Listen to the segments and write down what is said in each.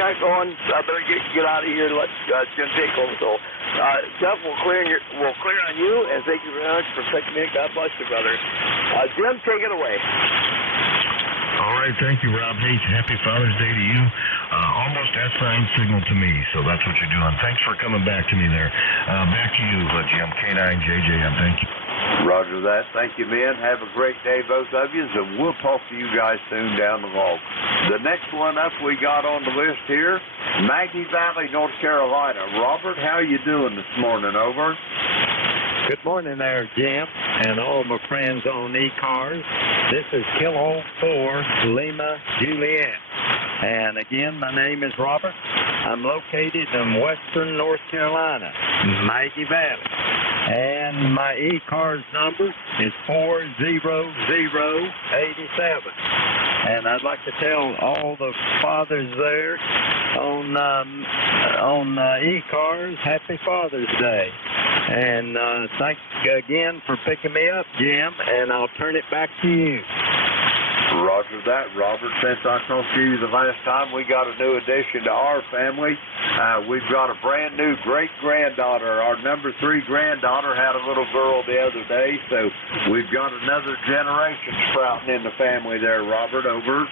got going. I better get out of here and let Jim take over. So, Jeff, we'll clear on you, and thank you very much for picking me. God bless you, brother. Jim, take it away. All right, thank you, Rob. Hey, happy Father's Day to you. Almost assigned signal to me, so that's what you're doing. Thanks for coming back to me there. Back to you, Jim. K9JJM, thank you. Roger that. Thank you, men. Have a great day, both of you, and we'll talk to you guys soon down the log. The next one up we got on the list here, Maggie Valley, North Carolina. Robert, how you doing this morning? Over. Good morning there, Jim, and all my friends on ECARS. This is Kilo 4 Lima Juliet. And again, my name is Robert. I'm located in western North Carolina, Maggie Valley. And my ECARS number is 40087. And I'd like to tell all the fathers there on ECARS, Happy Father's Day. And thanks again for picking me up, Jim, and I'll turn it back to you. Roger that, Robert. Since I talked to you the last time, we got a new addition to our family. We've got a brand new great-granddaughter. Our number 3 granddaughter had a little girl the other day, so we've got another generation sprouting in the family there, Robert. Over.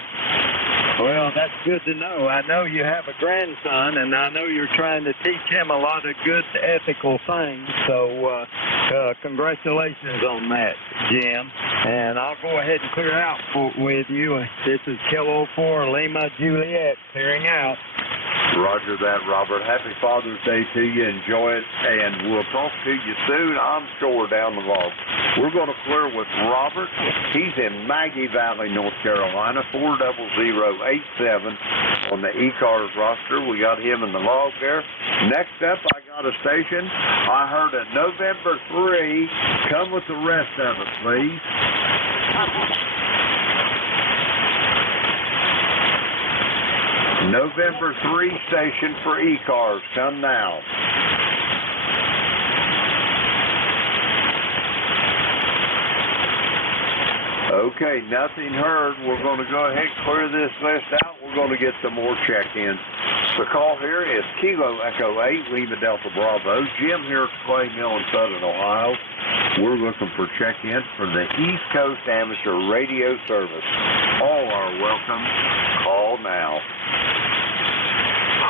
Well, that's good to know. I know you have a grandson, and I know you're trying to teach him a lot of good ethical things, so congratulations on that, Jim. And I'll go ahead and clear out with you. This is Kilo 4 Lima Juliet clearing out. Roger that, Robert. Happy Father's Day to you. Enjoy it, and we'll talk to you soon, I'm sure, down the log. We're going to clear with Robert. He's in Maggie Valley, North Carolina, 40087 on the ECARS roster. We got him in the log there. Next up, I got a station. I heard a November 3. Come with the rest of it, please. November 3 station for ECARS. Come now. Okay, nothing heard. We're going to go ahead and clear this list out. We're going to get some more check-ins. The call here is Kilo Echo 8, Lima Delta Bravo. Jim here at Clay Mill in Southern Ohio. We're looking for check-ins for the East Coast Amateur Radio Service. All are welcome. Call now.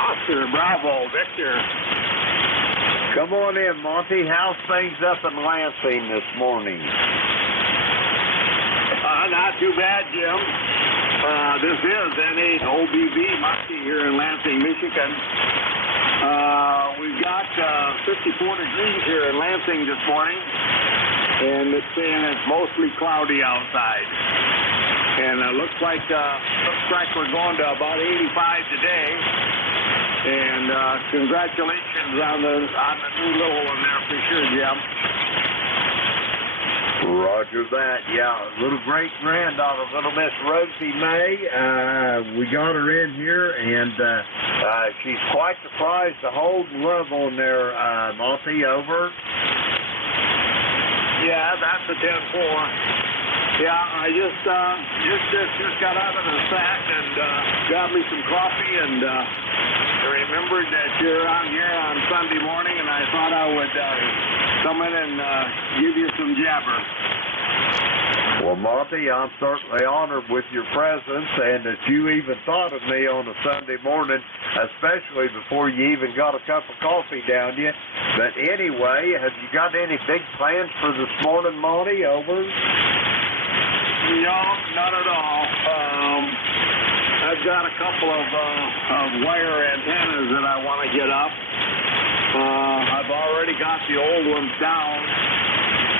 Oscar, Bravo, Victor. Come on in, Monty. How's things up in Lansing this morning? Not too bad, Jim. This is N8OBB Monty here in Lansing, Michigan. We've got 54 degrees here in Lansing this morning, and it's saying it's mostly cloudy outside. And it looks like we're going to about 85 today. And congratulations on the new little one there for sure, Jim. Roger that. Yeah, little great-granddaughter, little Miss Rosie May. We got her in here, and she's quite surprised to hold and love on there, Monty. Over. Yeah, that's a 10-4. Yeah, I just got out of the sack and got me some coffee, and I remembered that you're on here on Sunday morning, and I thought I would come in and give you some jabber. Well, Monty, I'm certainly honored with your presence, and that you even thought of me on a Sunday morning, especially before you even got a cup of coffee down you. But anyway, have you got any big plans for this morning, Monty? Over. No, not at all. I've got a couple of wire antennas that I want to get up. I've already got the old ones down,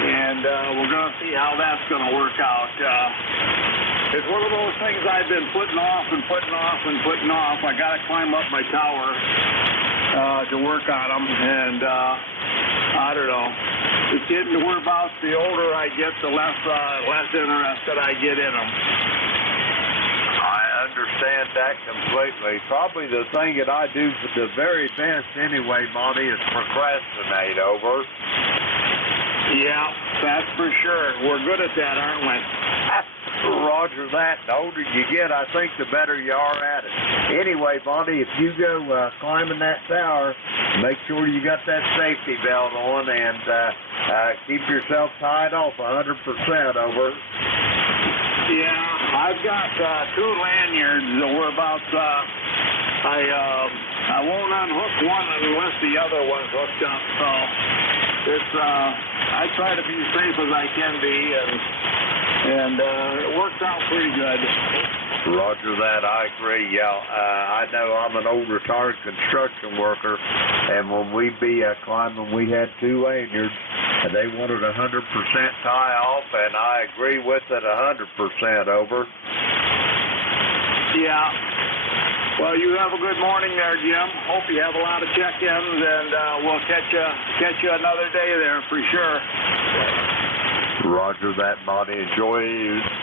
and we're going to see how that's going to work out. It's one of those things I've been putting off and putting off and putting off. I got to climb up my tower to work on them, and I don't know. It's getting to whereabouts the older I get, the less interested I get in them. I understand that completely. Probably the thing that I do the very best anyway, Monty, is procrastinate. Over. Yeah, that's for sure. We're good at that, aren't we? Roger that. The older you get, I think the better you are at it. Anyway, Monty, if you go climbing that tower, make sure you got that safety belt on and keep yourself tied off 100%, over. Yeah, I've got 2 lanyards. We're about, I won't unhook one unless the other one's hooked up. So it's, I try to be safe as I can be, and it works out pretty good. Roger that. I agree. Yeah, I know I'm an old retired construction worker, and when we be climbing, we had 2 lanyards, and they wanted 100% tie off, and I agree with it 100%, over. Yeah. Well, you have a good morning there, Jim. Hope you have a lot of check-ins, and we'll catch you another day there for sure. Roger that, Monty. Enjoy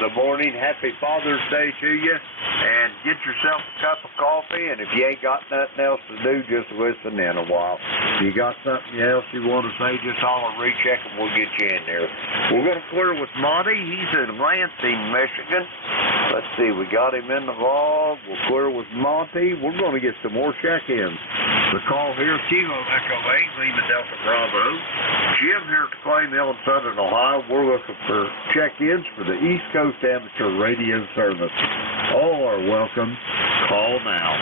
the morning. Happy Father's Day to you. And get yourself a cup of coffee, and if you ain't got nothing else to do, just listen in a while. If you got something else you want to say, just holler, recheck, and we'll get you in there. We're going to clear with Monty. He's in Lansing, Michigan. Let's see, we got him in the log. We'll clear with Monty. We're going to get some more check-ins. The call here, Kilo Echo 8, Lima Delta Bravo. Jim here to Clay Mill in Southern Ohio. We're looking for check-ins for the East Coast Amateur Radio Service. All are welcome. Call now.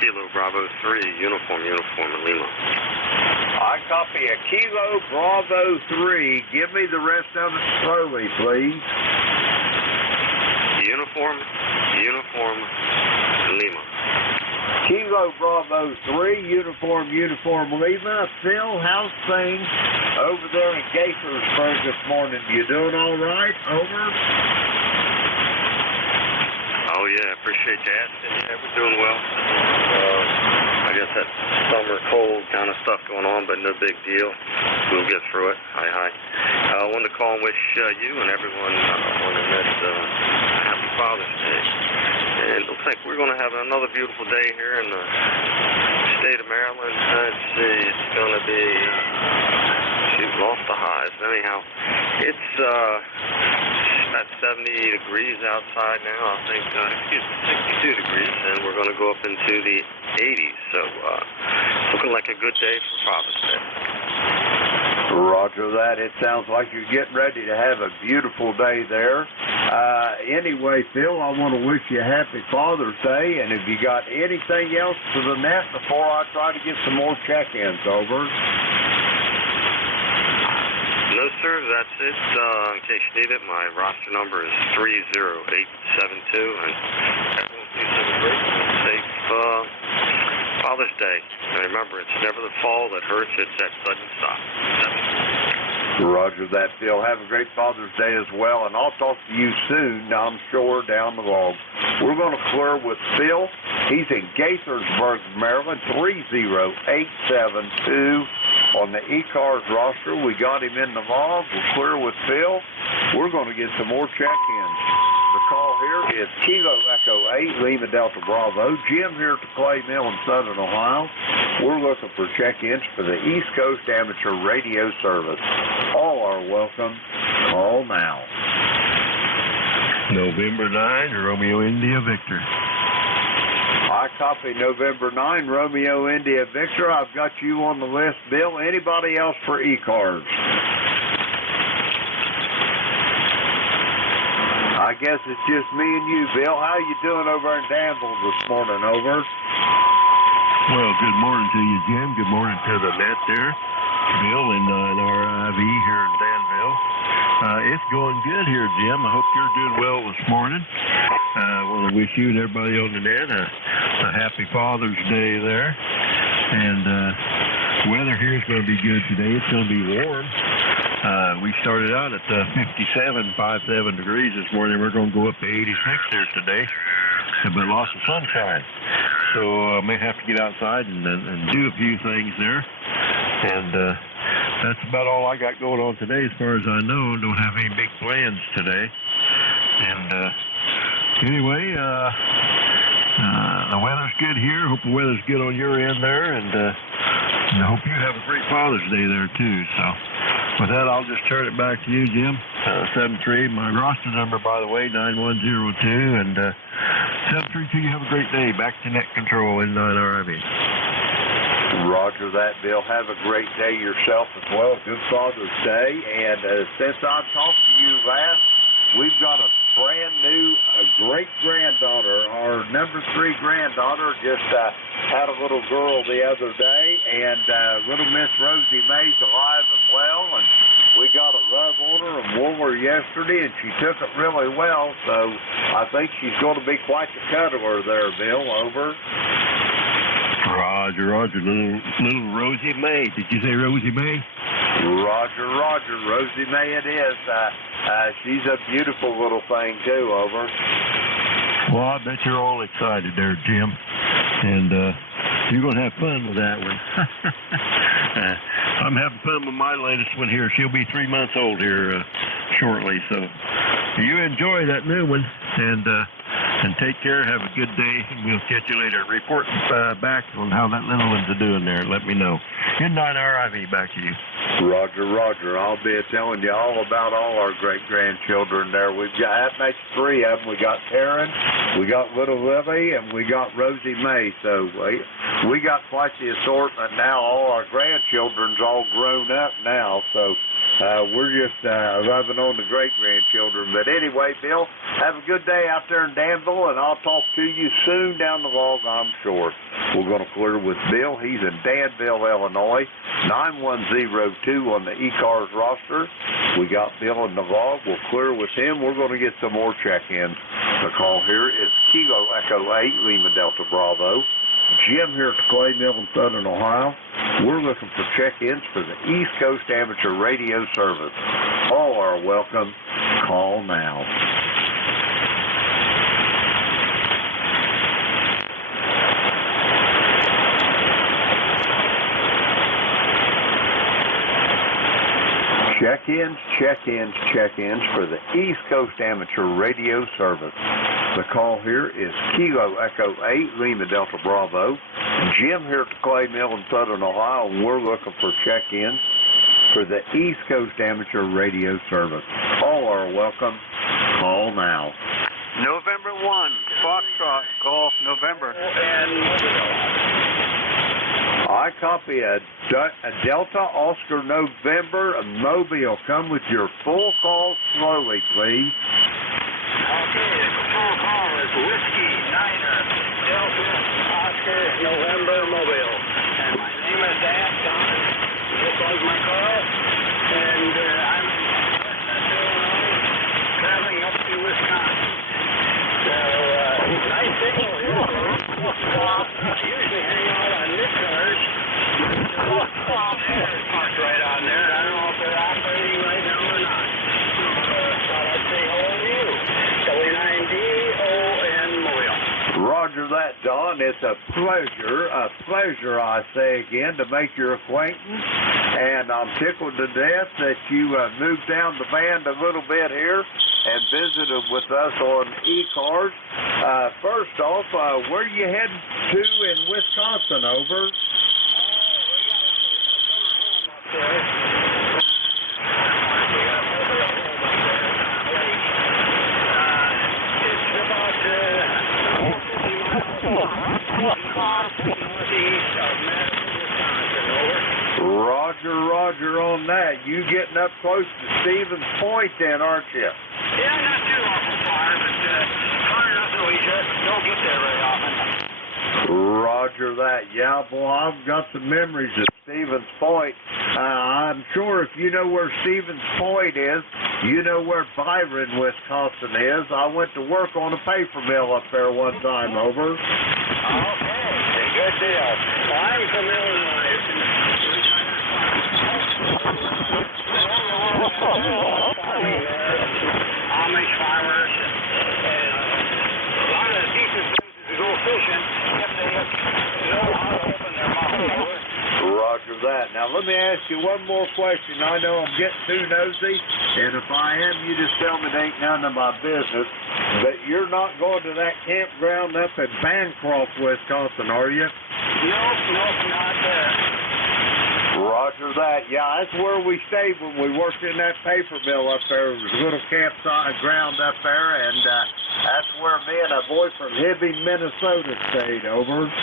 Kilo Bravo 3, uniform Lima. I copy a Kilo Bravo 3. Give me the rest of it slowly, please. Uniform Lima. Kilo Bravo 3, uniform Lima. Phil, how's things over there in Gaithersburg this morning? You doing all right? Over. Oh, yeah, appreciate you asking. Yeah, we're doing well. I guess that summer cold kind of stuff going on, but no big deal. We'll get through it. Hi. I wanted to call and wish you and everyone on the net happy Father's Day. And it looks like we're going to have another beautiful day here in the state of Maryland. Let's see, it's going to be, lost the highs. Anyhow, it's about 70 degrees outside now, I think, 62 degrees, and we're going to go up into the 80s. So, looking like a good day for Father's Day. Roger that. It sounds like you're getting ready to have a beautiful day there. Anyway, Phil, I want to wish you a happy Father's Day, and if you got anything else to the net before I try to get some more check-ins, over. No, sir, that's it. In case you need it, my roster number is 30872, and everyone please have a great and safe Father's Day. And remember, it's never the fall that hurts, it's that sudden stop. Roger that, Phil. Have a great Father's Day as well, and I'll talk to you soon, I'm sure, down the log. We're going to clear with Phil. He's in Gaithersburg, Maryland, 30872 on the ECARS roster. We got him in the log. We'll clear with Phil. We're going to get some more check-ins. The call here is Kilo Echo 8, Lima Delta Bravo. Jim here to Clay Mill in Southern Ohio. We're looking for check-ins for the East Coast Amateur Radio Service. All are welcome. Call now. November 9, Romeo India Victor. I copy November 9, Romeo India Victor. I've got you on the list, Bill. Anybody else for ECARS? I guess it's just me and you, Bill. How you doing over in Danville this morning, over? Well, good morning to you, Jim. Good morning to the net there, Bill, and our IV here in Danville. It's going good here, Jim. I hope you're doing well this morning. I want to wish you and everybody on the net a happy Father's Day there. And weather here is going to be good today. It's going to be warm. We started out at 57 degrees this morning. We're going to go up to 86 there today, but lots of sunshine. So I may have to get outside and do a few things there. And that's about all I got going on today as far as I know. Don't have any big plans today. And anyway, the weather's good here. Hope the weather's good on your end there. And I hope you have a great Father's Day there, too. So with that, I'll just turn it back to you, Jim. 73. My roster number, by the way, 9102. And 732, you have a great day. Back to net control in 9RIV. Roger that, Bill. Have a great day yourself as well. Good Father's Day. And since I talked to you last, we've got a brand new great-granddaughter. Our number 3 granddaughter just had a little girl the other day, and little Miss Rosie May's alive and well, and we got a love on her and wore her yesterday, and she took it really well, so I think she's going to be quite the cuddler there, Bill. Over. Roger, little Rosie May. Did you say Rosie May? Roger, Rosie May it is. She's a beautiful little thing, too, over. Well, I bet you're all excited there, Jim. And you're going to have fun with that one. I'm having fun with my latest one here. She'll be 3 months old here shortly. So you enjoy that new one. And take care. Have a good day. We'll catch you later. Report back on how that little one's doing there. Let me know. Good night, RIV. Back to you. Roger. I'll be telling you all about all our great-grandchildren there. We've got, that makes 3 of them. We got Taryn, we got little Lily, and we got Rosie May. So we got quite the assortment now. All our grandchildren's all grown up now. So we're just loving on the great-grandchildren. But anyway, Bill, have a good day out there in Danville, and I'll talk to you soon down the log, I'm sure. We're going to clear with Bill. He's in Danville, Illinois, 9102 on the ECARS roster. We got Bill in the log. We'll clear with him. We're going to get some more check-ins. The call here is Kilo Echo 8, Lima Delta Bravo. Jim here at the Clay Mill in Southern Ohio. We're looking for check-ins for the East Coast Amateur Radio Service. All are welcome. Call now. Check-ins for the East Coast Amateur Radio Service. The call here is Kilo Echo 8, Lima Delta Bravo. Jim here at the Clay Mill in Southern Ohio, and we're looking for check-ins for the East Coast Amateur Radio Service. All are welcome. Call now. November 1, Foxtrot, Golf, November. I copy a Delta Oscar November Mobile. Come with your full call slowly, please. Okay, the full call is Whiskey Niner Delta Oscar November Mobile. And my name is Dan John. This was my call. And I'm in Illinois, traveling up to Wisconsin. So, nice signal here. I usually hang out on this card. There's parked right on there. I don't know if they're operating right now or not. Thought I'd say hello to you. W9DON Mobile. Roger that, Don. It's a pleasure, I say again, to make your acquaintance. And I'm tickled to death that you moved down the band a little bit here and visited with us on ECARS. First off, where are you heading to in Wisconsin, over? Roger on that. You getting up close to Stevens Point then, aren't you? Yeah, not too awful far, but far enough so we just don't get there very often. Roger that. Yeah, boy, I've got some memories of Stevens Point. I'm sure if you know where Stevens Point is, you know where Byron, Wisconsin is. I went to work on a paper mill up there one time, over. Okay, good deal. Well, I'm from Illinois. Amish farmers and a lot of decent places to go fishing if they know how to open their mouth. Roger that. Now, let me ask you one more question. I know I'm getting too nosy, and if I am, you just tell me it ain't none of my business. But you're not going to that campground up in Bancroft, Wisconsin, are you? Nope, not there. Roger that. Yeah, that's where we stayed when we worked in that paper mill up there. There was a little campsite ground up there, and that's where me and a boy from Hibbing, Minnesota stayed. Over. Okay, well,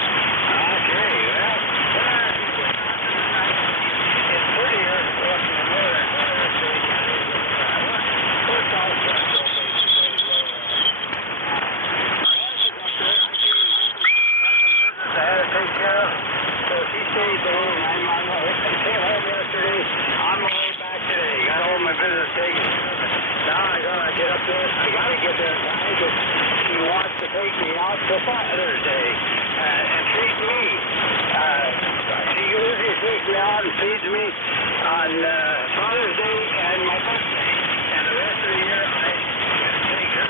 it's prettier up in the northern part of the state than it is in south central, basically. I had to take care of, so she stayed there, and I came home yesterday. On my way back today, got all my business taken. Now I gotta get up there. I gotta get there because she wants to take me out for Father's Day and treat me. She usually takes me out and feeds me on Father's Day and my birthday, and the rest of the year I take her.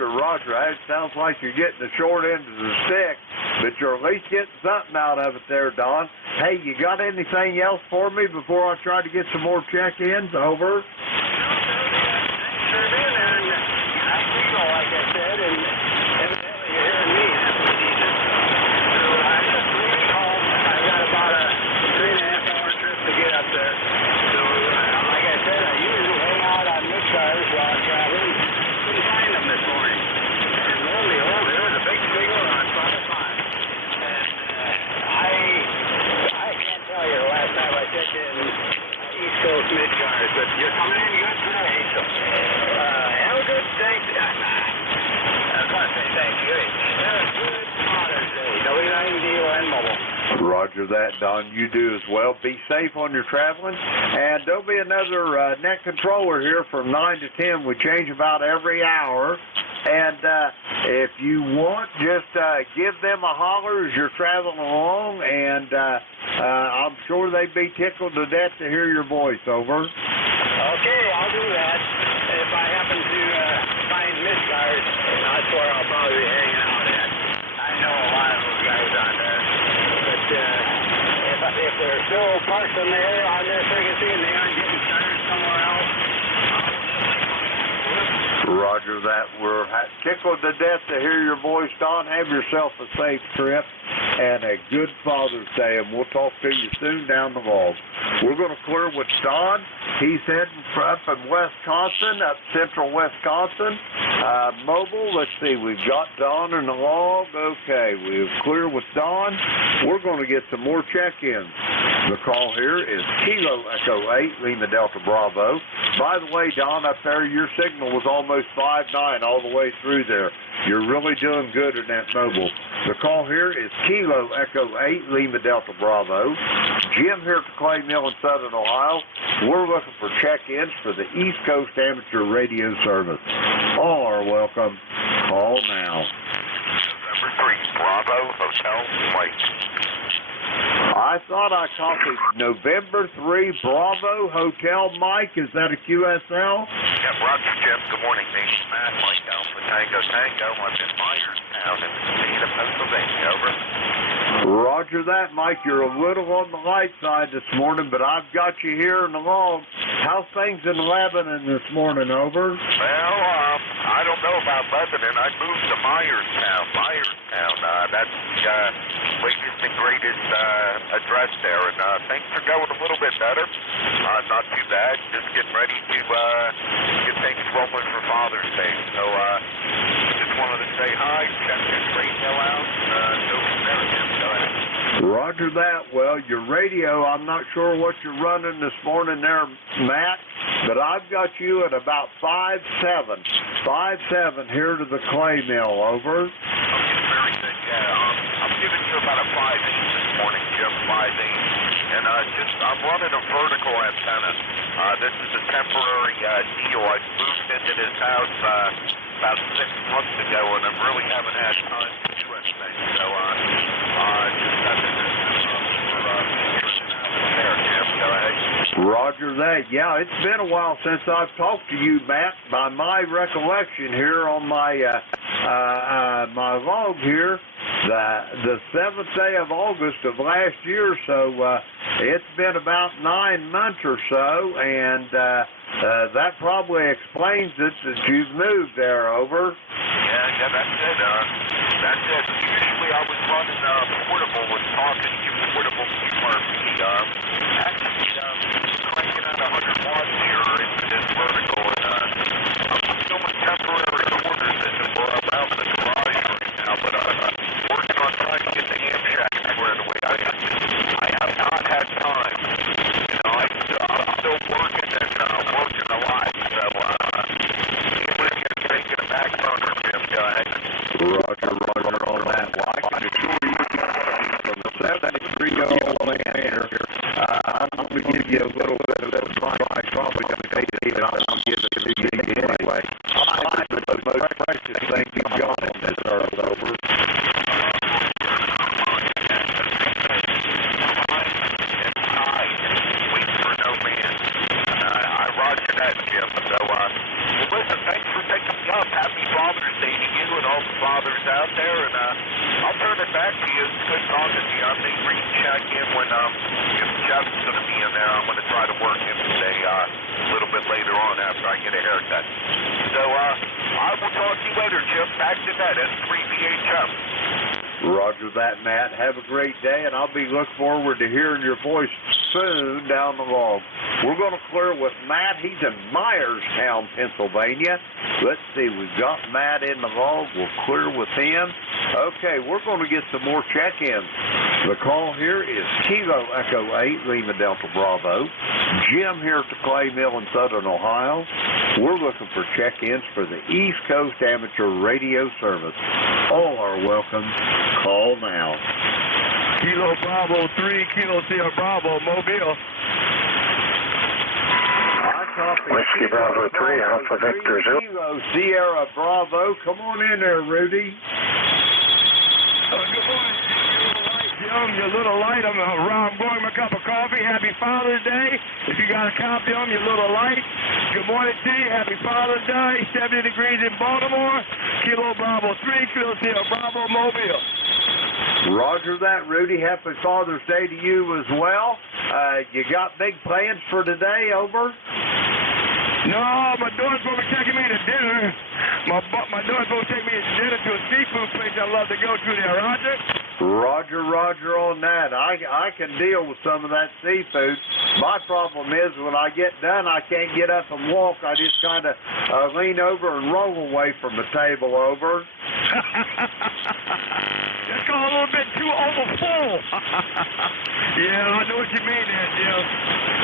Roger. That sounds like you're getting the short end of the stick, but you're at least getting something out of it there, Don. Hey, you got anything else for me before I try to get some more check-ins? Over. Sure did, and I feel like I said, and evidently you're hearing me half the season. So I'm just leaving home. I've got about a 3.5-hour trip to get up there. So, like I said, I usually hang out on ECARS while I'm traveling. Couldn't find them this morning. And lo and behold, there was a big signal on 5 o'clock. And I can't tell you the last time I checked in East Coast ECARS, but you're coming in good today. So, have a good day. I can't say thank you. Have a good Father's Day. W9DON Mobile. Roger that, Don. You do as well. Be safe on your traveling. And there'll be another net controller here from 9 to 10. We change about every hour. And if you want, just give them a holler as you're traveling along. And I'm sure they'd be tickled to death to hear your voice. Over. Okay, I'll do that. If I happen to find ECARS, that's where I'll probably be hanging out at. I know a lot of those guys on there. But if they're still parked on their frequency and they aren't getting started somewhere else, Roger that. We're tickled to death to hear your voice, Don. Have yourself a safe trip and a good Father's Day, and we'll talk to you soon down the log. We're going to clear with Don. He's heading up in Wisconsin, up central Wisconsin. Mobile, let's see, we've got Don in the log. Okay, we've cleared with Don. We're going to get some more check-ins. The call here is Kilo Echo 8, Lima Delta Bravo. By the way, Don, up there, your signal was almost 5.9 all the way through there. You're really doing good in that mobile. The call here is Kilo Echo 8, Lima Delta Bravo. Jim here at the Clay Mill in Southern Ohio. We're looking for check-ins for the East Coast Amateur Radio Service. All are welcome. Call now. November 3, Bravo, Hotel, Mike. I thought I copied November 3, Bravo, Hotel, Mike. Is that a QSL? Yeah, Roger, Jim. Good morning. Name's Matt, Mike Alpha Tango Tango. I'm in Myerstown in the state of Pennsylvania. Over. Roger that, Mike. You're a little on the light side this morning, but I've got you here in the log. How's things in Lebanon this morning? Over. Well, I don't know about Lebanon. I moved to Myerstown. That's the latest and greatest address there, and things are going a little bit better. Not too bad. Just getting ready to get things rolling for Father's Day. So just wanted to say hi, check this radio out, go from there, Jim. Go ahead. Roger that. Well, your radio, I'm not sure what you're running this morning there, Matt, but I've got you at about 5.7 here to the Clay Mill. Over. Very good. Yeah, I'm giving you about a 5.8 this morning, Jim. 5.8, and I'm running a vertical antenna. This is a temporary deal. I moved into this house about 6 months ago, and I really haven't had time to do anything. So just got this there, Jim. Go ahead. Roger that. Yeah, it's been a while since I've talked to you, Matt. By my recollection here on my my log here, the 7th day of August of last year, so it's been about 9 months or so, and that probably explains it that you've moved there. Over. Yeah, that's it. That's it. Usually I was running portable and talking to portable people Actually, cranking out 100 watts here into this vertical, and I'm doing temporary quarters around the garage right now, but I'm working on trying to get the ham shack squared away. I have not had time. You know, I'm still working and working a lot, so can't really get taken a back burner, Jim, guys. Roger on that. Well, I can assure you from the 73-year-old man here, I'm going to give you a little bit of advice. I'm probably going to take it, and I'll give it to you anyway. I think the most precious thing you've got on this earth, over. Roger that, Jim. So, well, listen, thanks for taking me up. Happy Father's Day to you and all the fathers out there, and I'll turn it back to you. It's good talking to you. I may recheck in when if Jeff's going to be in there. I'm going to try to work him today a little bit later on after I get a haircut. So, I will talk to you later, Jim. Back to that, S3VHF. Roger that, Matt. Have a great day, and I'll be looking forward to hearing your voice soon down the log. We're going to clear with Matt. He's in Myerstown, Pennsylvania. Let's see. We've got Matt in the log. We'll clear with him. Okay, we're going to get some more check-ins. The call here is Kilo Echo 8, Lima Delta Bravo. Jim here at the Clay Mill in Southern Ohio. We're looking for check-ins for the East Coast Amateur Radio Service. All are welcome. Call now. Kilo Bravo 3, Kilo Sierra Bravo, Mobile. Whiskey Bravo 3, Alpha Victor Zulu. Kilo Sierra Bravo. Come on in there, Rudy. Good morning. You're a little light. I'm around going my cup of coffee. Happy Father's Day. If you got a copy of them, you're a little light. Good morning to you. Happy Father's Day. 70 degrees in Baltimore. Kilo Bravo 3, Kilo Sierra Bravo, Mobile. Roger that, Rudy. Happy Father's Day to you as well. You got big plans for today, over? No, my daughter's going to be taking me to dinner. My daughter's going to take me to dinner to a seafood place I love to go to there, Roger. Roger on that. I can deal with some of that seafood. My problem is when I get done, I can't get up and walk. I just kind of lean over and roll away from the table, over. That's got a little bit too overfull. Yeah, I know what you mean there, Jim.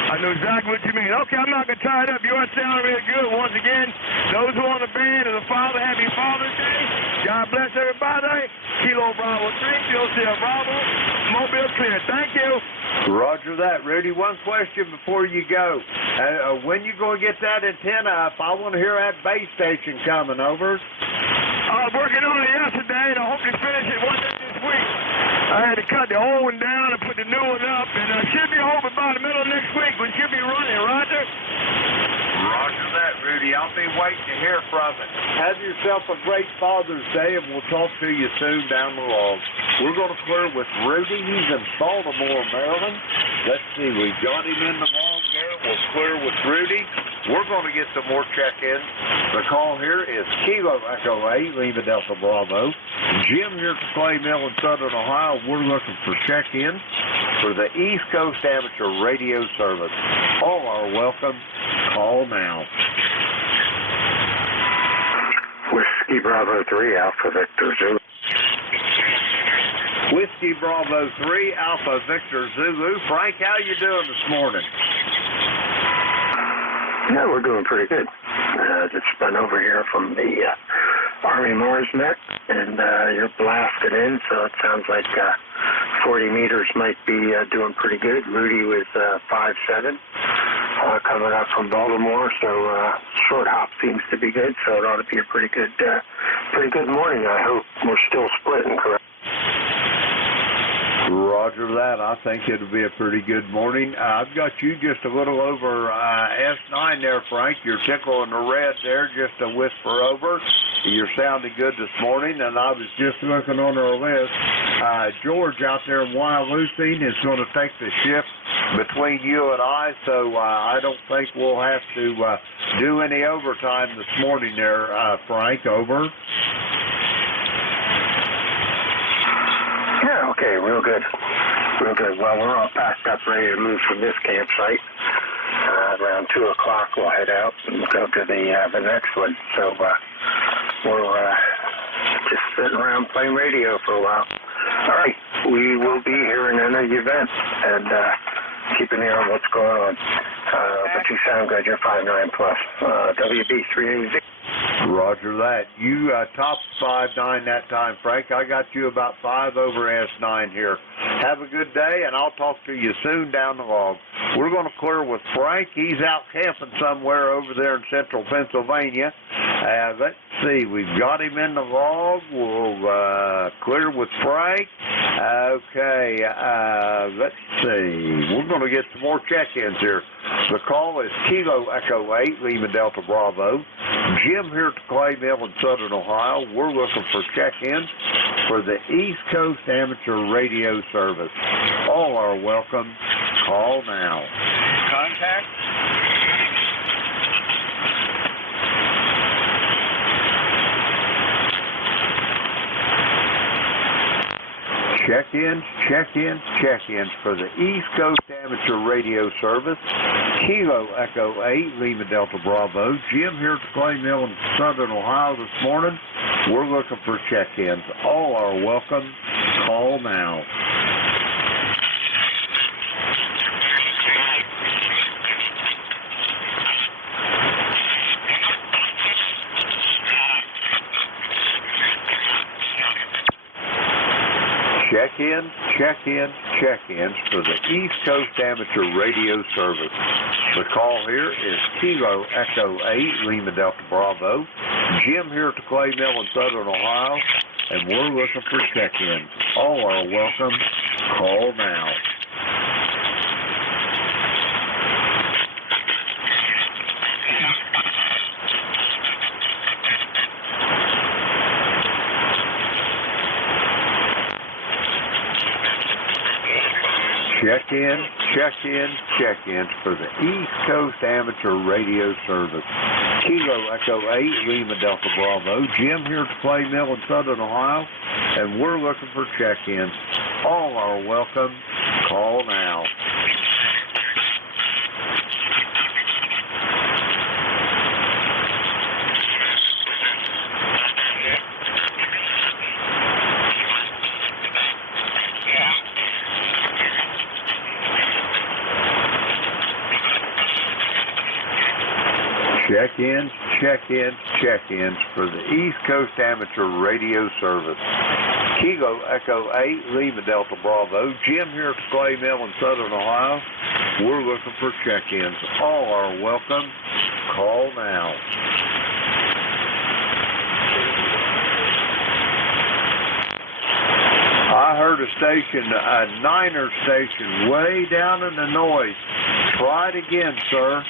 I know exactly what you mean. Okay, I'm not going to tie it up. You are sounding really good. Once again, those who are on the band and the Father, happy Father's Day. God bless everybody. Kilo Bravo 3, Kilo Sierra Bravo, Mobile clear. Thank you. Roger that, Rudy. One question before you go. When you going to get that antenna up? I want to hear that base station coming, over. I was working on it yesterday, and I hope to finish it one day this week. I had to cut the old one down and put the new one up, and I should be home by the middle of next week. We should be running, Roger. Roger that, Rudy. I'll be waiting to hear from it. Have yourself a great Father's Day, and we'll talk to you soon down the log. We're going to clear with Rudy. He's in Baltimore, Maryland. Let's see. We've got him in the log there. We'll clear with Rudy. We're going to get some more check-ins. The call here is Kilo Echo 8, Lima Delta Bravo. Jim here at the Clay Mill in Southern Ohio. We're looking for check-ins for the East Coast Amateur Radio Service. All are welcome. Call now. Whiskey Bravo 3, Alpha Victor Zulu. Whiskey Bravo 3, Alpha Victor Zulu. Frank, how you doing this morning? Yeah, we're doing pretty good. Just spun over here from the Army Mars Met, and you're blasted in, so it sounds like 40 meters might be doing pretty good. Rudy was 5'7", coming up from Baltimore, so short hop seems to be good, so it ought to be a pretty good morning. I hope we're still splitting, correct? Roger that. I think it'll be a pretty good morning. I've got you just a little over S9 there, Frank. You're tickling the red there, just a whisper over. You're sounding good this morning, and I was just looking on our list. George out there in Wyalusing is going to take the shift between you and I, so I don't think we'll have to do any overtime this morning there, Frank, over. Yeah, okay, real good. Real good. Well, we're all packed up, ready to move from this campsite. Around 2 o'clock, we'll head out and go to the next one. So we're just sitting around playing radio for a while. All right, we will be here in another event and keeping an ear on what's going on. But you sound good. You're 5'9" plus. WB380. Roger that. You topped 5'9" that time, Frank. I got you about 5 over S9 here. Have a good day, and I'll talk to you soon down the log. We're going to clear with Frank. He's out camping somewhere over there in central Pennsylvania. Let's see. We've got him in the log. We'll clear with Frank. Okay. Let's see. We're going to get some more check-ins here. The call is Kilo Echo 8, Lima Delta Bravo. Jim here at the Clay Mill in Southern Ohio. We're looking for check-ins for the East Coast Amateur Radio Service. All are welcome. Call now. Contact? Check-ins, check-ins, check-ins for the East Coast Amateur Radio Service. Kilo Echo 8, Lima Delta Bravo. Jim here at the Clay Mill in Southern Ohio this morning. We're looking for check-ins. All are welcome. Call now. Check-ins, check-ins, check-ins for the East Coast Amateur Radio Service. The call here is Kilo Echo 8, Lima Delta Bravo. Jim here at the Clay Mill in Southern Ohio, and we're looking for check-ins. All are welcome. Call now. Check-in, check-in, check-ins for the East Coast Amateur Radio Service. Kilo Echo 8, Lima Delta Bravo. Jim here at the Clay Mill in Southern Ohio, and we're looking for check-ins. All are welcome. Call now. Check-ins, check-ins, check-ins for the East Coast Amateur Radio Service. Kilo Echo 8, Lima Delta Bravo. Jim here at the Clay Mill in Southern Ohio. We're looking for check-ins. All are welcome. Call now. I heard a station, a Niner station, way down in the noise. Try it again, sir.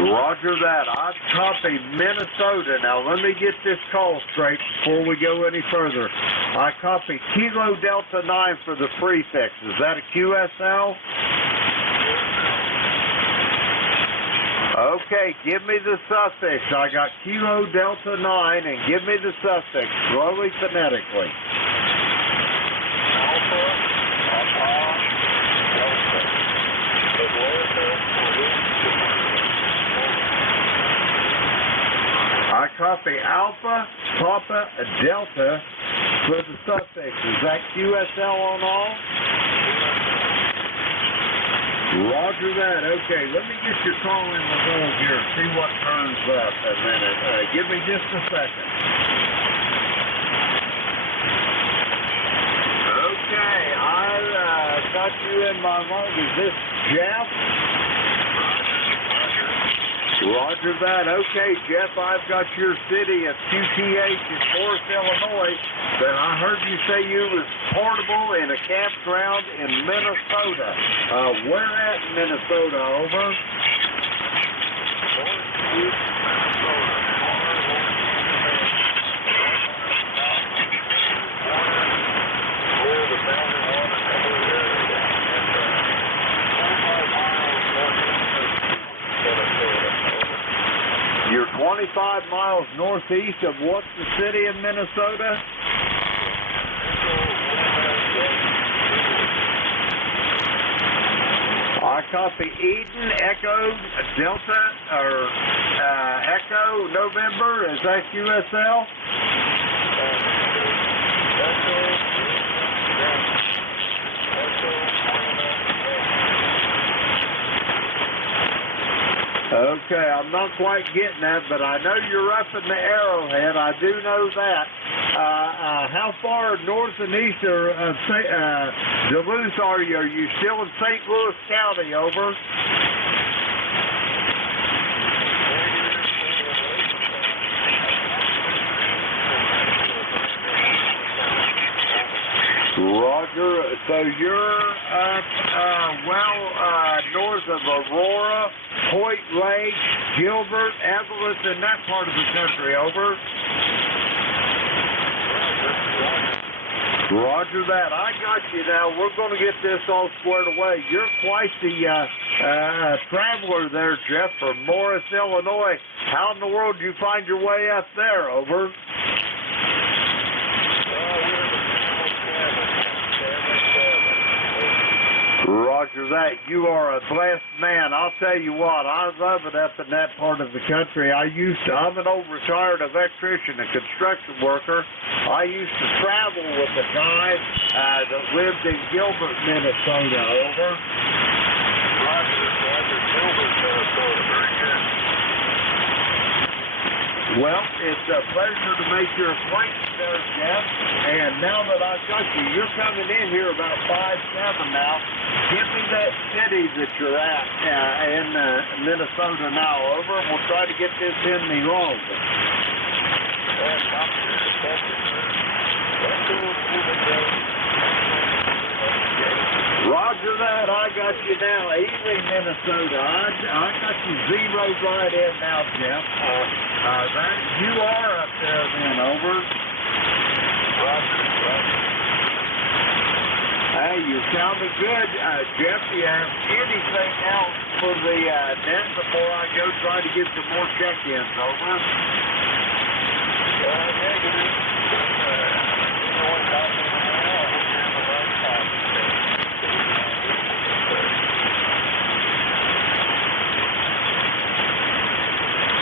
Roger that. I've copied Minnesota. Now, let me get this call straight before we go any further. I copied Kilo Delta 9 for the prefix. Is that a QSL? Okay, give me the suffix. I got Kilo Delta 9, and give me the suffix, slowly, phonetically. Alpha, Papa, Delta. I copy Alpha, Papa, Delta for the suffix. Is that QSL on all? Roger that. Okay, let me get your call in the hole here. See what turns up a minute. Give me just a second. Okay, I got you in my mind. Is this Jeff? Roger that. Okay, Jeff, I've got your city of QTH in Forest, Illinois, but I heard you say you was portable in a campground in Minnesota. Where at in Minnesota? Over. Minnesota. 5 miles northeast of what's the city in Minnesota? I copy Eden, Echo, Delta, or Echo, November. Is that QSL? Okay, I'm not quite getting that, but I know you're up in the Arrowhead. I do know that. How far north and east of Duluth are you? Are you still in St. Louis County? Over. Roger. So you're up, north of Aurora, Hoyt Lake, Gilbert, Evelyn, and that part of the country. Over. Roger that. I got you now. We're going to get this all squared away. You're quite the traveler there, Jeff, from Morris, Illinois. How in the world did you find your way up there? Over. Roger that. You are a blessed man. I'll tell you what, I love it up in that part of the country. I'm an old retired electrician and construction worker. I used to travel with a guy that lived in Gilbert, Minnesota. Over. Roger, Gilbert, Minnesota. Very good. Well, it's a pleasure to make your acquaintance there, Jeff. And now that I've got you, you're coming in here about 5-7 now. Give me that city that you're at in Minnesota now. Over. We'll try to get this in the wrong. Roger that. I got you now. Ely, Minnesota. I got you zeroed right in now, Jeff. You are up there then. Over. Roger. Hey, you sounded good. Jeff, do you have anything else for the net before I go try to get some more check-ins? Over. Negative.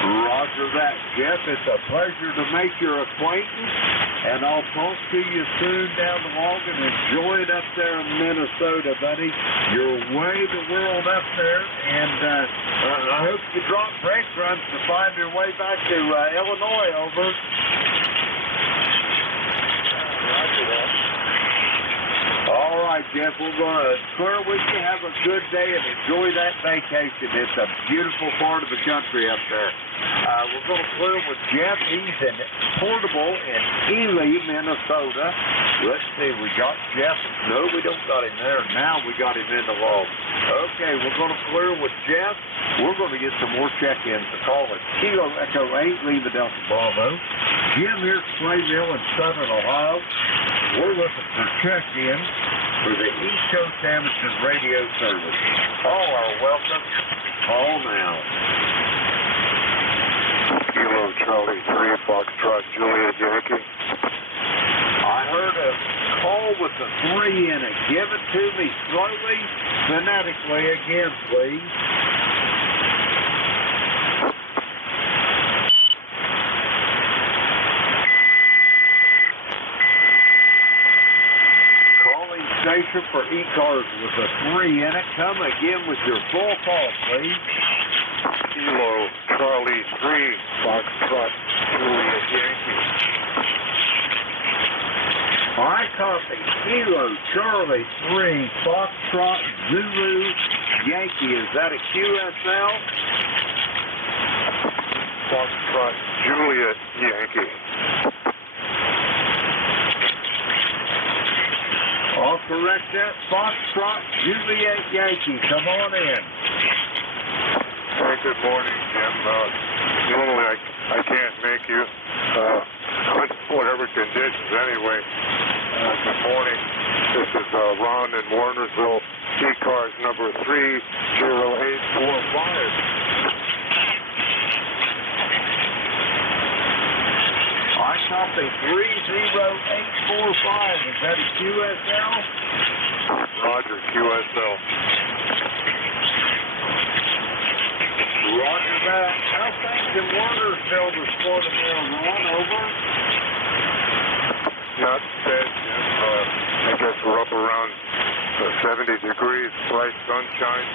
Roger that, Jeff. It's a pleasure to make your acquaintance, and I'll talk to you soon down the walk, and enjoy it up there in Minnesota, buddy. You're way the world up there, and I hope you drop breadcrumbs to find your way back to Illinois. Over. Roger that. All right, Jeff, we're going to clear with you. Have a good day and enjoy that vacation. It's a beautiful part of the country up there. We're going to clear with Jeff. He's in Portable in Ely, Minnesota. Let's see, we got Jeff. No, we don't got him there. Now we got him in the log. Okay, we're going to clear with Jeff. We're going to get some more check-ins to call it Kilo Echo 8, Lima Delta Bravo. Jim here, Clayville in Southern Ohio. We're looking for check-in for the East Coast Amateur Radio Service. All are welcome. Call now. Kilo Charlie 3, Foxtrot, Juliet, Yankee. I heard a call with a 3 in it. Give it to me slowly, phonetically again, please. Calling station for ECARS with a 3 in it. Come again with your full call, please. Kilo Charlie 3, Foxtrot, Juliet, Yankee. I copy. Kilo Charlie 3, Foxtrot, Zulu, Yankee. Is that a QSL? Foxtrot, Juliet, Yankee. I'll correct that. Foxtrot, Juliet, Yankee. Come on in. Hey, good morning, Jim. Normally I can't make you whatever conditions anyway. Good morning. This is Ron in Warnersville. ECARS number 30845. I copy 30845. Is that a QSL? Roger, QSL. Roger that. How things in Warnersville this morning there, Ron? Over? Not bad, Jim. I guess we're up around 70 degrees, bright sunshine.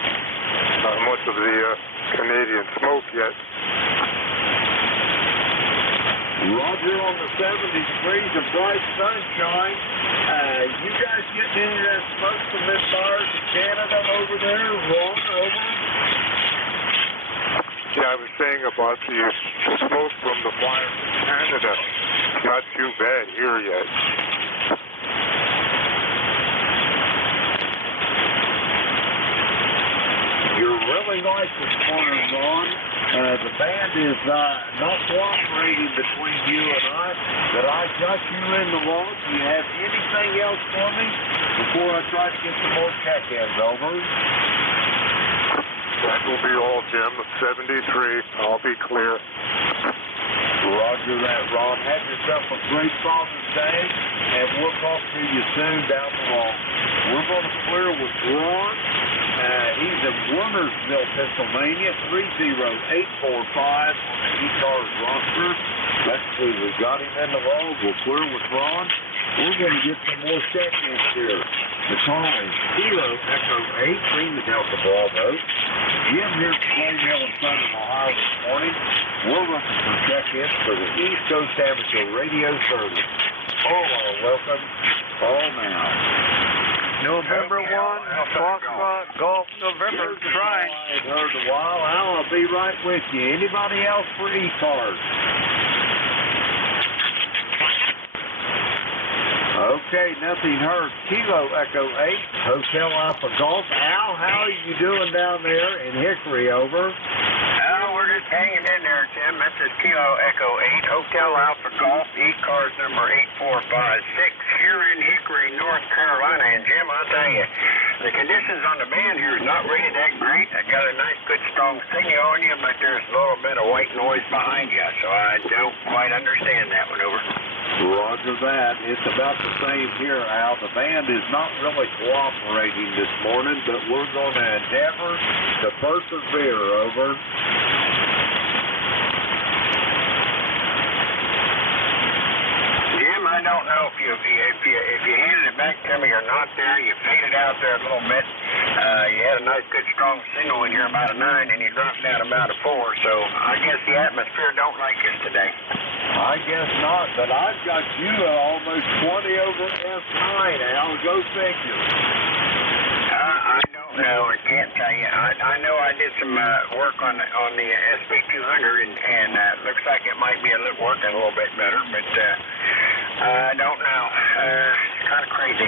Not much of the Canadian smoke yet. Roger on the 70 degrees of bright sunshine. You guys getting any of that smoke from this fires in Canada over there? Ron, over? Yeah, I was saying about the smoke from the fire in Canada. It's not too bad here yet. You're really light this morning, Ron. The band is not cooperating between you and I, but I got you in the log. Do you have anything else for me before I try to get some more check-ins? Over. That will be all, Jim. 73. I'll be clear. Roger that, Ron. Have yourself a great Father's Day, and we'll talk to you soon down the road. We're going to clear with Ron. He's in Warnersville, Pennsylvania, 30845 on the ECARS roster. That's who we got him in the log. We'll clear with Ron. We're going to get some more check-ins here. The call is Kilo Echo 8, Lima Delta Bravo. Jim here from Plainville and Southern Ohio this morning. We're looking for check-ins for the East Coast Amateur Radio Service. All are welcome. Call now. November 1, Foxtrot, Golf, November, try. I've heard a while. I'll be right with you. Anybody else for ECARS? Okay, nothing heard. Kilo Echo 8, Hotel Alpha Golf. Al, how are you doing down there in Hickory? Over. We're just hanging in there, Tim. This is Kilo Echo 8, Hotel Alpha Golf, ECARS number 8456, here in Hickory, North Carolina. And Jim, I'll tell you, the conditions on the band here is not really that great. I got a nice, good, strong signal on you, but there's a little bit of white noise behind you, so I don't quite understand that one. Over. Roger that. It's about the same here, Al. The band is not really cooperating this morning, but we're going to endeavor to persevere. Over. Jim, I don't know if you handed it back to me or not there. You faded out there a little bit. You had a nice, good, strong signal in here about a 9, and you dropped down about a 4. So I guess the atmosphere don't like us today. I guess not, but I've got you at almost 20 over F9, Al. Go figure. I don't know. I can't tell you. I know I did some work on the SB200, and looks like it might be working a little bit better, but I don't know. It's kind of crazy.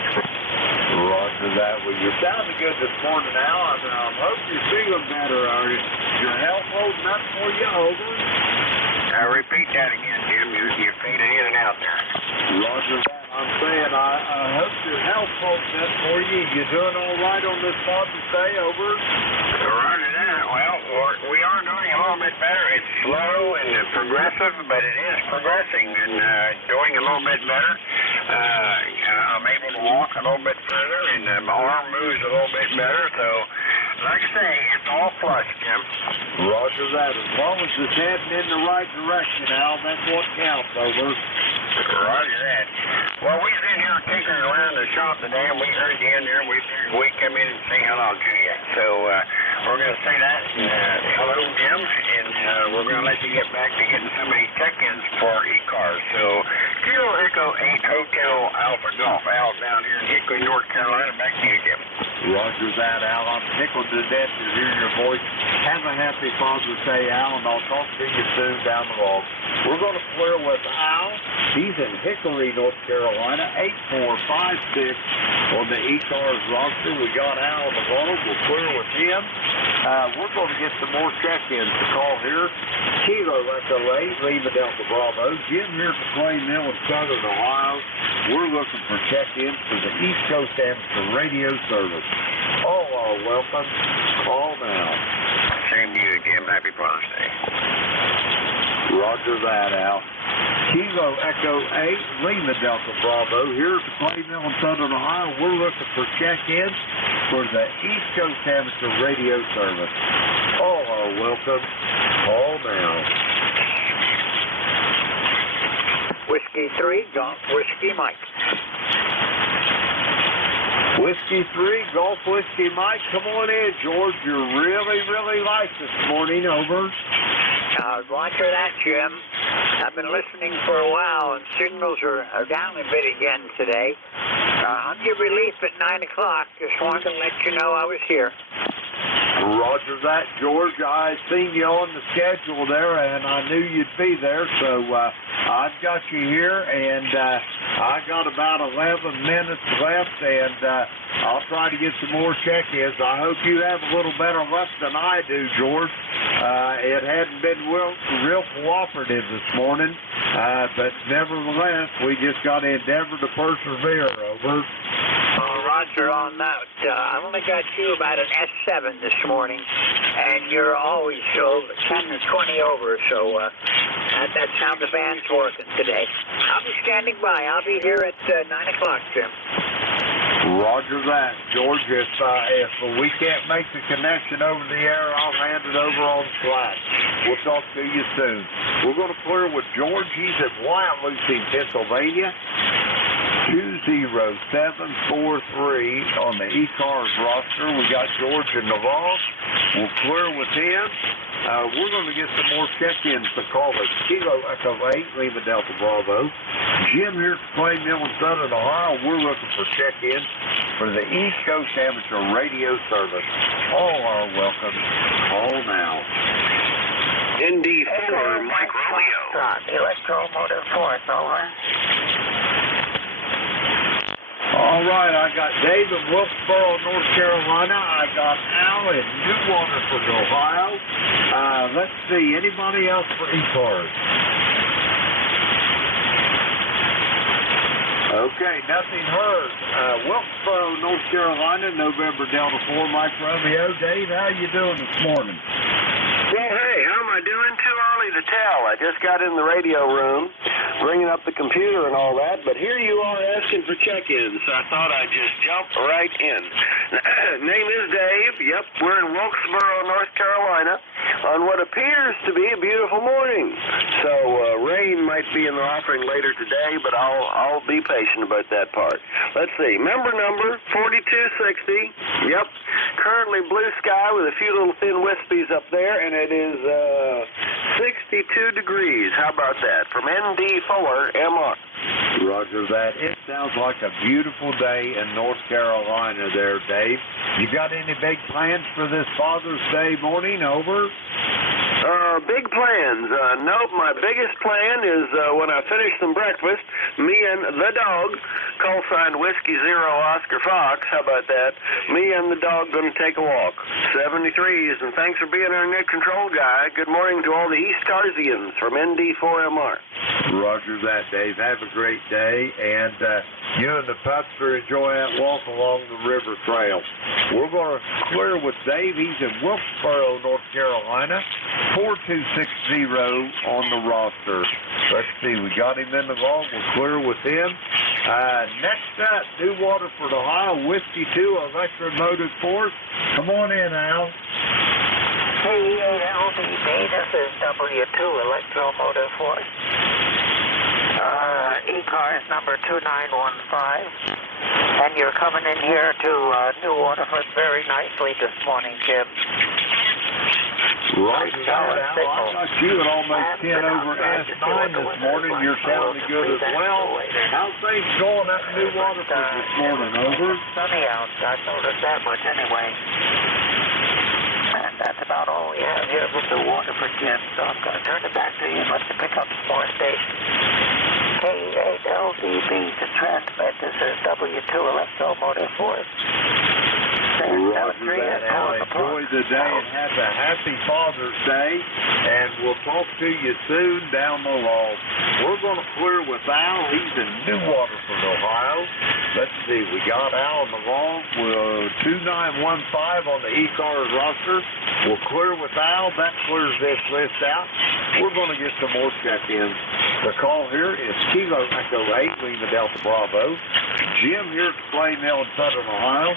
Roger that. Well, you're sounding good this morning, Al. I hope you're feeling better. Are your health holding up for you? Over. Repeat that again, Jim. You faded in and out there. Roger that. I'm saying I hope your health holds up for you. You doing all right on this Father's Day? Over. Roger that. Well, we are doing a little bit better. It's slow and progressive, but it is progressing and doing a little bit better. I'm able to walk a little bit further, and my arm moves a little bit better. So, like I say, it's all plus, Jim. Roger that. As long as it's heading in the right direction, Al, that's what counts. Over. Roger that. Well, we've been here tinkering around the shop today, and we heard you in there. We figured we'd come in and say hello to you. So we're going to say that, and hello, Jim, and we're going to let you get back to getting some of these check-ins for ECARS. So Kilo Echo 8 Hotel Alpha Golf. Al down here in Hickory, North Carolina. Back to you, Jim. Roger that, Al. I'm tickled to death to hear your voice. Have a happy Father's Day, Al, and I'll talk to you soon down the road. We're going to clear with Al. He's in Hickory, North Carolina, 8456 on the ECARS roster. We got Al on the road. We'll clear with him. We're going to get some more check-ins to call here. Kilo Echo 8, Lima Delta Bravo. Jim here from Plainville in Southern Ohio. We're looking for check-ins for the East Coast Amateur Radio Service. All are welcome. Call now. Same to you, Jim. Happy Father's Day. Roger that, Al. Kilo Echo 8, Lima Delta Bravo. Here at the Clay Mill in Southern Ohio, we're looking for check-ins for the East Coast Amateur Radio Service. All are welcome. Call now. Whiskey 3, Golf Whiskey Mike. Whiskey 3, Golf Whiskey Mike. Come on in, George. You're really light this morning. Over. Roger that, Jim. I've been listening for a while, and signals are down a bit again today. I'll give relief at 9 o'clock. Just wanted to let you know I was here. Roger that, George. I seen you on the schedule there, and I knew you'd be there, so I've got you here, and I got about 11 minutes left, and I'll try to get some more check-ins. I hope you have a little better luck than I do, George. It hadn't been real cooperative this morning, but nevertheless, we just got to endeavor to persevere. Over. Roger on that. I only got you about an S7 this morning, and you're always 10 to 20 over, so that's how the band's working today. I'll be standing by. I'll be here at 9 o'clock, Jim. Roger that, George. If we can't make the connection over the air, I'll hand it over on Slack. We'll talk to you soon. We're going to clear with George. He's in Wyoming, Pennsylvania. 20743 on the ECARS roster. We got George in the vault. We'll clear with him. We're going to get some more check-ins to call us. Kilo Echo 8, Lima Delta Bravo. Jim here at the Clay Mill in Southern Ohio. We're looking for check-ins for the East Coast Amateur Radio Service. All are welcome. Call now. ND4, Mike Romeo. Electromotive Force, over. All right, I got Dave in Wilkesboro, North Carolina. I got Al in New Waterford, Ohio. Let's see, anybody else for ECARS? Okay, nothing heard. Wilkesboro, North Carolina, November Delta 4, Mike Romeo. Dave, how you doing this morning? Well, hey, how am I doing? Too early to tell. I just got in the radio room, bringing up the computer and all that, but here you are asking for check-ins, so I thought I'd just jump right in. Name is Dave. Yep, we're in Wilkesboro, North Carolina, on what appears to be a beautiful morning. So rain might be in the offering later today, but I'll be patient about that part. Let's see. Member number 4260. Yep. Currently blue sky with a few little thin wispies up there, and it is 62 degrees. How about that? From ND4MR. Roger that. It sounds like a beautiful day in North Carolina there, Dave. You got any big plans for this Father's Day morning? Over. Big plans. Nope, my biggest plan is when I finish some breakfast, me and the dog, call sign Whiskey Zero Oscar Fox, how about that? Me and the dog going to take a walk. 73s, and thanks for being our net control guy. Good morning to all the East Carsians from ND4MR. Roger that, Dave. Have a great day, and you and the pups are enjoying that walk along the river trail. We're going to clear with Dave. He's in Wilkesboro, North Carolina. 4260 on the roster. Let's see, we got him in the vault. We'll clear with him. Next up, New Waterford, Ohio, Whiskey 2, Electromotive Force. Come on in, Al. Hey, LDB, this is W2 Electromotive Force. ECARS number 2915. And you're coming in here to New Waterford very nicely this morning, Jim. Right, Al. I got you at almost 10 over S9 this morning. You're sounding good as well. How's things going up in New Waterford this morning? Over. It's sunny out. I noticed that much anyway. And that's about all we have here with the Waterford, Jim. So I'm going to turn it back to you and let you pick up some more stations. K8LDB to transmit. This is W2 Electromotive Force. Roger that, Al. Enjoy the day and have a happy Father's Day, and we'll talk to you soon down the log. We're going to clear with Al. He's in New Waterford, Ohio. Let's see, we got Al on the log with 2915 on the ECARS roster. We'll clear with Al. That clears this list out. We're going to get some more check-ins The call here is Kilo Echo 8, Lima Delta Bravo. Jim here at Clay Mill in Southern Ohio.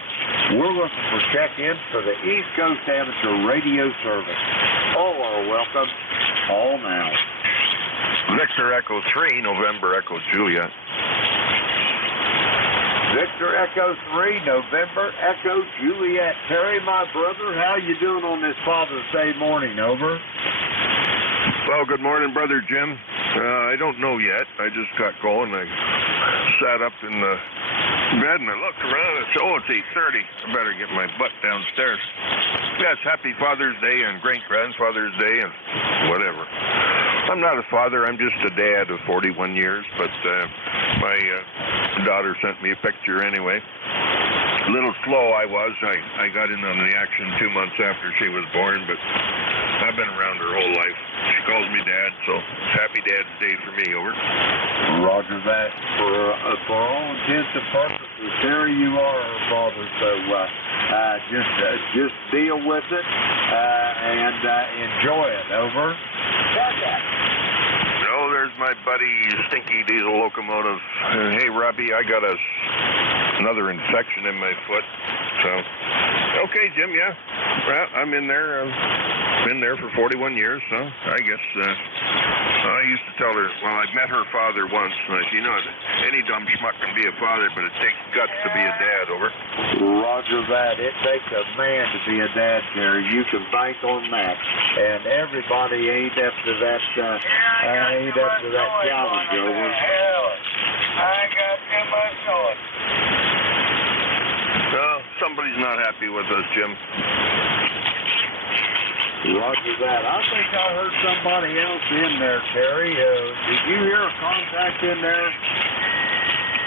We're looking for check-ins for the East Coast Amateur Radio Service. All are welcome. All now. Victor Echo 3, November Echo Juliet. Victor Echo 3, November Echo Juliet. Terry, my brother, how you doing on this Father's Day morning? Over. Well, good morning, Brother Jim. I don't know yet. I just got going. I sat up in the bed and I looked around and said, it's 8:30. I better get my butt downstairs. Yes, happy Father's Day and great grandfather's Day and whatever. I'm not a father. I'm just a dad of 41 years, but my daughter sent me a picture anyway. A little slow I was. I got in on the action 2 months after she was born, but I've been around her whole life. She calls me Dad, so happy Dad's Day for me, over. Roger that. For all intents and purposes, Terry, you are her father, so just deal with it and enjoy it, over. No, there's my buddy Stinky Diesel Locomotive. Hey, Robbie, I got another infection in my foot, so... Okay, Jim, yeah. Well, I'm in there. I've been there for 41 years, so I guess I used to tell her, well, I met her father once. You know, any dumb schmuck can be a father, but it takes guts to be a dad, over. Roger that. It takes a man to be a dad, Terry. You can bank on that. And everybody ain't up to that challenge, over. I got too much noise. Somebody's not happy with us, Jim. Roger that. I think I heard somebody else in there, Terry. Did you hear a contact in there?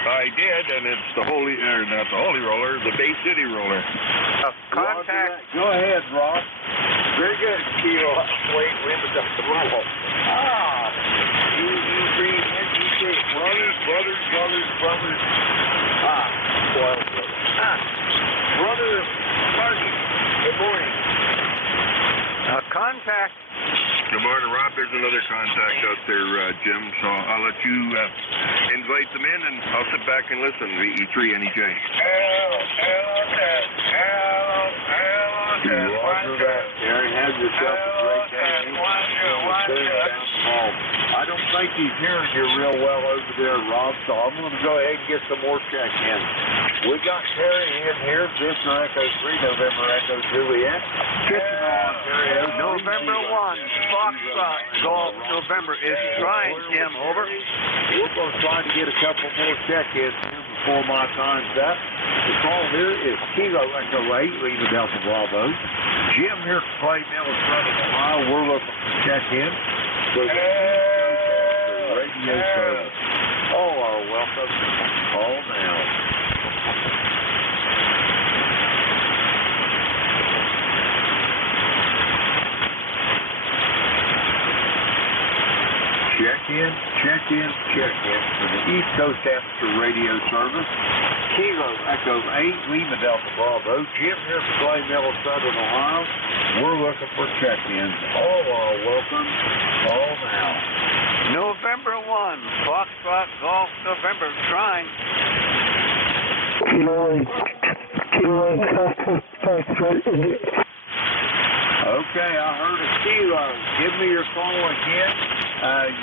I did, and it's the not the Holy Roller, the Bay City Roller. Contact. Go ahead, Rob. Very good. Kilo, wait, Lima Delta Bravo. NJ2US. Brothers. Well, Brother Marty, good morning. Contact. Good morning, Rob. There's another contact out there, Jim, so I'll let you invite them in, and I'll sit back and listen. VE3 NEJ. Roger that. Aaron, have yourself a great day. I don't think he's hearing you real well over there, Rob, so I'm going to go ahead and get some more check-in. We got Terry in here, Victor Echo 3, November Echo Juliet. Kitchen on, Terry. November 1, Foxtrot, Golf, November is trying, Jim, over. We're going to try to get a couple more check-ins before my time's up. The call here is Kilo Echo 8, Lima Delta Bravo. Jim here from Clay Mill in Southern Ohio. We're looking for check-in for the radio service. All are welcome. All now. Check in for the East Coast Amateur Radio Service. Kilo Echo 8, Lima Delta Bravo. Jim here from Clay Mill in Southern Ohio. We're looking for check-ins. All are welcome. All now. November 1, Foxtrot, Golf, November, trying. Okay, I heard a Kilo. Give me your call again.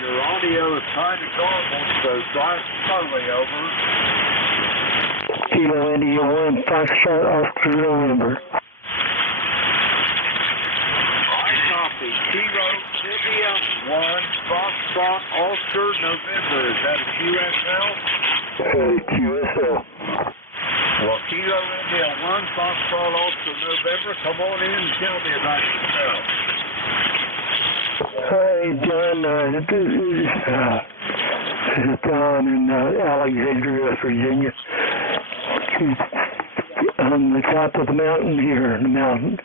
Your audio is kind of garbled, so try it slowly, over. Kilo India 1, Foxtrot, Oscar, November. I copy. Kilo India 1, Foxtrot, Oscar, November. Is that a QSL? QSL. Well, Kilo India 1, Foxtrot, Oscar, November. Come on in and tell me about yourself. Hi, John. This is Don in Alexandria, Virginia. On the top of the mountain here in the mountain.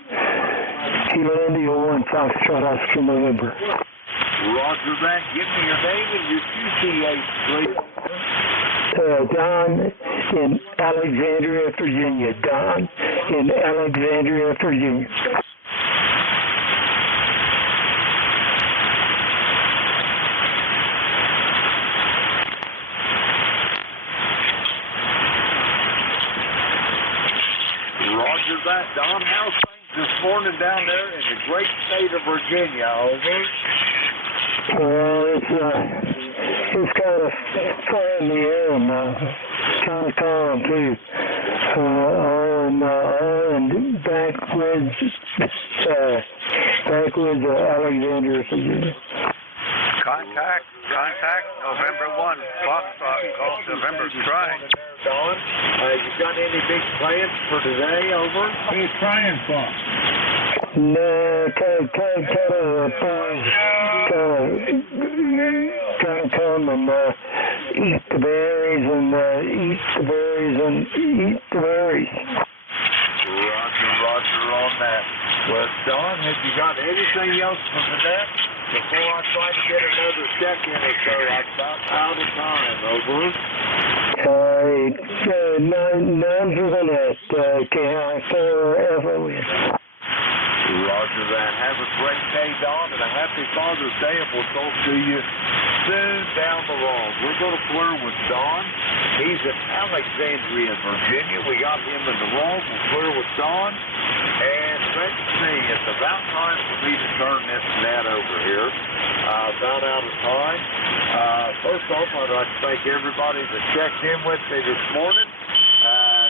Kilo India 1, Foxtrot, Oscar, November. Roger that. Give me your name and your QCH, please. Don in Alexandria, Virginia. Don in Alexandria, Virginia. Roger that, Don. How's things this morning down there in the great state of Virginia? Over. Well, it's kind of far in the air and kind of calm too. And backwoods Alexandria, Virginia. Contact, November 1, Foxtrot, call November strike. Don, you got any big plans for today, over? Who's trying for? No, kind of come and eat the berries and eat the berries. Roger on that. Well, Don, have you got anything else for today? Before I try to get another check-in or so, I'm about out of time. Over. None for the net. KI4FON. Roger that. Have a great day, Don, and a happy Father's Day, and we'll talk to you soon down the road. We're going to flirt with Don. He's in Alexandria, Virginia. We got him in the room. We'll flirt with Don. And let's see, it's about time for me to turn this net over here. About out of time. First off, I'd like to thank everybody that checked in with me this morning.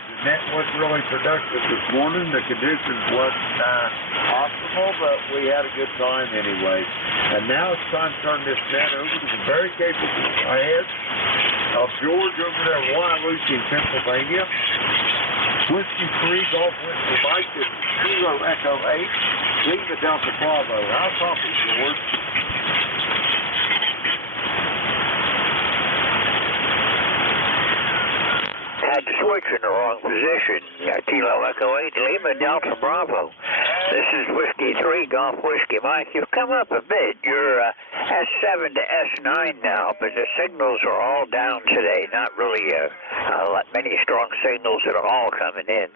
The net wasn't really productive this morning. The conditions wasn't optimal, but we had a good time anyway. And now it's time to turn this net over to the very capable hands of George over there in Wyalusing, Pennsylvania. Whiskey 3, Golf Whiskey Mike, this is Kilo Echo 8, Lima Delta Bravo. How copy, George? Had to switch in the wrong position. Kilo Echo 8, Lima Delta Bravo. This is Whiskey 3, Golf Whiskey Mike. You've come up a bit. You're S7 to S9 now, but the signals are all down today. Not really many strong signals at all coming in.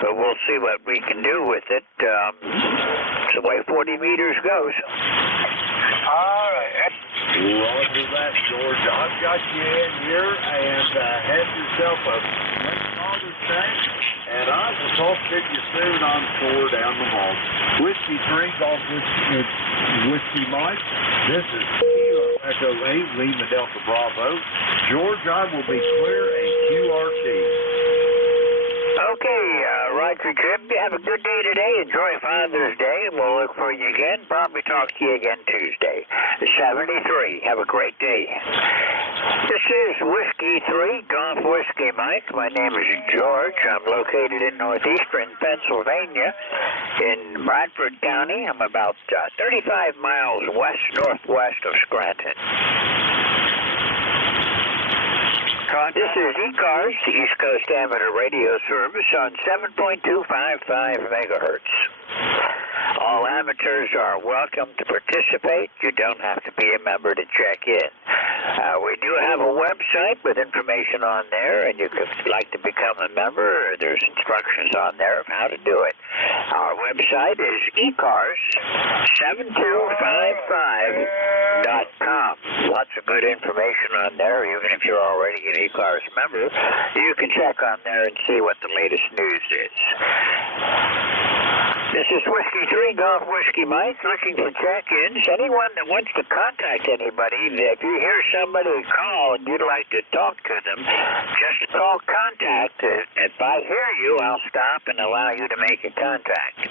But we'll see what we can do with it. It's the way 40 meters goes. All right. Roger that, George. I've got you in here, and have yourself a great Father's Day. And I will talk to you soon on tour down the hall. Whiskey 3, Golf Whiskey Mike. This is Kilo Echo 8, Lima Delta Bravo. George, I will be clear and QRT. Okay, Roger Jim, have a good day today. Enjoy Father's Day, and we'll look for you again. Probably talk to you again Tuesday. 73. Have a great day. This is Whiskey 3, Golf Whiskey Mike. My name is George. I'm located in northeastern Pennsylvania in Bradford County. I'm about 35 miles northwest of Scranton. This is ECARS, the East Coast Amateur Radio Service on 7.255 megahertz. All amateurs are welcome to participate. You don't have to be a member to check in. We do have a website with information on there, and if you'd like to become a member, there's instructions on there of how to do it. Our website is ECARS7255.com. Lots of good information on there. Even if you're already an ECARS member, you can check on there and see what the latest news is. This is Whiskey 3, Golf Whiskey Mike, looking for check-ins. Anyone that wants to contact anybody, if you hear somebody call and you'd like to talk to them, just call contact. If I hear you, I'll stop and allow you to make a contact.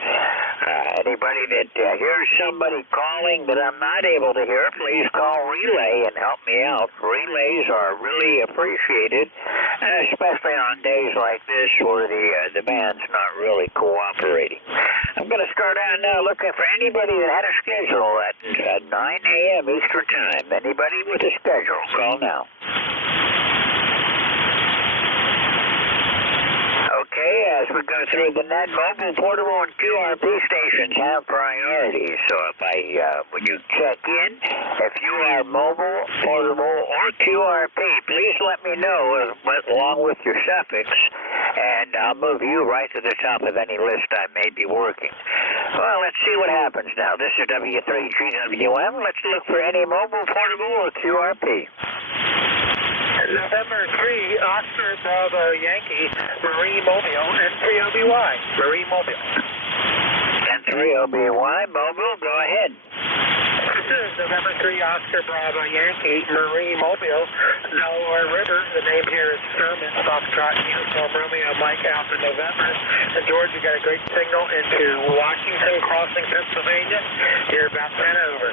Anybody that hears somebody calling that I'm not able to hear, please call Relay and help me out. Relays are really appreciated, especially on days like this where the band's not really cooperating. I'm going to start out now looking for anybody that had a schedule at 9 a.m. Eastern Time. Anybody with a schedule, call now. Okay, as we go through the net, mobile, portable, and QRP stations have priority. So when you check in, if you are mobile, portable, or QRP, please let me know along with your suffix, and I'll move you right to the top of any list I may be working. Well, let's see what happens now. This is W3GWM. Let's look for any mobile, portable, or QRP. November 3, Oscar Bravo Yankee, Marie Mobile, N3OBY, Marie Mobile. N3OBY, Mobile, go ahead. This is November 3, Oscar Bravo Yankee, Marie Mobile, Delaware River. The name here is Sherman, Foxtrot, Uniform Romeo, Mike Alpha, November. And George, you got a great signal into Washington, crossing Pennsylvania. You're about 10 over.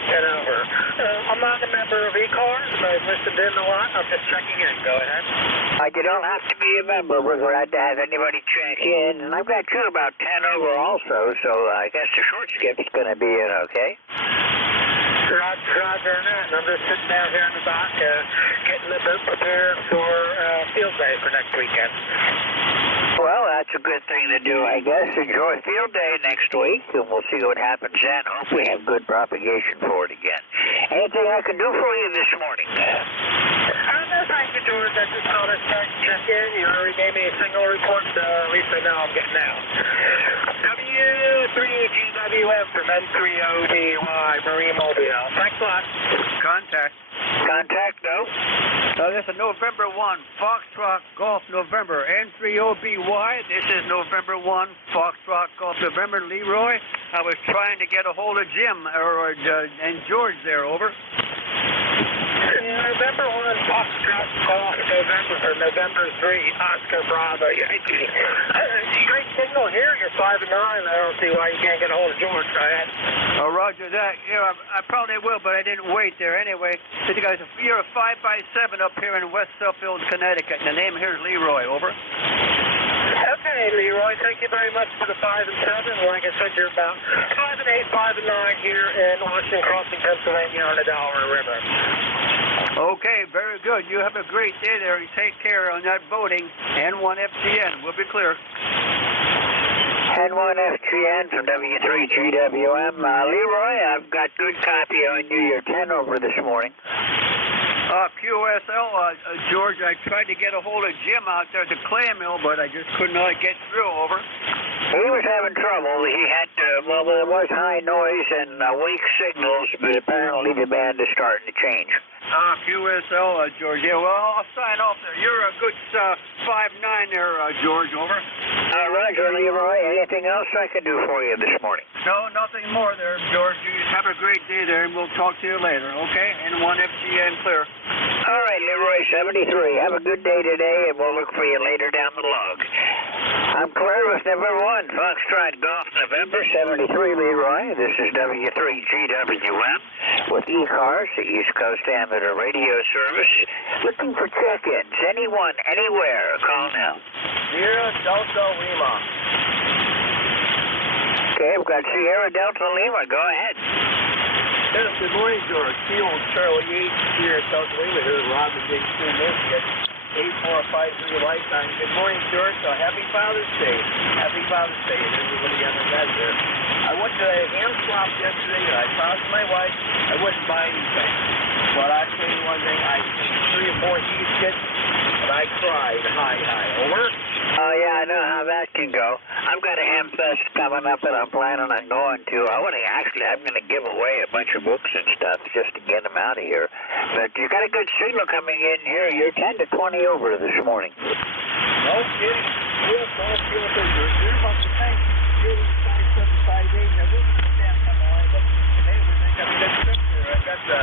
I'm not a member of ECARS, but I've listened in a lot. I'm just checking in. Go ahead. You don't have to be a member. We're glad to have anybody check in. And I've got you about 10 over also, so I guess the short skip's going to be in, okay? Roger on that. And I'm just sitting down here in the dock, getting the boat prepared for field day for next weekend. Well, that's a good thing to do, I guess. Enjoy field day next week, and we'll see what happens then. Hope we have good propagation for it again. Anything I can do for you this morning? No, thank you, George. I just thought I'd check in. You already gave me a signal report, so at least I know I'm getting out. W3GWM from N3ODY, Marie Mobile. Thanks a lot. Contact. Contact, no? This is November 1, Foxtrot Golf November, N3OBY. This is November 1, Foxtrot Golf November, Leroy. I was trying to get a hold of Jim and George there, over. November 1, Foxtrot Golf November, or November 3, Oscar Bravo Yankee. Great signal here. You're 5 and 9. I don't see why you can't get a hold of George. Go ahead. Oh, roger that. Yeah, I probably will, but I didn't wait there anyway. You're a 5x7 up here in West Suffield, Connecticut, and the name here is Leroy, over. Okay, Leroy, thank you very much for the 5 and 7. Like I said, you're about 5 and 8, 5 and 9 here in Washington Crossing, Pennsylvania on the Delaware River. Okay, very good. You have a great day there. You take care on that boating. N1FGN, we'll be clear. N1FGN from W3GWM. Leroy, I've got good copy on you. You're 10 over this morning. QSL, George, I tried to get a hold of Jim out there at the clay mill, but I just could not get through, over. He was having trouble. He had, there was high noise and weak signals, but apparently the band is starting to change. QSL, George. Yeah, well, I'll sign off there. You're a good 5'9" there, George, over. Roger, Leroy. Anything else I can do for you this morning? No, nothing more there, George. You have a great day there, and we'll talk to you later, okay? N1FGN clear. All right, Leroy, 73. Have a good day today, and we'll look for you later down the log. I'm clear with number 1, Foxtrot Golf November, 73, Leroy. This is W3GWM with ECARS, the East Coast Amateur Radio Service. Looking for check-ins. Anyone, anywhere. Call now. Sierra Delta Lima. Okay, we've got Sierra Delta Lima. Go ahead. Yes, good morning, George. Kilo Charlie 8, Sierra Delta Lima. Here's Rob and J2 Michigan. 8453 Lifetime. Good morning, George. So happy Father's Day. Happy Father's Day to everybody on the net there. I went to a ham swap yesterday. I promised my wife I wouldn't buy anything. But I'll tell you one thing. I ate 3 or 4 cheese kits, and I cried. Hi. Over? Oh, yeah, I know how that can go. I've got a ham fest coming up that I'm planning on going to. I'm going to give away a bunch of books and stuff just to get them out of here. But you got a good signal coming in here. You're 10 to 20 over this morning. No kidding. Yes, all feel good. You're about the same. 5758. I didn't understand some of but hey, we make a good trip there. I got the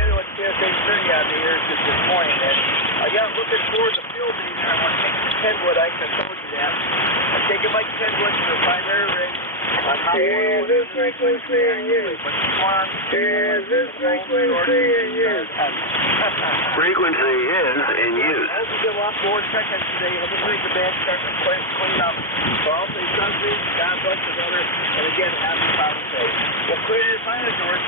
TSA 30 out here this morning, and I'm looking forward to field day there. I'm taking the Kenwood. I told you that. I'm taking my Kenwood for a primary rig. Is this frequency in use? Is this frequency in use? Frequency is in use. I hope we get a lot more check-ins today. Let me think the band's starting to clean up. So I'll say something, God bless the brother, and again, happy Father's Day. Well, clear your final, George,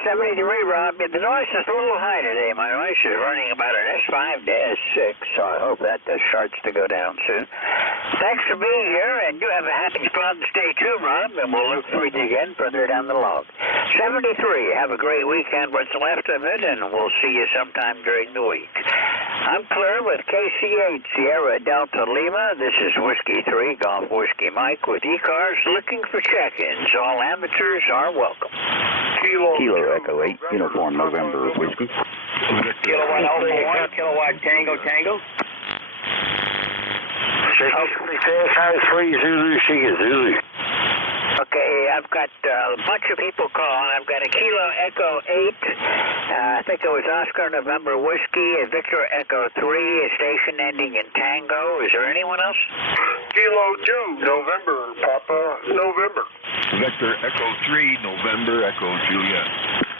73, Rob. The noise is a little high today. My noise is running about an S5 to S6, so I hope that starts to go down soon. Thanks for being here, and you have a happy Father's Day too, Rob, and we'll look for you again further down the log. 73, have a great weekend, what's left of it, and we'll see you sometime during the week. I'm clear with KC8, Sierra Delta Lima. This is Whiskey 3, Golf Whiskey Mike with ECARS, looking for check-ins. All amateurs are welcome. Kilo Echo 8, Uniform November Whiskey. Kilowatt Alpha 1, Kilowatt Tango Tango. Free Zulu, Shiga Zulu. Okay, I've got a bunch of people calling. I've got a Kilo Echo 8. I think it was Oscar November Whiskey, a Victor Echo 3, a station ending in Tango. Is there anyone else? Kilo 2, November, Papa, November. Victor Echo 3, November Echo Juliet.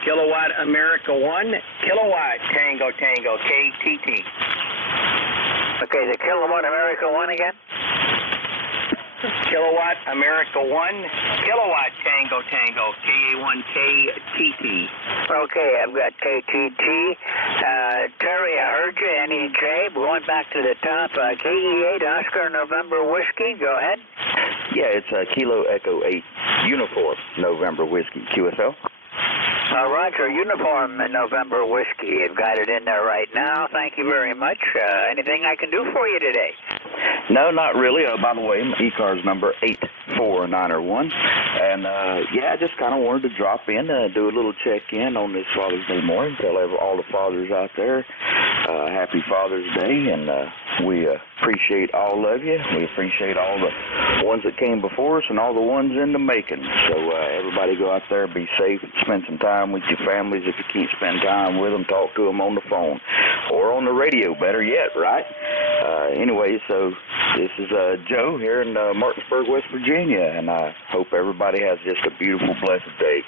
Kilowatt America 1, Kilowatt Tango Tango, KTT. Okay, the Kilowatt America 1 again? Kilowatt America 1, Kilowatt Tango Tango, KA1KTT. Okay, I've got KTT. Terry, I heard you. NEJ, going back to the top. KE8, Oscar November Whiskey, go ahead. Yeah, it's Kilo Echo 8, Uniform November Whiskey, QSL. Roger, Uniform November Whiskey. You've got it in there right now. Thank you very much. Anything I can do for you today? No, not really. By the way, ECARS number 84901. And, yeah, I just kind of wanted to drop in, do a little check-in on this Father's Day morning, tell all the fathers out there happy Father's Day, and we appreciate all of you. We appreciate all the ones that came before us and all the ones in the making. So everybody go out there, be safe, spend some time with your families. If you can't spend time with them, talk to them on the phone or on the radio, better yet, right? Anyway, so this is Joe here in Martinsburg, West Virginia, and I hope everybody has just a beautiful, blessed day.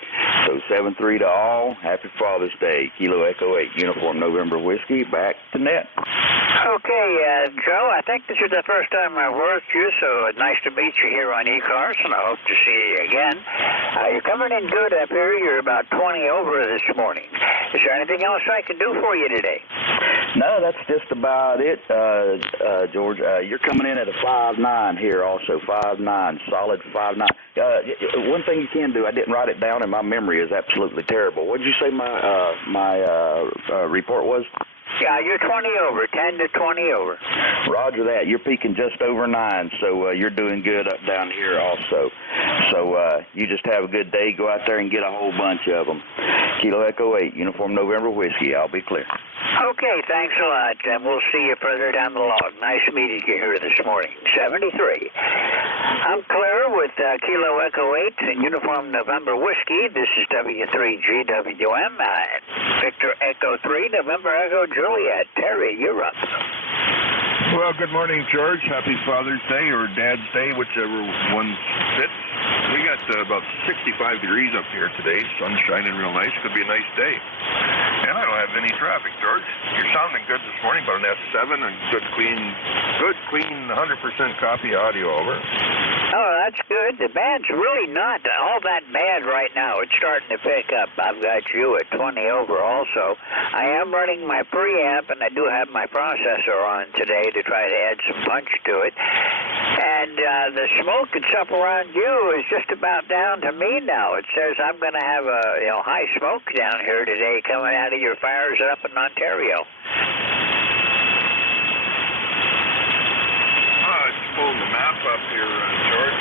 So 7-3 to all. Happy Father's Day. Kilo Echo 8, Uniform November Whiskey, back to net. Okay, Joe, I think this is the first time I've worked you, so it's nice to meet you here on ECARS, and I hope to see you again. You're coming in good up here. You're about 20 over this morning. Is there anything else I can do for you today? No, that's just about it, George. You're coming in at a 5.9 here also, 5.9, solid 5.9. One thing you can do, I didn't write it down, and my memory is absolutely terrible. What did you say my report was? Yeah, you're 20 over, 10 to 20 over. Roger that. You're peaking just over 9, so you're doing good up down here also. So you just have a good day. Go out there and get a whole bunch of them. Kilo Echo 8, Uniform November Whiskey. I'll be clear. Okay, thanks a lot, and we'll see you further down the log. Nice meeting you here this morning. 73. I'm clear with Kilo Echo 8 and Uniform November Whiskey. This is W3GWM. Victor Echo 3, November Echo Juliet. Terry, you're up. Well, good morning, George. Happy Father's Day or Dad's Day, whichever one fits. We got about 65 degrees up here today. Sun's shining real nice. Could be a nice day. And I don't have any traffic, George. You're sounding good this morning, about an S7 and good, clean, 100% copy audio over. Oh, that's good. The band's really not all that bad right now. It's starting to pick up. I've got you at 20 over also. I am running my preamp, and I do have my processor on today to try to add some punch to it. And the smoke that's up around you is just about down to me now. It says I'm going to have a high smoke down here today coming out of your fires up in Ontario. It's pulling the map up here, George.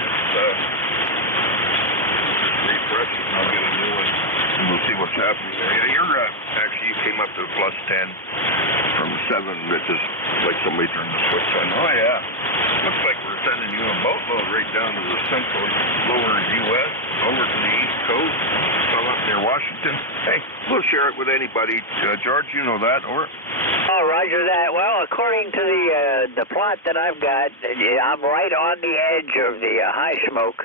It's refreshing. I'll get a new one, and we'll see what's happening there. Yeah, actually, you came up to plus 10 from 7. That just like somebody turned the switch on. Oh, yeah. Looks like we're sending you a boatload right down to the central lower U.S., over to the East Coast, up near Washington. Hey, we'll share it with anybody. George, you know that, or? Oh, roger that. Well, according to the plot that I've got, I'm right on the edge of the high smoke,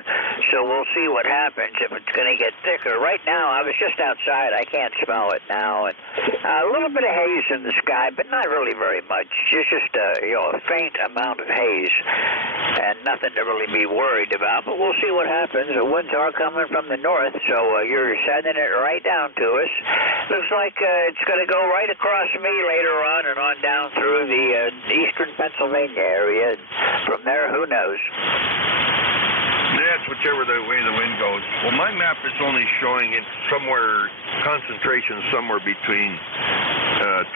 so we'll see what happens if it's going to get thicker. Right now, I was just outside. I can't smell it now. And a little bit of haze in the sky, but not really very much. It's just a faint amount of haze and nothing to really be worried about, but we'll see what happens. The winds are coming from the north, so you're sending it right down to us. Looks like it's going to go right across me later on and on down through the eastern Pennsylvania area. From there, who knows? That's whichever way the wind goes. Well, my map is only showing it somewhere, concentration somewhere between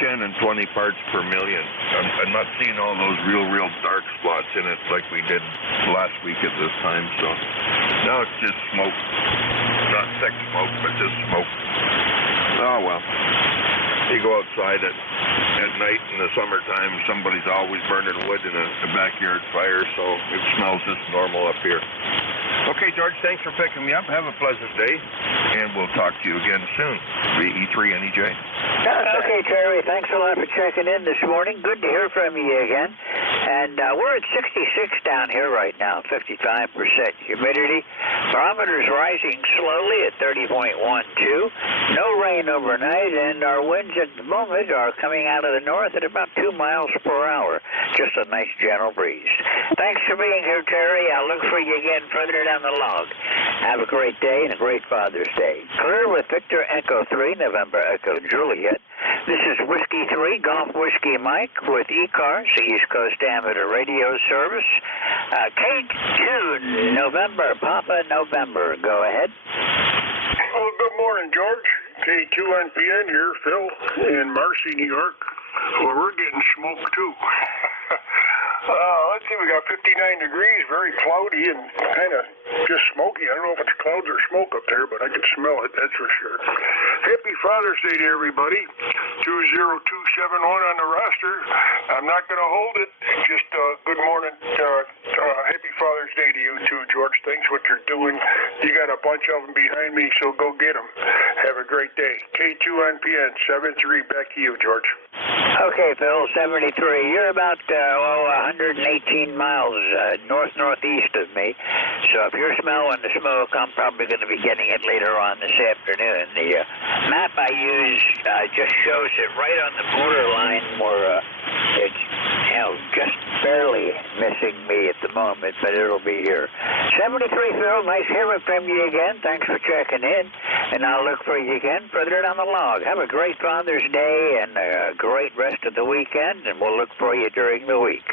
10 and 20 parts per million. I'm not seeing all those real dark spots in it like we did last week at this time. So now it's just smoke. Not thick smoke, but just smoke. Oh, well. You go outside at night in the summertime, somebody's always burning wood in a backyard fire, so it smells just normal up here. Okay, George, thanks for picking me up. Have a pleasant day, and we'll talk to you again soon. E3NEJ. Okay, Terry, thanks a lot for checking in this morning. Good to hear from you again. And we're at 66 down here right now, 55% humidity. Barometer's rising slowly at 30.12. No rain overnight, and our winds at the moment are coming out of the north at about 2 miles per hour. Just a nice gentle breeze. Thanks for being here, Terry. I'll look for you again further down the log. Have a great day and a great Father's Day. Clear with Victor Echo 3, November Echo Juliet. This is Whiskey 3, Golf Whiskey Mike with ECARS, the East Coast Amateur Radio Service. K2, November, Papa November. Go ahead. Oh, good morning, George. K2NPN here, Phil, in Marcy, New York. Well, we're getting smoked, too. Let's see, we got 59 degrees, very cloudy and kind of just smoky. I don't know if it's clouds or smoke up there, but I can smell it, that's for sure. Happy Father's Day to everybody. 20271 on the roster. I'm not going to hold it. Just good morning. Happy Father's Day to you, too, George. Thanks what you're doing. You got a bunch of them behind me, so go get them. Have a great day. K2NPN 73, back to you, George. Okay, Phil, 73. You're about 118 miles northeast of me. So if you're smelling the smoke, I'm probably going to be getting it later on this afternoon. The map I use just shows it right on the borderline where it's just barely missing me at the moment, but it'll be here. 73, Phil. Nice hearing from you again. Thanks for checking in, and I'll look for you again further down the log. Have a great Father's Day and a great rest of the weekend, and we'll look for you during the week.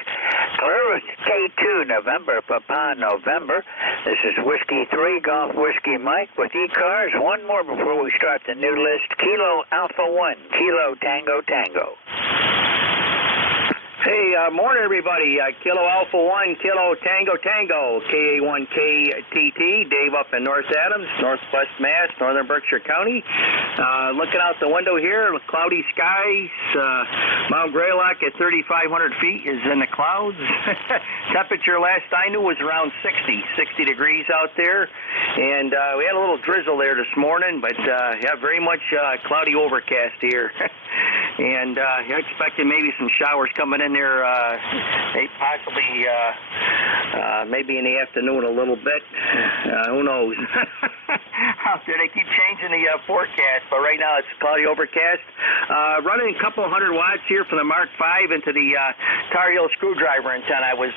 Clear K2, November, Papa November. This is Whiskey 3, Golf Whiskey Mike with ECARS. One more before we start the new list. Kilo Alpha 1, Kilo Tango Tango. Hey, morning, everybody. Kilo Alpha 1, Kilo Tango Tango, KA1KTT, Dave up in North Adams, Northwest Mass, Northern Berkshire County. Looking out the window here, cloudy skies. Mount Greylock at 3,500 feet is in the clouds. Temperature last I knew was around 60 degrees out there. And we had a little drizzle there this morning, but yeah, very much cloudy overcast here. And expecting maybe some showers coming in there, possibly maybe in the afternoon a little bit. Who knows? Out there, they keep changing the forecast, but right now it's cloudy overcast. Running a couple 100 watts here from the Mark V into the Tar Heel screwdriver antenna. I was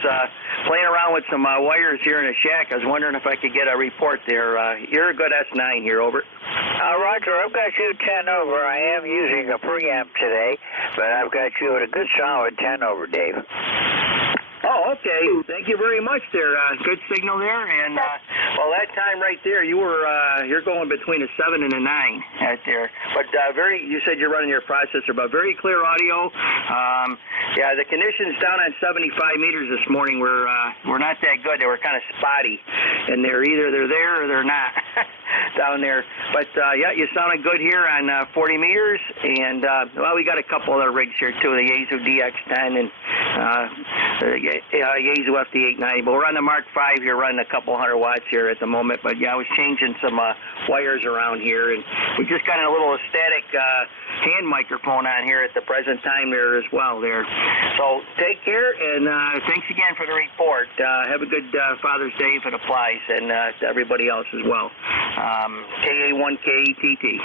playing around with some wires here in the shack. I was wondering if I could get a report there. You're a good S9 here, over. Roger, I've got you 10 over. I am using a preamp today, but I've got you at a good solid 10 over, Dave. Oh, okay. Thank you very much there. Good signal there. And, well, that time right there, you're going between a 7 and a 9 right there. But you said you're running your processor, but very clear audio. Yeah, the conditions down on 75 meters this morning were not that good. They were kind of spotty. And they're there or they're not down there. But, yeah, you sounded good here on 40 meters. And, well, we got a couple other rigs here, too, the Yaesu DX10 and Yaesu FD890, but we're on the Mark V here, running a couple 100 watts here at the moment. But yeah, I was changing some wires around here, and we just got a little static hand microphone on here at the present time there as well there. So take care, and thanks again for the report. Have a good Father's Day if it applies, and to everybody else as well. KA1KTT.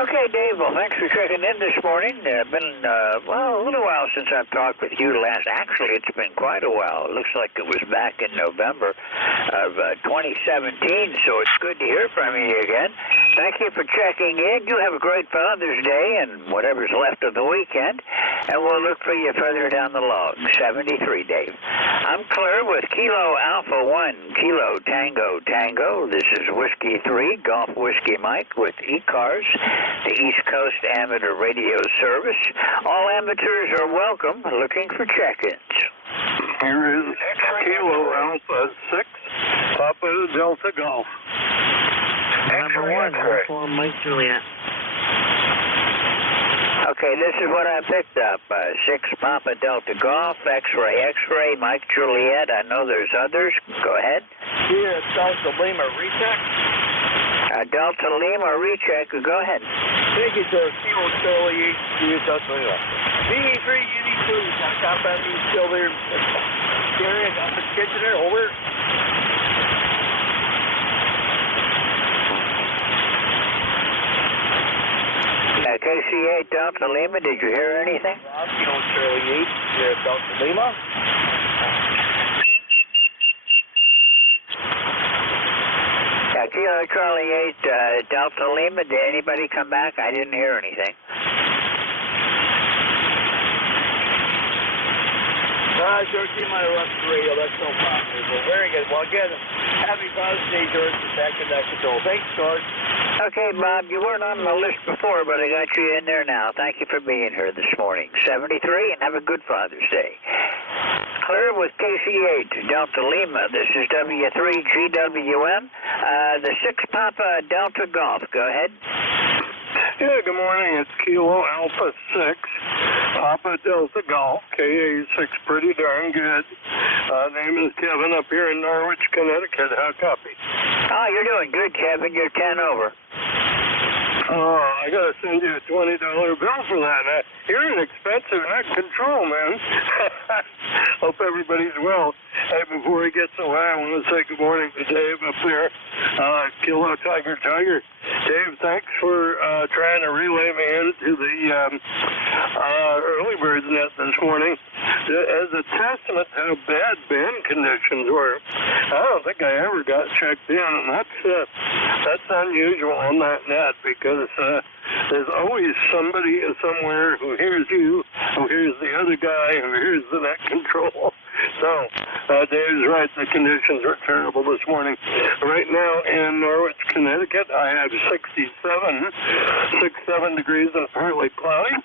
Okay, Dave. Well, thanks for checking in this morning. Been, a little while since I've talked with you last. Actually, it's been quite a while. It looks like it was back in November of 2017, so it's good to hear from you again. Thank you for checking in. You have a great Father's Day and whatever's left of the weekend, and we'll look for you further down the log. 73, Dave. I'm clear with Kilo Alpha 1, Kilo Tango Tango. This is Whiskey 3, Golf Whiskey Mike with ECARS, the East Coast Amateur Radio Service. All amateurs are welcome, looking for check-ins. Here is Kilo Alpha 6, Papa Delta Golf. Number 1, Mike Juliet. Okay, this is what I picked up. 6 Papa Delta Golf, X-ray, Mike Juliet. I know there's others. Go ahead. Here, Delta Lima recheck. Delta Lima recheck. Go ahead. Thank you, sir. Kilo Charlie 8 Delta Lima. BD3, UD2. Compound is still there. Area up in Kitchener. Over. KC8 Delta Lima, did you hear anything? Kilo Charlie 8 here, Delta Lima. Kilo Charlie 8 Delta Lima, did anybody come back? I didn't hear anything. George, you might have left the radio. That's no problem. Well, very good. Well, again, happy Father's Day, George. Back in that control. Thanks, George. Okay, Bob, you weren't on the list before, but I got you in there now. Thank you for being here this morning. 73, and have a good Father's Day. Clear with KC8 Delta Lima. This is W3GWM. The 6 Papa Delta Golf. Go ahead. Yeah, good morning. It's Kilo Alpha 6, Papa Delta Golf, KA6, pretty darn good. Name is Kevin up here in Norwich, Connecticut. How copy? Oh, you're doing good, Kevin. You're 10 over. Oh, I got to send you a $20 bill for that. You're inexpensive, not control, man. Hope everybody's well. Hey, before he gets away, I want to say good morning to Dave up there. Kilo Tiger. Dave, thanks for trying to relay me into the early bird's net this morning. As a testament to how bad band conditions were, I don't think I ever got checked in, and that's unusual on that net because there's always somebody somewhere who hears you, who hears the other guy, who hears the net control. So, Dave's right, the conditions are terrible this morning. Right now in Norwich, Connecticut, I have 67 degrees and partly cloudy.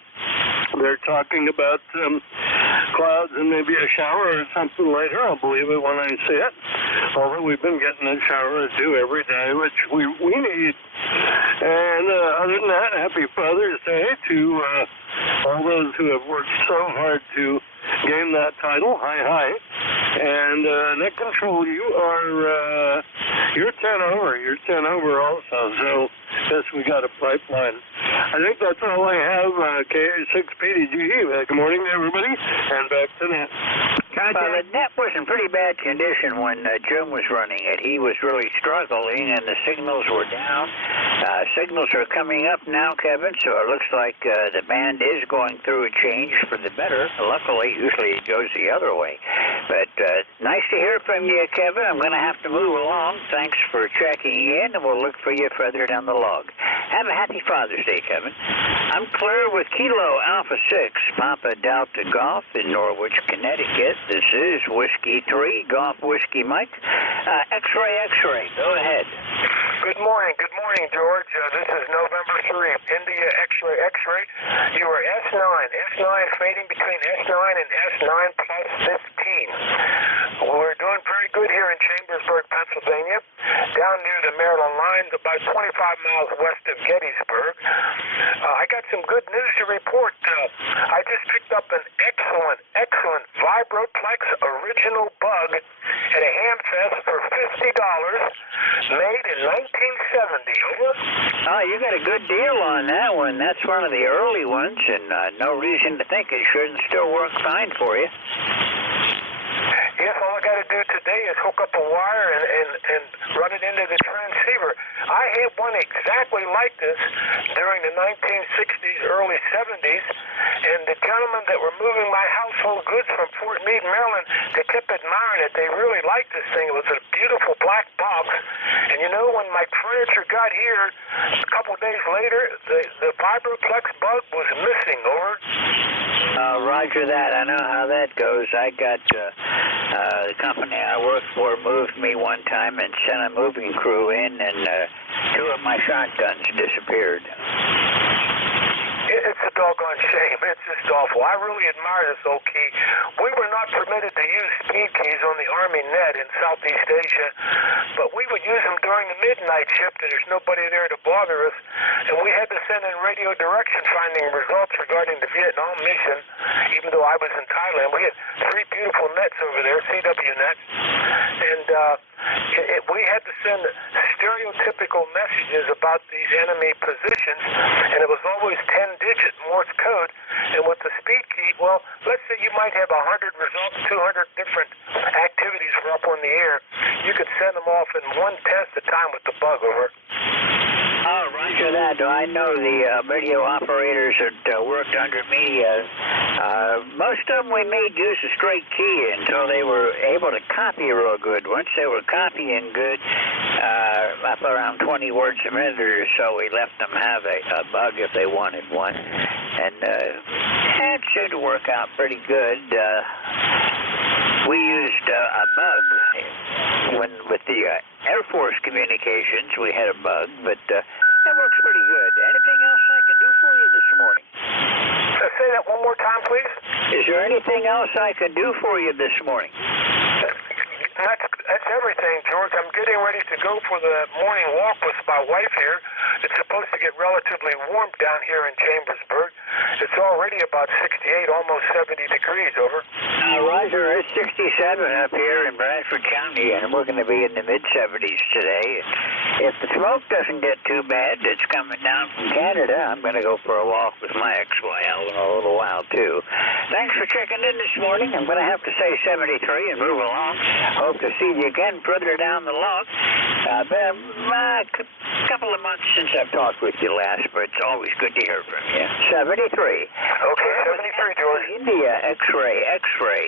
They're talking about clouds and maybe a shower or something later. I'll believe it when I see it. Although we've been getting a shower or two every day, which we need. And other than that, happy Father's Day to all those who have worked so hard to gain that title. Hi. And net control, you're 10 over. You're 10 over also. So guess we got a pipeline. I think that's all I have. KA6PDG. Good morning, everybody, and back to net. The net was in pretty bad condition when Jim was running it. He was really struggling, and the signals were down. Signals are coming up now, Kevin, so it looks like the band is going through a change for the better. Luckily, usually it goes the other way. But nice to hear from you, Kevin. I'm going to have to move along. Thanks for checking in, and we'll look for you further down the log. Have a happy Father's Day, Kevin. I'm clear with Kilo Alpha 6, Papa Delta Golf in Norwich, Connecticut. This is Whiskey 3, Golf Whiskey Mike. X-ray. Go ahead. Good morning, George. This is November 3, India X-ray. You are S9 fading between S9 and S9 plus 15. We're doing very good here in Chambersburg, Pennsylvania, down near the Maryland line, about 25 miles west of Gettysburg. I got some good news to report. I just picked up an excellent Vibroplex original bug at a ham fest for $50, made in 1970. Over. Oh, you got a good deal on that one. That's one of the early ones, and no reason to think it shouldn't still work fine for you. Yes, all I got to do today is hook up a wire and run it into the transceiver. I had one exactly like this during the 1960s, early 70s, and the gentlemen that were moving my household goods from Fort Meade, Maryland, they kept admiring it. They really liked this thing. It was a beautiful black box. And you know, when my furniture got here, a couple days later, the Vibroplex bug was missing. Over. Roger that. I know how that goes. I got the company I worked for moved me one time and sent a moving crew in, and 2 of my shotguns disappeared. It's a doggone shame. It's just awful. I really admire this old key. We were not permitted to use speed keys on the Army net in Southeast Asia, but we would use them during the midnight shift, and there's nobody there to bother us. And we had to send in radio direction finding results regarding the Vietnam mission, even though I was in Thailand. We had 3 beautiful nets over there, CW nets, and we had to send stereotypical messages about these enemy positions, and it was always 10-digit Morse code. And with the speed key, well, let's say you might have 100 results, 200 different activities were up on the air. You could send them off in 1/10 the time with the bug, over. Oh, roger that. I know the radio operators that worked under me. Most of them we made use a straight key until they were able to copy real good. Once they were copying good, up around 20 words a minute or so, we left them have a bug if they wanted one. And it seemed to work out pretty good. We used a bug with the Air Force communications. We had a bug, but it works pretty good. Anything else I can do for you this morning? Say that one more time, please. Is there anything else I can do for you this morning? That's everything, George. I'm getting ready to go for the morning walk with my wife here. It's supposed to get relatively warm down here in Chambersburg. It's already about 68, almost 70 degrees, over. Roger, it's 67 up here in Bradford County, and we're going to be in the mid-70s today. If the smoke doesn't get too bad, it's coming down from Canada. I'm going to go for a walk with my ex-wife in a little while, too. Thanks for checking in this morning. I'm going to have to say 73 and move along. Hope to see you again further down the log. Been a couple of months since I've talked with you last, but it's always good to hear from you. 73. Okay, 73, George. India X-ray.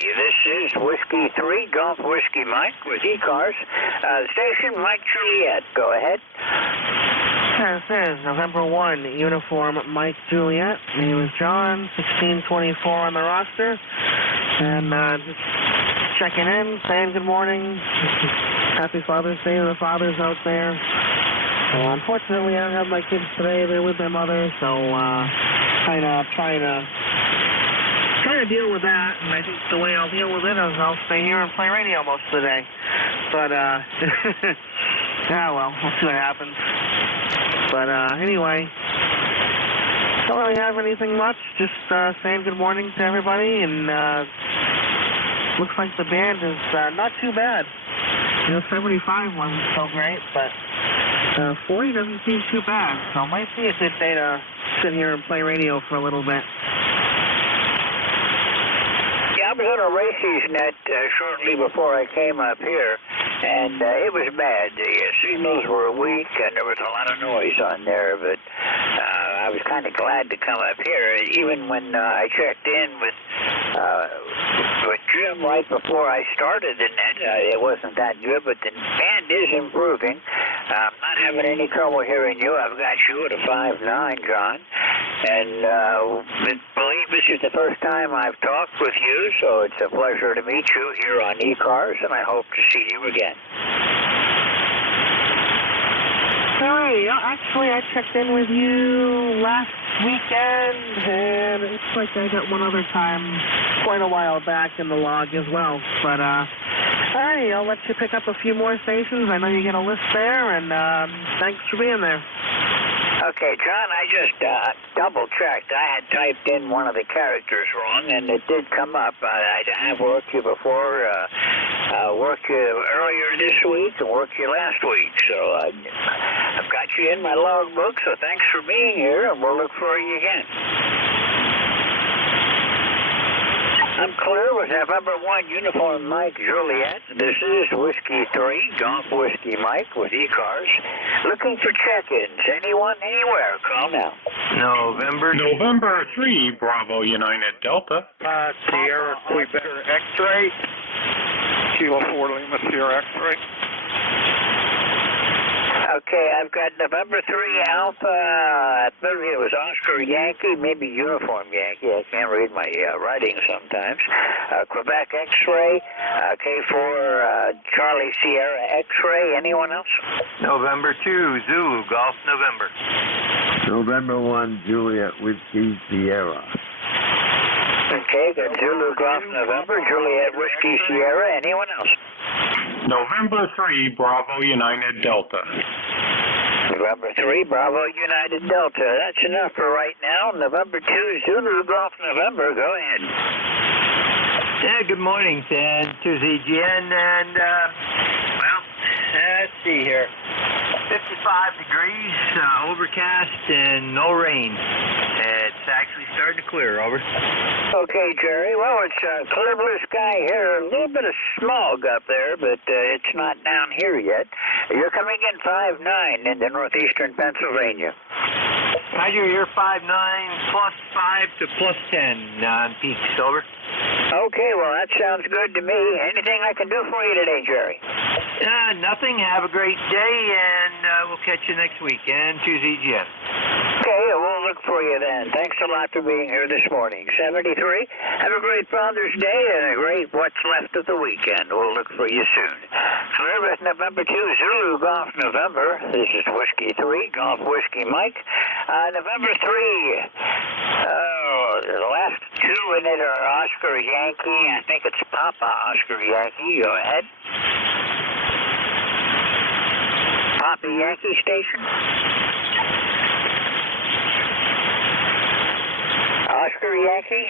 This is Whiskey 3, Golf Whiskey Mike with ECARS. Station Mike Juliet. Go ahead. This is November 1, Uniform Mike Juliet. My name is John, 1624 on the roster. And just checking in, saying good morning. Happy Father's Day to the fathers out there. Unfortunately, I don't have my kids today. They're with their mother, so trying to deal with that. And I think the way I'll deal with it is I'll stay here and play radio most of the day. But, yeah, well, we'll see what happens. But anyway, don't really have anything much. Just saying good morning to everybody, and looks like the band is not too bad. 75 wasn't so great, but 40 doesn't seem too bad. So it might be a good day to sit here and play radio for a little bit. Yeah, I was on a Racy's net shortly before I came up here, and it was bad. The signals were weak, and there was a lot of noise on there, but I was kind of glad to come up here. Even when I checked in with Jim right before I started the net, it wasn't that good, but the band is improving. I'm not having any trouble hearing you. I've got you at a 5.9, John. And believe this is the first time I've talked with you, so it's a pleasure to meet you here on ECARS, and I hope to see you again. Hey, actually, I checked in with you last weekend, and it looks like I got one other time quite a while back in the log as well. But, hey, I'll let you pick up a few more stations. I know you get a list there, and thanks for being there. Okay, John, I just double-checked. I had typed in one of the characters wrong, and it did come up. I have worked you before, worked you earlier this week, and worked you last week. So I've got you in my logbook, so thanks for being here, and we'll look for you again. I'm clear with November 1, Uniform Mike Juliet. This is Whiskey 3, Golf Whiskey Mike with ECARS. Looking for check-ins. Anyone, anywhere, call now. November 3, Bravo United Delta. Sierra Quebec X-ray. Kilo 4 Lima Sierra X-ray. Okay, I've got November 3 Alpha, I believe it was Oscar Yankee, maybe Uniform Yankee. I can't read my writing sometimes. Quebec X-ray, K4 Charlie Sierra X-ray. Anyone else? November 2 Zulu Golf November. November 1 Juliet Whiskey Sierra. Okay, got Zulu Golf November, Juliet Whiskey Sierra. Anyone else? November 3, Bravo United Delta. November 3, Bravo United Delta. That's enough for right now. November 2, Zulu Golf November. Go ahead. Yeah, good morning, Dan. 2ZGN, and, let's see here. 55 degrees, overcast, and no rain. It's actually starting to clear, over. Okay, Jerry. Well, it's clear blue sky here. A little bit of smog up there, but it's not down here yet. You're coming in 5-9 into northeastern Pennsylvania. Roger, you're 5-9, plus 5 to plus 10 on peaks, over. Okay, well, that sounds good to me. Anything I can do for you today, Jerry? Nothing. Have a great day, and we'll catch you next week. And 2ZGS. Okay, we'll look for you then. Thanks a lot for being here this morning. 73, have a great Father's Day and a great what's left of the weekend. We'll look for you soon. Service November 2, Zulu Golf November. This is Whiskey 3, Golf Whiskey Mike. November 3, the last two in it are Oscar Yankee. I think it's Papa Oscar Yankee. Go ahead. Papa Yankee Station. Oscar Yankee.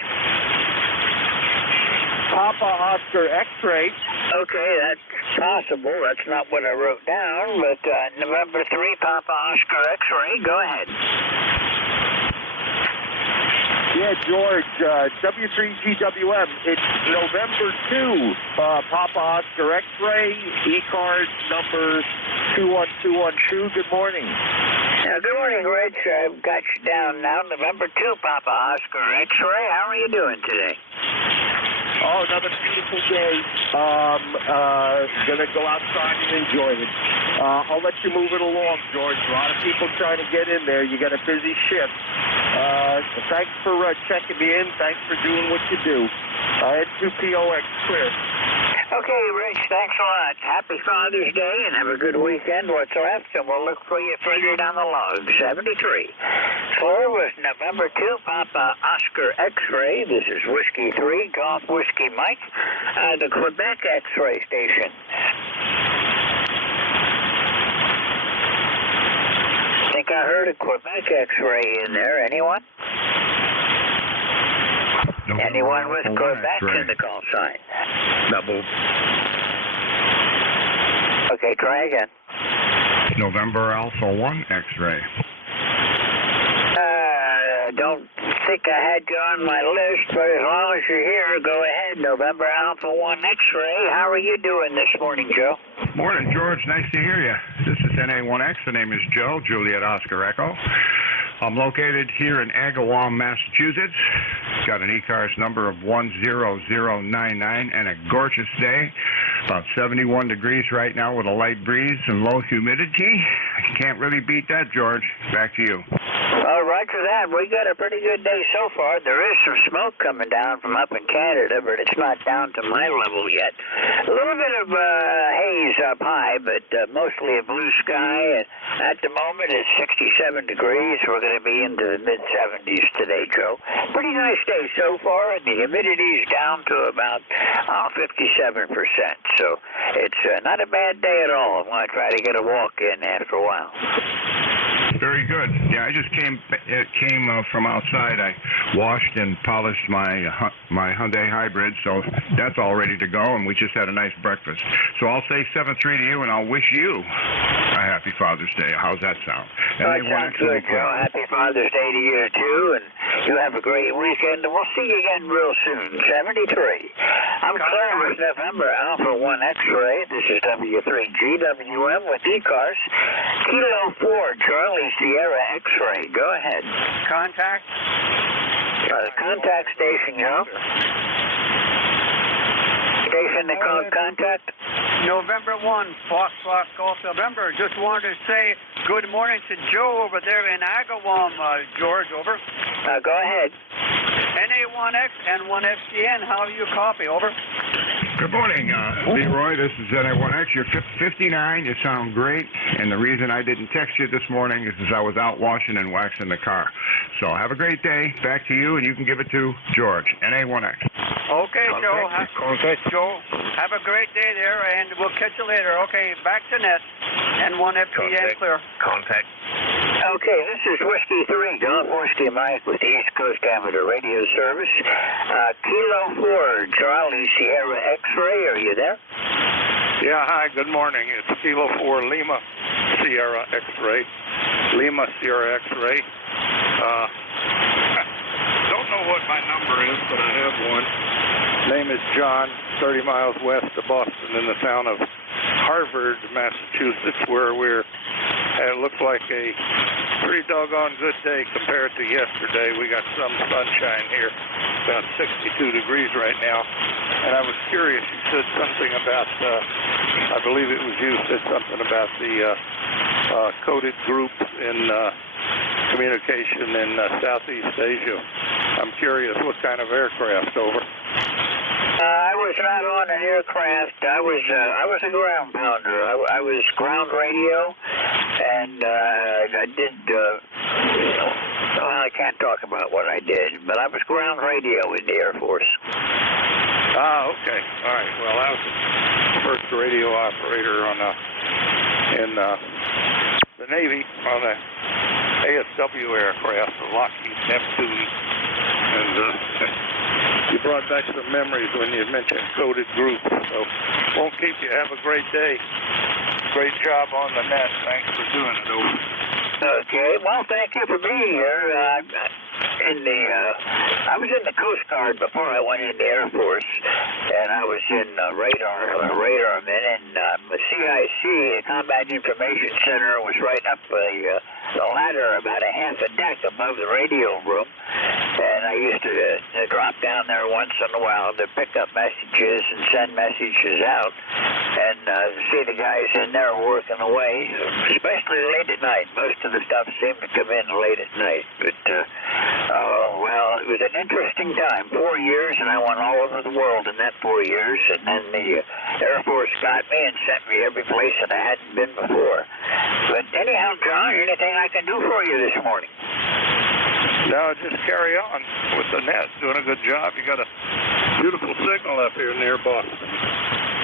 Papa Oscar X-ray. Okay, that's possible. That's not what I wrote down, but November 3, Papa Oscar X-ray. Go ahead. Yeah, George, W3GWM. It's November 2, Papa Oscar X-ray, ECARS number 21212. Good morning. Good morning, Rich. I've got you down now. November 2, Papa Oscar X-ray. How are you doing today? Oh, another beautiful day. Gonna go outside and enjoy it. I'll let you move it along, George. A lot of people trying to get in there. You got a busy shift. Thanks for checking me in. Thanks for doing what you do. N2POX, clear. Okay, Rich, thanks a lot. Happy Father's Day and have a good weekend. What's left, and we'll look for you further down the log. 73. 4 was November 2, Papa Oscar X-ray. This is Whiskey 3, Golf Whiskey Mike, the Quebec X-ray station. I think I heard a Quebec X-ray in there. Anyone? Anyone with Quebec in the call sign? Double. Okay, try again. November Alpha 1 X-ray. Don't think I had you on my list, but as long as you're here, go ahead. November Alpha 1 X-ray. How are you doing this morning, Joe? Morning, George. Nice to hear you. This is NA1X. The name is Joe, Juliet Oscar Echo. I'm located here in Agawam, Massachusetts. Got an ECARS number of 10099 and a gorgeous day. About 71 degrees right now with a light breeze and low humidity. Can't really beat that, George. Back to you. Roger that. We got a pretty good day so far. There is some smoke coming down from up in Canada, but it's not down to my level yet. A little bit of haze up high, but mostly a blue sky. And at the moment, it's 67 degrees. We're going to be into the mid-70s today, Joe. Pretty nice day so far, and the humidity's down to about 57%. So it's not a bad day at all. I'm going to try to get a walk in after a while. Very good. Yeah, I just came from outside. I washed and polished my Hyundai Hybrid, so that's all ready to go, and we just had a nice breakfast. So I'll say 7-3 to you, and I'll wish you a happy Father's Day. How's that sound? That sounds good, Joe. Happy Father's Day to you, too, and you have a great weekend, and we'll see you again real soon. 73. I'm Claire with November Alpha 1 X-ray. This is W3GWM with ECARS. Kilo 4, Charlie Sierra X-ray. Go ahead. Contact? Contact station, Joe. Station they call contact? November 1, Foxtrot Golf November. Just wanted to say good morning to Joe over there in Agawam, George, over. Go ahead. NA1X and 1FCN, how do you copy, over? Good morning, Leroy. This is NJ2US. You're 59. You sound great. And the reason I didn't text you this morning is I was out washing and waxing the car. So have a great day. Back to you, and you can give it to George, NJ2US. Okay, Joe. Joe, have a great day there, and we'll catch you later. Okay, back to net. N1FPN clear. Contact. Okay, this is Whiskey 3, Golf Whiskey Mike with the East Coast Amateur Radio Service. Kilo 4, Charlie Sierra X-Ray, are you there? Yeah, hi, good morning. It's Kilo 4 Lima Sierra X-Ray. Lima Sierra X-Ray. Don't know what my number is, but I have one. Name is John, 30 miles west of Boston in the town of Harvard, Massachusetts, where it looked like a pretty doggone good day compared to yesterday. We got some sunshine here, about 62 degrees right now. And I was curious, you said something about, I believe it was you, said something about the coded groups in communication in Southeast Asia. I'm curious, what kind of aircraft over? I was not on an aircraft. I was a ground pounder. I was ground radio, and I did. Well, I can't talk about what I did, but I was ground radio in the Air Force. Ah, okay. All right. Well, I was the first radio operator in the Navy on the ASW aircraft, the Lockheed Neptune, and you brought back some memories when you mentioned coded groups. So won't keep you. Have a great day. Great job on the net. Thanks for doing it, over. Okay. Well, thank you for being here. I was in the Coast Guard before I went in the Air Force, and I was in radarman, and the CIC, the Combat Information Center, was right up the ladder about a half a deck above the radio room, and I used to drop down there once in a while to pick up messages and send messages out, and see the guys in there working away, especially late at night. Most of the stuff seemed to come in late at night, but well, it was an interesting time. 4 years, and I went all over the world in that 4 years, and then the Air Force got me and sent me every place that I hadn't been before. But anyhow, John, anything I can do for you this morning? No, just carry on with the net. Doing a good job. You got a beautiful signal up here near Boston.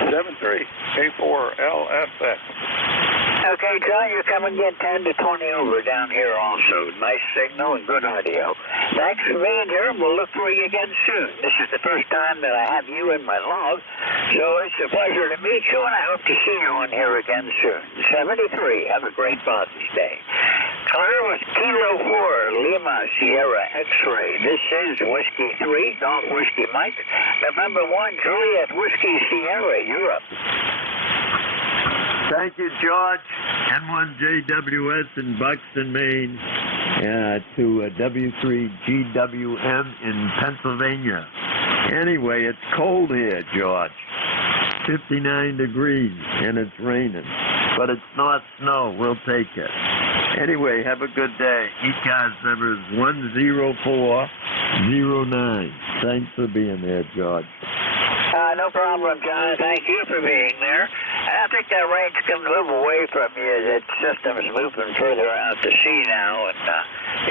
73K4LFX. Okay, John, you're coming in 10 to 20 over down here also. Nice signal and good audio. Thanks for being here, and we'll look for you again soon. This is the first time that I have you in my log, so it's a pleasure to meet you, and I hope to see you on here again soon. 73, have a great Father's Day. Clear with Kilo 4, Lima Sierra X-Ray. This is Whiskey 3, Golf Whiskey Mike. November 1, Juliet Whiskey Sierra, Europe. Thank you, George. N1JWS in Buxton, Maine, to W3GWM in Pennsylvania. Anyway, it's cold here, George. 59 degrees, and it's raining. But it's not snow. We'll take it. Anyway, have a good day. ECARS number is 10409. Thanks for being there, George. No problem, John. Thank you for being there. I think that rain's coming a little away from you. That system's moving further out to sea now, and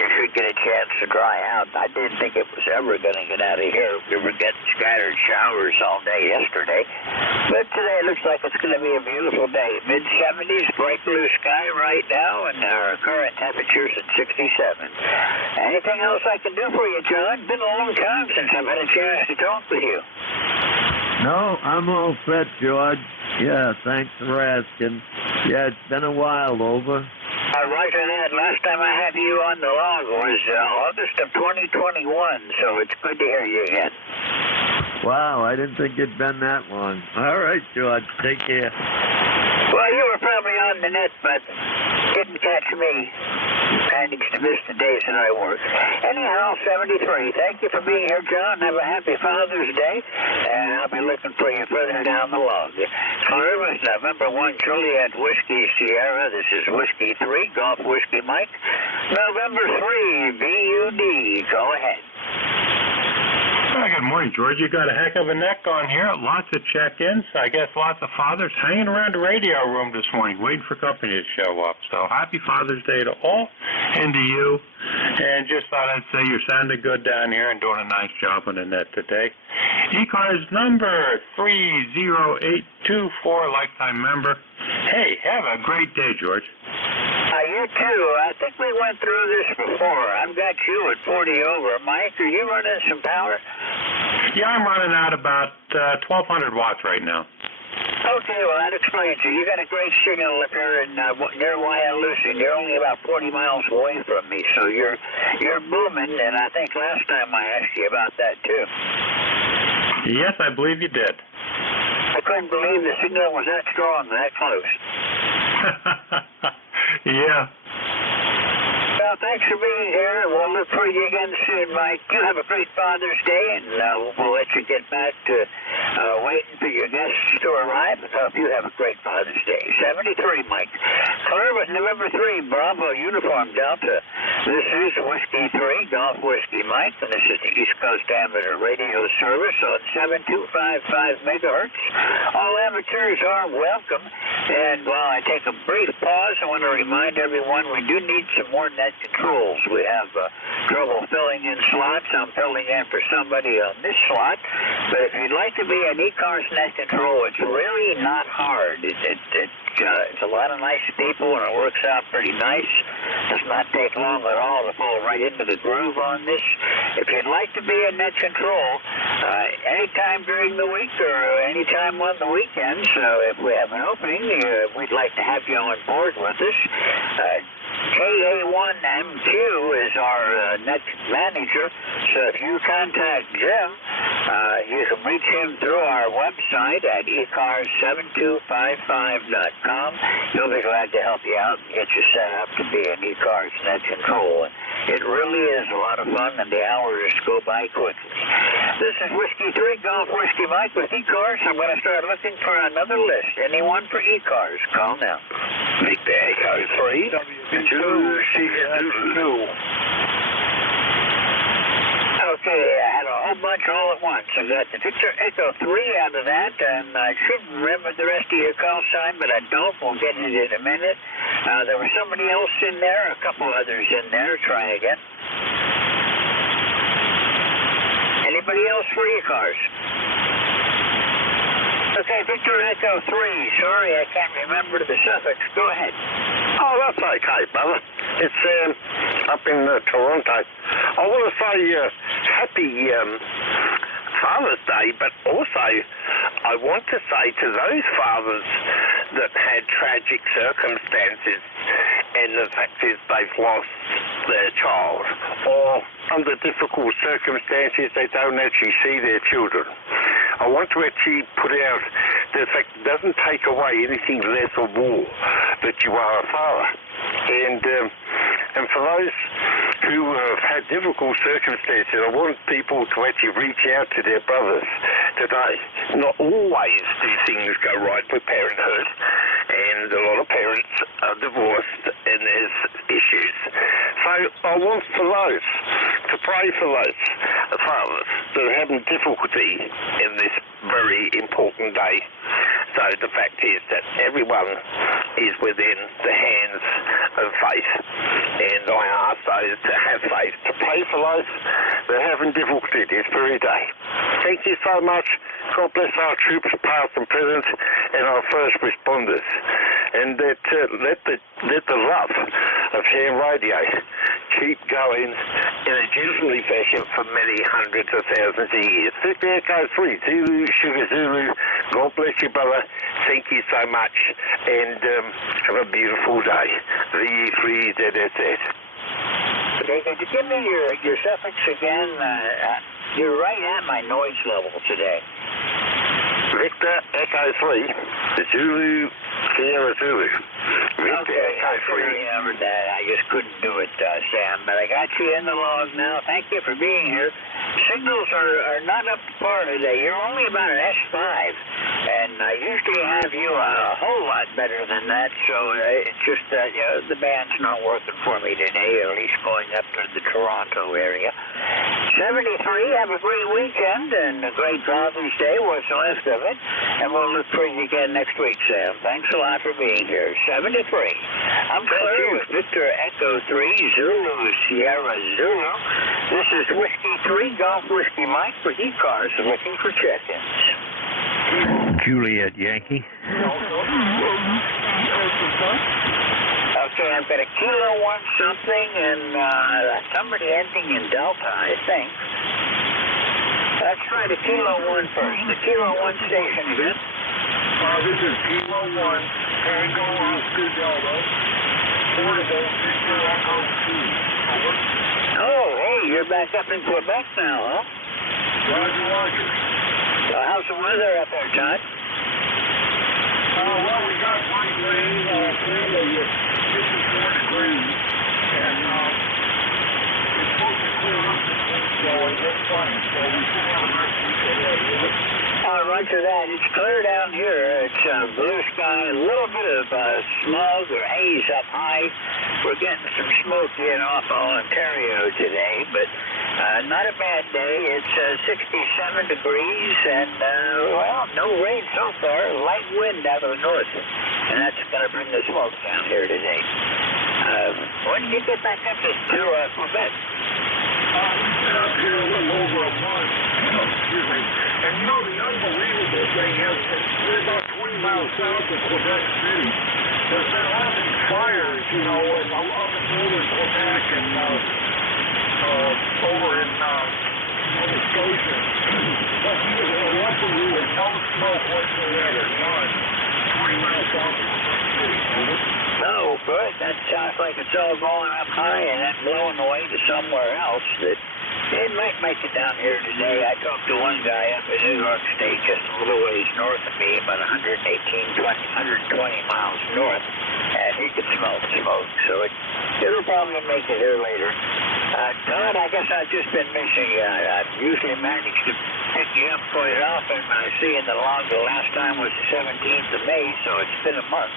you should get a chance to dry out. I didn't think it was ever going to get out of here. We were getting scattered showers all day yesterday. But today it looks like it's going to be a beautiful day. Mid-70s, bright blue sky right now, and our current temperature's at 67. Anything else I can do for you, John? It's been a long time since I've had a chance to talk with you. No, I'm all set, George. Yeah, thanks for asking. Yeah, it's been a while, over. Roger that. Last time I had you on the log was August of 2021, so it's good to hear you again. Wow, I didn't think it'd been that long. All right, George, take care. Well, you were probably on the net, but didn't catch me. Managed to miss the days that I work. Anyhow, 73. Thank you for being here, John. Have a happy Father's Day, and I'll be looking for you further down the log. Clear with November 1, Juliet Whiskey Sierra. This is Whiskey 3, Golf Whiskey Mike. November 3, BUD. Go ahead. Good morning, George. You got a heck of a neck on here. Lots of check-ins. I guess lots of fathers hanging around the radio room this morning, waiting for company to show up. So happy Father's Day to all and to you. And just thought I'd say you're sounding good down here and doing a nice job on the net today. ECARS number 30824, lifetime member. Hey, have a great day, George. You too. I think we went through this before. I've got you at 40 over. Mike, are you running some power? Yeah, I'm running out about 1,200 watts right now. Okay, well, that explains it. You got a great signal up here near Wyalusing. You're only about 40 miles away from me, so you're booming, and I think last time I asked you about that, too. Yes, I believe you did. I couldn't believe the signal was that strong, that close. Yeah. Well, thanks for being here. We'll look for you again soon, Mike. You have a great Father's Day, and we'll let you get back to waiting for your guests to arrive. I hope you have a great Father's Day. 73, Mike. Clear with November 3, Bravo, Uniform Delta. This is Whiskey 3, Golf Whiskey Mike, and this is the East Coast Amateur Radio Service on 7255 megahertz. All amateurs are welcome. And while I take a brief pause, I want to remind everyone we do need some more net controls. We have trouble filling in slots. I'm filling in for somebody on this slot. But if you'd like to be an ECARS net control, it's really not hard. It's a lot of nice people, and it works out pretty nice. Does not take long at all to fall right into the groove on this. If you'd like to be a net control, anytime during the week or anytime on the weekends, if we have an opening, we'd like to have you on board with us. KA1MQ is our net manager, so if you contact Jim, you can reach him through our website at ECARS7255.com. He'll be glad to help you out and get you set up to be an ECARS net control. It really is a lot of fun, and the hours go by quickly. This is Whiskey 3, Golf Whiskey Mike with ECARS. I'm going to start looking for another list. Anyone for ECARS? Call now. Big Bag 03. W2CS2. Okay, I had a whole bunch all at once. I got the Victor Echo 3 out of that, and I should remember the rest of your call sign, but I don't. We'll get it in a minute. There was somebody else in there, a couple others in there. Try again. Anybody else for ECARS? Okay, Victor Echo 3. Sorry, I can't remember the suffix. Go ahead. Oh, that's okay, brother. It's up in Toronto. I want to say happy Father's Day, but also I want to say to those fathers that had tragic circumstances, and the fact is they've lost their child, or under difficult circumstances they don't actually see their children. I want to actually put out the fact it doesn't take away anything less or more that you are a father. And for those who have had difficult circumstances, I want people to actually reach out to their brothers today. Not always do things go right with parenthood, and a lot of parents are divorced and there's issues. So I want for those to pray for those fathers that are having difficulty in this very important day. So the fact is that everyone is within the hands of faith, and I ask those to have faith to pray for those that are having difficulty this very day. Thank you so much. God bless our troops, past and present, and our first responders. And that let the love of ham radio keep going in a gently fashion for many hundreds of thousands of years. Victor Echo 3, Zulu, Sugar Zulu. God bless you, brother. Thank you so much, and have a beautiful day. VE3ZSZ. Okay, could you give me your suffix again? You're right at my noise level today. Victor Echo 3, Zulu, Sierra Zulu. Okay, yeah, but I just couldn't do it, Sam. But I got you in the log now. Thank you for being here. Signals are not up to par today. You're only about an S5, and I usually have you a whole lot better than that. So it's just the band's not working for me today, at least going up to the Toronto area. 73. Have a great weekend and a great Father's Day. What's left of it, and we'll look for you again next week, Sam. Thanks a lot for being here. 73. I'm Claire with Victor Echo 3 Zulu Sierra Zulu. This is Whiskey 3 Golf Whiskey Mike for ECARS looking for check-ins. Juliet Yankee. Okay, I've got a Kilo 1 something and somebody ending in Delta, I think. Let's try the Kilo 1 first. The Kilo 1 station again. This is Kilo 1, Tango Oscar Delta, Portable Victor Echo 2. Oh, hey, you're back up in Quebec now, huh? Roger, Roger. How's the weather up there, Todd? Well, we got light rain, mainly at 54 degrees, and it's supposed to clear up this week, so it gets fine. So we should have a nice week ahead. Roger that. It's clear down here. It's blue sky, a little bit of smog or haze up high. We're getting some smoke in off of Ontario today, but not a bad day. It's 67 degrees and, no rain so far. Light wind out of the north, and that's going to bring the smoke down here today. When did you get back up to Quebec? We've been up here a little over a month. Excuse me. And the unbelievable thing is that we're about 20 miles south of Quebec City. There's been all these fires, and a lot of northern Quebec and over in Nova Scotia. But luckily, there's no smoke whatsoever. None. 20 miles south of Quebec City. Oh, good. That sounds like it's all going up high and then blowing away to somewhere else. That it might make it down here today. I talked to one guy up in New York State, just a little ways north of me, about 120 miles north, and he could smell the smoke. So it'll probably make it here later. Todd, I guess I've just been missing you. I've usually managed to pick you up quite often, but I see in the log the last time was the 17th of May, so it's been a month.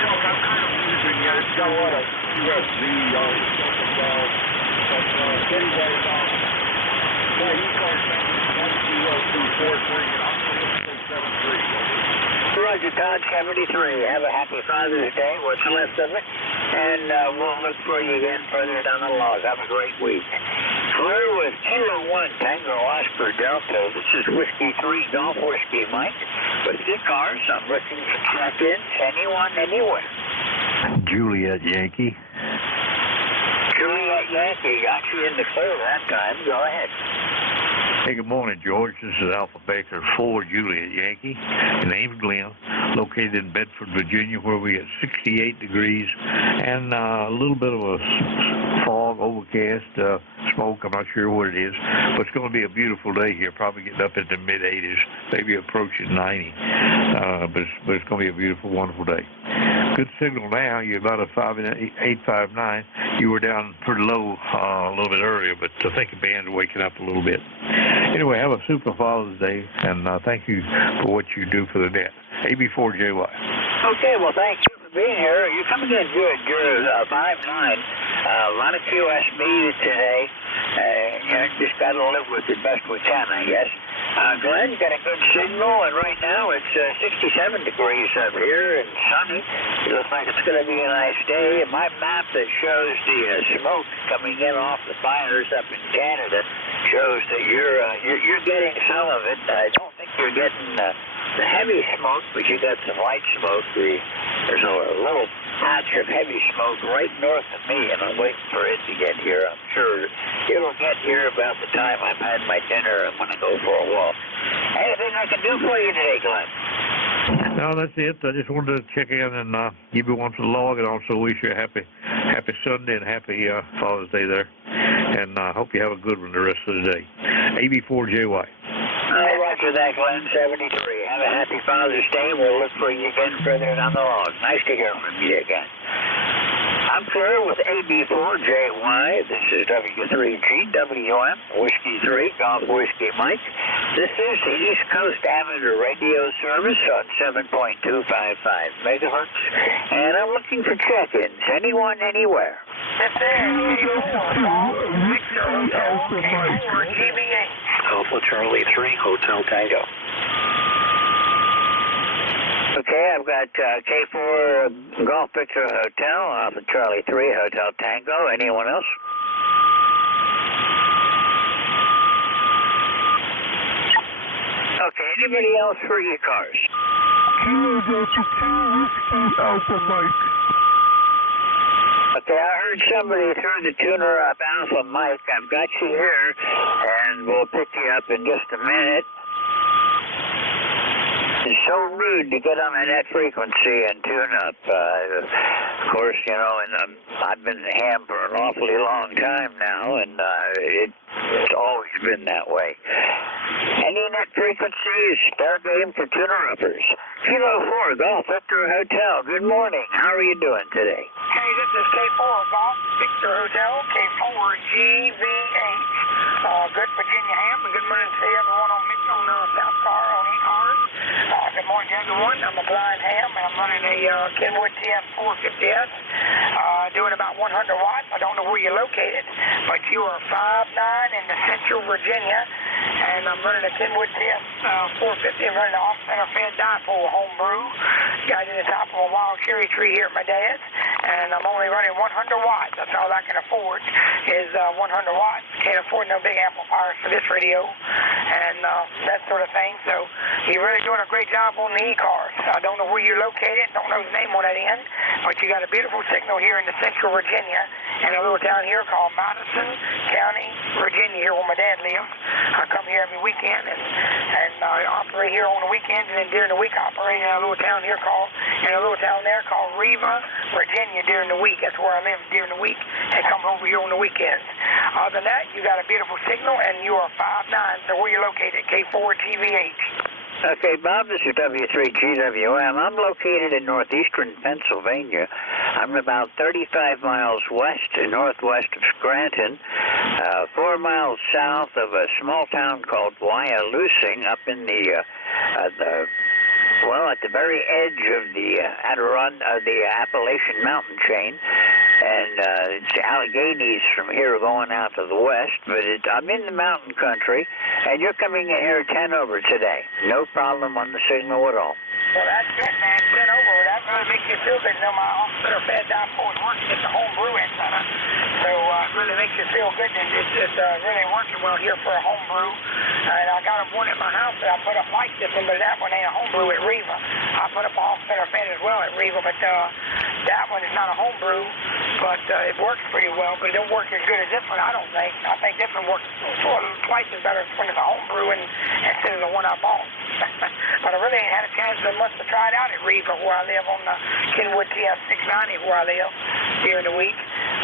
I'm kind of losing you. It's got a lot of USB stuff involved. But anyway, my ECARS number is 10243, and I'm going to 673. Roger, Todd, 73. Have a happy Father's Day. What's left of it? And we'll look for you again further down the log. Have a great week. Clear with Kilo 1 Tango Oscar Delta. This is Whiskey 3 Golf Whiskey Mike. With ECARS, I'm looking for check-ins. Anyone, anywhere. Juliet Yankee. Juliet Yankee. Got you in the clear that time. Go ahead. Hey, good morning, George. This is Alpha Baker 4 Juliet Yankee. My name's Glenn, located in Bedford, Virginia, where we get 68 degrees and a little bit of a fog, overcast, smoke. I'm not sure what it is, but it's going to be a beautiful day here, probably getting up into the mid-80s, maybe approaching 90. But it's going to be a beautiful, wonderful day. Good signal now. You're about a 859. You were down pretty low a little bit earlier, but I think the band's waking up a little bit. Anyway, have a super Father's Day, and thank you for what you do for the net. AB4JY. Okay, well, thank you for being here. You're coming in good. You're 5'9". A lot of QSB today. Just got to live with it best we can, I guess. Glenn, got a good signal, and right now it's 67 degrees up here and sunny. It looks like it's going to be a nice day. My map that shows the smoke coming in off the fires up in Canada shows that you're getting some of it. I don't think you're getting the heavy smoke, but you got some light smoke. There's a little patch of heavy smoke right north of me, and I'm waiting for it to get here. I'm sure it'll get here about the time I've had my dinner. I'm going to go for a walk. Anything I can do for you today, Glenn? No, that's it. I just wanted to check in and give you one for the log, and also wish you a happy Sunday and happy Father's Day there. And I hope you have a good one the rest of the day. AB4JY. Roger that, Glenn, 73. Have a happy Father's Day, and we'll look for you again further down the road. Nice to hear from you again. I'm clear with AB4JY. This is W3GWM, Whiskey 3, Golf Whiskey Mike. This is the East Coast Amateur Radio Service on 7.255 megahertz, and I'm looking for check-ins. Anyone, anywhere. Alpha Charlie 3, Hotel Tango. Okay, I've got K4 Golf Victor Hotel, Alpha Charlie 3, Hotel Tango. Anyone else? Okay, anybody else for ECARS? Okay, I heard somebody threw the tuner up, Alpha Mike. I've got you here, and we'll pick you up in just a minute. It's so rude to get on that frequency and tune up. Of course, you know, and I've been in ham for an awfully long time now, and it's always been that way. Any net frequency is fair game for tuner-uppers. Kilo 4, Golf Victor Hotel. Good morning. How are you doing today? Hey, this is K4 Golf Victor Hotel, K4GVH. Good Virginia ham, and good morning to everyone on South Car on ECARS. Good morning to everyone. I'm a blind ham, and I'm running a Kenwood TF450S, doing about 100 watts. I don't know where you're located, but you are 5'9" in the Central Virginia, and I'm running a Kenwood TF450. I'm running an off-center fed dipole homebrew. Got it in the top of a wild cherry tree here at my dad's, and I'm only running 100 watts. That's all I can afford is 100 watts. Can't afford no big amplifiers for this radio, and that sort of thing. So you're really doing a great job on the ECARS. I don't know where you're located, don't know the name on that end, but you got a beautiful signal here in the Central Virginia, in a little town here called Madison County, Virginia, here where my dad lives. I come here every weekend and I operate here on the weekends, and then during the week I operate in a little town there called Riva, Virginia during the week. That's where I live during the week, and come over here on the weekends. Other than that, you got a beautiful signal, and you are 5'9", so where you located, K4GVH. Okay, Bob, this is W3GWM. I'm located in northeastern Pennsylvania. I'm about 35 miles west to northwest of Scranton, 4 miles south of a small town called Wyalusing, up in at the very edge of the Appalachian mountain chain, and it's Alleghenies from here going out to the west, but I'm in the mountain country, and you're coming in here at 10 over today. No problem on the signal at all. Well, that's it, man. 10 over. That really makes you feel good. You know, my off-center fed dipole is working. It's a home brew antenna, so it really makes you feel good. It's really working well here for a home brew. And I got one at my house that I put up light system, but that one ain't a home brew at Riva. I put up an off-center fed as well at Riva, but that one is not a home brew, but it works pretty well. But it don't work as good as this one, I don't think. I think this one works twice as better when it's a home brew instead of the one I bought. But I really ain't had a chance much to try it out at Riva, where I live, on the Kenwood TF690 where I live during the week.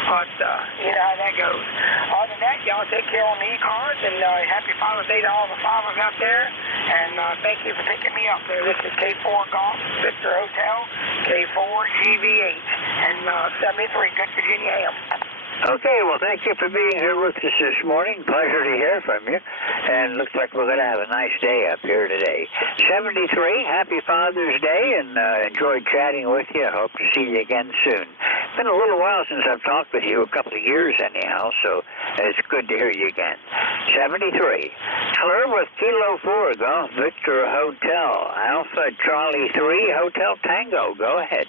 But you know how that goes. Other than that, y'all take care on the ECARS, and happy Father's Day to all the fathers out there. And thank you for picking me up there. This is K4 Golf Victor Hotel, K4GVH, and 73 Good Virginia ham. Okay, well, thank you for being here with us this morning. Pleasure to hear from you. And looks like we're going to have a nice day up here today. 73, happy Father's Day, and enjoyed chatting with you. I hope to see you again soon. It's been a little while since I've talked with you, a couple of years anyhow, so it's good to hear you again. 73. Hello with Kilo 4, Golf Victor Hotel, Alpha Charlie 3, Hotel Tango. Go ahead.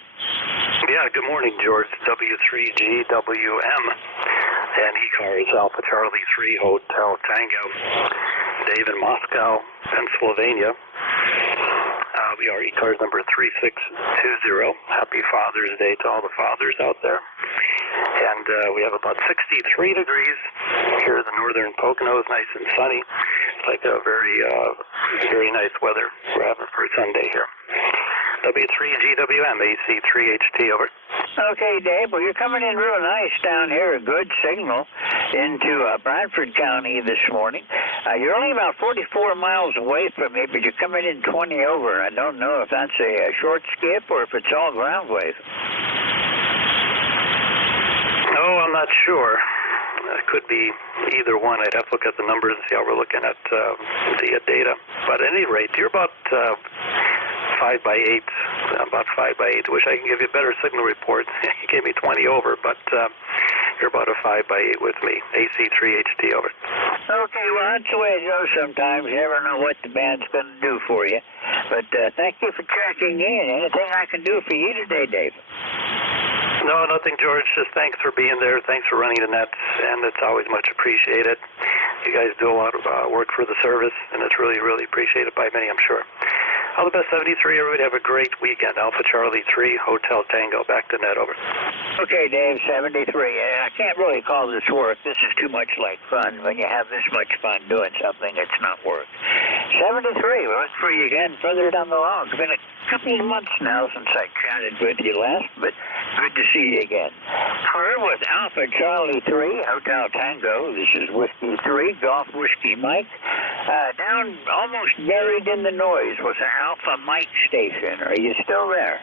Yeah, good morning, George. W3GWM and ECARS Alpha Charlie 3 Hotel Tango. Dave in Moscow, Pennsylvania. We are ECARS number 3620. Happy Father's Day to all the fathers out there. And we have about 63 degrees here in the northern Poconos, nice and sunny. It's like a very nice weather we're having for Sunday here. W3GWM, AC3HT, over. Okay, Dave. Well, you're coming in real nice down here. A good signal into Bradford County this morning. You're only about 44 miles away from me, but you're coming in 20 over. I don't know if that's a short skip or if it's all ground wave. Oh, I'm not sure. It could be either one. I'd have to look at the numbers and see how we're looking at the data. But at any rate, you're about 5 by 8. About 5 by 8. I wish I could give you a better signal report. You gave me 20 over, but you're about a 5 by 8 with me. AC3HT over. Okay, well, that's the way it goes sometimes. You never know what the band's going to do for you. But thank you for checking in. Anything I can do for you today, Dave? No, nothing, George. Just thanks for being there. Thanks for running the nets, and it's always much appreciated. You guys do a lot of work for the service, and it's really, really appreciated by many, I'm sure. All the best, 73. Everybody have a great weekend. Alpha Charlie 3, Hotel Tango. Back to net, over. Okay, Dave, 73. I can't really call this work. This is too much like fun. When you have this much fun doing something, it's not work. 73, we'll look for you again further down the log. It's been a couple of months now since I chatted with you last, but good to see you again. We're with Alpha Charlie 3, Hotel Tango. This is Whiskey 3, Golf Whiskey Mike. Down almost buried in the noise was an Alpha Mike station. Are you still there?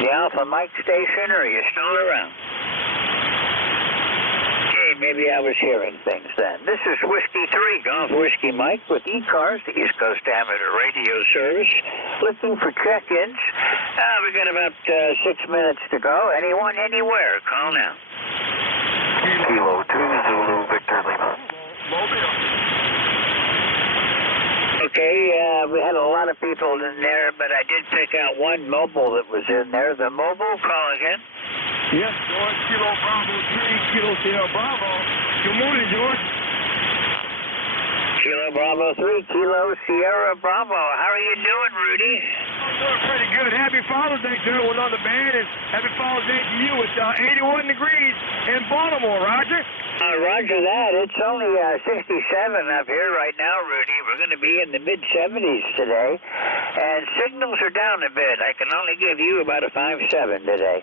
The Alpha Mike station, or are you still around? Okay, maybe I was hearing things then. This is Whiskey 3, Golf Whiskey Mike with ECARS, the East Coast Amateur Radio Service. Looking for check-ins. We got about 6 minutes to go. Anyone, anywhere, call now. Kilo 2, Zulu, Victor Lima. Okay, we had a lot of people in there, but I did pick out one mobile that was in there. The mobile, call again. Yes, George, Kilo Bravo 3, Kilo Sierra Bravo. Good morning, George. Kilo Bravo 3, Kilo Sierra Bravo. How are you doing, Rudy? I'm doing pretty good. Happy Father's Day to everyone on the band, and happy Father's Day to you. It's 81 degrees in Baltimore, Roger. Roger that. It's only 67 up here right now, Rudy. We're going to be in the mid-70s today, and signals are down a bit. I can only give you about a 5.7 today.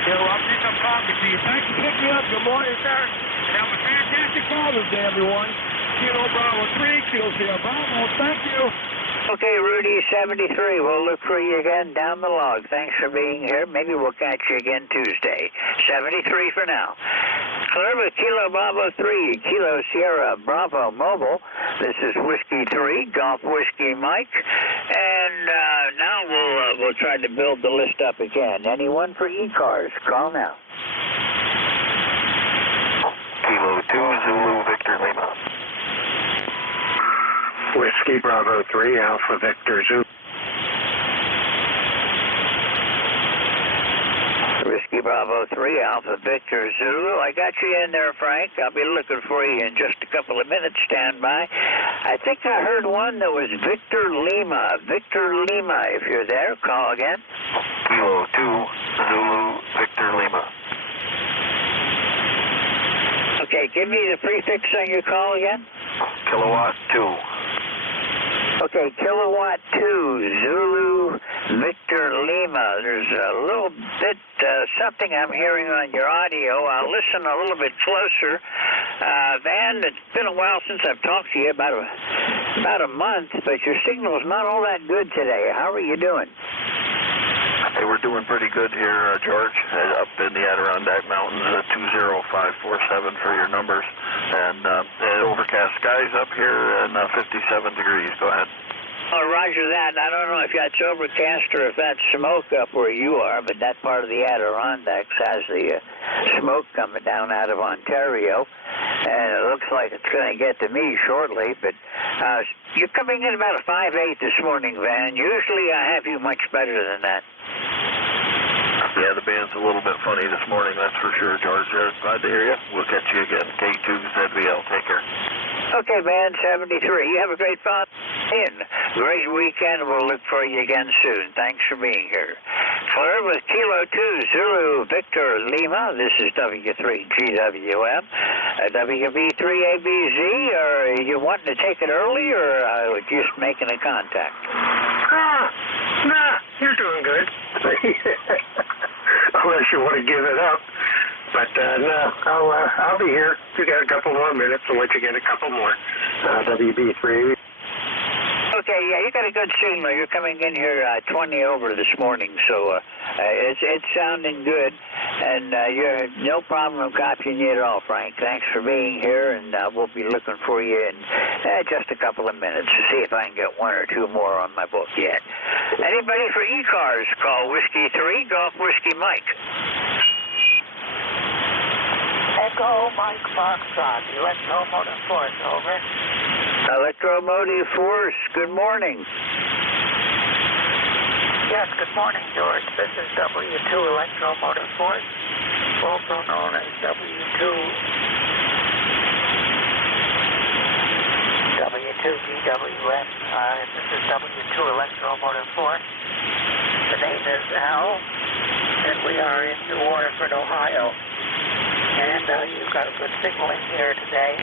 Yeah, well, I'll pick up talking to you. Thanks for picking me up. Good morning, sir. And have a fantastic Father's Day, everyone. Kilo Bravo 3, Kilo Sierra Bravo. Thank you. Okay, Rudy, 73. We'll look for you again down the log. Thanks for being here. Maybe we'll catch you again Tuesday. 73 for now. Clear with Kilo Bravo 3, Kilo Sierra Bravo Mobile. This is Whiskey 3, Golf Whiskey Mike. And now we'll try to build the list up again. Anyone for ECARS, call now. Kilo 2, Zulu, Victor Lima. Whiskey Bravo 3, Alpha Victor Zulu. Whiskey Bravo 3, Alpha Victor Zulu. I got you in there, Frank. I'll be looking for you in just a couple of minutes. Stand by. I think I heard one that was Victor Lima. Victor Lima, if you're there, call again. Kilo 2, Zulu, Victor Lima. Okay, give me the prefix on your call again. Kilowatt 2. Okay, Kilowatt 2, Zulu, Victor Lima. There's a little bit something I'm hearing on your audio. I'll listen a little bit closer. Van, it's been a while since I've talked to you, about a month, but your signal's not all that good today. How are you doing? Hey, we're doing pretty good here, George, up in the Adirondack Mountains, 20547 for your numbers. And overcast skies up here and 57 degrees. Go ahead. Oh, roger that. I don't know if that's overcast or if that's smoke up where you are, but that part of the Adirondacks has the smoke coming down out of Ontario, and it looks like it's going to get to me shortly. But you're coming in about a 5.8 this morning, Van. Usually I have you much better than that. Yeah, the band's a little bit funny this morning, that's for sure, George. Glad to hear you. We'll catch you again. K2 ZBL. Take care. Okay, man, 73. You have a great fun. Great weekend. We'll look for you again soon. Thanks for being here. Clear with Kilo 2, Zulu, Victor Lima. This is W3GWM. WB3ABZ. Are you wanting to take it early, or just making a contact? Nah, you're doing good. Unless you want to give it up. But no, I'll be here. You got a couple more minutes. I'll let you get a couple more. WB3. Okay, yeah, you got a good signal. You're coming in here 20 over this morning, so it's sounding good, and you're no problem copying you at all, Frank. Thanks for being here, and we'll be looking for you in just a couple of minutes to see if I can get one or two more on my book yet. Anybody for ECARS, call Whiskey 3, Golf Whiskey Mike. Echo Mike Foxtrot, Electromotive Force, over. Electromotive Force, good morning. Yes, good morning, George. This is W2 Electromotive Force, also known as W2GWS. This is W2 Electromotive Force. The name is Al, and we are in New Waterford, Ohio. And you've got a good signal in here today.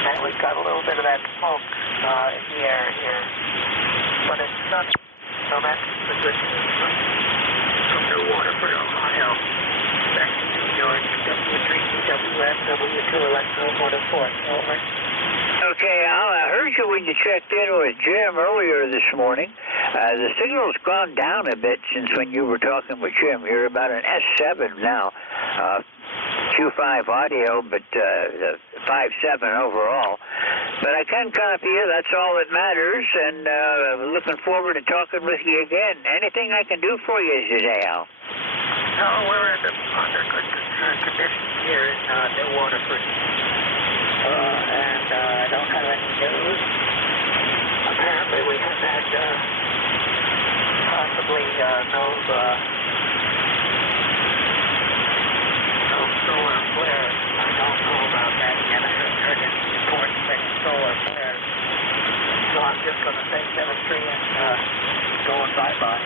And we've got a little bit of that smoke in the air here. But it's sunny, so that's the good news from New Waterford, Ohio. Back to you, George. W3GWS, W2 Electromotive Force, over. Okay, Al, I heard you when you checked in with Jim earlier this morning. The signal's gone down a bit since when you were talking with Jim. You're about an S7 now. Q5 audio, but 5.7 overall. But I can copy you. That's all that matters, and looking forward to talking with you again. Anything I can do for you today, Al? No, we're under good conditions here in New Waterford. And I don't have any news. Apparently we have had possibly no solar flares. I don't know about that yet. I haven't heard any reports of any solar flares. So I'm just going to say 7-3 and going bye-bye.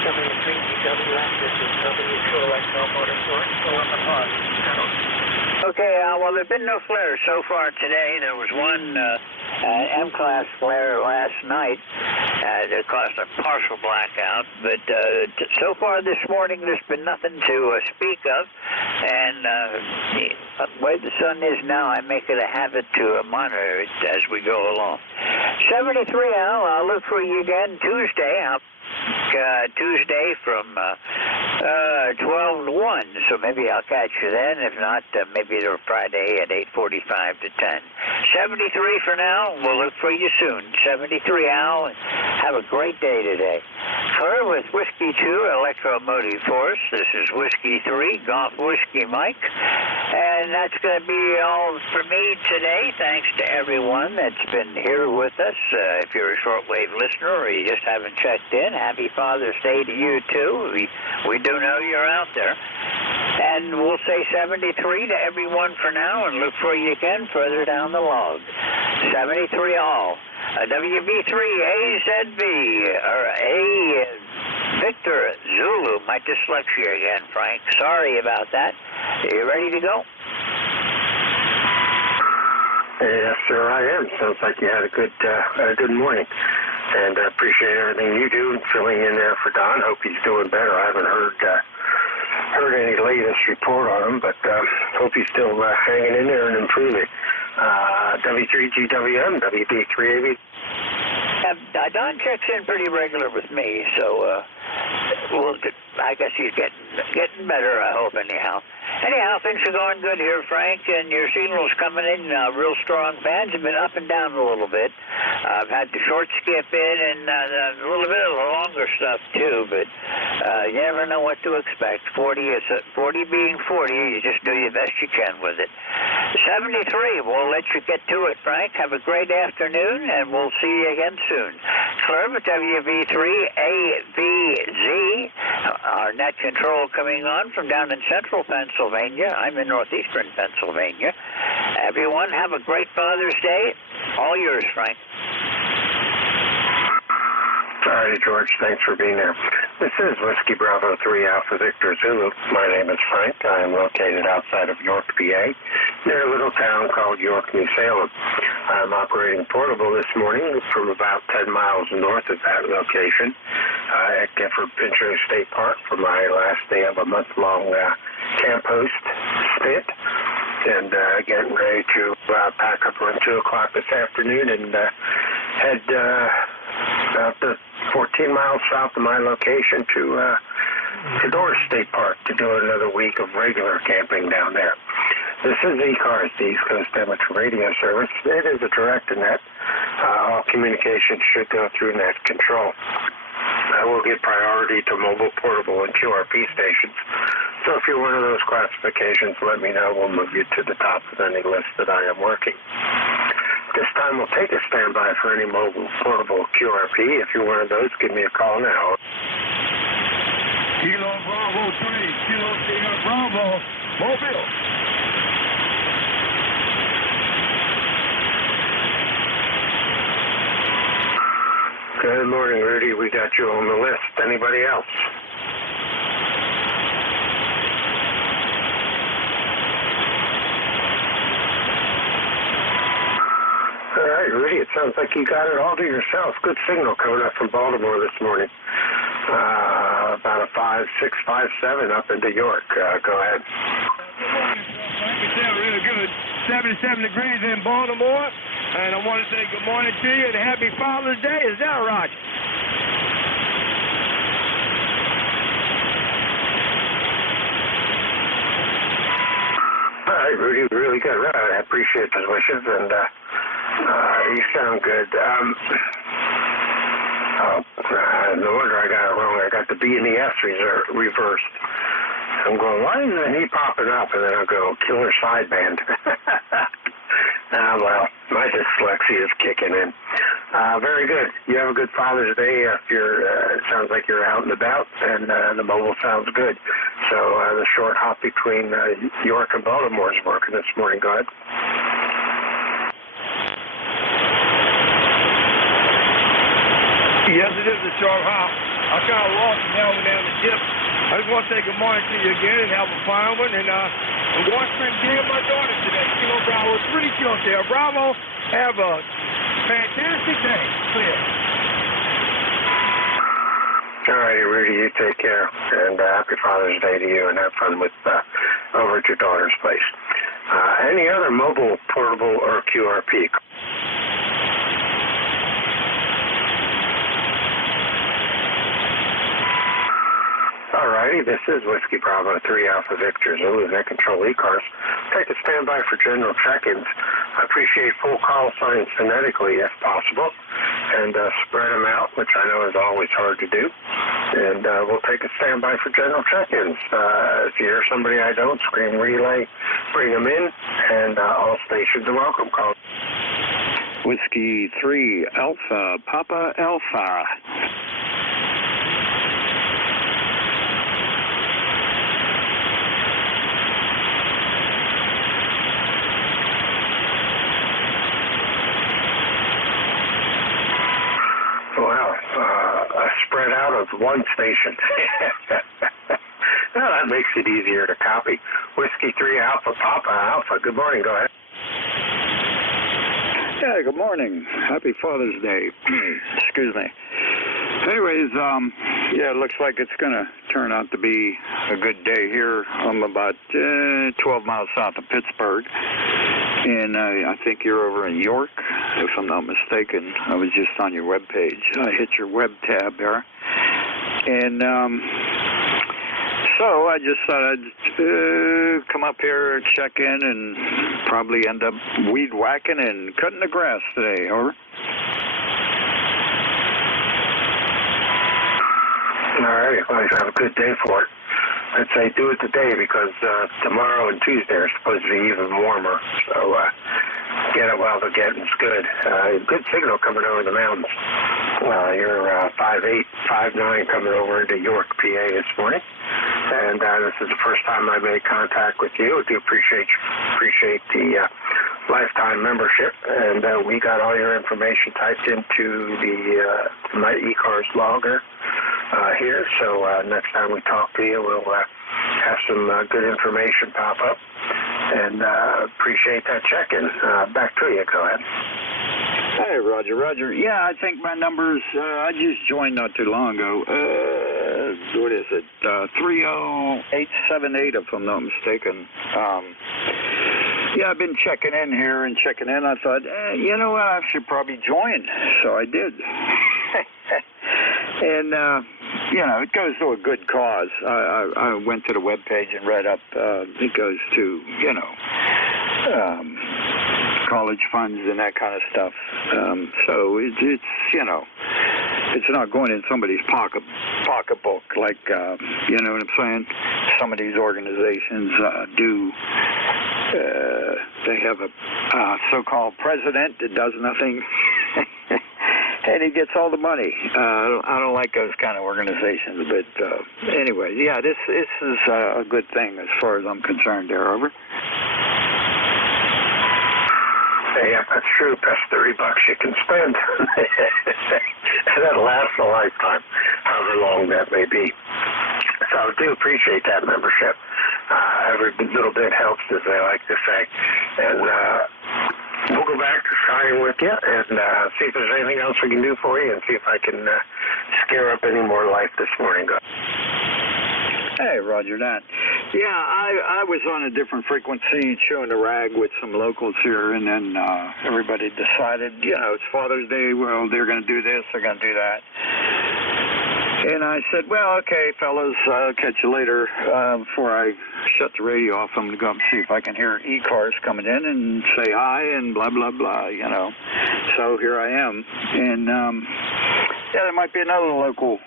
W3GWS, this is W2 Electromotive Force, pulling the pause. Okay, well, there have been no flares so far today. There was one M-class flare last night that caused a partial blackout, but so far this morning there's been nothing to speak of, and the way the sun is now, I make it a habit to monitor it as we go along. 73, Al, I'll look for you again Tuesday. Tuesday from 12 to 1, so maybe I'll catch you then. If not, maybe it'll Friday at 8:45 to 10. 73 for now. We'll look for you soon. 73, Al. Have a great day today. Her with Whiskey 2, Electromotive Force. This is Whiskey 3, Golf Whiskey Mike. And that's going to be all for me today. Thanks to everyone that's been here with us. If you're a shortwave listener or you just haven't checked in, happy Father's Day to you, too. We do know you're out there. And we'll say 73 to everyone for now and look for you again further down the log. 73 all. WB3 AZB, or A Victor Zulu. My dyslexia again, Frank. Sorry about that. Are you ready to go? Yes, sir, I am. Sounds like you had a good morning. And I appreciate everything you do and filling in there for Don. Hope he's doing better. I haven't heard any latest report on him, but hope he's still hanging in there and improving. W3GWM, WB3AB. Don checks in pretty regular with me, so I guess he's getting better, I hope, anyhow. Anyhow, things are going good here, Frank, and your signal's coming in real strong. Bands have been up and down a little bit. I've had the short skip in and a little bit of the longer stuff, too, but you never know what to expect. 40 being 40, you just do your best you can with it. 73, we'll let you get to it, Frank. Have a great afternoon, and we'll see you again soon. Clerv at WV3ABZ, our net control coming on from down in central Pennsylvania. I'm in northeastern Pennsylvania. Everyone, have a great Father's Day. All yours, Frank. All right, George. Thanks for being there. This is Whiskey Bravo 3 Alpha Victor Zulu. My name is Frank. I am located outside of York, PA, near a little town called York, New Salem. I'm operating portable this morning from about 10 miles north of that location at Gifford-Pinchot State Park for my last day of a month-long camp host stint. And getting ready to pack up around 2 o'clock this afternoon and head about 14 miles south of my location to Doris State Park to do another week of regular camping down there. This is ECARS, the East Coast Amateur Radio Service. It is a direct net. All communications should go through net control. I will give priority to mobile, portable, and QRP stations. So if you're one of those classifications, let me know. We'll move you to the top of any list that I am working. This time we'll take a standby for any mobile, portable QRP. If you're one of those, give me a call now. Kilo Bravo 3, Kilo Sierra Bravo, Mobile. Good morning, Rudy. We got you on the list. Anybody else? All right, Rudy, it sounds like you got it all to yourself. Good signal coming up from Baltimore this morning. About a 5.657 up into York. Go ahead. Really good. 77 degrees in Baltimore. And I want to say good morning to you and happy Father's Day. Is that right? All right, Rudy, really good. I appreciate those wishes, and you sound good. No wonder I got it wrong. I got the B and the S reversed. I'm going, why isn't he popping up? And then I'll go, killer sideband. Well, my dyslexia is kicking in. Very good. You have a good Father's Day. If it sounds like you're out and about, and the mobile sounds good. So the short hop between York and Baltimore is working this morning. Go ahead. Yes, it is a short hop. I kind of lost and held me down the ship. I just want to say good morning to you again and have a fine one. And I'm going to spend dinner with my daughter today. Kilo Bravo 3, Kilo Sierra Bravo. Have a fantastic day. Clear. All righty, Rudy, you take care. And happy Father's Day to you, and have fun with over at your daughter's place. Any other mobile, portable, or QRP? Alrighty, this is Whiskey Bravo 3 Alpha Victor Zulu, net control ECARS. Take a standby for general check-ins. I appreciate full call signs phonetically if possible, and spread them out, which I know is always hard to do. And we'll take a standby for general check-ins. If you hear somebody I don't, scream relay, bring them in, and all stations are welcome. Call. Whiskey 3 Alpha Papa Alpha. Wow, spread out of one station. Well, that makes it easier to copy. Whiskey 3 Alpha Papa Alpha. Good morning. Go ahead. Yeah, good morning. Happy Father's Day. Excuse me. Anyways, yeah, it looks like it's going to turn out to be a good day here. I'm about 12 miles south of Pittsburgh. And I think you're over in York, if I'm not mistaken. I was just on your web page. I hit your web tab there. And so I just thought I'd come up here, check in, and probably end up weed whacking and cutting the grass today. Over. All right, well, you have a good day for it. I'd say do it today because tomorrow and Tuesday are supposed to be even warmer. So get it while the getting's good. Good signal coming over the mountains. You're 5'8", 5'9", coming over into York, PA this morning. And this is the first time I made contact with you. I do appreciate the lifetime membership. And we got all your information typed into my ECARS logger here. So next time we talk to you, we'll have some good information pop up. And appreciate that check-in. Back to you. Go ahead. Hey, Roger, Roger. Yeah, I think my number's, I just joined not too long ago. What is it? 30878, if I'm not mistaken. Yeah, I've been checking in here and checking in. I thought, you know what, I should probably join. So I did. And, you know, it goes to a good cause. I went to the webpage and read up. It goes to, you know, college funds and that kind of stuff. So it's you know, it's not going in somebody's pocketbook like, you know what I'm saying? Some of these organizations do. They have a so-called president that does nothing, and he gets all the money. I don't like those kind of organizations, but anyway, yeah, this is a good thing as far as I'm concerned there, over. Yeah, that's true. That's $30 you can spend. That'll last a lifetime, however long that may be. So I do appreciate that membership. Every little bit helps, as they like to say. And we'll go back to trying with you and see if there's anything else we can do for you and see if I can scare up any more life this morning. Hey, Roger that. Yeah, I was on a different frequency chewing the rag with some locals here, and then everybody decided, you know, it's Father's Day, well, they're going to do this, they're going to do that. And I said, well, okay, fellas, I'll catch you later. Before I shut the radio off, I'm going to go up and see if I can hear ECARS coming in and say hi and blah, blah, blah, you know. So here I am. And, yeah, there might be another local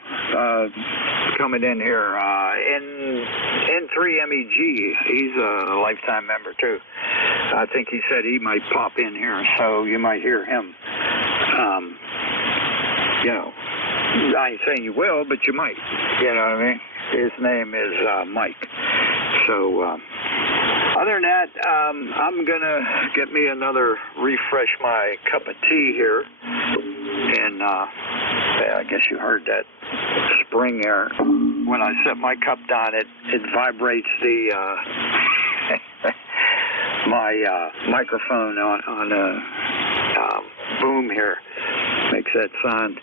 coming in here. N3MEG, he's a lifetime member, too. I think he said he might pop in here, so you might hear him. You know. I ain't saying you will, but you might. You know what I mean? His name is Mike. So, other than that, I'm going to get me another refresh my cup of tea here. And yeah, I guess you heard that spring air. When I set my cup down, it vibrates the my microphone on a boom here. Makes that sound.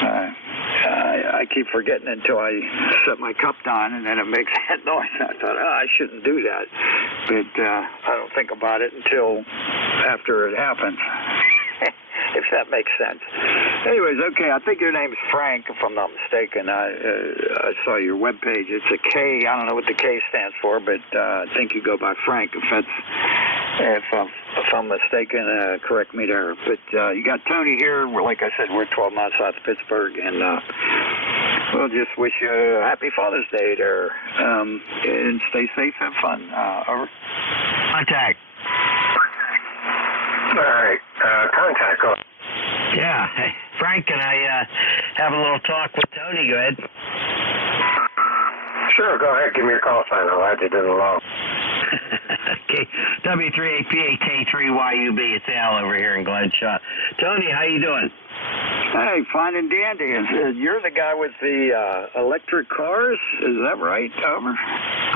I keep forgetting until I set my cup down, and then it makes that noise. I thought, I shouldn't do that. But I don't think about it until after it happens, if that makes sense. Anyways, okay, I think your name's Frank, if I'm not mistaken. I saw your webpage. It's a K. I don't know what the K stands for, but I think you go by Frank. If I'm mistaken, correct me there. But you got Tony here. Like I said, we're 12 miles south of Pittsburgh, and we'll just wish you a happy Father's Day there. And stay safe, have fun. Over. Contact. All right, contact. Yeah. Hey, Frank, can I have a little talk with Tony? Go ahead. Sure, go ahead. Give me your call sign. I'll add you to the log. Okay, W3APAK3YUB. It's Al over here in Glenshot. Tony, how you doing? Hey, fine and dandy. You're the guy with the electric cars? Is that right, Over?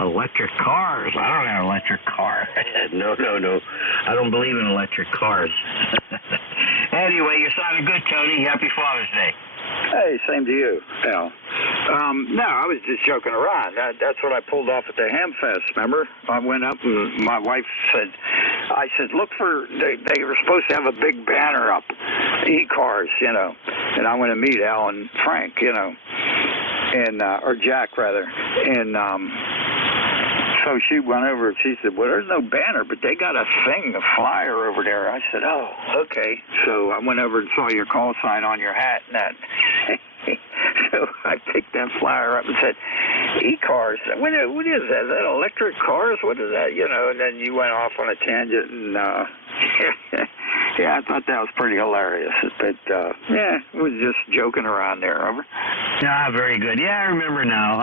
Electric cars? I don't have electric car. No. I don't believe in electric cars. Anyway, you're sounding good, Tony. Happy Father's Day. Hey, same to you, Al. No, I was just joking around. That's what I pulled off at the Hamfest, remember? I went up and my wife said, look for, they were supposed to have a big banner up, ECARS, you know, and I went to meet Al and Frank, you know, and, or Jack rather, and, so she went over and she said, well, there's no banner, but they got a thing, a flyer over there. I said, oh, okay. So I went over and saw your call sign on your hat and that. So I picked that flyer up and said, ECARS, what is that? Is that electric cars? What is that? You know, and then you went off on a tangent and, yeah, I thought that was pretty hilarious. But, yeah, it was just joking around there, over. Yeah, very good. Yeah, I remember now.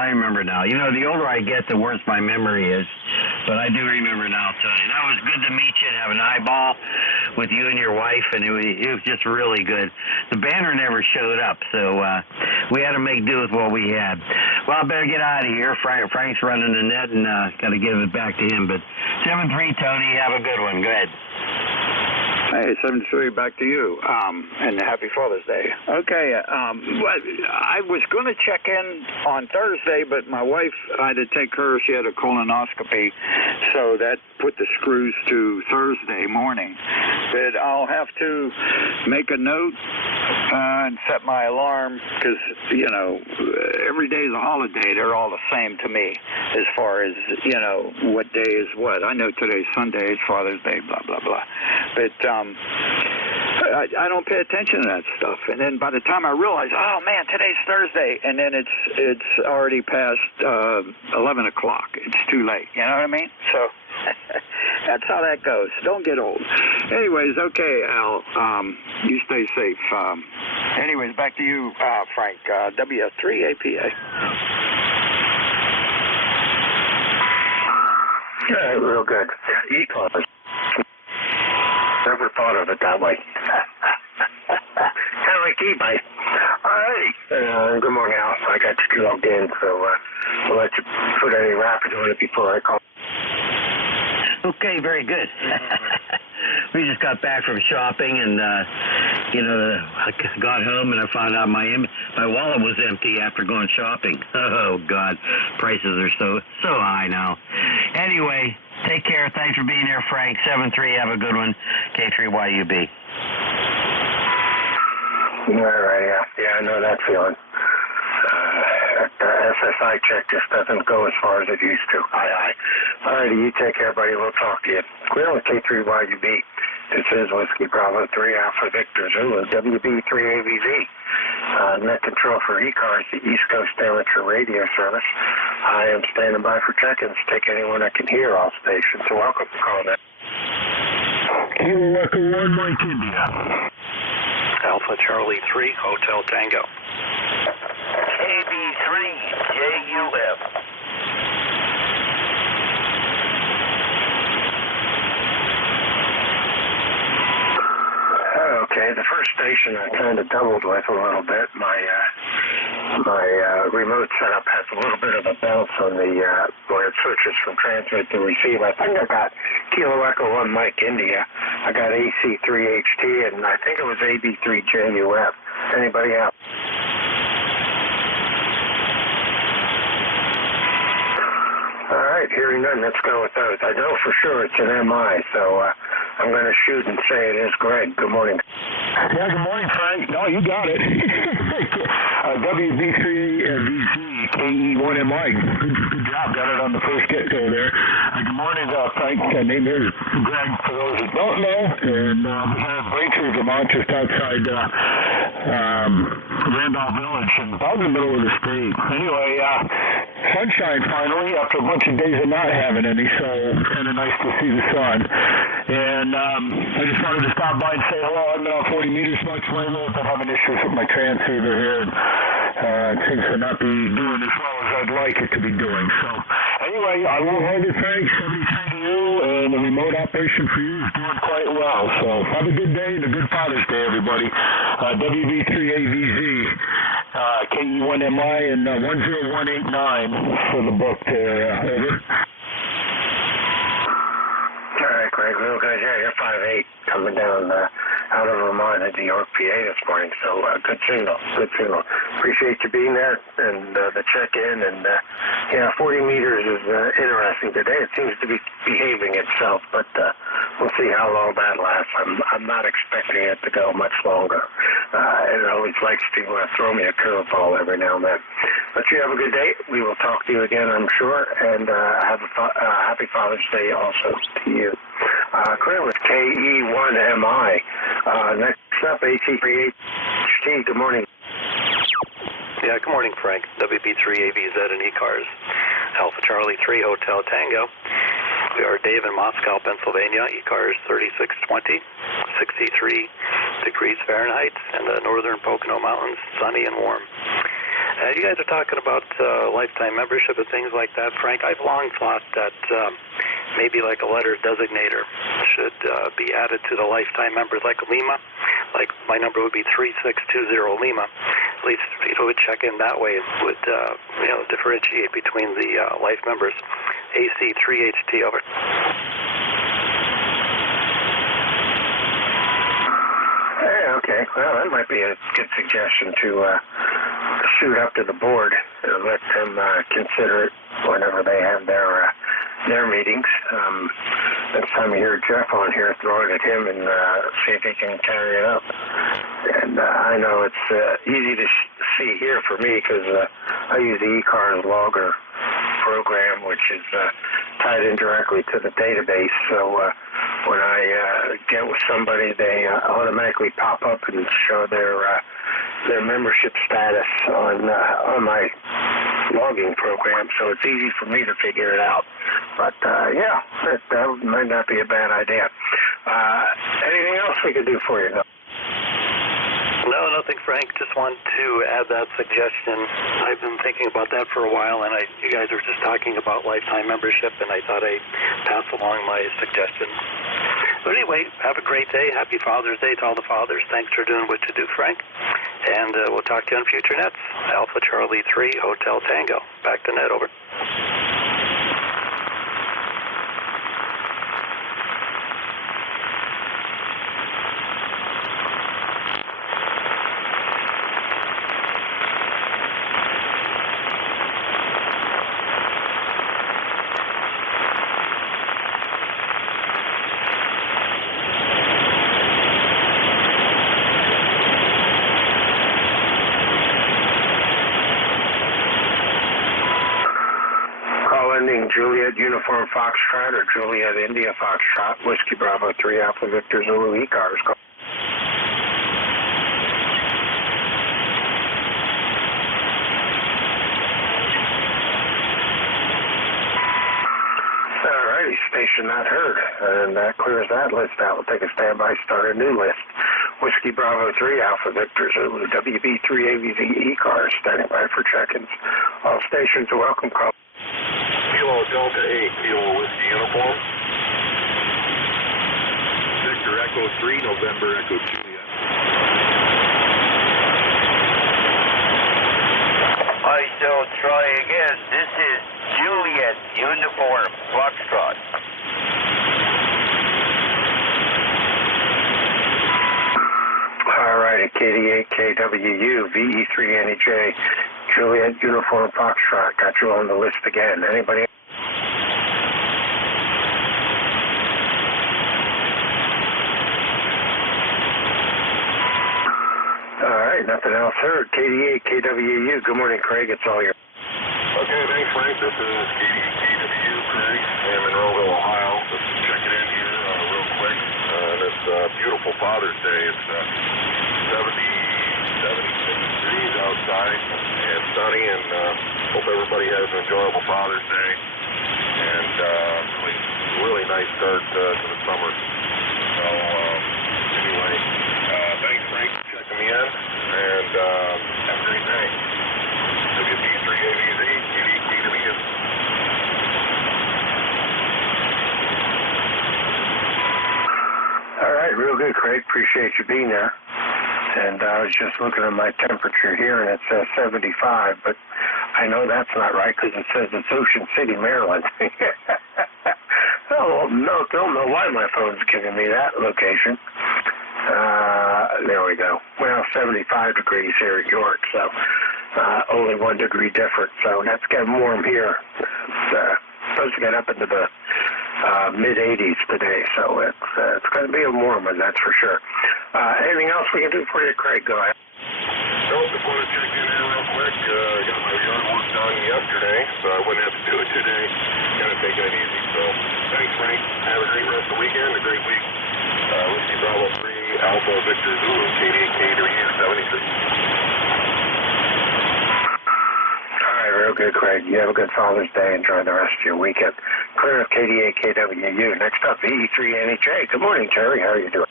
You know, the older I get, the worse my memory is. But I do remember now, Tony. That was good to meet you and have an eyeball with you and your wife, and it was just really good. The banner never showed up, so we had to make do with what we had. Well, I better get out of here. Frank's running the net, and got to give it back to him. But 7-3, Tony, have a good one. Go ahead. Hey, 73, back to you, and happy Father's Day. Okay, I was going to check in on Thursday, but my wife, I had to take her, she had a colonoscopy, so that put the screws to Thursday morning. But I'll have to make a note and set my alarm, because, you know, every day is a holiday. They're all the same to me as far as, you know, what day is what. I know today's Sunday, it's Father's Day, blah, blah, blah. But I don't pay attention to that stuff. And then by the time I realize, oh, man, today's Thursday, and then it's already past 11 o'clock. It's too late. You know what I mean? So that's how that goes. Don't get old. Anyways, okay, Al, you stay safe. Anyways, back to you, Frank, WF3APA. Yeah, real good. ECARS. Never thought of it that way. Kind of like e-bike. All right. Good morning, Al. I got you logged in, so we'll let you put any rapid on it before I call. Okay, very good. We just got back from shopping, and you know, I got home and I found out my wallet was empty after going shopping. Oh God, prices are so high now. Anyway, take care. Thanks for being here, Frank. 7-3. Have a good one. K3YUB. All right. Yeah, I know that feeling. The SSI check just doesn't go as far as it used to. Aye. All righty, you take care, buddy. We'll talk to you. Clear with K3YUB. This is Whiskey Bravo 3 Alpha Victor Zulu, WB3AVZ. Net control for ECARS, the East Coast Amateur Radio Service. I am standing by for check-ins. Take anyone I can hear off station, so welcome to call that. Kilo Echo 1, Mike India. Alpha Charlie 3, Hotel Tango. AB3JUF. Okay, the first station I kind of doubled with a little bit. My remote setup has a little bit of a bounce on the where it switches from transmit to receive. I think I got Kilo Echo 1 Mike India. I got AC3HT, and I think it was AB3JUF. Anybody else? All right, hearing none, let's go with those. I know for sure it's an MI, so I'm going to shoot and say it is Greg. Good morning. Yeah, good morning, Frank. No, you got it. WB3VZ, KE1MI. Good job. Got it on the first get-go there. Good morning, Frank. My name is Greg, for those that don't know. And we have Breakthrough, Vermont, just outside Randolph Village, and about in the middle of the state. Anyway, sunshine finally after a bunch of days of not having any, so kind of nice to see the sun. And I just wanted to stop by and say hello. I've been on 40 meters much lately. I've been having issues with my transceiver here, and it seems to not be doing as well as I'd like it to be doing. So anyway, I will hold it, Frank. 73 to you, and the remote operation for you is doing quite well. So have a good day and a good Father's Day, everybody. WB3AVZ. KE1MI and 10189 for the book there. Over. All right, Greg, real good. Yeah, you're 5'8", coming down out of Vermont into York, PA this morning. So good signal. Appreciate you being there and the check-in. And, 40 meters is interesting today. It seems to be behaving itself, but we'll see how long that lasts. I'm not expecting it to go much longer. It always likes to throw me a curveball every now and then. But you have a good day. We will talk to you again, I'm sure. And have a happy Father's Day also to you. Clear with KE1MI. Next up, AC3HT. Good morning. Yeah, good morning, Frank. WB3AVZ and ECARS. Alpha Charlie 3, Hotel Tango. We are Dave in Moscow, Pennsylvania. ECARS 3620, 63 degrees Fahrenheit, in the northern Pocono Mountains, sunny and warm. You guys are talking about lifetime membership and things like that, Frank. I've long thought that maybe like a letter designator should be added to the lifetime members, like Lima. Like my number would be 3620 Lima. At least people would check in that way. It would differentiate between the life members. AC3HT, over. Well, that might be a good suggestion to shoot up to the board and let them consider it whenever they have their meetings. Next time you hear Jeff on here, throw it at him and see if he can carry it up. And I know it's easy to see here for me because I use the ECARS logger program, which is tied in directly to the database. So when I get with somebody, they automatically pop up and show their membership status on my logging program. So it's easy for me to figure it out. But yeah, that might not be a bad idea. Anything else we could do for you? No, nothing, Frank. Just want to add that suggestion. I've been thinking about that for a while, and you guys were just talking about lifetime membership, and I thought I'd pass along my suggestion. But anyway, have a great day. Happy Father's Day to all the fathers. Thanks for doing what you do, Frank. And we'll talk to you on future nets. Alpha Charlie 3, Hotel Tango. Back to net, over. Juliet Uniform Foxtrot or Juliet India Foxtrot, Whiskey Bravo 3 Alpha Victor Zulu ECARS. Alrighty, station not heard, and that clears that list out. We'll take a standby, start a new list. Whiskey Bravo 3 Alpha Victor Zulu WB3 AVZ ECARS, standing by for check-ins. All stations are welcome. Call. Kilo Delta 8, Kilo Whiskey Uniform. Victor Echo 3, November Echo Juliet. I shall try again. This is Juliet Uniform Foxtrot. Alright, KD8 KWU VE3NEJ Juliet Uniform Foxtrot. Got you on the list again. Anybody? Alright, nothing else heard. KD8 KWU. Good morning, Craig. It's all yours. Okay, thanks, Frank. This is KW, Craig, in Monroeville, Ohio. Just checking in here real quick. This beautiful Father's Day. It's 76 degrees outside and sunny, and hope everybody has an enjoyable Father's Day. And really nice start to the summer. So anyway, thanks, Frank, for checking me in, and have a great day. WB3AVZ, KW. All right, real good, Craig. Appreciate you being there. And I was just looking at my temperature here, and it says 75, but I know that's not right because it says it's Ocean City, Maryland. Oh, no, don't know why my phone's giving me that location. There we go. Well, 75 degrees here at York, so only 1 degree difference. So that's getting warm here. It's supposed to get up into the mid-80s today, so it's going to be a warm one, that's for sure. Anything else we can do for you, Craig? Go ahead. Nope, just want to check in here real quick. Got my yard work done yesterday, so I wouldn't have to do it today. Kind of taking it easy. So thanks, Frank. Have a great rest of the weekend, a great week. Whiskey Bravo 3 Alpha Victor Zulu KD8 73. Real good, Craig. You have a good Father's Day. Enjoy the rest of your weekend. Clear of KD8 KWU. Next up, VE3NHA. Good morning, Terry. How are you doing?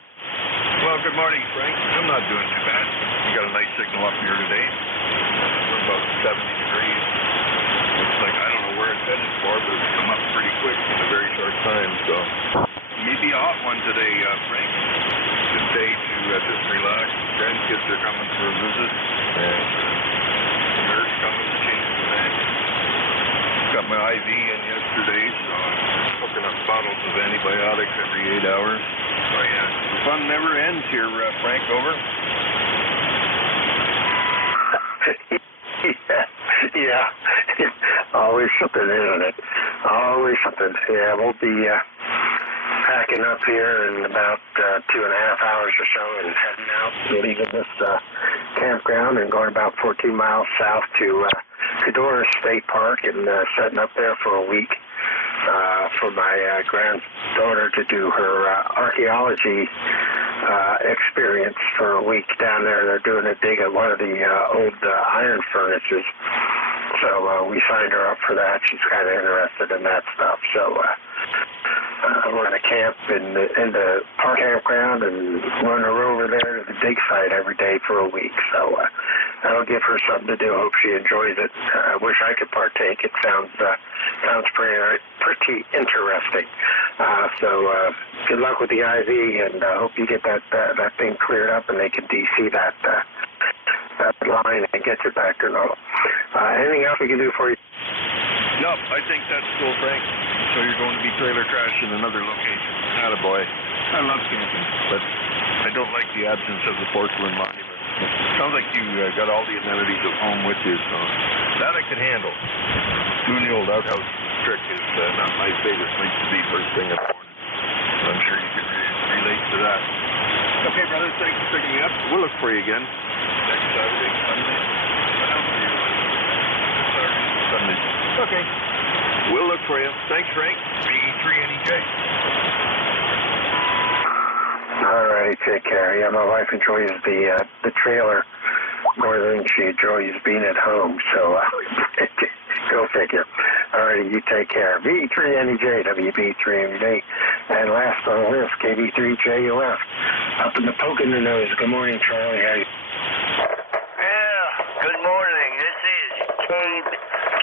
Well, good morning, Frank. I'm not doing too bad. We got a nice signal up here today. We're about 70 degrees. Looks like, I don't know where it's headed for, but it's come up pretty quick in a very short time. So maybe a hot one today, Frank. Good day to just relax. Grandkids are coming for a visit. And nurse coming to change the bed. Got my IV in yesterday, so I'm hooking up bottles of antibiotics every 8 hours. Oh, yeah. The fun never ends here, Frank. Over. Yeah. Always something, isn't it? Always something. Yeah, we'll be packing up here in about 2.5 hours or so and heading out, leaving this campground and going about 14 miles south to Fedora State Park and setting up there for a week for my granddaughter to do her archaeology experience for a week down there. They're doing a dig at one of the old iron furnaces. So we signed her up for that. She's kind of interested in that stuff. So we're going to camp in the park campground and run her over there to the dig site every day for a week. So that'll give her something to do. Hope she enjoys it. I wish I could partake. It sounds pretty interesting. So good luck with the IV, and hope you get that thing cleared up and they can DC that line and get you back to normal. Anything else we can do for you? No, I think that's cool, Frank. So you're going to be trailer crashing another location. Attaboy. I love camping, but I don't like the absence of the porcelain monument. Sounds like you got all the amenities of home with you, so that I can handle. Doing the old outhouse trick is not my favorite place to be first thing in the morning. I'm sure you can relate to that. Okay, brother, thanks for picking me up. We'll look for you again next Saturday, Sunday. Sunday. Okay. We'll look for you. Thanks, Frank. B3NEJ. All righty, take care. Yeah, my wife enjoys the trailer more than she enjoys being at home, so go figure. All righty, you take care. B3NEJ, WB3NEJ. And last on the list, KB3JUF. Up in the poke in the nose. Good morning, Charlie. How you? Yeah, good morning. This is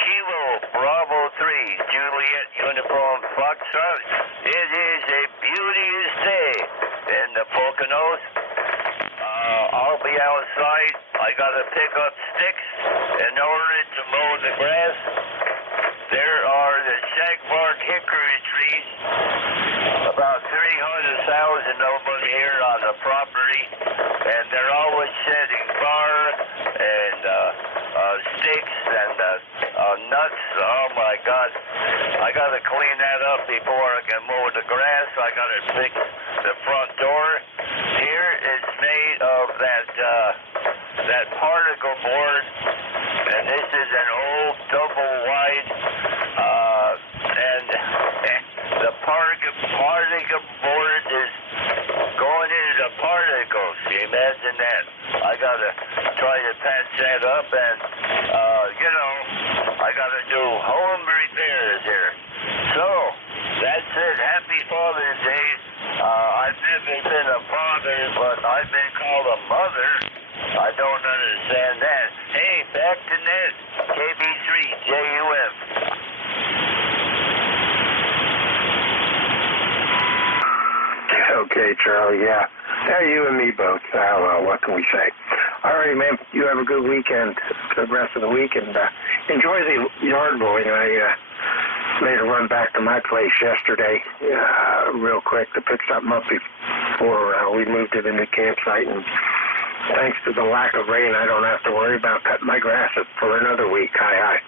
Kilo Bravo 3, Juliet Uniform Foxtrot. It is a beauteous day in the Poconos. I'll be outside. I gotta pick up sticks in order to mow the grass. There are the shagbark hickory trees, about 300,000 of them here on the property, and they're always shedding bark and sticks and nuts. Oh my God, I gotta clean that up before I can mow the grass. I gotta fix the front door. Here it's made of that particle board, and this is an old double wide, and the particle board is going into the particles. You imagine that? I gotta try to patch that up, and I gotta do home repairs here. So that's it. Happy Father's Day. I've never been a father, but I've been called a mother. I don't understand that. Hey, back to net. KB3JUF. Okay, Charlie, yeah. Yeah, you and me both. Well, what can we say? All right, man, you have a good weekend, good rest of the week, and enjoy the yard mowing. I made a run back to my place yesterday real quick to pick something up before we moved to the new campsite, and thanks to the lack of rain, I don't have to worry about cutting my grass for another week. Hi.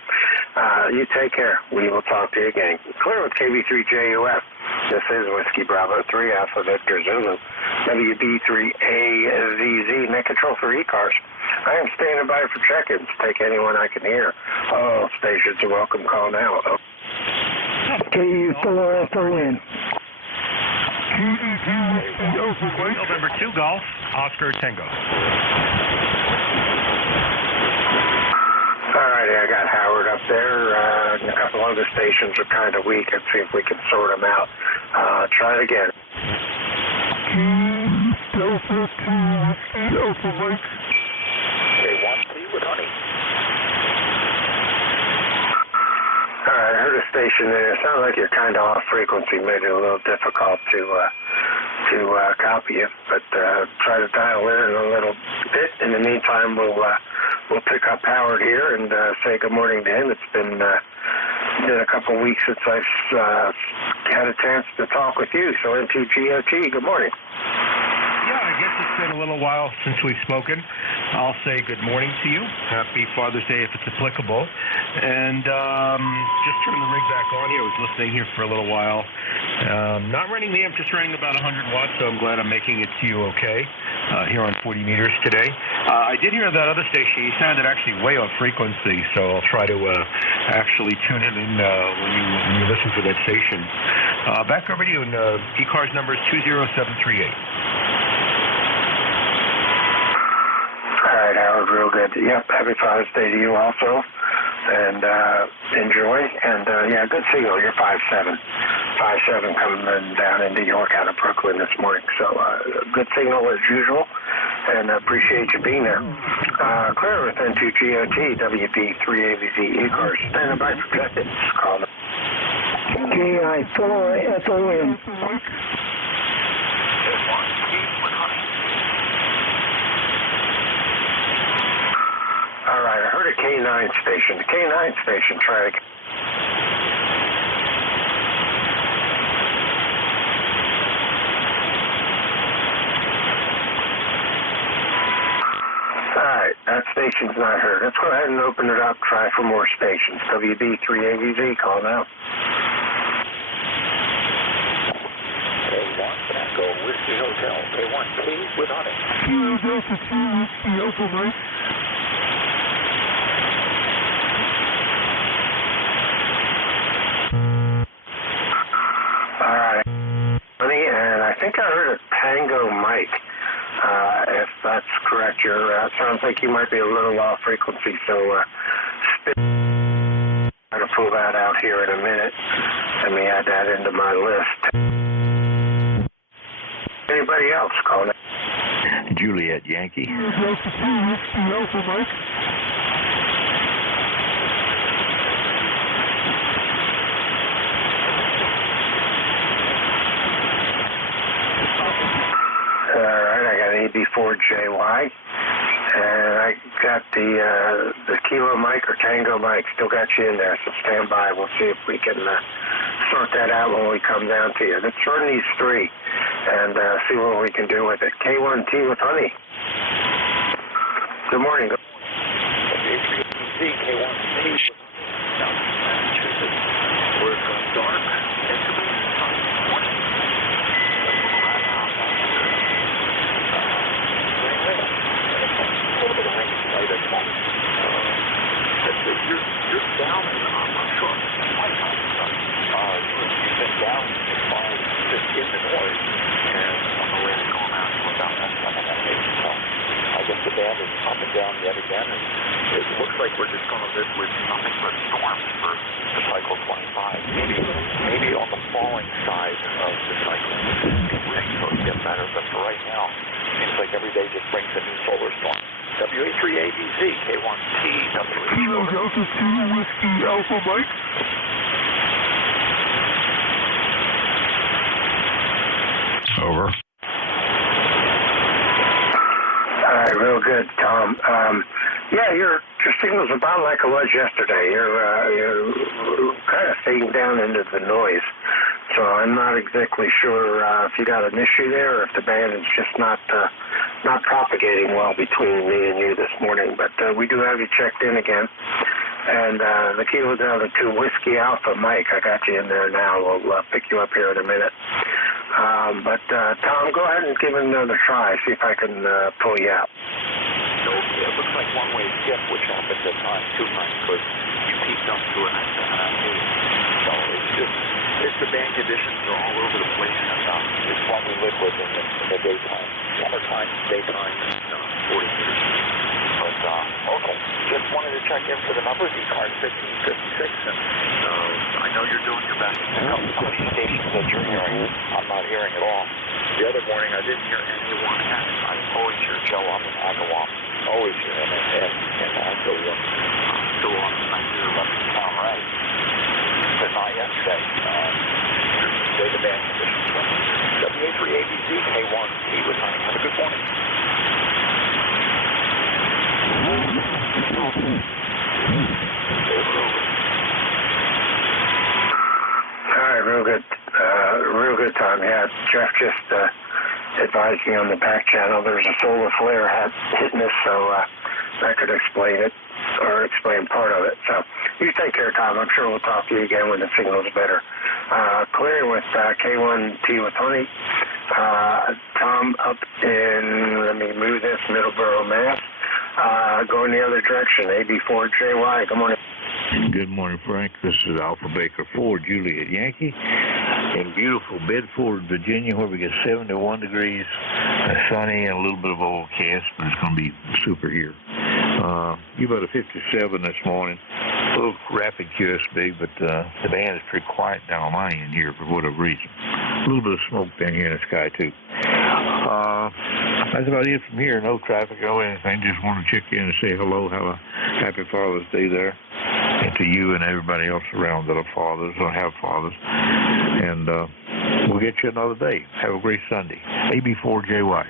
You take care. We will talk to you again. Clear with KB3JUF. This is Whiskey Bravo 3, Alpha Victor Zulu, WB3AZZ, net control for ECARS. I am standing by for check-ins. Take anyone I can hear. All stations are welcome. Call now. KU4SON. November 2 Golf, Oscar Tango. All righty, I got Howard up there. A couple other stations are kind of weak. Let's see if we can sort them out. Try it again. All right, I heard a station there. It sounds like you're kind of off frequency. Made it a little difficult to copy you, but try to dial in a little bit. In the meantime, we'll pick up Howard here and say good morning to him. It's been a couple of weeks since I've had a chance to talk with you. So N2GOT, good morning. Yeah, guess it's been a little while since we've spoken. I'll say good morning to you. Happy Father's Day if it's applicable. And just turned the rig back on here. I was listening here for a little while. Not running the amp, just running about 100 watts, so I'm glad I'm making it to you okay here on 40 meters today. I did hear that other station. You sounded actually way off frequency, so I'll try to actually tune it in when you listen to that station. Back over to you, and ECARS number is 20738. All right, Howard, real good. Yep, happy Father's Day to you also, and enjoy. And yeah, good signal. You're 5.7 coming down into York out of Brooklyn this morning. So good signal as usual, and appreciate you being there. Clear with N2GOT, WB3AVZ ECARS. Standing by for check-ins. Call them. KI4FOM. All right, I heard a K9 station. The K9 station, try to... All right, that station's not heard. Let's go ahead and open it up, try for more stations. WB3AVZ, call now. K1, Echo, Whiskey Hotel, K1, Keys with Honey. All right, honey, and I think I heard a Tango mic. If that's correct, sounds like you might be a little off frequency, so try to pull that out here in a minute. Let me add that into my list. Anybody else calling? Juliet Yankee. Alright, I got AB4JY, and I got the Kilo mic or Tango mic, still got you in there, so stand by. We'll see if we can sort that out when we come down to you. Let's run these three and see what we can do with it. K1T with Honey. Good morning. K1T with Massachusetts. Where it's gone dark. You're down in the sure. You've been down as far as just in the noise, and on the way to go around about that time on that page. So I guess the band is up and down yet again, and it looks like we're just going to live with nothing but storms for the cycle 25. Maybe on the falling side of the cycle, so it'll get better. But for right now, it seems like every day just brings a new solar storm. WA3ABZ, K1T, Kilo Delta 2 Whiskey Alpha Mike. Over. All right, real good, Tom. Yeah, your signal's about like it was yesterday. You're kind of fading down into the noise. So I'm not exactly sure if you got an issue there or if the band is just not propagating well between me and you this morning. But we do have you checked in again. And the Kilo Delta 2 Whiskey Alpha Mike, I got you in there now. We'll pick you up here in a minute. But Tom, go ahead and give it another try. See if I can pull you out. Okay, it looks like one-way skip, which happened at times, 2 times, because you peaked up to an activity. So it's the band conditions are all over the place, and it's what we live with in the daytime. Summertime, daytime, 40 meters. But, okay, just wanted to check in for the numbers, ECARS 1556, and I know you're doing your best to pick up some of these stations that you're hearing. I'm not hearing at all. The other morning, I didn't hear NJ2US. I always hear Joe up in Agawam. Always hear him, and also still on the 1911 town right. But not yesterday. Today the band conditions. WA3ABZ, K1T with Honey. Have a good morning. All right, real good, Tom. Yeah, Jeff just advised me on the back channel there's a solar flare hitting us, so that could explain it, or explain part of it. So you take care, Tom. I'm sure we'll talk to you again when the signal's better. Clearing with K1T with Honey. Tom up in, let me move this, Middleborough, Mass. Going the other direction, AB4JY. Good morning. Good morning, Frank. This is Alpha Baker 4, Juliet Yankee, in beautiful Bedford, Virginia, where we get 71 degrees, sunny, and a little bit of overcast, but it's going to be super here. You about a 57 this morning. A little rapid QSB, but the band is pretty quiet down on my end here for whatever reason. A little bit of smoke down here in the sky, too. That's about it from here. No traffic or anything. Just want to check in and say hello. Have a happy Father's Day there. And to you and everybody else around that are fathers or have fathers. And we'll get you another day. Have a great Sunday. AB4JY.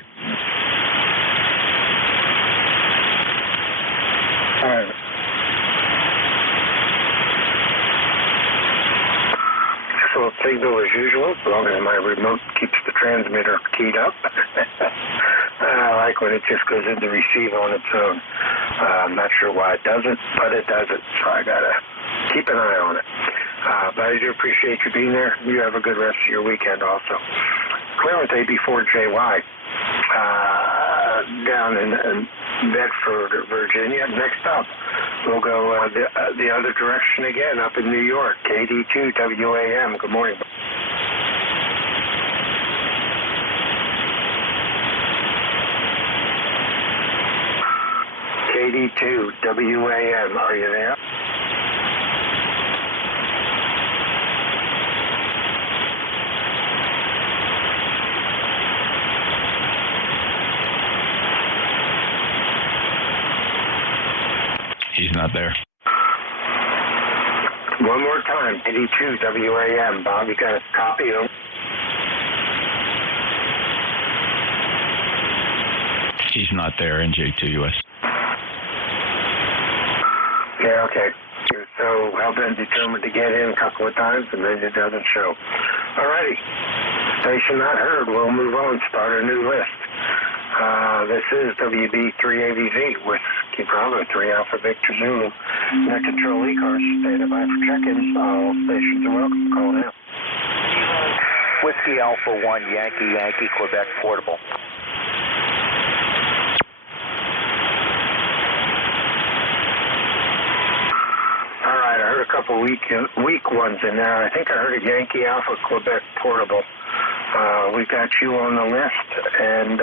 All right. Excellent signal as usual, as long as my remote keeps the transmitter keyed up. I like when it just goes into receive on its own. I'm not sure why it does it, but it does it, so I got to keep an eye on it. But I do appreciate you being there. You have a good rest of your weekend also. Clear with AB4JY down in Bedford, Virginia. Next up, we'll go the other direction again, up in New York, KD2WAM. Good morning. KD2WAM, are you there? He's not there. One more time, KD2WAM. Bob, you got a copy of? He's not there, NJ2US. Yeah, okay. You're so hell-bent determined to get in a couple of times, and then it doesn't show. Alrighty. Station not heard. We'll move on. Start a new list. This is WB3AVZ with Bravo 3 Alpha Victor Zulu. Net Control ECARS. Stand by for check-ins. All stations are welcome. Call now. Whiskey Alpha 1, Yankee, Quebec, portable. Alright, I heard a couple weak ones in there. I think I heard a Yankee Alpha Quebec portable. We got you on the list, and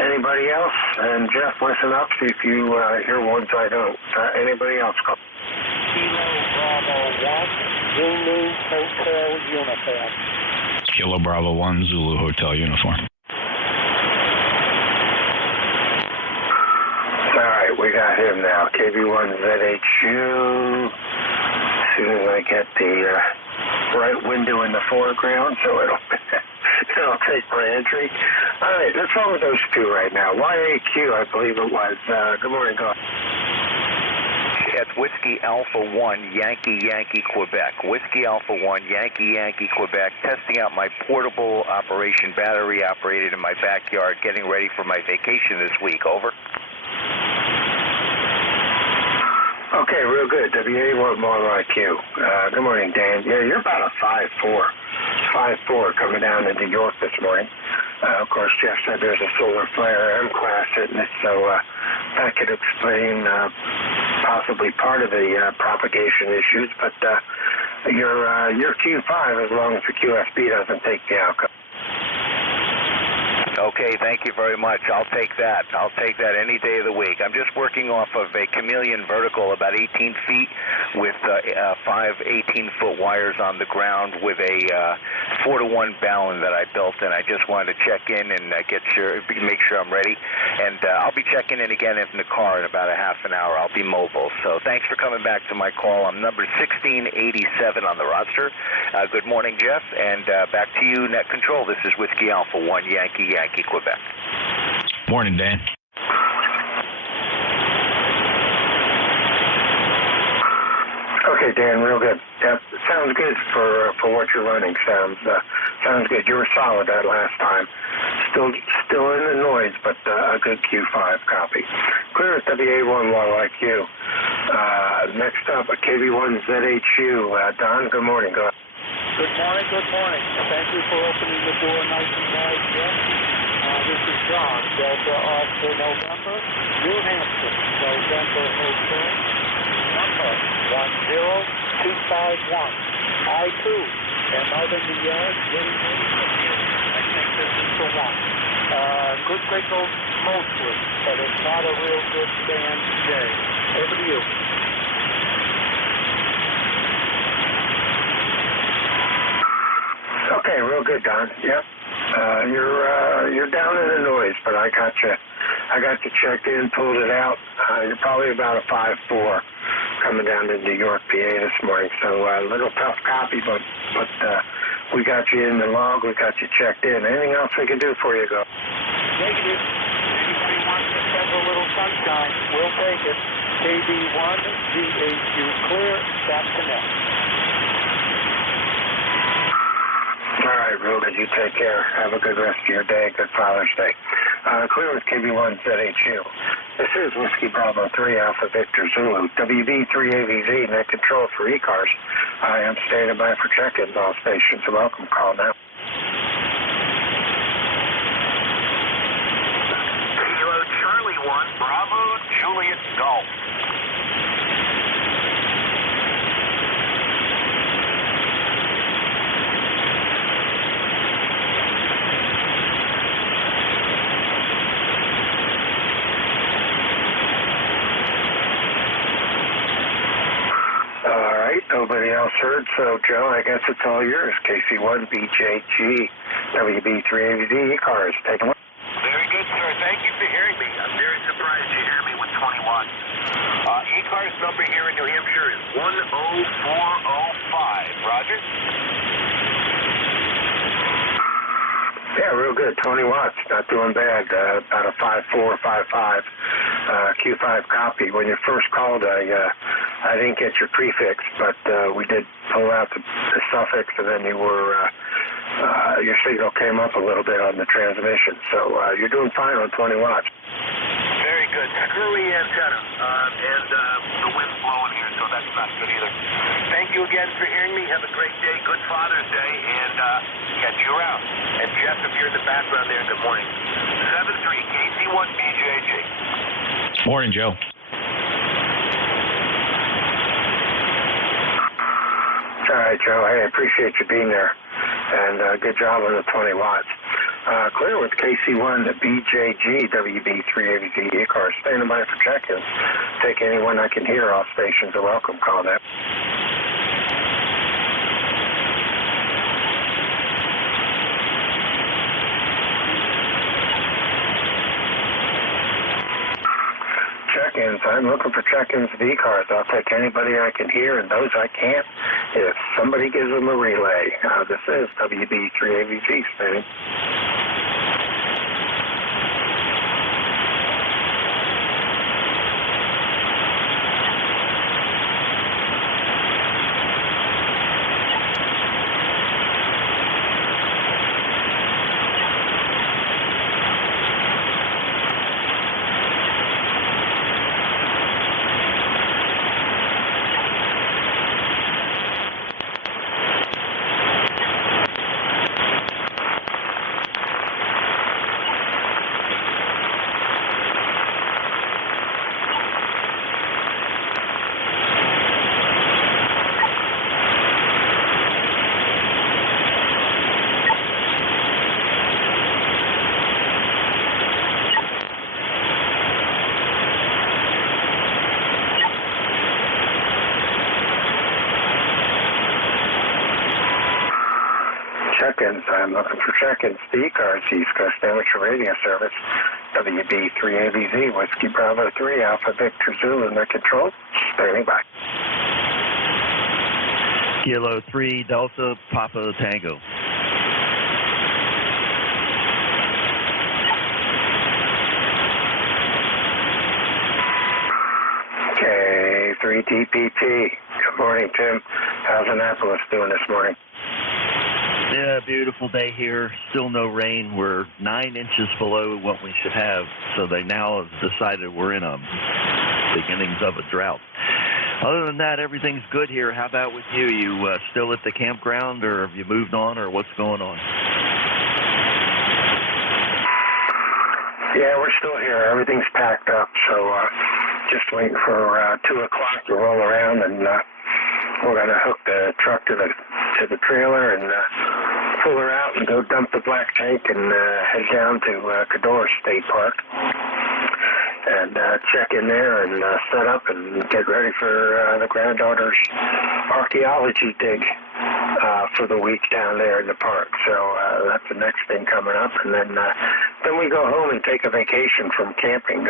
anybody else? And Jeff, listen up, see if you hear ones I don't. Anybody else? Call. Kilo Bravo 1, Zulu Hotel Uniform. Alright, we got him now. KB1ZHU. As soon as I get the right window in the foreground, so it'll take my entry. Alright, let's roll with those two right now. YAQ, I believe it was. Good morning, God. That's Whiskey Alpha 1, Yankee, Quebec. Whiskey Alpha 1, Yankee, Quebec. Testing out my portable operation, battery operated in my backyard, getting ready for my vacation this week. Over. Okay, real good. WA1 more like you. Good morning, Dan. Yeah, you're about a 5'4". 5'4" coming down into York this morning. Of course, Jeff said there's a solar flare M-class hitting it, so that could explain possibly part of the propagation issues, but your Q5, as long as the QSB doesn't take the outcome. Okay, thank you very much. I'll take that. I'll take that any day of the week. I'm just working off of a chameleon vertical about 18 feet with 5 18-foot wires on the ground with a 4-to-1 balun that I built, and I just wanted to check in and make sure I'm ready. And I'll be checking in again in the car in about a half an hour. I'll be mobile. So thanks for coming back to my call. I'm number 1687 on the roster. Good morning, Jeff, and back to you, Net Control. This is Whiskey Alpha 1, Yankee, Quebec. Morning, Dan. Okay, Dan, real good. Yep, sounds good for what you're running. Sounds good. You were solid that last time. Still in the noise, but a good Q5 copy. Clear at WA11 like you. Next up, a KB1ZHU. Don, good morning. Go ahead. Good morning. Thank you for opening the door nice and wide, Jeff. This is John, Delta Oscar November, New Hampshire, November Hotel, number 10251. I, too, am out in the yard getting ready for you. I think this is the one. Good signal mostly, but it's not a real good band day. Over to you. Okay, real good, Don. Yep. You're down in the noise, but I got you checked in, pulled it out. You're probably about a 5-4 coming down to New York, PA this morning. So a little tough copy, but we got you in the log. We got you checked in. Anything else we can do for you, go? Negative. Anybody wants to spend a little sunshine, we'll take it. KB1, ZHU clear, back to net. All right, real good. You take care. Have a good rest of your day. Good Father's Day. Clear with KB1ZHU. This is Whiskey Bravo 3 Alpha Victor Zulu. WB3AVZ, net control for ECARS. I am standing by for check-in. All stations are welcome. Call now. Kilo Charlie 1, Bravo, Juliet Golf. Nobody else heard, so Joe, I guess it's all yours. KC1, BJG, WB3AVZ, ECARS. Take a look. Very good, sir. Thank you for hearing me. I'm very surprised you hear me with 20 watts. ECARS number here in New Hampshire is 10405. Roger? Yeah, real good. 20 watts. Not doing bad. About a 5.4, 5.5 Q5 copy. When you first called, I didn't get your prefix, but we did pull out the suffix, and then your signal came up a little bit on the transmission. So you're doing fine on 20 watts. Very good. Screwy antenna, and the wind's blowing here, so that's not good either. Thank you again for hearing me. Have a great day. Good Father's Day, and catch you around. And Jeff, if you're in the background there, good morning. 73 KC1 BJG. Morning, Joe. All right, Joe. Hey, I appreciate you being there, and good job on the 20 watts. Clear with KC1, the BJG, WB3AVZ, ECARS. Standing by for check-ins. Take anyone I can hear. All stations are welcome. Call that. Check-ins. I'm looking for check-ins of ECARS. I'll take anybody I can hear, and those I can't, if somebody gives them a relay. This is WB3AVZ spinning. Check-ins. I'm looking for check-ins. The ECARS, East Coast Amateur Radio Service, WB3AVZ, Whiskey Bravo 3, Alpha Victor Zulu, net control. Standing by. Kilo 3, Delta, Papa Tango. Okay, 3TPT. Morning, Tim. How's Annapolis doing this morning? Yeah, beautiful day here. Still no rain. We're 9 inches below what we should have, so they now have decided we're in a beginnings of a drought. Other than that, everything's good here. How about with you? You still at the campground, or have you moved on, or what's going on? Yeah, we're still here. Everything's packed up, so just waiting for 2 o'clock to roll around, and we're going to hook the truck to the trailer and pull her out and go dump the black tank and head down to Cador State Park and check in there and set up and get ready for the granddaughter's archaeology dig for the week down there in the park. So that's the next thing coming up, and then we go home and take a vacation from camping.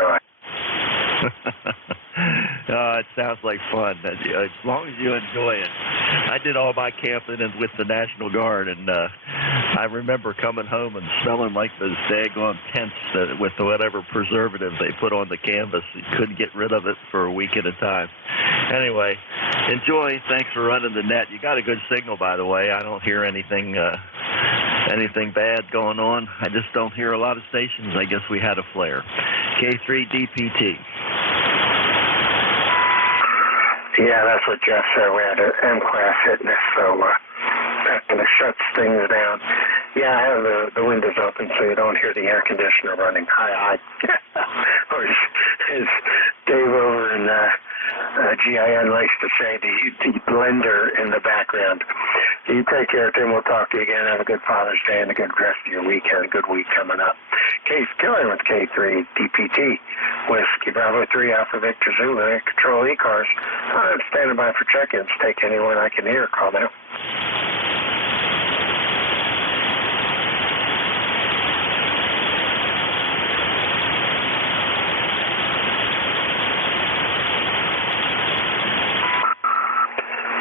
It sounds like fun. As long as you enjoy it. I did all my camping with the National Guard, and I remember coming home and smelling like those daggone tents with whatever preservative they put on the canvas. You couldn't get rid of it for a week at a time. Anyway, enjoy. Thanks for running the net. You got a good signal, by the way. I don't hear anything bad going on. I just don't hear a lot of stations. I guess we had a flare. K3DPT. Yeah, that's what Jeff said. We had an M-class hitting us, so that kind of shuts things down. Yeah, I have the windows open so you don't hear the air conditioner running. Hi. Or as Dave over in GIN likes to say, the blender in the background. You take care, Tim. We'll talk to you again. Have a good Father's Day and a good rest of your weekend. A good week coming up. Case Killer with K3 DPT. Whiskey Bravo 3 Alpha Victor Zulu. Control ECARS. I'm standing by for check-ins. Take anyone I can hear. Call now.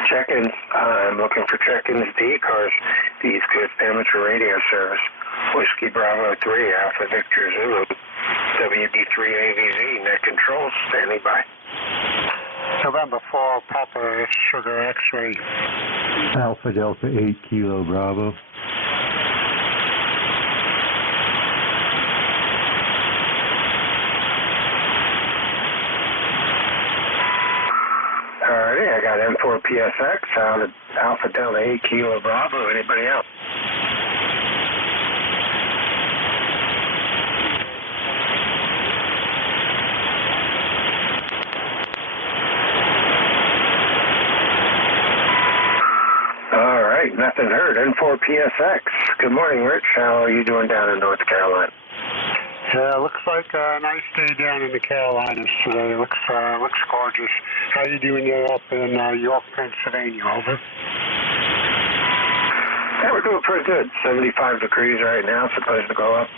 Check-ins. I'm looking for check-ins to ECARS, the East Coast Amateur Radio Service. Whiskey Bravo 3 Alpha Victor Zulu. WD3AVZ. Net controls. Standing by. November 4 Papa Sugar X-ray. Alpha Delta 8 Kilo Bravo. Alrighty, I got M4PSX out of Alpha Delta 8 Kilo Bravo. Anybody else? Alright, nothing heard. N4PSX. Good morning, Rich. How are you doing down in North Carolina? Looks like a nice day down in the Carolinas today. Looks gorgeous. How you doing there up in York, Pennsylvania? Over. Yeah, we're doing pretty good. 75 degrees right now. Supposed to go up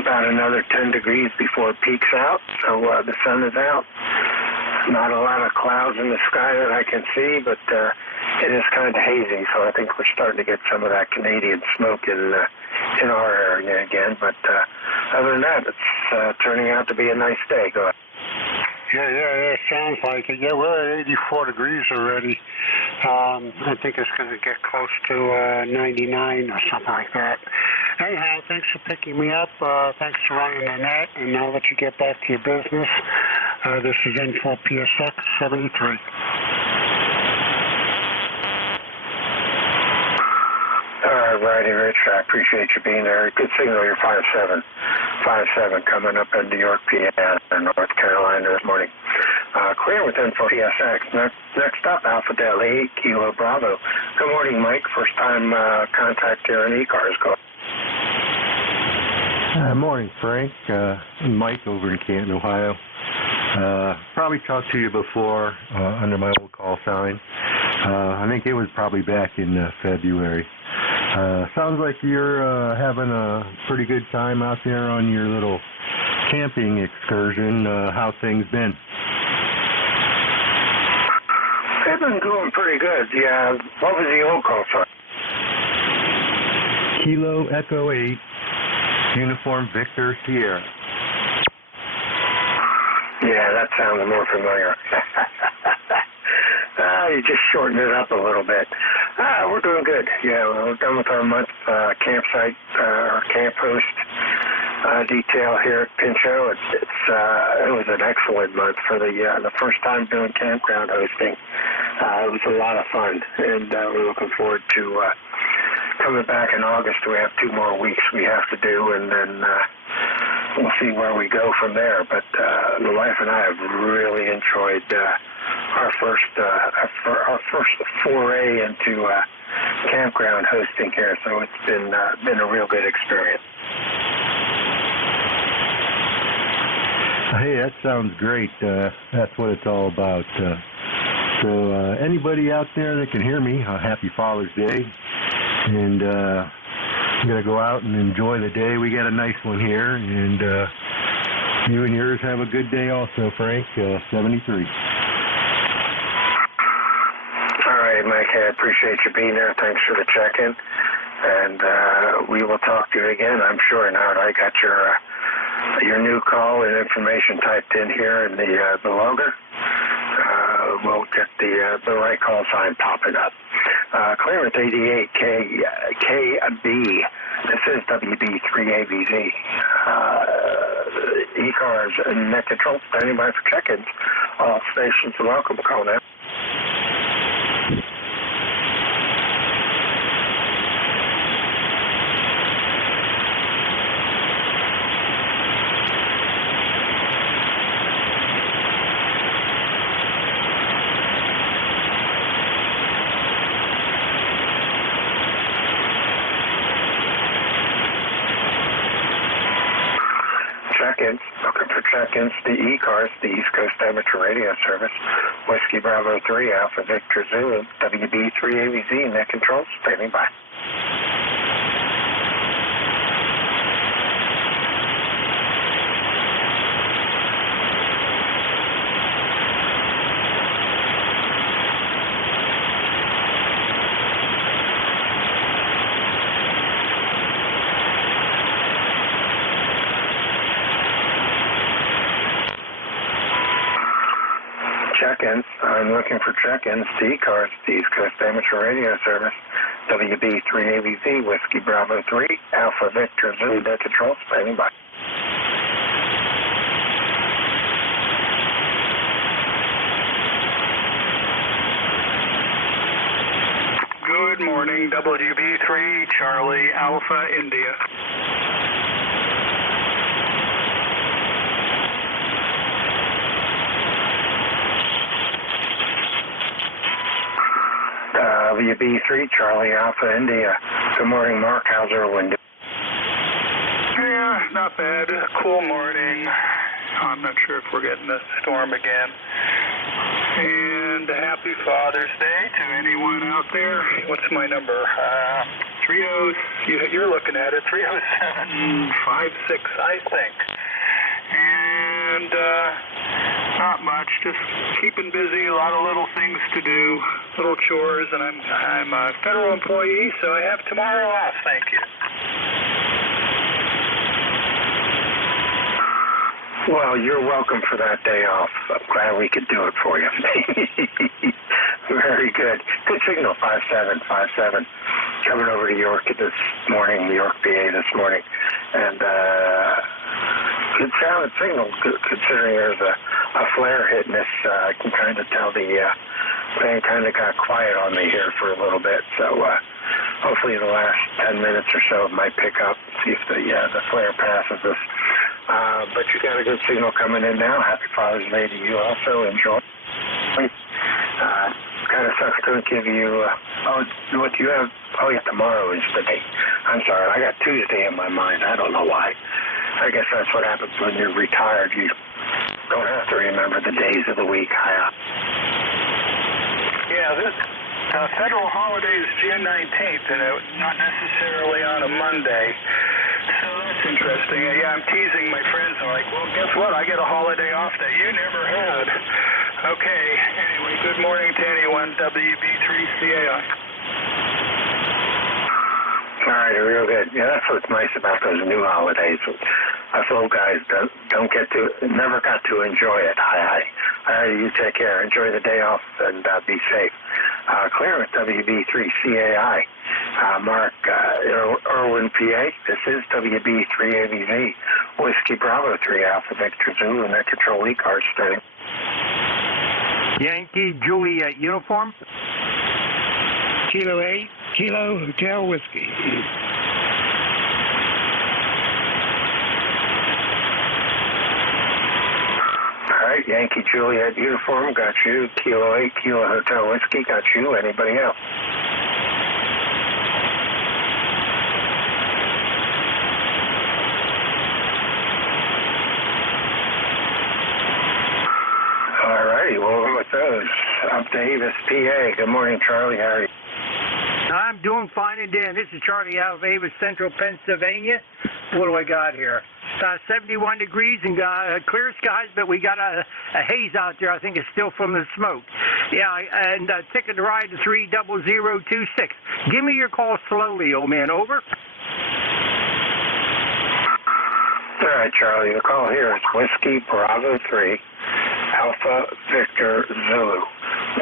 about another 10 degrees before it peaks out. So the sun is out. Not a lot of clouds in the sky that I can see, but it is kind of hazy. So I think we're starting to get some of that Canadian smoke in our area again. But other than that, it's turning out to be a nice day. Go ahead. Yeah, sounds like it. Yeah, we're at 84 degrees already. I think it's going to get close to 99 or something like that. Anyhow, thanks for picking me up. Thanks for running the net, and I'll let you get back to your business. This is N4PSX 73. All righty, Rich. I appreciate you being there. Good signal. You're 5-7. 5-7 coming up into York, PA, and North Carolina this morning. Clear with N4PSX. Next up, Alpha Delta 8 Kilo Bravo. Good morning, Mike. First time contact here in ECARS. Go. Morning, Frank. Mike over in Canton, Ohio. Probably talked to you before under my old call sign. I think it was probably back in February. Sounds like you're having a pretty good time out there on your little camping excursion. How things been? They've been doing pretty good. Yeah. What was the old call sign? Kilo Echo 8, Uniform Victor Sierra. Yeah, that sounds more familiar. You just shorten it up a little bit. We're doing good. Yeah, we're done with our month campsite, our camp host detail here at Pinchot. It was an excellent month for the first time doing campground hosting. It was a lot of fun, and we're looking forward to coming back in August. We have 2 more weeks we have to do, and then we'll see where we go from there. But the wife and I have really enjoyed our first foray into campground hosting here. So it's been a real good experience. Hey, that sounds great. That's what it's all about. So anybody out there that can hear me, happy Father's Day. And I'm going to go out and enjoy the day. We got a nice one here. And you and yours have a good day also, Frank, 73. All right, Mike, I appreciate you being there. Thanks for the check-in. And we will talk to you again, I'm sure. Now that I got your new call and information typed in here in the logger, we'll get the right call sign popping up. Clearance 88 KB. This is WB3ABZ. ECARS net control standing by for check-ins. All stations are welcome. Call now. Looking for check-ins to ECARS, the East Coast Amateur Radio Service. Whiskey Bravo 3, Alpha Victor Zulu, WB3ABZ, net control, standing by. Check-ins. I'm looking for check-ins to ECARS, the East Coast Amateur Radio Service. WB3ABZ, Whiskey Bravo 3, Alpha Victor Zulu, net control, standing by. Good morning, WB3, Charlie Alpha India. WB3, Charlie Alpha India. Good morning, Mark. How's everyone doing? Yeah, not bad. Cool morning. I'm not sure if we're getting a storm again. And happy Father's Day to anyone out there. What's my number? 30. You're looking at it. 30756, I think. And not much. Just keeping busy. A lot of little things to do, little chores, and I'm a federal employee, so I have tomorrow off. Thank you. Well, you're welcome for that day off. I'm glad we could do it for you. Very good. Good signal, 5757. Coming over to York this morning, York, PA this morning. And good sound and signal, considering there's a flare hitting us. I can kind of tell the thing kind of got quiet on me here for a little bit. So hopefully the last 10 minutes or so might pick up, see if the flare passes us. But you got a good signal coming in now. Happy Father's Day to you also. Enjoy. Kind of sucks to give you, what you have, tomorrow is the day. I'm sorry, I got Tuesday in my mind. I don't know why. I guess that's what happens when you're retired. You don't have to remember the days of the week. Yeah, this federal holiday is June 19th, and not necessarily on a Monday. So that's interesting. Yeah, I'm teasing my friends. I'm like, well, guess what? I get a holiday off that you never had. Okay. Anyway, good morning to anyone. WB3CAI. All right, real good. Yeah, that's what's nice about those new holidays. us old guys never got to enjoy it. You take care. Enjoy the day off and be safe. Clear with WB3CAI. Mark Irwin, PA. This is WB3ABZ. Whiskey Bravo 3 Alpha Victor Zulu, and that control ECARS starting. Yankee Juliet uniform. Kilo 8, Kilo Hotel Whiskey. All right, Yankee Juliet uniform, got you. Kilo 8, Kilo Hotel Whiskey, got you. Anybody else? All righty, well, with those, up to Avis, PA. Good morning, Charlie. How are you? I'm doing fine and Dan. This is Charlie out of Avis, Central Pennsylvania. What do I got here? 71 degrees and clear skies, but we got a haze out there. I think it's still from the smoke. Yeah, and ticket to ride to 30026. Give me your call slowly, old man. Over. All right, Charlie. The call here is Whiskey Bravo 3, Alpha Victor Zulu.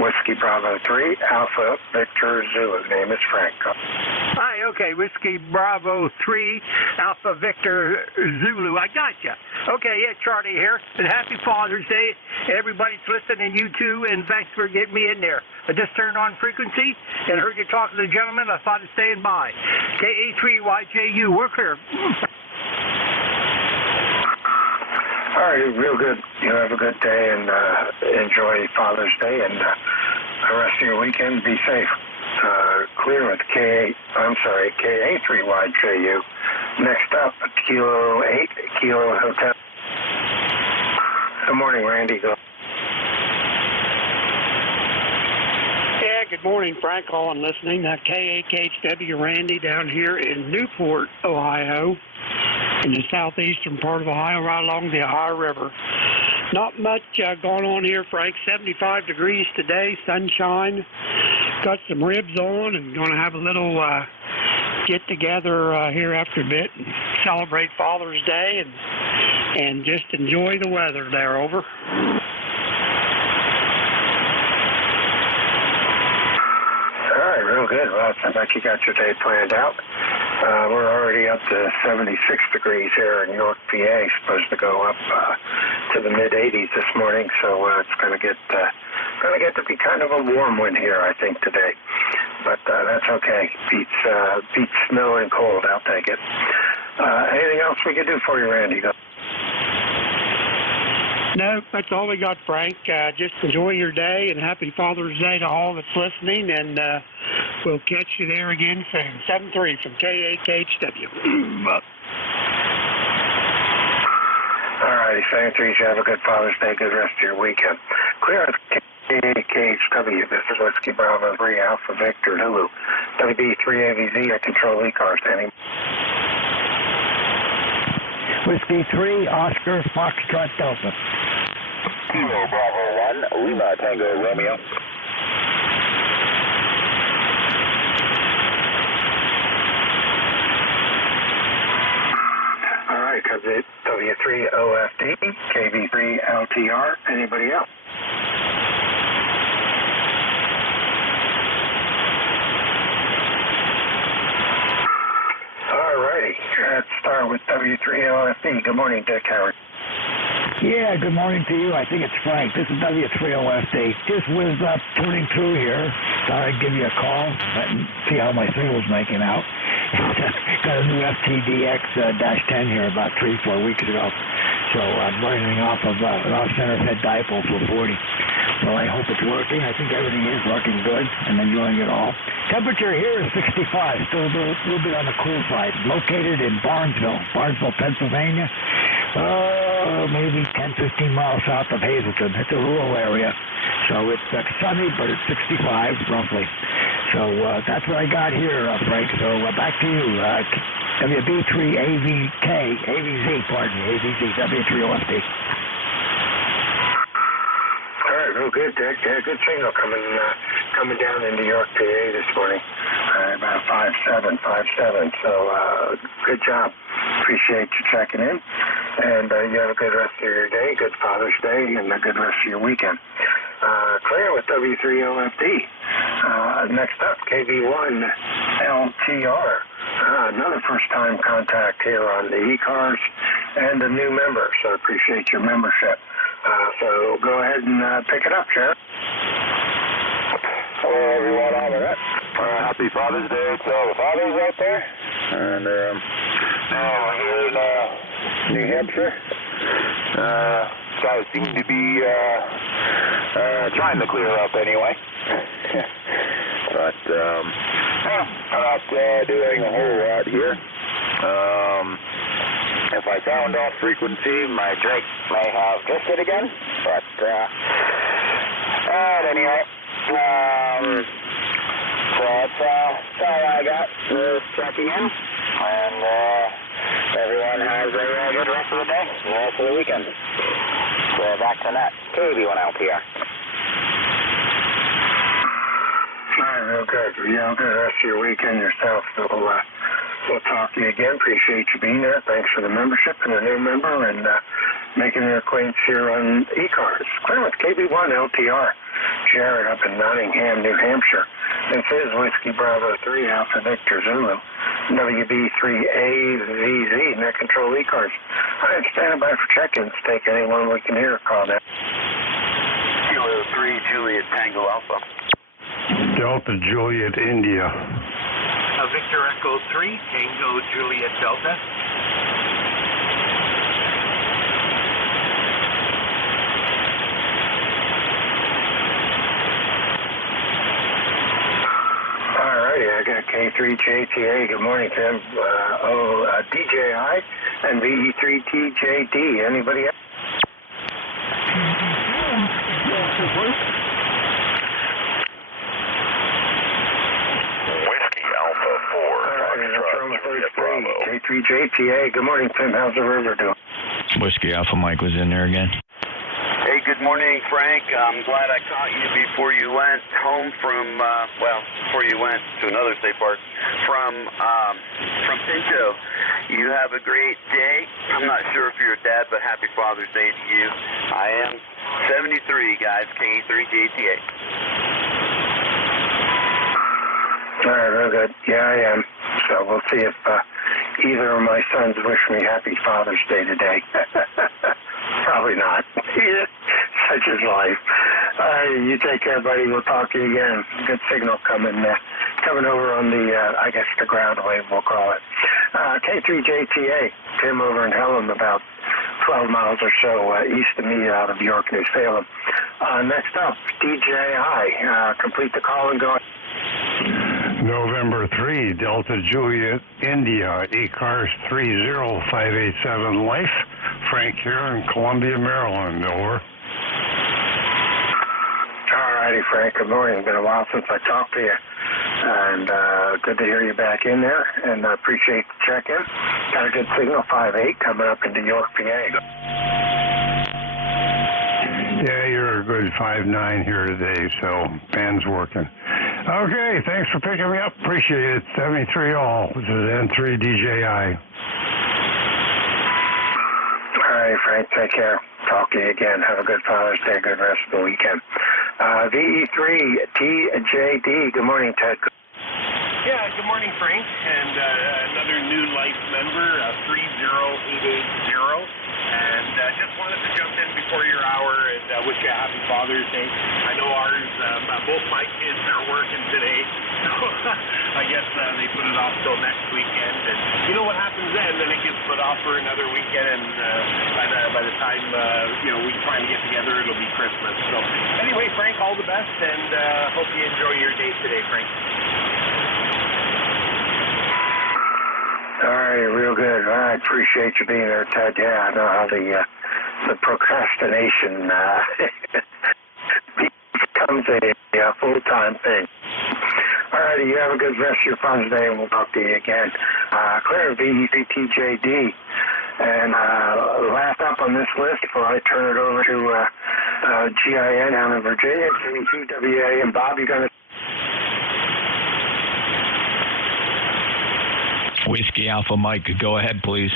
Whiskey Bravo 3, Alpha Victor Zulu. Name is Frank. Hi, okay. Whiskey Bravo 3, Alpha Victor Zulu. I got you. Okay, yeah, Charlie here. And happy Father's Day. Everybody's listening, you too, and thanks for getting me in there. I just turned on frequency and heard you talking to the gentleman. I thought of staying by. KA3YJU, we're clear. All right, real good. You have a good day and enjoy Father's Day and the rest of your weekend. Be safe. Clear with KA3YJU. Next up, Kilo 8, Kilo Hotel. Good morning, Randy. Go. Yeah, good morning, Frank. All I'm listening. KAKHW Randy down here in Newport, Ohio, in the southeastern part of Ohio, right along the Ohio River. Not much going on here, Frank. 75 degrees today, sunshine. Got some ribs on and going to have a little get-together here after a bit and celebrate Father's Day and just enjoy the weather there. Over. All right, real good. Well, it sounds like you got your day planned out. We're already up to 76 degrees here in York, PA. Supposed to go up to the mid-80s this morning, so it's going to get to be kind of a warm one here, I think, today. But that's okay. Beats snow and cold. I'll take it. Anything else we can do for you, Randy? Go. No, that's all we got, Frank. Just enjoy your day and happy Father's Day to all that's listening, and we'll catch you there again soon. 7-3 from KAKHW. All righty, 7-3. You have a good Father's Day, good rest of your weekend. Clear with KAKHW. This is Whiskey Bravo 3 Alpha Victor Zulu. WB3AVZ. I control ECARS. Standing. Whiskey 3, Oscar, Foxtrot Delta. Kilo Bravo 1, Lima Tango Romeo. All right, W3OFD, KB3LTR. Anybody else? All righty, let's start with W3OFD. Good morning, Dick Howard. Yeah, good morning to you. I think it's Frank. This is W3OFD. Just whizzed up, turning through here. Thought I'd give you a call and see how my signal's making out. Got a new FTDX-10 here about 3-4 weeks ago. So I'm running off of an off-center head dipole for 40. So I hope it's working. I think everything is working good. I'm enjoying it all. Temperature here is 65, still a little bit on the cool side. Located in Barnesville, Pennsylvania. Maybe 10-15 miles south of Hazleton. It's a rural area. So it's sunny, but it's 65 roughly. So that's what I got here, Frank. So back to you. WB3AVZ, AVZ, W3OFD. All right, real good, Dick. Yeah, good signal coming down into York, PA this morning. About 5.7. So good job. Appreciate you checking in. And you have a good rest of your day, good Father's Day, and a good rest of your weekend. Clear with W3OFD. Next up, KB1LTR. Another first-time contact here on the ECARS and a new member, so I appreciate your membership. So go ahead and pick it up, Sheriff. Hello, everyone on the net. Happy Father's Day to all the fathers out there. And we're here in New Hampshire. Skies seem to be trying to clear up anyway. But I'm not doing a whole lot here. If I sound off frequency, my drink may have drifted again. But anyway, so that's all I got for checking in. And everyone has a good rest of the day and the rest of the weekend. So back to that. KB1LTR. All right, real good. You have a good rest of your weekend yourself. So we'll talk to you again. Appreciate you being there. Thanks for the membership and a new member and making your acquaintance here on ECARS. Clear with KB1LTR. Jared up in Nottingham, New Hampshire. This is Whiskey Bravo 3 Alpha Victor Zulu. WB3AZZ, Net Control ECARS. I am standing by for check-ins. Take anyone we can hear. Call now. Kilo 3, Juliet Tango Alpha. Delta Juliet India. Victor Echo 3, Tango Juliet Delta. Alrighty, I got K3JTA. Good morning, Tim. DJI and VE3TJD. Anybody else? K3JTA. Good morning, Tim. How's the river doing? Whiskey Alpha Mike was in there again. Hey, good morning, Frank. I'm glad I caught you before you went home from, before you went to another state park, from Pinto. You have a great day. I'm not sure if you're a dad, but happy Father's Day to you. I am 73, guys, K3JTA. All right, real good. Yeah, I am. So we'll see if either of my sons wish me happy Father's Day today. Probably not. Such is life. All right, you take care, buddy. We'll talk to you again. Good signal coming over on the, I guess, the ground wave, we'll call it. K3JTA, Tim over in Helen, about 12 miles or so east of me out of York, New Salem. Next up, DJI. Complete the call and go. November 3, Delta Juliet, India, ECARS 30587 Life. Frank here in Columbia, Maryland. Over. All righty, Frank. Good morning. It's been a while since I talked to you. And good to hear you back in there. And I appreciate the check-in. Got a good signal, 5.8, coming up into York, PA. Yeah, you're a good 5.9 here today, so band's working. Okay, thanks for picking me up. Appreciate it. 73 all. This is N3 DJI. All right, Frank. Take care. Talk to you again. Have a good Father's Day. Good rest of the weekend. VE3TJD. Good morning, Ted. Yeah, good morning, Frank. And another new life member, 30880. And just wanted to jump in before your hour and wish you a happy Father's Day. I know ours, both my kids are working today, so I guess they put it off till next weekend. And you know what happens then? Then it gets put off for another weekend, and by the time we finally get together, it'll be Christmas. So anyway, Frank, all the best, and hope you enjoy your day today, Frank. All right, real good. I appreciate you being there, Ted. Yeah, I know how the procrastination becomes a full-time thing. All righty, you have a good rest of your Father's Day, and we'll talk to you again. Clear VE3TJD. And last up on this list before I turn it over to GIN down in Virginia, K2WA. And Bob, you going to... Whiskey Alpha Mike, go ahead, please.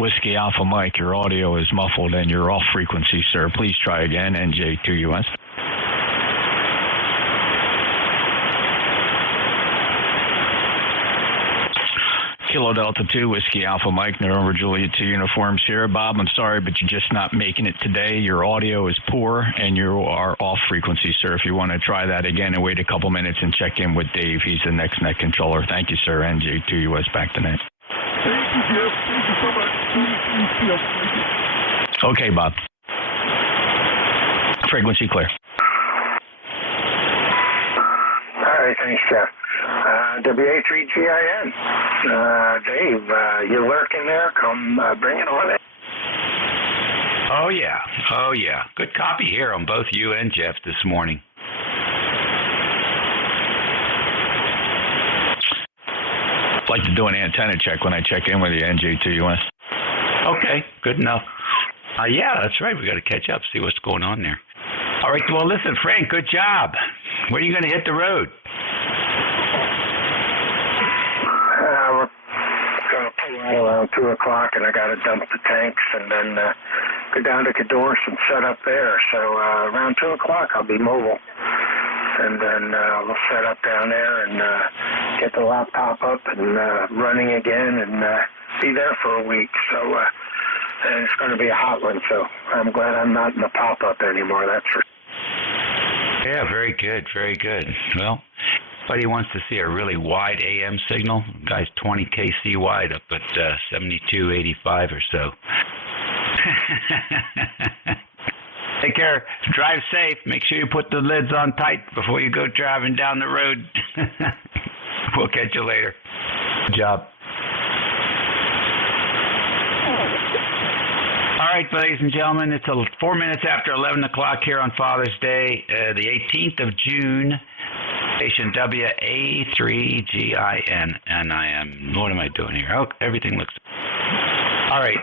Whiskey Alpha Mike, your audio is muffled and you're off frequency, sir. Please try again, NJ2US. Kilo Delta 2, Whiskey Alpha Mike, November Juliet 2 uniforms here. Bob, I'm sorry, but you're just not making it today. Your audio is poor, and you are off frequency, sir. If you want to try that again and wait a couple minutes and check in with Dave, he's the next net controller. Thank you, sir. NJ2US, back to net. Thank you, Jeff. Thank you so much. Okay, Bob. Frequency clear. All right, thanks, Jeff. WA3GIN. Dave, you lurking there? Come bring it on in. Oh, yeah. Oh, yeah. Good copy here on both you and Jeff this morning. I'd like to do an antenna check when I check in with you, NJ2US. Okay, good enough. Yeah, that's right. We got to catch up, see what's going on there. All right, well, listen, Frank, good job. When are you going to hit the road? We're going to pull out around 2 o'clock, and I got to dump the tanks and then go down to Cadorce and set up there. So around 2 o'clock, I'll be mobile. And then we'll set up down there and get the laptop up and running again and be there for a week. So and it's going to be a hot one, so I'm glad I'm not in the pop-up anymore, that's for sure. Yeah, very good, very good. Well, buddy wants to see a really wide AM signal. Guy's 20 kc wide up at 7285 or so. Take care. Drive safe. Make sure you put the lids on tight before you go driving down the road. We'll catch you later. Good job. All right, ladies and gentlemen, it's 4 minutes after 11 o'clock here on Father's Day, the 18th of June. Station WA3GIN, and I am, what am I doing here? Oh, everything looks... All right,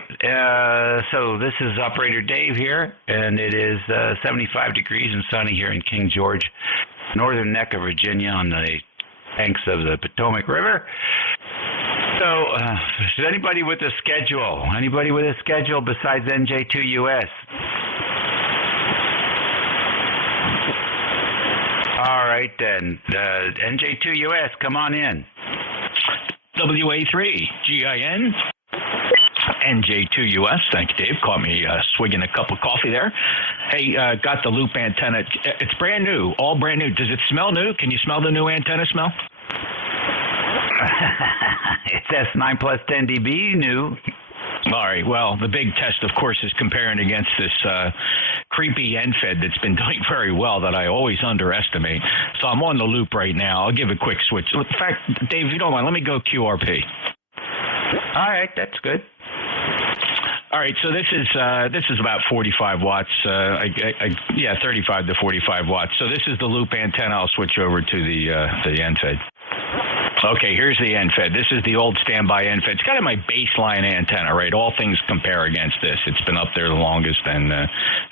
so this is Operator Dave here, and it is 75 degrees and sunny here in King George, northern neck of Virginia on the banks of the Potomac River. So, is anybody with a schedule? Anybody with a schedule besides NJ2US? All right, then. NJ2US, come on in. WA3GIN. NJ2US. Thank you, Dave. Caught me swigging a cup of coffee there. Hey, got the loop antenna. It's brand new, all brand new. Does it smell new? Can you smell the new antenna smell? It's S9 plus 10 dB new. All right. Well, the big test, of course, is comparing against this creepy NFED that's been doing very well that I always underestimate. So I'm on the loop right now. I'll give a quick switch. In fact, Dave, if you don't mind, let me go QRP. All right, that's good. All right, so this is about 45 watts. 35 to 45 watts. So this is the loop antenna. I'll switch over to the NFED. Okay, here's the NFED. This is the old standby NFED. It's kind of my baseline antenna, right? All things compare against this. It's been up there the longest and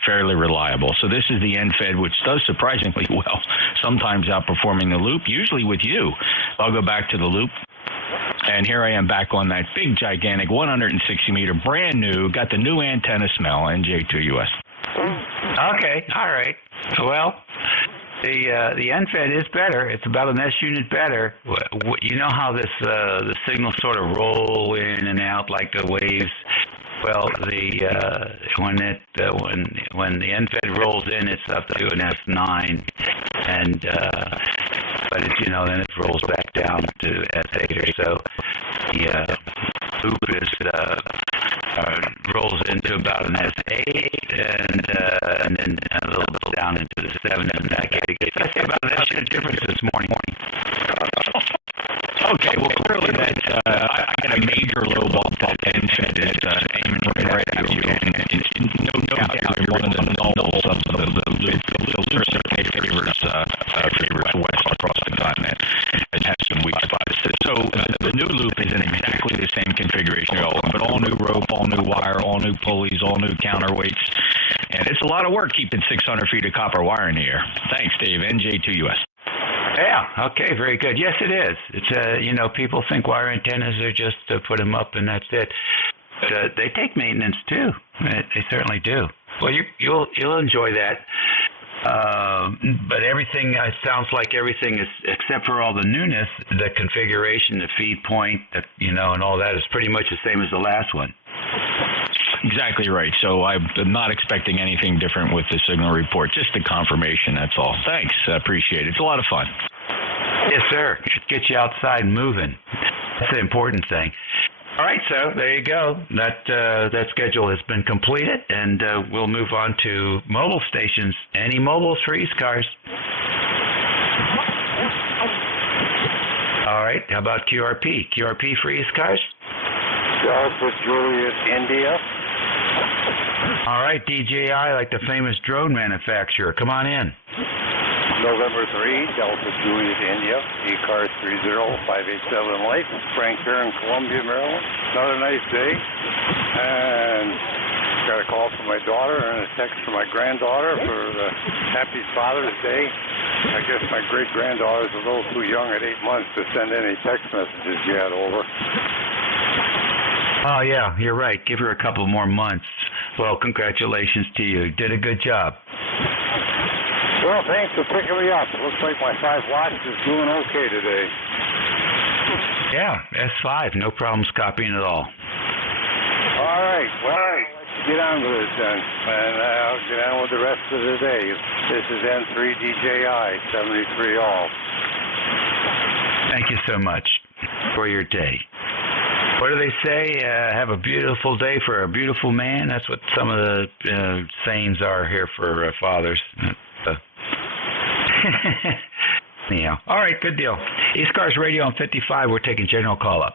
fairly reliable. So this is the NFED, which does surprisingly well, sometimes outperforming the loop, usually with you. I'll go back to the loop. And here I am back on that big, gigantic 160-meter, brand new, got the new antenna smell, NJ2US. Okay, all right. Well, the NFED is better. It's about an S unit better. You know how this the signals sort of roll in and out like the waves. Well, when the NFED rolls in, it's up to an S9, and but it, then it rolls back down to S8 or so. The loop is rolls into about an S8, and then a little bit down into the 7 and that. I say about an S difference this morning. Okay, well, clearly that's, I got a major low bump up NFED is aiming right at you, and no doubt you're one of the nulls of the loop. The loop certainly favors west across the continent. It has some weak spots. So the new loop is in exactly the same configuration, but all new rope, all new wire, all new pulleys, all new counterweights, and it's a lot of work keeping 600 feet of copper wire in the air. Thanks, Dave. NJ2US. Yeah. Okay. Very good. Yes, it is. It's people think wire antennas are just to put them up and that's it. But, they take maintenance too. They certainly do. Well, you'll enjoy that. But everything sounds like everything is, except for all the newness, the configuration, the feed point, and all that is pretty much the same as the last one. Exactly right. So I'm not expecting anything different with the signal report. Just the confirmation, that's all. Thanks. I appreciate it. It's a lot of fun. Yes, sir. It gets you outside moving. That's the important thing. All right, so there you go. That schedule has been completed, and we'll move on to mobile stations. Any mobiles for ECARS? All right, how about QRP? QRP for ECARS? Delta Juliet, India. All right, DJI, like the famous drone manufacturer. Come on in. November 3, Delta Juliet, India, ECARS 30587 Lake, Frank here in Columbia, Maryland. Another nice day, and got a call from my daughter and a text from my granddaughter for the Happy Father's Day. I guess my great-granddaughter's a little too young at 8 months to send any text messages yet over. Oh, yeah, you're right. Give her a couple more months. Well, congratulations to you. Did a good job. Well, thanks for picking me up. It looks like my 5 watts is doing okay today. Yeah, S5. No problems copying at all. All right. Well, let's get on with it then. And I'll get on with the rest of the day. This is N3 DJI 73 all. Thank you so much for your day. What do they say? Have a beautiful day for a beautiful man. That's what some of the sayings are here for fathers. Anyhow. All right, good deal. ECARS Radio on 55. We're taking general call-up.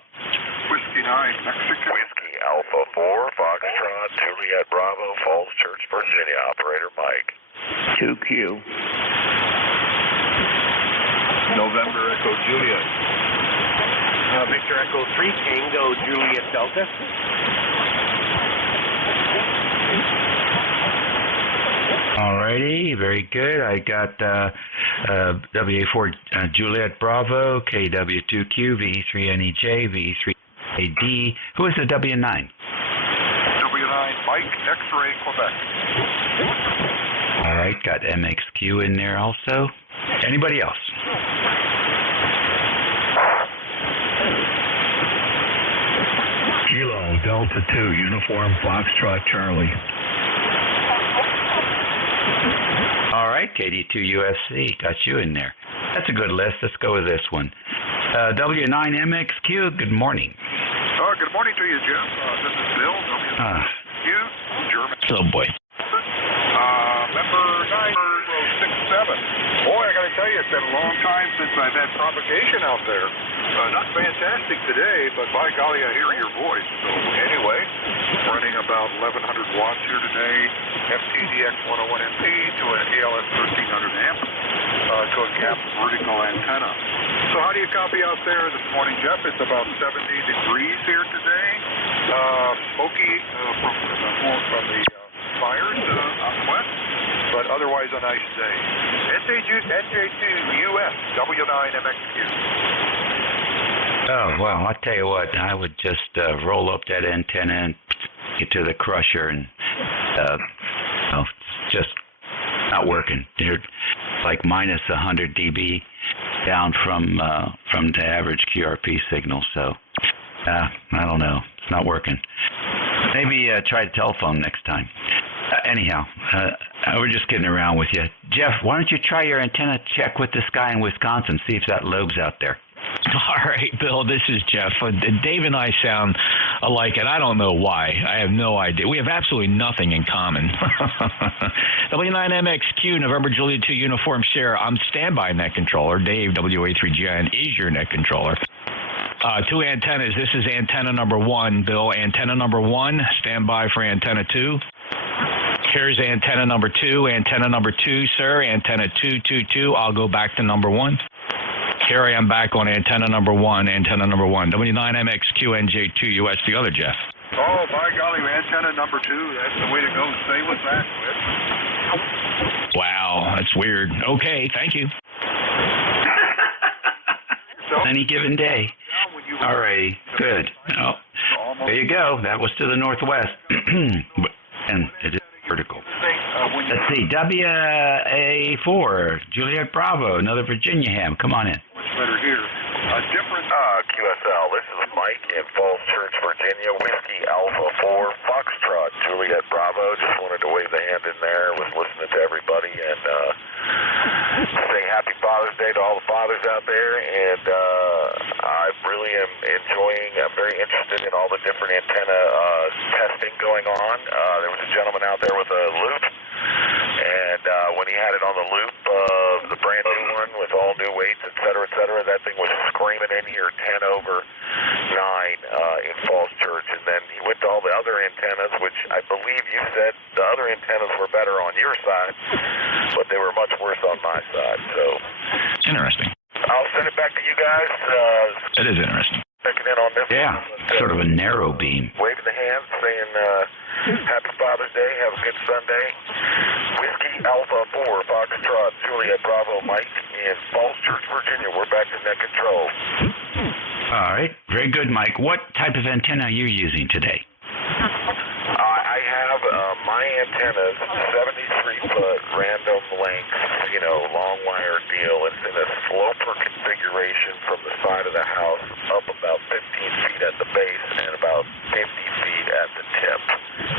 Whiskey 9, Mexico. Whiskey Alpha 4, Foxtrot, Juliet Bravo, Falls Church, Virginia. Operator Mike. 2Q. November Echo Juliet. Victor Echo 3, Tango Juliet Delta. Alrighty, very good. I got WA4 Juliet Bravo, KW2Q, VE3NEJ, VE3AD. Who is the W9? W9 Mike, X-Ray, Quebec. All right, got MXQ in there also. Anybody else? Kilo Delta 2, Uniform Foxtrot Charlie. All right, KD2USC, got you in there. That's a good list. Let's go with this one. W9MXQ, good morning. Good morning to you, Jim. This is Bill, WQ, German. Oh, boy. Member 9067. Boy, I got to tell you, it's been a long time since I've had propagation out there. Not fantastic today, but by golly, I hear your voice. So anyway, running about 1100 watts here today, FTDX 101MP to an ALS 1300 amp to a capped vertical antenna. So how do you copy out there this morning, Jeff? It's about 70 degrees here today. Smoky from the fires out west, but otherwise a nice day. NJ2US, W9MXQ. Oh, well, I'll tell you what, I would just roll up that antenna and get to the crusher and, it's just not working. They're like minus 100 dB down from the average QRP signal, so I don't know. It's not working. Maybe try the telephone next time. Anyhow, we're just kidding around with you. Jeff, why don't you try your antenna check with this guy in Wisconsin, see if that lobe's out there. All right, Bill, this is Jeff. Dave and I sound alike, and I don't know why. I have no idea. We have absolutely nothing in common. W9MXQ, November Juliet 2 Uniform Sierra. I'm standby net controller. Dave, WA3GIN, is your net controller. 2 antennas. This is antenna number 1, Bill. Antenna number 1, standby for antenna 2. Here's antenna number 2. Antenna number 2, sir. Antenna 222. I'll go back to number 1. Here I am back on antenna number 1. Antenna number 1. W9MXQ NJ2US, the other Jeff. Oh, by golly, antenna number 2. That's the way to go. Stay with that, Whit. Wow, that's weird. Okay, thank you. any given day. All righty, good. Well, there you go. That was to the northwest, and it is vertical. Let's see, WA4, Juliet Bravo, another Virginia ham. Come on in. Better here. QSL, this is Mike in Falls Church, Virginia. Whiskey Alpha 4, Foxtrot, Juliet Bravo. Just wanted to wave the hand in there. Was listening to everybody and say Happy Father's Day to all the fathers out there. And I really am enjoying, I'm very interested in all the different antenna testing going on. There was a gentleman out there with a loop. And when he had it on the loop, the brand new one with all new weights, et cetera, that thing was screaming in here 10 over 9 in Falls Church. And then he went to all the other antennas, which I believe you said the other antennas were better on your side, but they were much worse on my side. So Interesting. I'll send it back to you guys. It is interesting. Checking in on this. Yeah, sort of a narrow beam. Waving the hands, saying Happy Father's Day, have a good Sunday. Whiskey Alpha 4, Foxtrot, Juliet Bravo, Mike in Falls Church, Virginia. We're back to net control. All right, very good, Mike. What type of antenna are you using today? I have my antennas, 73-foot random length, long wire deal. It's in a sloper configuration from the side of the house up about 15 feet at the base and about 50 feet at the tip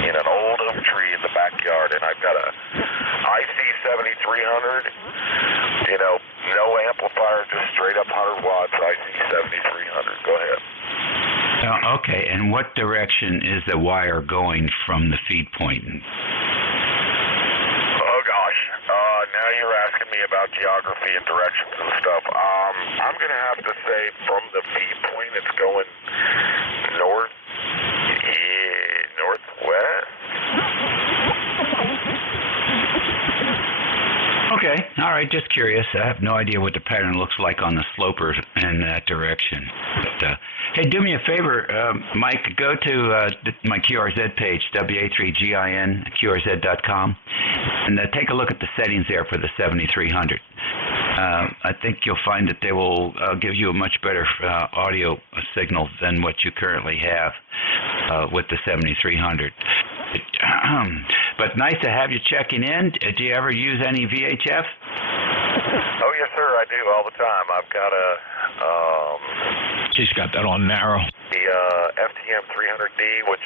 in an old oak tree in the backyard. And I've got a IC 7300, no amplifier, just straight up 100 watts IC 7300. Go ahead. Okay, and what direction is the wire going from the feed point? Oh, gosh. Now you're asking me about geography and directions and stuff. I'm going to have to say from the feed point, it's going northwest. Okay, all right, just curious. I have no idea what the pattern looks like on the sloper in that direction. But, hey, do me a favor, Mike, go to my QRZ page, WA3GIN, QRZ.com, and take a look at the settings there for the 7300. I think you'll find that they will give you a much better audio signal than what you currently have with the 7300. But nice to have you checking in. Do you ever use any VHF? Oh, yes, sir, I do all the time. I've got a... She's got that on narrow. The FTM 300D, which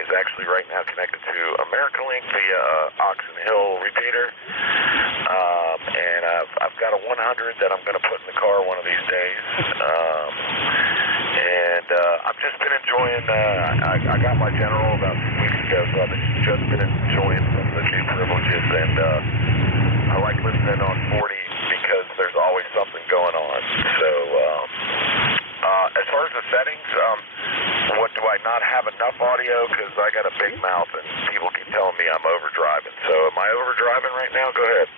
is actually right now connected to AmericaLink via Oxon Hill repeater. And I've got a 100 that I'm going to put in the car one of these days. And I've just been enjoying, I got my General about 2 weeks ago, so I've just been enjoying some of the new privileges. And I like listening on 40 because there's always something going on. So as far as the settings, what do I not have enough audio? Because I got a big mouth and people keep telling me I'm overdriving. So am I overdriving right now? Go ahead.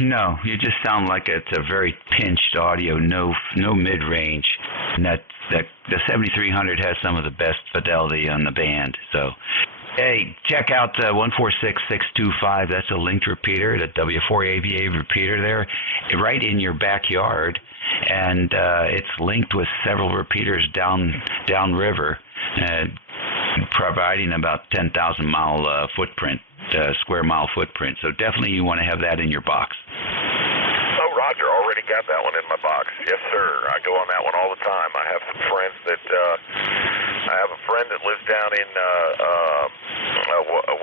No, you just sound like it's a very pinched audio, no mid-range. And that the 7300 has some of the best fidelity on the band. So, hey, check out 146625. That's a linked repeater, the W4AVA repeater there, right in your backyard. And it's linked with several repeaters downriver, providing about 10,000-mile footprint, square mile footprint. So definitely you want to have that in your box. Oh, Roger, already got that one in my box. Yes, sir. I go on that one all the time. I have some friends that I have a friend that lives down in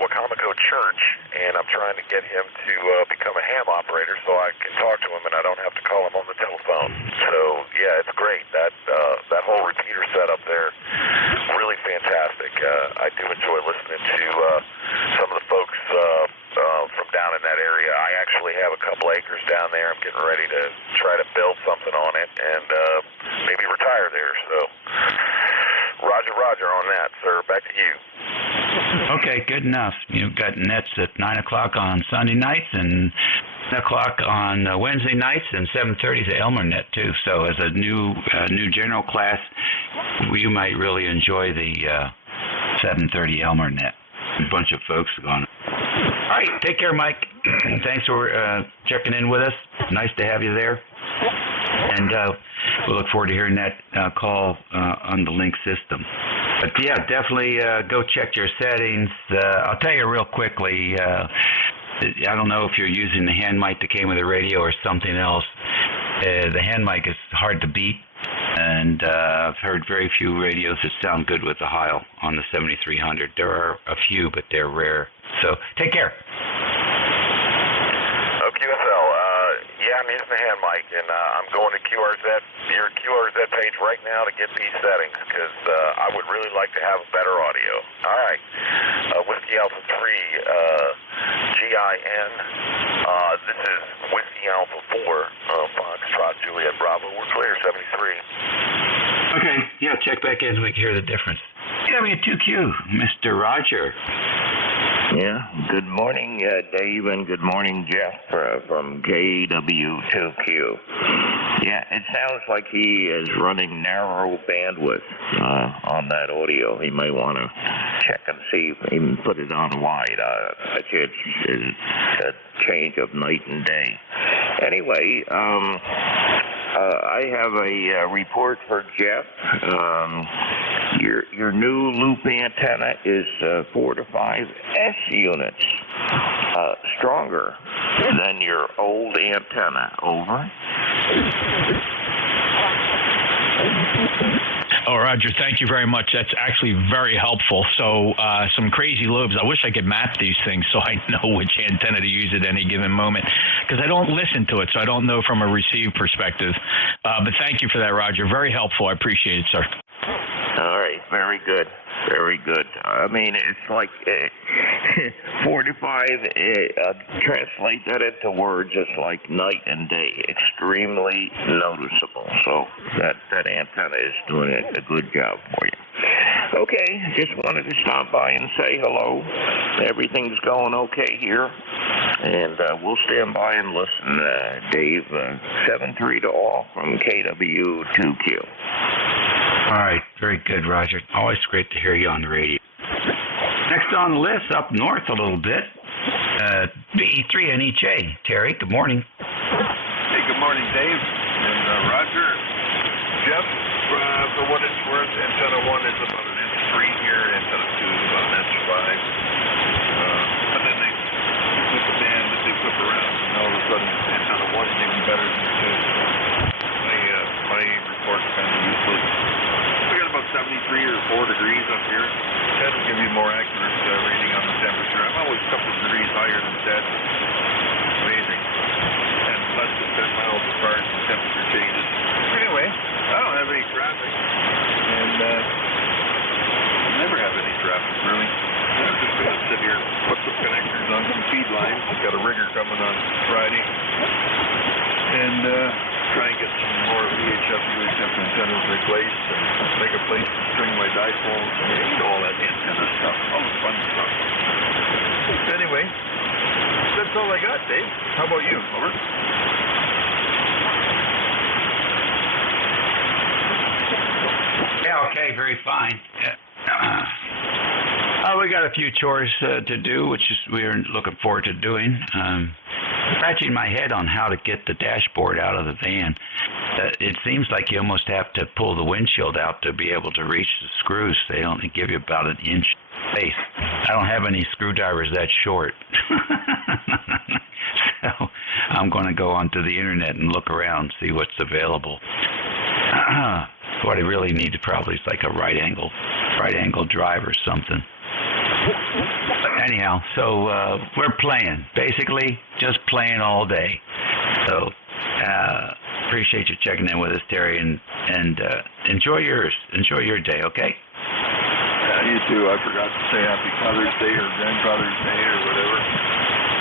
Wacomico Church, and I'm trying to get him to become a ham operator so I can talk to him and I don't have to call him on the telephone. So, yeah, it's great. That whole repeater setup there, really fantastic. I do enjoy listening to some of the folks from down in that area. I actually have a couple acres down there. I'm getting ready to try to build something on it and maybe retire there. So, Roger on that, sir. Back to you. Okay, good enough. You've got nets at 9 o'clock on Sunday nights and 10 o'clock on Wednesday nights, and 7:30 is the Elmer net too. So as a new general class, you might really enjoy the 7:30 Elmer net. A bunch of folks are going. All right, take care, Mike. Thanks for checking in with us. Nice to have you there. And we'll look forward to hearing that call on the link system. But yeah, definitely go check your settings. I'll tell you real quickly. I don't know if you're using the hand mic that came with the radio or something else. The hand mic is hard to beat, and I've heard very few radios that sound good with the Heil on the 7300. There are a few, but they're rare. So take care. QSL, yeah, I'm using the hand mic, and I'm going to your QRZ page right now to get these settings, because I would really like to have better audio. All right, Whiskey Alpha 3, GIN, this is Whiskey Alpha 4, Foxtrot Juliet Bravo, we're clear, 73. Okay, yeah, check back in so we can hear the difference. Yeah, we had 2Q, Mr. Roger. Yeah, good morning, Dave, and good morning, Jeff, from JW2Q. Yeah, it sounds like he is running narrow bandwidth on that audio. He may want to check and see if he can put it on wide. I bet you it's a change of night and day. Anyway, I have a report for Jeff. Your new loop antenna is 4 to 5 S units stronger than your old antenna. Over. Oh, Roger, thank you very much. That's actually very helpful. So some crazy lobes. I wish I could map these things so I know which antenna to use at any given moment, because I don't listen to it, so I don't know from a receive perspective. But thank you for that, Roger. Very helpful. I appreciate it, sir. All right, very good. Very good. I mean, it's like 4 to 5, translate that into words, it's like night and day, extremely noticeable. So that antenna is doing a good job for you. Okay, just wanted to stop by and say hello. Everything's going okay here, and we'll stand by and listen. Dave, 7-3 to all from KW2Q. All right, very good, Roger. Always great to hear you on the radio. Next on the list, up north a little bit, BE3NHA. Terry, good morning. Hey, good morning, Dave and Roger. Jeff, for what it's worth, antenna 1 is about 1.3 inch here, antenna 2 is about 1.5 inch. But then they with the band that they flip around, and all of a sudden antenna 1 is even better than 2. My report's kind of useless. We got about 73 or 4 degrees up here. That will give you more accurate reading on the temperature. I'm always a couple of degrees higher than that. Amazing. And less than 10 miles apart, the temperature changes. Anyway, I don't have any traffic. And never have any traffic, really. I'm just going to sit here, put some connectors on some feed lines. I've got a rigger coming on Friday. And try and get some more VHF, UHF antennas replaced and make a place to string my dipoles and all that antenna stuff, all the fun stuff. Anyway, that's all I got, Dave. How about you? Over. Yeah, okay, very fine. We got a few chores to do, which is we're looking forward to doing. Scratching my head on how to get the dashboard out of the van. It seems like you almost have to pull the windshield out to be able to reach the screws. They only give you about 1 inch space. I don't have any screwdrivers that short. So I'm going to go onto the internet and look around, see what's available. What I really need to probably is like a right angle drive or something. Anyhow, so we're playing. Basically, just playing all day. So appreciate you checking in with us, Terry, and enjoy your day, okay? Yeah, you too. I forgot to say Happy Father's Day or Grandfather's Day or whatever.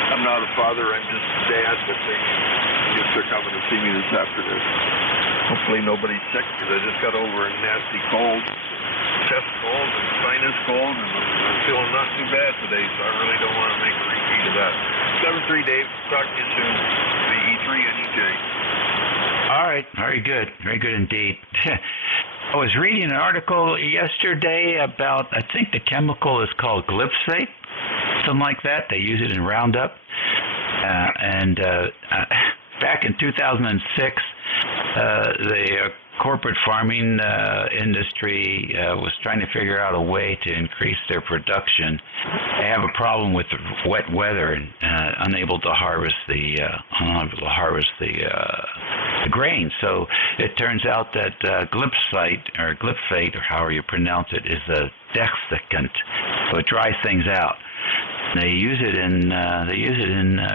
I'm not a father, I'm just a dad, but gifts are coming to see me this afternoon. Hopefully nobody's sick, because I just got over a nasty cold. Chest cold and sinus cold, and I'm feeling not too bad today, so I really don't want to make a repeat of that. 7-3, Dave. Talk to you soon. The E3NEJ. All right. Very good indeed. I was reading an article yesterday about, I think the chemical is called glyphosate, something like that. They use it in Roundup. And back in 2006, the corporate farming industry was trying to figure out a way to increase their production. They have a problem with wet weather and unable to harvest the grain. So it turns out that glyphosate or however you pronounce it is a desiccant, so it dries things out. They use it in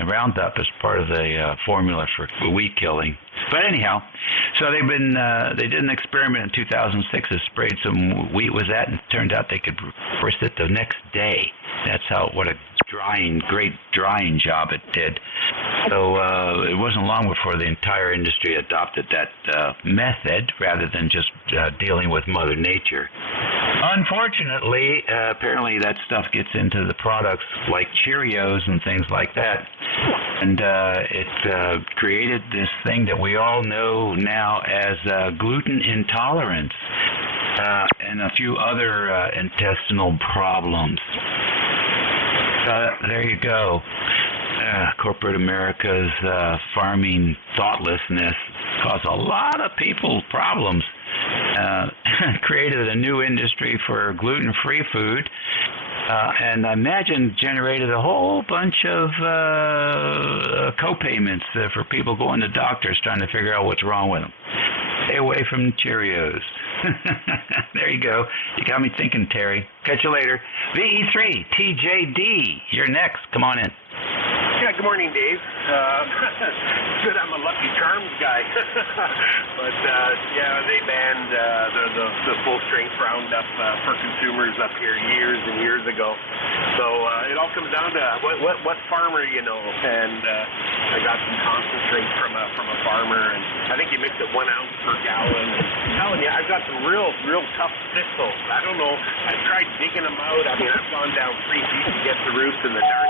Roundup as part of the formula for weed killing. But anyhow, so they did an experiment in 2006. They sprayed some wheat with that, and it turned out they could harvest it the next day. That's what a great drying job it did. So it wasn't long before the entire industry adopted that method rather than just dealing with Mother Nature. Unfortunately, apparently that stuff gets into the products like Cheerios and things like that. And it created this thing that we all know now as gluten intolerance and a few other intestinal problems. There you go. Corporate America's farming thoughtlessness caused a lot of people problems. Created a new industry for gluten-free food, and I imagine generated a whole bunch of co-payments for people going to doctors trying to figure out what's wrong with them. Stay away from Cheerios. There you go. You got me thinking, Terry. Catch you later. VE3, TJD, you're next. Come on in. Yeah, good morning, Dave. Good, I'm a Lucky Charms guy. But, yeah, they banned the full-strength Roundup for consumers up here years and years ago. So it all comes down to what farmer you know. And I got some concentrate from a farmer, and I think you mix it 1 ounce per gallon. And I'm telling you, I've got some real tough thistles. I don't know. I've tried digging them out. I mean, I've gone down 3 feet to get the roots, and the darn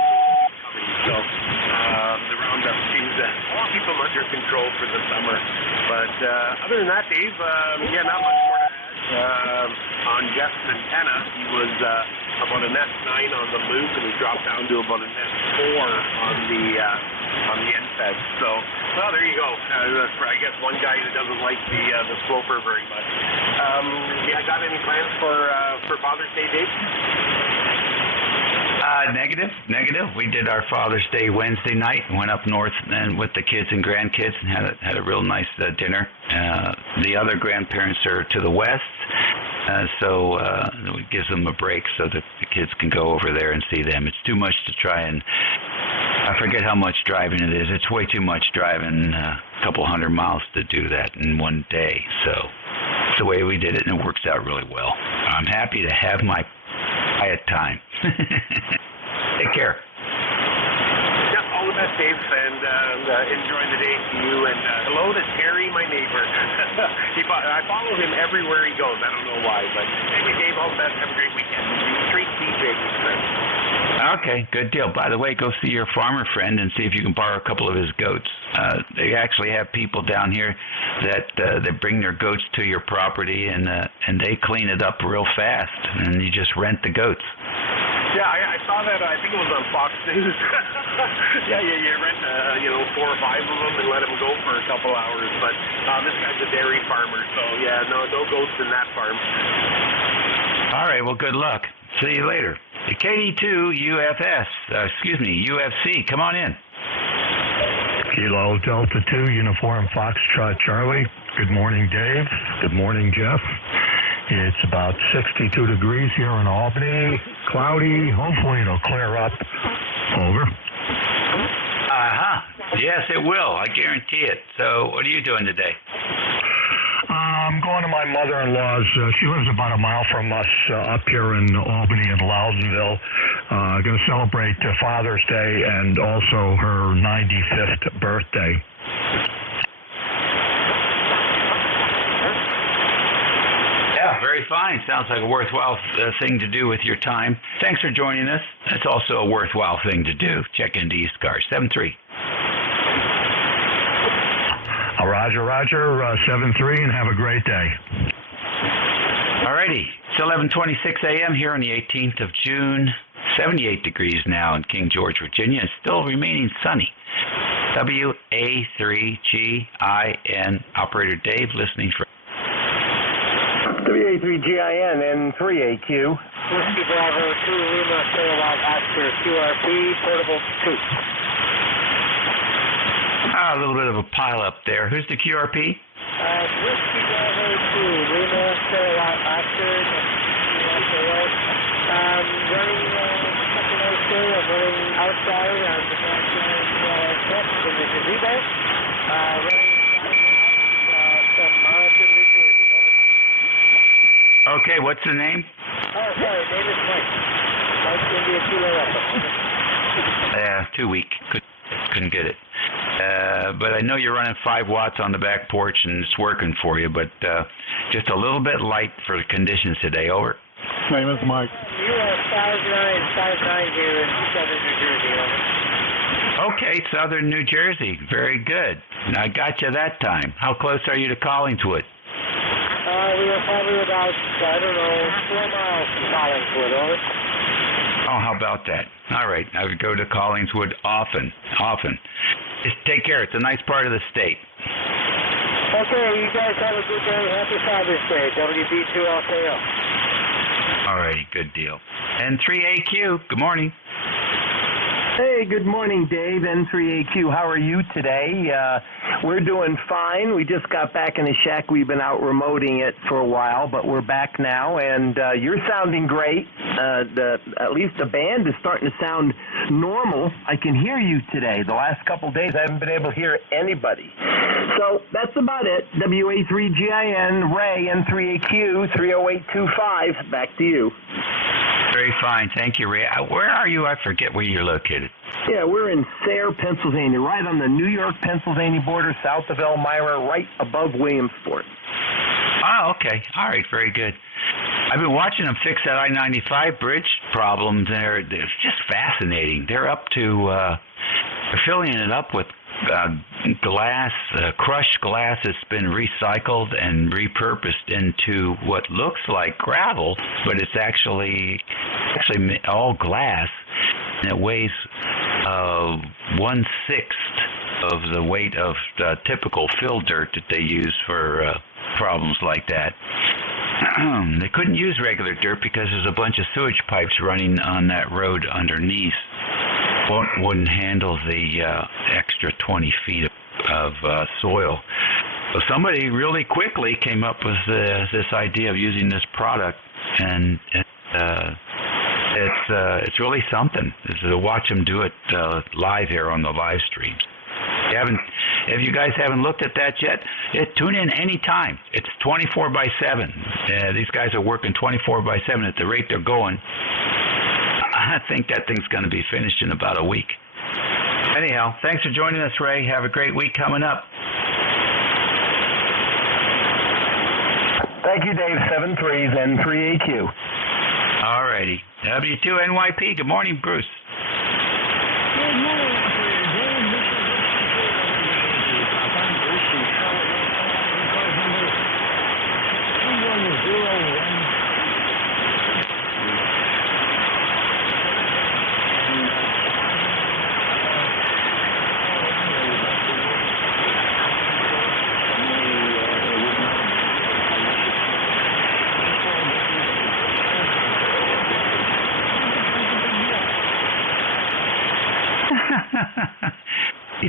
so the Roundup seems to keep them under control for the summer. But other than that, Dave, yeah, not much more to add. On Jeff's antenna, he was about a net 9 on the loop, and he dropped down to about a net 4 on the NFED. So, well, there you go. I guess one guy that doesn't like the sloper very much. Yeah, got any plans for Father's Day, Dave? Negative. We did our Father's Day Wednesday night and went up north and with the kids and grandkids and had a real nice dinner. The other grandparents are to the west, so it gives them a break so that the kids can go over there and see them. It's too much to try and I forget how much driving it is. It's way too much driving a couple 100 miles to do that in one day. So it's the way we did it, and it works out really well. I'm happy to have my quiet time. Take care. Yep, all the best, Dave, and enjoy the day to you. And hello to Terry, my neighbor. I follow him everywhere he goes. I don't know why, but anyway, Dave, all the best. Have a great weekend. Treat DJ, friend. Okay, good deal. By the way, go see your farmer friend and see if you can borrow a couple of his goats. They actually have people down here that they bring their goats to your property and they clean it up real fast, and you just rent the goats. Yeah, I saw that. I think it was on Fox News. Yeah, you rent 4 or 5 of them and let them go for a couple hours. But this guy's a dairy farmer, so yeah, no goats in that farm. All right, well, good luck. See you later. KD2 UFC, come on in. Kilo Delta 2, Uniform Foxtrot Charlie. Good morning, Dave. Good morning, Jeff. It's about 62 degrees here in Albany. Cloudy. Hopefully it'll clear up. Over. Yes, it will. I guarantee it. So what are you doing today? I'm going to my mother-in-law's. She lives about a mile from us up here in Albany and Loudonville. Going to celebrate Father's Day and also her 95th birthday. Yeah, very fine. Sounds like a worthwhile thing to do with your time. Thanks for joining us. It's also a worthwhile thing to do. Check into ECARS 73. Roger, 7-3, and have a great day. All righty. It's 11:26 a.m. here on the 18th of June. 78 degrees now in King George, Virginia. It's still remaining sunny. WA3GIN. Operator Dave listening for WA3GIN N3AQ. Whiskey Bravo 2, Lima, kilowatt Oscar, QRP, portable 2. A little bit of a pile up there. Who's the QRP? Whiskey Bravo 2, Lima, kilowatt Oscar, QRP. Running something else here. I'm running outside on the backyard steps in the gazebo. Running some Monson, New Jersey. Over. Okay, what's the name? Oh, sorry, name is Mike. Mike India Kilo Echo. Yeah, too weak. Couldn't get it. But I know you're running 5 watts on the back porch and it's working for you, but just a little bit light for the conditions today. Over. Name is Mike. You are 5959 here in southern New Jersey. Over. Okay, southern New Jersey. Very good. I got you that time. How close are you to Collingswood? We are probably about, 4 miles from Collingswood. Over. Oh, how about that? All right, I would go to Collingswood often. Just take care. It's a nice part of the state. Okay, you guys have a good day. Happy Father's Day. WB2LKO. All righty, good deal. N3AQ, good morning. Hey, good morning, Dave. N3AQ. How are you today? We're doing fine. We just got back in the shack. We've been out remoting it for a while, but we're back now, and you're sounding great. At least the band is starting to sound normal. I can hear you today. The last couple of days, I haven't been able to hear anybody. So that's about it. WA3GIN, Ray, N3AQ, 30825. Back to you. Very fine. Thank you, Ray. Where are you? I forget where you're located. Yeah, we're in Sayre, Pennsylvania, right on the New York-Pennsylvania border, south of Elmira, right above Williamsport. Oh, okay. All right, very good. I've been watching them fix that I-95 bridge problem there. It's just fascinating. They're up to, they're filling it up with glass, crushed glass that's been recycled and repurposed into what looks like gravel, but it's actually all glass, and it weighs 1/6 of the weight of typical fill dirt that they use for problems like that. They couldn't use regular dirt because there's a bunch of sewage pipes running on that road underneath. Wouldn't handle the extra 20 feet of soil. So somebody really quickly came up with this idea of using this product, and it's really something. To watch them do it live here on the live streams. If you guys haven't looked at that yet, tune in anytime. It's 24/7. These guys are working 24/7 at the rate they're going. I think that thing's going to be finished in about a week. Anyhow, thanks for joining us, Ray. Have a great week coming up. Thank you, Dave. 73s N3AQ. All righty. W2NYP. Good morning, Bruce. Good morning.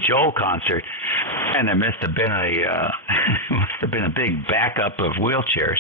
Joel concert, and there must have been a big backup of wheelchairs.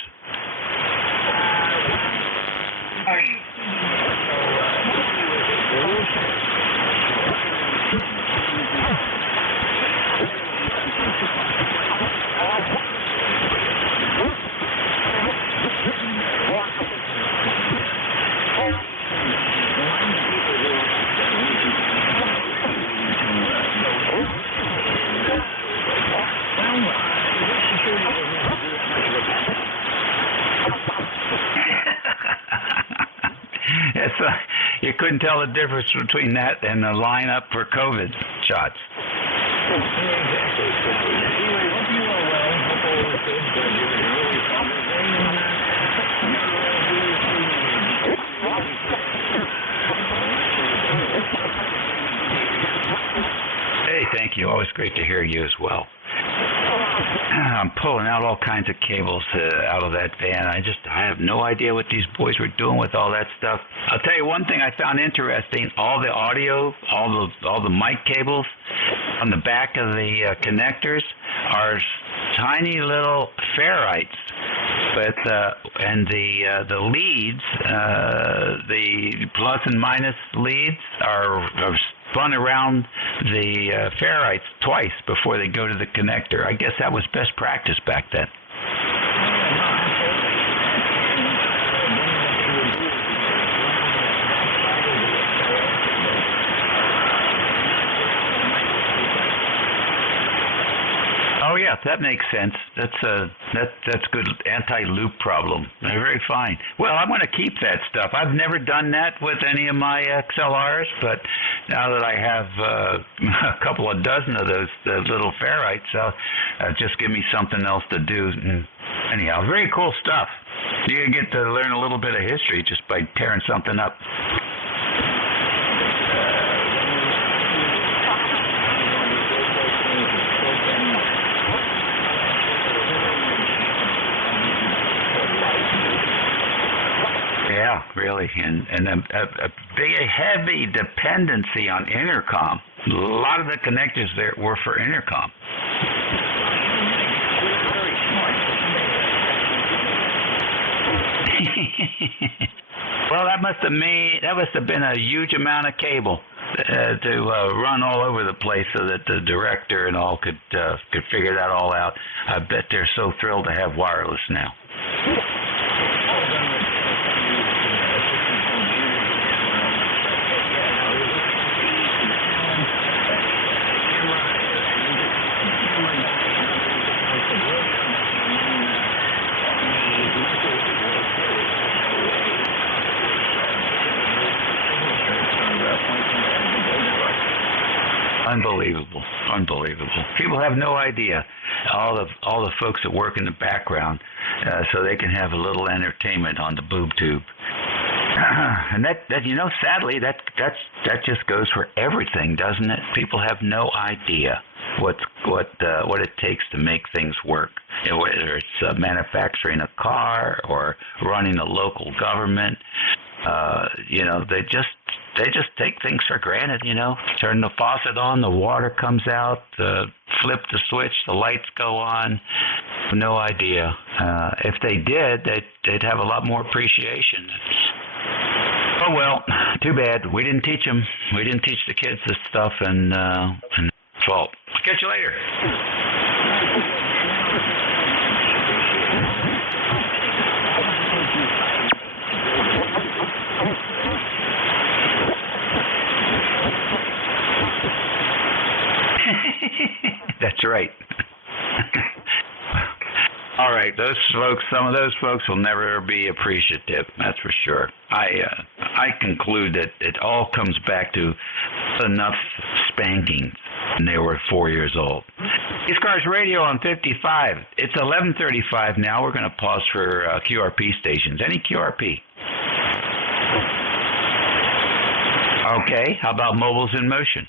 You couldn't tell the difference between that and the lineup for COVID shots. Hey, thank you. Always great to hear you as well. I'm pulling out all kinds of cables out of that van. I have no idea what these boys were doing with all that stuff. I'll tell you one thing I found interesting. All the audio, all the mic cables on the back of the connectors are tiny little ferrites. But and the leads, the plus and minus leads are spun around the ferrites twice before they go to the connector. I guess that was best practice back then. Oh yeah, that makes sense. That's good anti-loop problem. Very fine. Well, I'm going to keep that stuff. I've never done that with any of my XLRs, but now that I have a couple of dozen of those little ferrites, just give me something else to do. Anyhow, very cool stuff. You get to learn a little bit of history just by tearing something up. Yeah, really, and a big, heavy dependency on intercom. A lot of the connectors there were for intercom. Well, that must have been a huge amount of cable to run all over the place so that the director and all could figure that all out. I bet they're so thrilled to have wireless now. Unbelievable. People have no idea. All the folks that work in the background, so they can have a little entertainment on the boob tube. And that sadly, that just goes for everything, doesn't it? People have no idea what it takes to make things work. Whether it's manufacturing a car or running a local government, they just take things for granted, Turn the faucet on, the water comes out, flip the switch, the lights go on. No idea. If they did, they'd have a lot more appreciation. Oh well, too bad. We didn't teach them. We didn't teach the kids this stuff, and fault. I'll catch you later. That's right. All right, some of those folks will never be appreciative. That's for sure. I conclude that it all comes back to enough spankings when they were 4 years old. ECARS Radio on 55. It's 11:35 now. We're going to pause for QRP stations. Any QRP? Okay. How about mobiles in motion?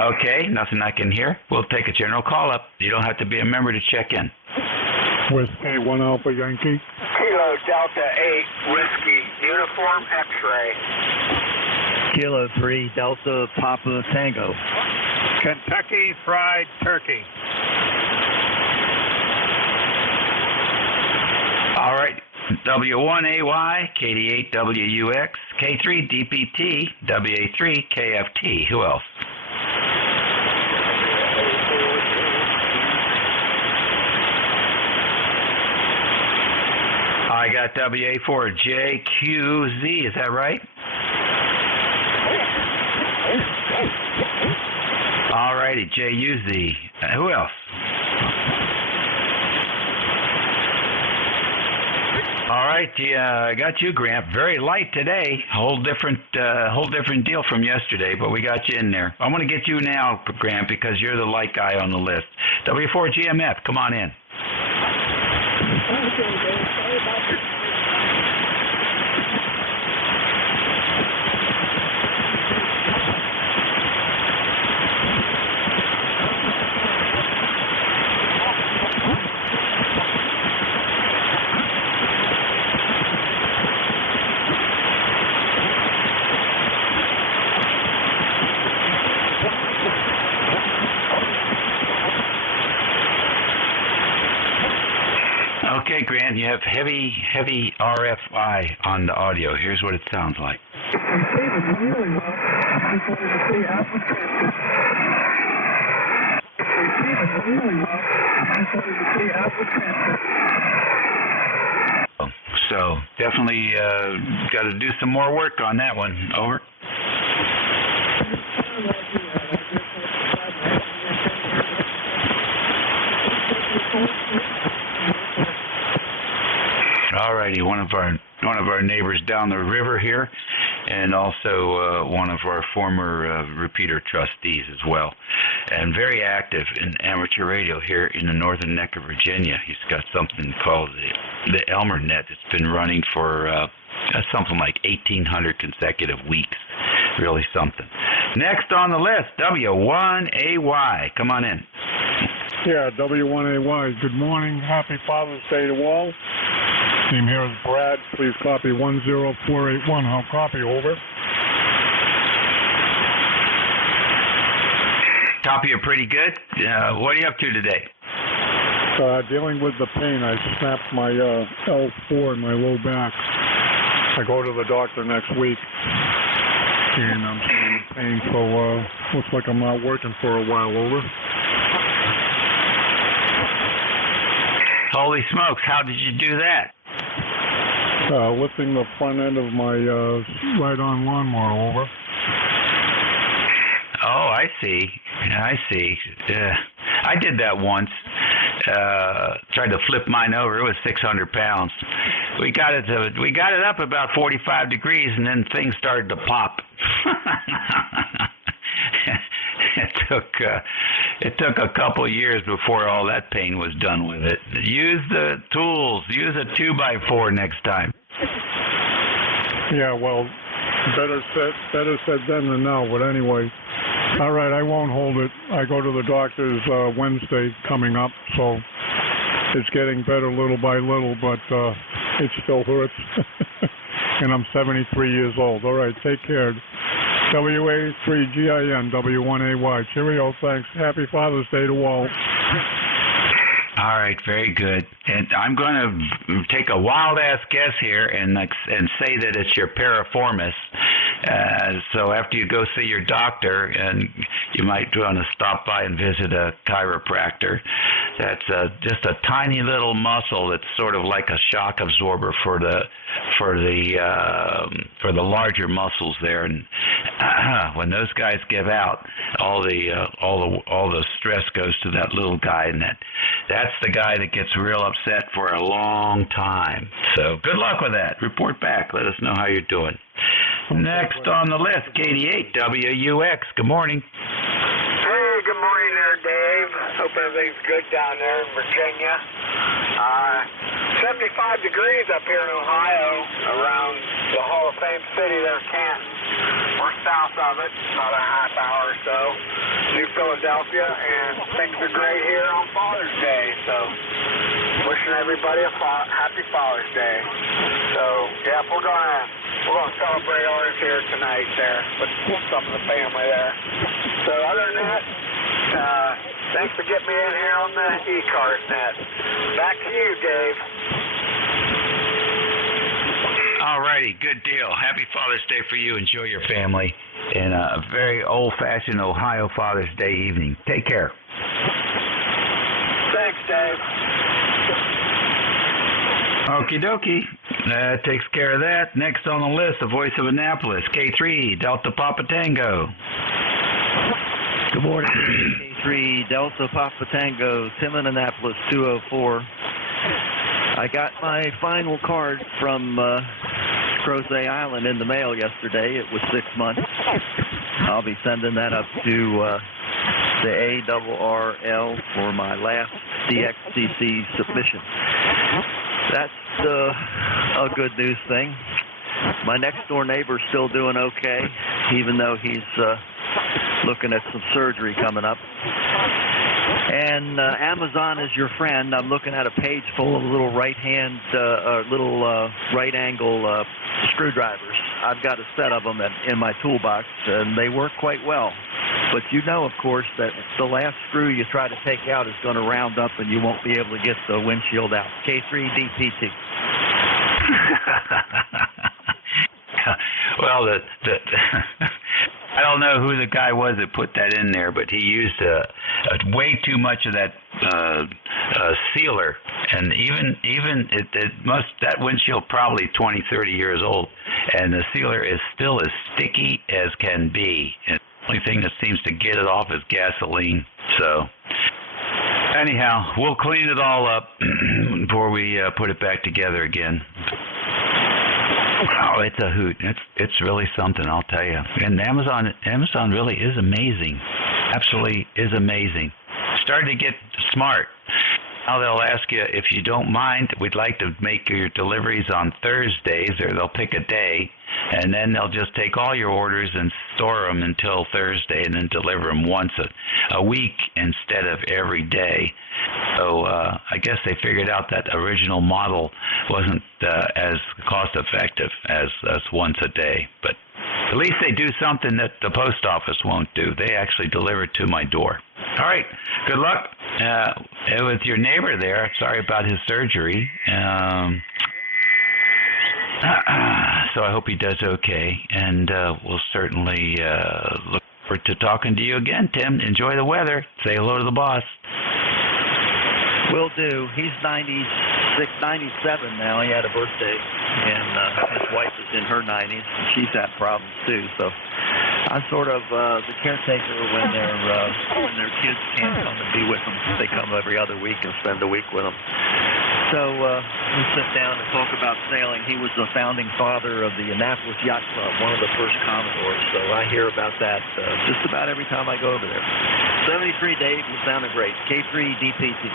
Okay, nothing I can hear. We'll take a general call up. You don't have to be a member to check in. Whiskey 1 Alpha Yankee. Kilo Delta 8 Whiskey Uniform X-ray. Kilo 3 Delta Papa Tango. Kentucky Fried Turkey. All right. W1AY, KD8WUX, K3DPT, WA3KFT. Who else? I got WA4JQZ, is that right? All righty, JUZ. Who else? All right, I got you, Gramp. Very light today. Whole different deal from yesterday, but we got you in there. I want to get you now, Gramp, because you're the light guy on the list. W4GMF, come on in. Okay, Grant, you have heavy RFI on the audio. Here's what it sounds like. So definitely got to do some more work on that one. Over. All righty, one of our neighbors down the river here, and also one of our former repeater trustees as well, and very active in amateur radio here in the northern neck of Virginia. He's got something called the Elmer Net. It's been running for something like 1,800 consecutive weeks. Really something. Next on the list, W1AY. Come on in. Yeah, W1AY. Good morning. Happy Father's Day to all. Name here is Brad. Please copy 10481. I'll copy. Over. Copy it pretty good. What are you up to today? Dealing with the pain. I snapped my L4 in my low back. I go to the doctor next week, and I'm in pain, so looks like I'm not working for a while. Over. Holy smokes, how did you do that? Lifting the front end of my ride-on lawnmower. Over. Oh, I see. I did that once. Tried to flip mine over. It was 600 pounds. We got it up about 45 degrees, and then things started to pop. It took a couple of years before all that pain was done with it. Use the tools. Use a 2x4 next time. Yeah, well, better said then than now. But anyway, all right, I won't hold it. I go to the doctor's Wednesday coming up, so it's getting better little by little, but it still hurts. And I'm 73 years old. All right, take care. WA3GIN, W1AY. Cheerio, thanks. Happy Father's Day to all. All right, very good. And I'm going to take a wild-ass guess here and say that it's your piriformis. So after you go see your doctor, and you might want to stop by and visit a chiropractor. That's just a tiny little muscle that's sort of like a shock absorber for the larger muscles there. And when those guys give out, all the stress goes to that little guy, and that's the guy that gets real upset for a long time. So good luck with that. Report back. Let us know how you're doing. Next on the list, 88WUX. Good morning. Hey, good morning there, Dave. Hope everything's good down there in Virginia. 75 degrees up here in Ohio around the Hall of Fame city there, Canton. We're south of it, about a half hour or so. New Philadelphia, and things are great here on Father's Day. So wishing everybody a happy Father's Day. So, yeah, we're going to celebrate ours here tonight there with some of the family there. So other than that, thanks for getting me in here on the ECARS net. Back to you, Dave. All righty, good deal. Happy Father's Day for you. Enjoy your family in a very old-fashioned Ohio Father's Day evening. Take care. Thanks, Dave. Okie dokie. That takes care of that. Next on the list, the voice of Annapolis, K3, Delta Papa Tango. Good morning, K3, Delta Papa Tango, Tim in Annapolis, 204. I got my final card from Crozet Island in the mail yesterday. It was 6 months. I'll be sending that up to the ARRL for my last DXCC submission. That's a good news thing. My next door neighbor's still doing okay, even though he's looking at some surgery coming up. And Amazon is your friend. I'm looking at a page full of little right angle screwdrivers. I've got a set of them in my toolbox, and they work quite well. But you know, of course, that the last screw you try to take out is going to round up and you won't be able to get the windshield out. K3DPT. Well, I don't know who the guy was that put that in there, but he used way too much of that sealer, and even that windshield probably 20, 30 years old, and the sealer is still as sticky as can be. And the only thing that seems to get it off is gasoline. So anyhow, we'll clean it all up before we put it back together again. Oh, it's a hoot. It's really something, I'll tell you. And Amazon really is amazing. Absolutely is amazing. Starting to get smart. Now they'll ask you, if you don't mind, we'd like to make your deliveries on Thursdays, or they'll pick a day, and then they'll just take all your orders and store them until Thursday, and then deliver them once a week instead of every day. So I guess they figured out that original model wasn't as cost-effective as once a day. But at least they do something that the post office won't do. They actually deliver it to my door. All right. Good luck with your neighbor there. Sorry about his surgery. So I hope he does okay. And we'll certainly look forward to talking to you again, Tim. Enjoy the weather. Say hello to the boss. Will do. He's 96, 97 now. He had a birthday, and his wife is in her 90s, and she's had problems too. So I'm sort of the caretaker when their kids can't come and be with them. They come every other week and spend a week with them. So we sit down and talk about sailing. He was the founding father of the Annapolis Yacht Club, one of the first Commodores. So I hear about that just about every time I go over there. 73 Dave, you sounded great. K3DPT.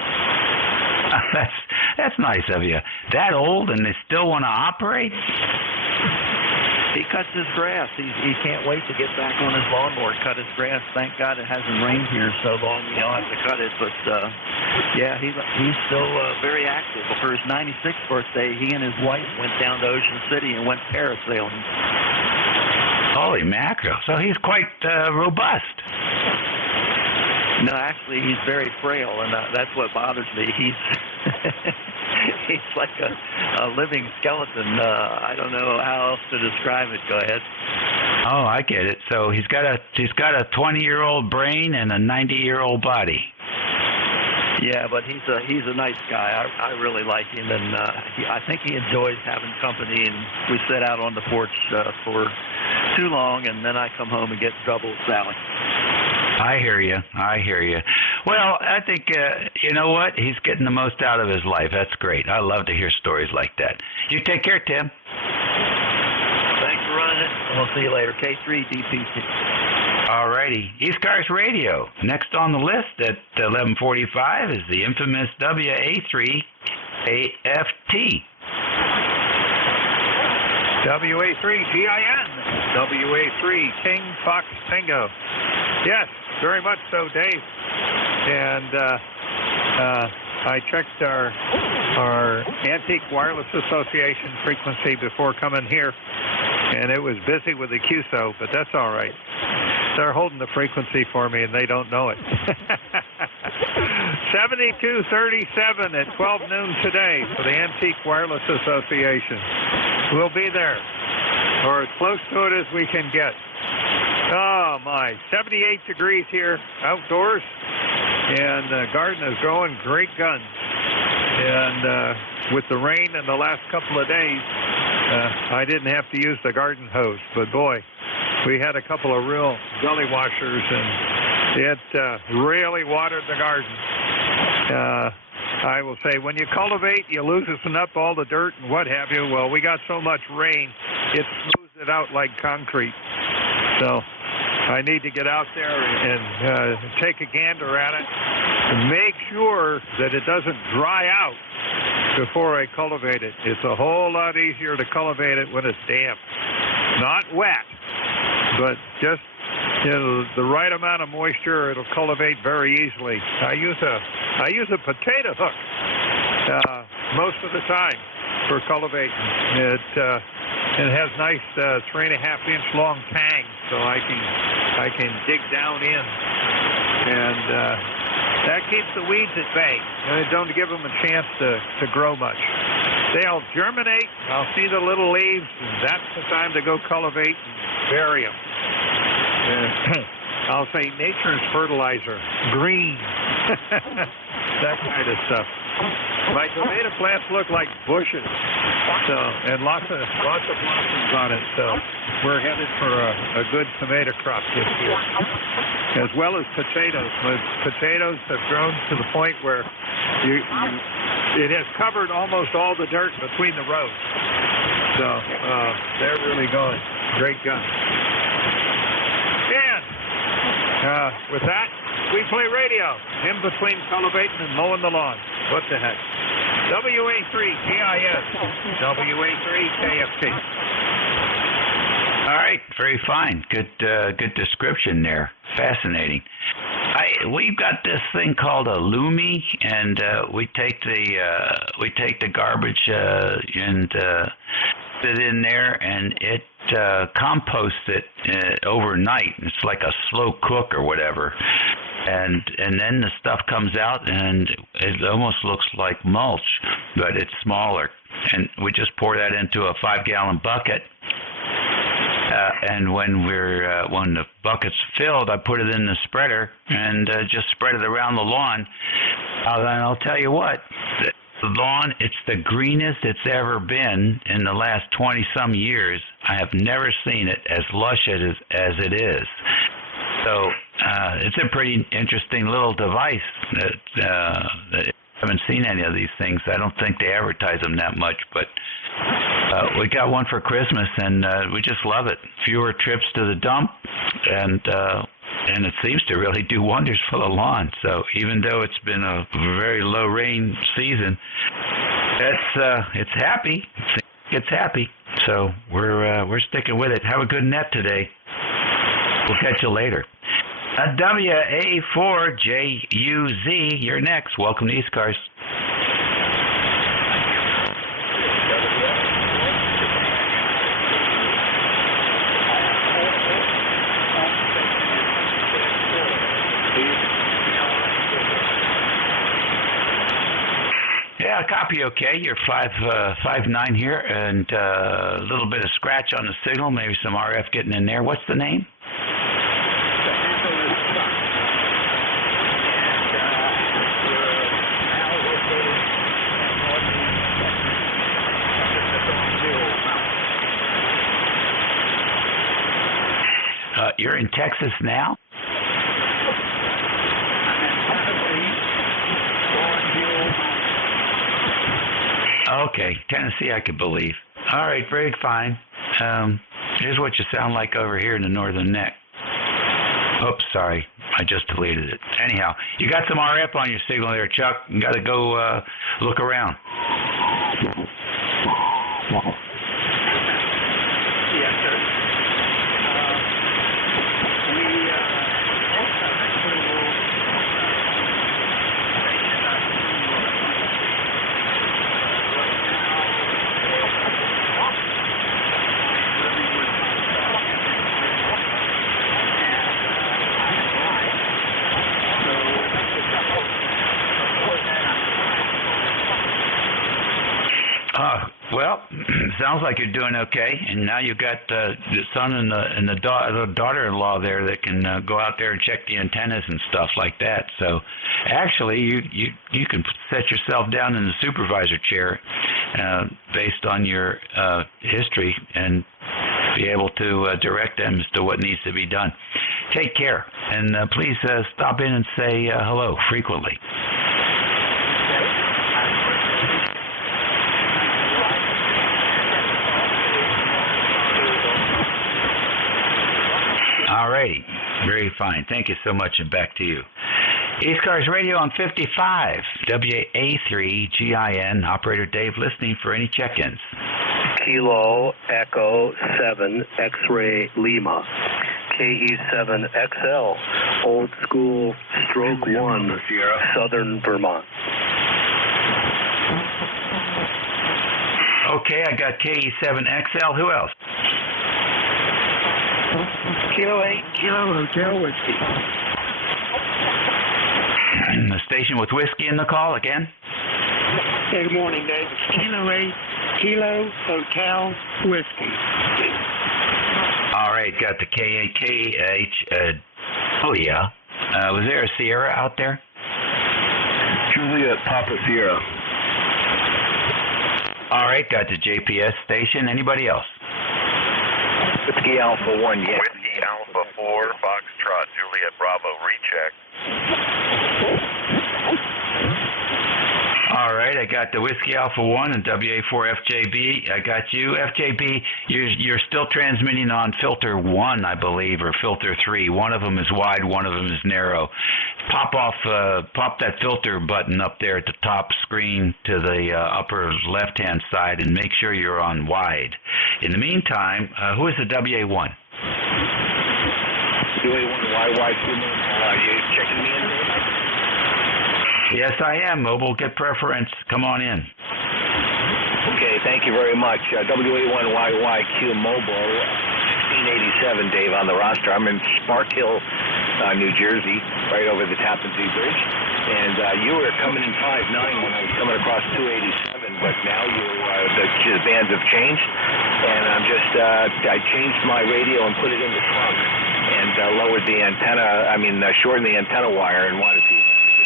That's nice of you. That old and they still want to operate? He cuts his grass. He can't wait to get back on his lawnmower and cut his grass. Thank God it hasn't rained here so long we don't have to cut it. But, yeah, he's still very active. For his 96th birthday, he and his wife went down to Ocean City and went parasailing. Holy mackerel. So he's quite robust. No, actually, he's very frail, and that's what bothers me. He's like a living skeleton. I don't know how else to describe it. Go ahead. Oh, I get it. So he's got a 20-year-old brain and a 90-year-old body. Yeah, but he's a nice guy. I really like him, and I think he enjoys having company. And we sit out on the porch for too long, and then I come home and get in trouble with Sally. I hear you. Well, I think, you know what? He's getting the most out of his life. That's great. I love to hear stories like that. You take care, Tim. Thanks for running it. We'll see you later. K3DPT. All righty. ECARS Radio. Next on the list at 11:45 is the infamous WA3AFT. WA3GIN. WA3 King Fox Tango. Yes, very much so, Dave. And I checked our Antique Wireless Association frequency before coming here, and it was busy with the QSO, but that's all right. They're holding the frequency for me, and they don't know it. 7237 at 12 noon today for the Antique Wireless Association. We'll be there, or as close to it as we can get. Oh, my. 78 degrees here outdoors, and the garden is growing great guns. And with the rain in the last couple of days, I didn't have to use the garden hose. But, boy, we had a couple of real gully washers, and it really watered the garden. I will say, when you cultivate, you loosen up all the dirt and what have you. Well, we got so much rain, it smooths it out like concrete. So I need to get out there and take a gander at it and make sure that it doesn't dry out before I cultivate it. It's a whole lot easier to cultivate it when it's damp. Not wet, but just the right amount of moisture. It'll cultivate very easily. I use a potato hook most of the time for cultivating. It has nice 3.5-inch long tangs. so I can dig down in, and that keeps the weeds at bay. And don't give them a chance to grow much. They'll germinate. I'll see the little leaves, and that's the time to go cultivate and bury them. I'll say nature's fertilizer, green, that kind of stuff. My tomato plants look like bushes, so, and lots of blossoms on it. So we're headed for a good tomato crop this year, as well as potatoes. My potatoes have grown to the point where it has covered almost all the dirt between the rows. So they're really going. Great gun. And with that, we play radio in between cultivating and mowing the lawn. What the heck? WA3GIS, WA3KFT. All right, very fine. Good description there. Fascinating. We've got this thing called a Lumi, and we take the garbage and put it in there, and it composts it overnight. It's like a slow cook or whatever. And then the stuff comes out, and it almost looks like mulch, but it's smaller. And we just pour that into a 5-gallon bucket. And when the bucket's filled, I put it in the spreader and just spread it around the lawn. And I'll tell you what, the lawn, it's the greenest it's ever been in the last 20-some years. I have never seen it as lush as it is. So it's a pretty interesting little device. I haven't seen any of these things. I don't think they advertise them that much, but we got one for Christmas, and we just love it. Fewer trips to the dump, and it seems to really do wonders for the lawn. So even though it's been a very low rain season, it's happy. It's happy. So we're sticking with it. Have a good net today. We'll catch you later. WA4JUZ, you're next. Welcome to ECARS. Yeah, copy okay. You're 5'9" here, and a little bit of scratch on the signal, maybe some RF getting in there. What's the name? You're in Texas now? Okay, Tennessee I could believe. All right, very fine. Here's what you sound like over here in the northern neck. Oops, sorry. I just deleted it. Anyhow, you got some RF on your signal there, Chuck. You got to go look around. Yes, sir. Well, sounds like you're doing okay, and now you've got the son and the daughter-in-law there that can go out there and check the antennas and stuff like that. So, actually, you can set yourself down in the supervisor chair based on your history and be able to direct them as to what needs to be done. Take care, and please stop in and say hello frequently. All righty. Very fine. Thank you so much, and back to you. ECARS Radio on 55, WA3GIN. Operator Dave listening for any check-ins. Kilo Echo 7 X-Ray Lima. KE7XL, Old School Stroke 1, Southern Vermont. Okay, I got KE7XL. Who else? Kilo 8, Kilo Hotel Whiskey. The station with whiskey in the call again? Hey, good morning, Dave. It's Kilo 8, Kilo Hotel Whiskey. All right, got the KAKH. Oh, yeah. Was there a Sierra out there? Juliet Papa Sierra. All right, got the JPS station. Anybody else? Whiskey Alpha 1, yeah. Whiskey Alpha 4, Foxtrot, Juliet Bravo, recheck. All right, I got the Whiskey Alpha 1 and WA4FJB. I got you. FJB, you're still transmitting on filter 1, I believe, or filter 3. One of them is wide, one of them is narrow. Pop that filter button up there at the top screen to the upper left-hand side and make sure you're on wide. In the meantime, who is the WA1? WA1YY, are you checking me in? Yes, I am. Mobile, get preference. Come on in. Okay, thank you very much. WA1YYQ Mobile, 1687, Dave, on the roster. I'm in Spark Hill, New Jersey, right over the Tappan Zee Bridge. And you were coming in 5'9" when I was coming across 287, but now the bands have changed. And I changed my radio and put it in the trunk and lowered the antenna, shortened the antenna wire and wanted to see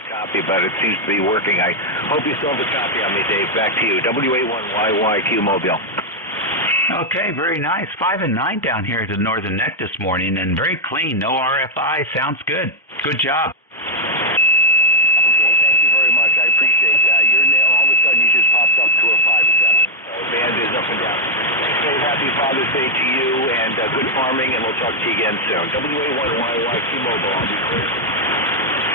copy, but it seems to be working. I hope you still have a copy on me, Dave. Back to you. WA1YYQ Mobile. Okay, very nice. 5 and 9 down here at the Northern Neck this morning, and very clean. No RFI. Sounds good. Good job. Okay, thank you very much. I appreciate that. All of a sudden, you just popped up to a 5-7. So band is up and down. Dave, happy Father's Day to you, and good farming, and we'll talk to you again soon. WA1YYQ Mobile. I'll be clear.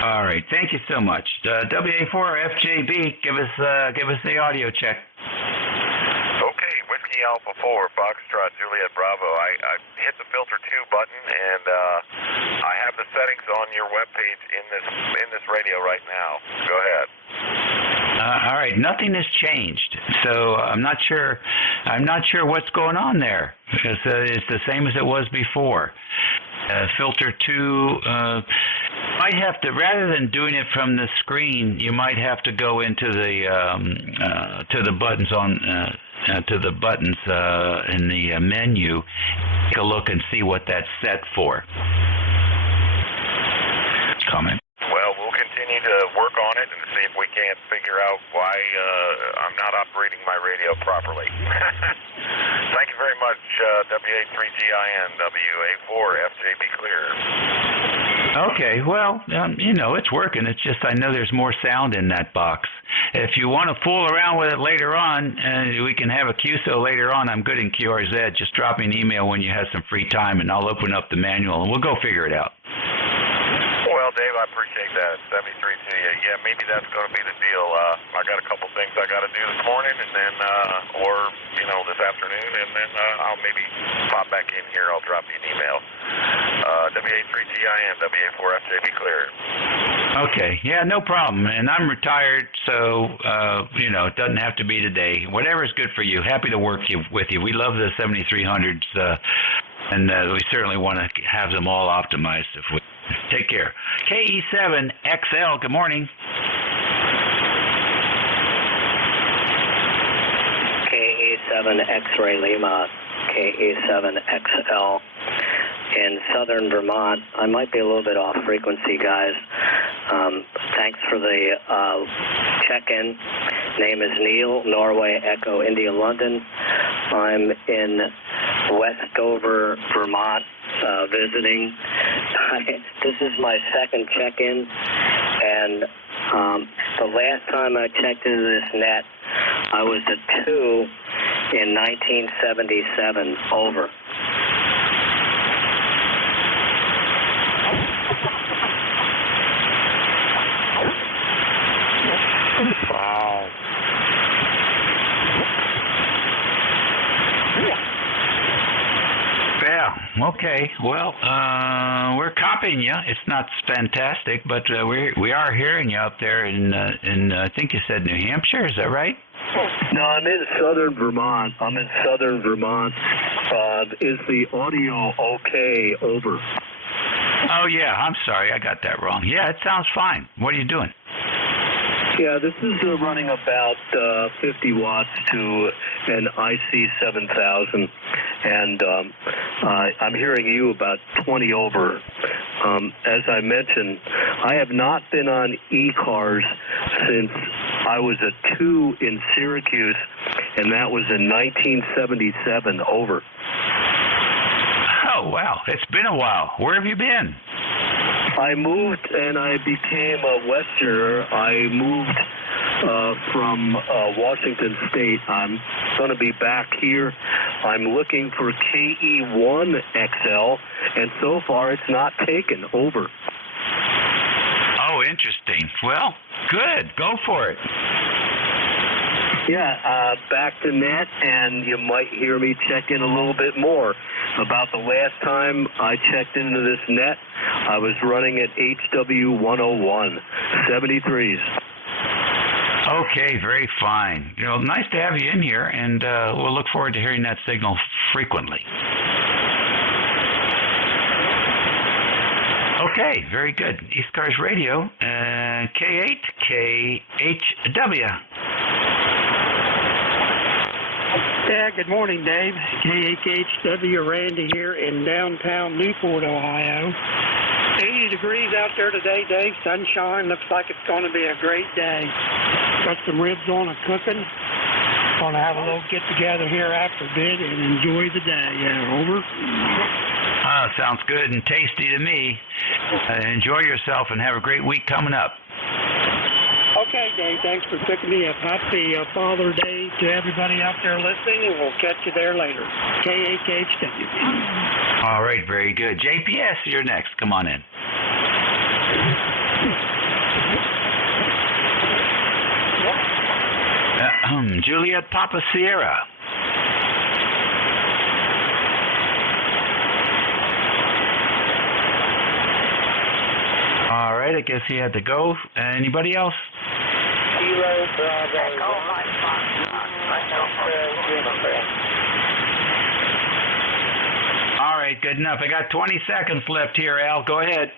All right, thank you so much. WA4FJB, give us the audio check. Okay, Whiskey Alpha 4, Foxtrot, Juliet Bravo. I hit the filter 2 button, and I have the settings on your webpage in this radio right now. Go ahead. All right, nothing has changed, so I'm not sure what's going on there. It's the same as it was before. Filter 2, might have to, rather than doing it from the screen, you might have to go into the to the buttons in the menu, take a look and see what that's set for. Comment. Well, we'll continue to work on it and see if we can't figure out why I'm not operating my radio properly. Thank you very much, WA3GIN, WA4FJB clear. Okay, well, it's working. It's just I know there's more sound in that box. If you want to fool around with it later on, we can have a QSO later on. I'm good in QRZ. Just drop me an email when you have some free time, and I'll open up the manual, and we'll go figure it out. Well, Dave, I appreciate that. 73 to you. Yeah, maybe that's going to be the deal. I got a couple things I got to do this morning, and then, this afternoon, and then I'll maybe pop back in here. I'll drop you an email. WA3GIN, WA4FJB clear. Okay, yeah, no problem. And I'm retired, so, it doesn't have to be today. Whatever's good for you. Happy to work with you. We love the 7300s, and we certainly want to have them all optimized. Take care. KE7XL, good morning. KE7 X-Ray Lima, KE7XL in southern Vermont. I might be a little bit off frequency, guys. Thanks for the check-in. Name is Neil, Norway, Echo, India, London. I'm in Westover, Vermont, visiting. This is my second check-in, and the last time I checked into this net, I was at 2 in 1977. Over. Wow. Yeah, okay. Well, we're copying you. It's not fantastic, but we are hearing you up there in I think you said New Hampshire. Is that right? No, I'm in southern Vermont. Is the audio okay over? Oh, yeah, I'm sorry. I got that wrong. Yeah, it sounds fine. What are you doing? Yeah, this is running about 50 watts to an IC7000, and I'm hearing you about 20 over. As I mentioned, I have not been on ECARS since I was a 2 in Syracuse, and that was in 1977 over. Oh, wow. It's been a while. Where have you been? I moved and I became a Westerner. I moved from Washington State. I'm going to be back here. I'm looking for KE1XL, and so far it's not taken. Over. Oh, interesting. Well, good. Go for it. Yeah, back to net, and you might hear me check in a little bit more. About the last time I checked into this net, I was running at HW101, 73s. Okay, very fine. You know, nice to have you in here, and we'll look forward to hearing that signal frequently. Okay, very good. ECARS Radio, K8KHW. Yeah, good morning, Dave. KHW Randy here in downtown Newport, Ohio. 80 degrees out there today, Dave. Sunshine. Looks like it's going to be a great day. Got some ribs on and cooking. Going to have a little get-together here after bid and enjoy the day. Yeah, over. Sounds good and tasty to me. Enjoy yourself and have a great week coming up. Okay, Dave, thanks for picking me up. Happy Father's Day to everybody out there listening, and we'll catch you there later. KHW. All right, very good. JPS, you're next. Come on in. Juliet Papa Sierra. All right, I guess he had to go. Anybody else? Kilo Bravo. All right, good enough. I got 20 seconds left here, Al. Go ahead.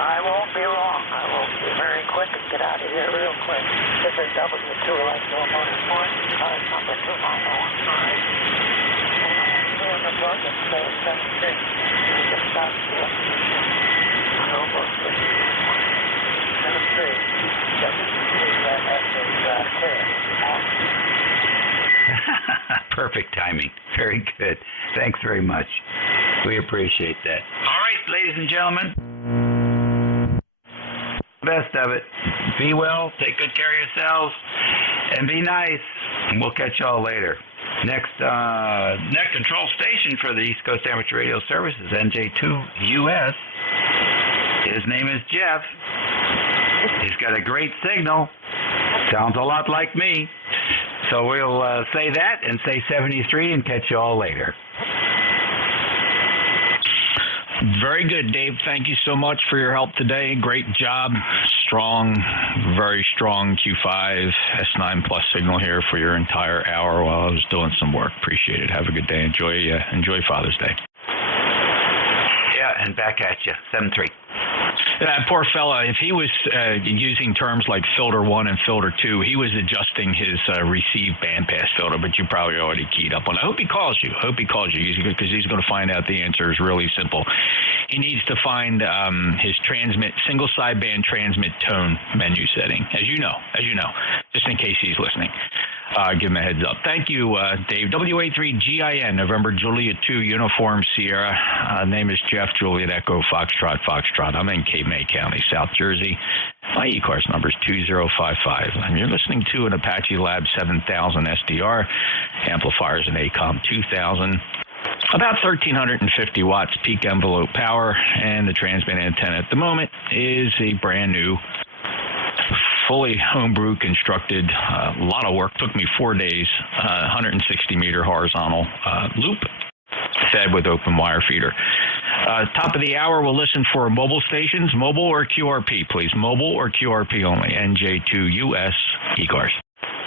I won't be long. I will be very quick and get out of here real quick. This is W2US number 29015. In the plug, it's 73. Just stop here. Over 73. Perfect timing. Very good. Thanks very much. We appreciate that. All right, ladies and gentlemen. Best of it. Be well, take good care of yourselves, and be nice. And we'll catch y'all later. Next net control station for the East Coast Amateur Radio Service is NJ2US. His name is Jeff. He's got a great signal. Sounds a lot like me. So we'll say that and say 73 and catch you all later. Very good, Dave. Thank you so much for your help today. Great job. Strong, very strong Q5 S9 Plus signal here for your entire hour while I was doing some work. Appreciate it. Have a good day. Enjoy Father's Day. Yeah, and back at you. 73. That poor fella, if he was using terms like filter 1 and filter 2, he was adjusting his receive bandpass filter, but you probably already keyed up on it. I hope he calls you. Because he's going to find out the answer is really simple. He needs to find his single sideband transmit tone menu setting, as you know, just in case he's listening. Give him a heads up. Thank you, Dave. WA3GIN, November Juliet 2, Uniform Sierra. Name is Jeff, Juliet Echo, Foxtrot. I'm in Cape May County, South Jersey. My ECARS number is 2055. And you're listening to an Apache Lab 7000 SDR, amplifiers in ACOM 2000. About 1,350 watts peak envelope power, and the transmit antenna at the moment is a brand new, fully homebrew constructed, a lot of work, took me 4 days, 160 meter horizontal loop, fed with open wire feeder. Top of the hour, we'll listen for mobile stations, mobile or QRP, please. Mobile or QRP only. NJ2US ECARS.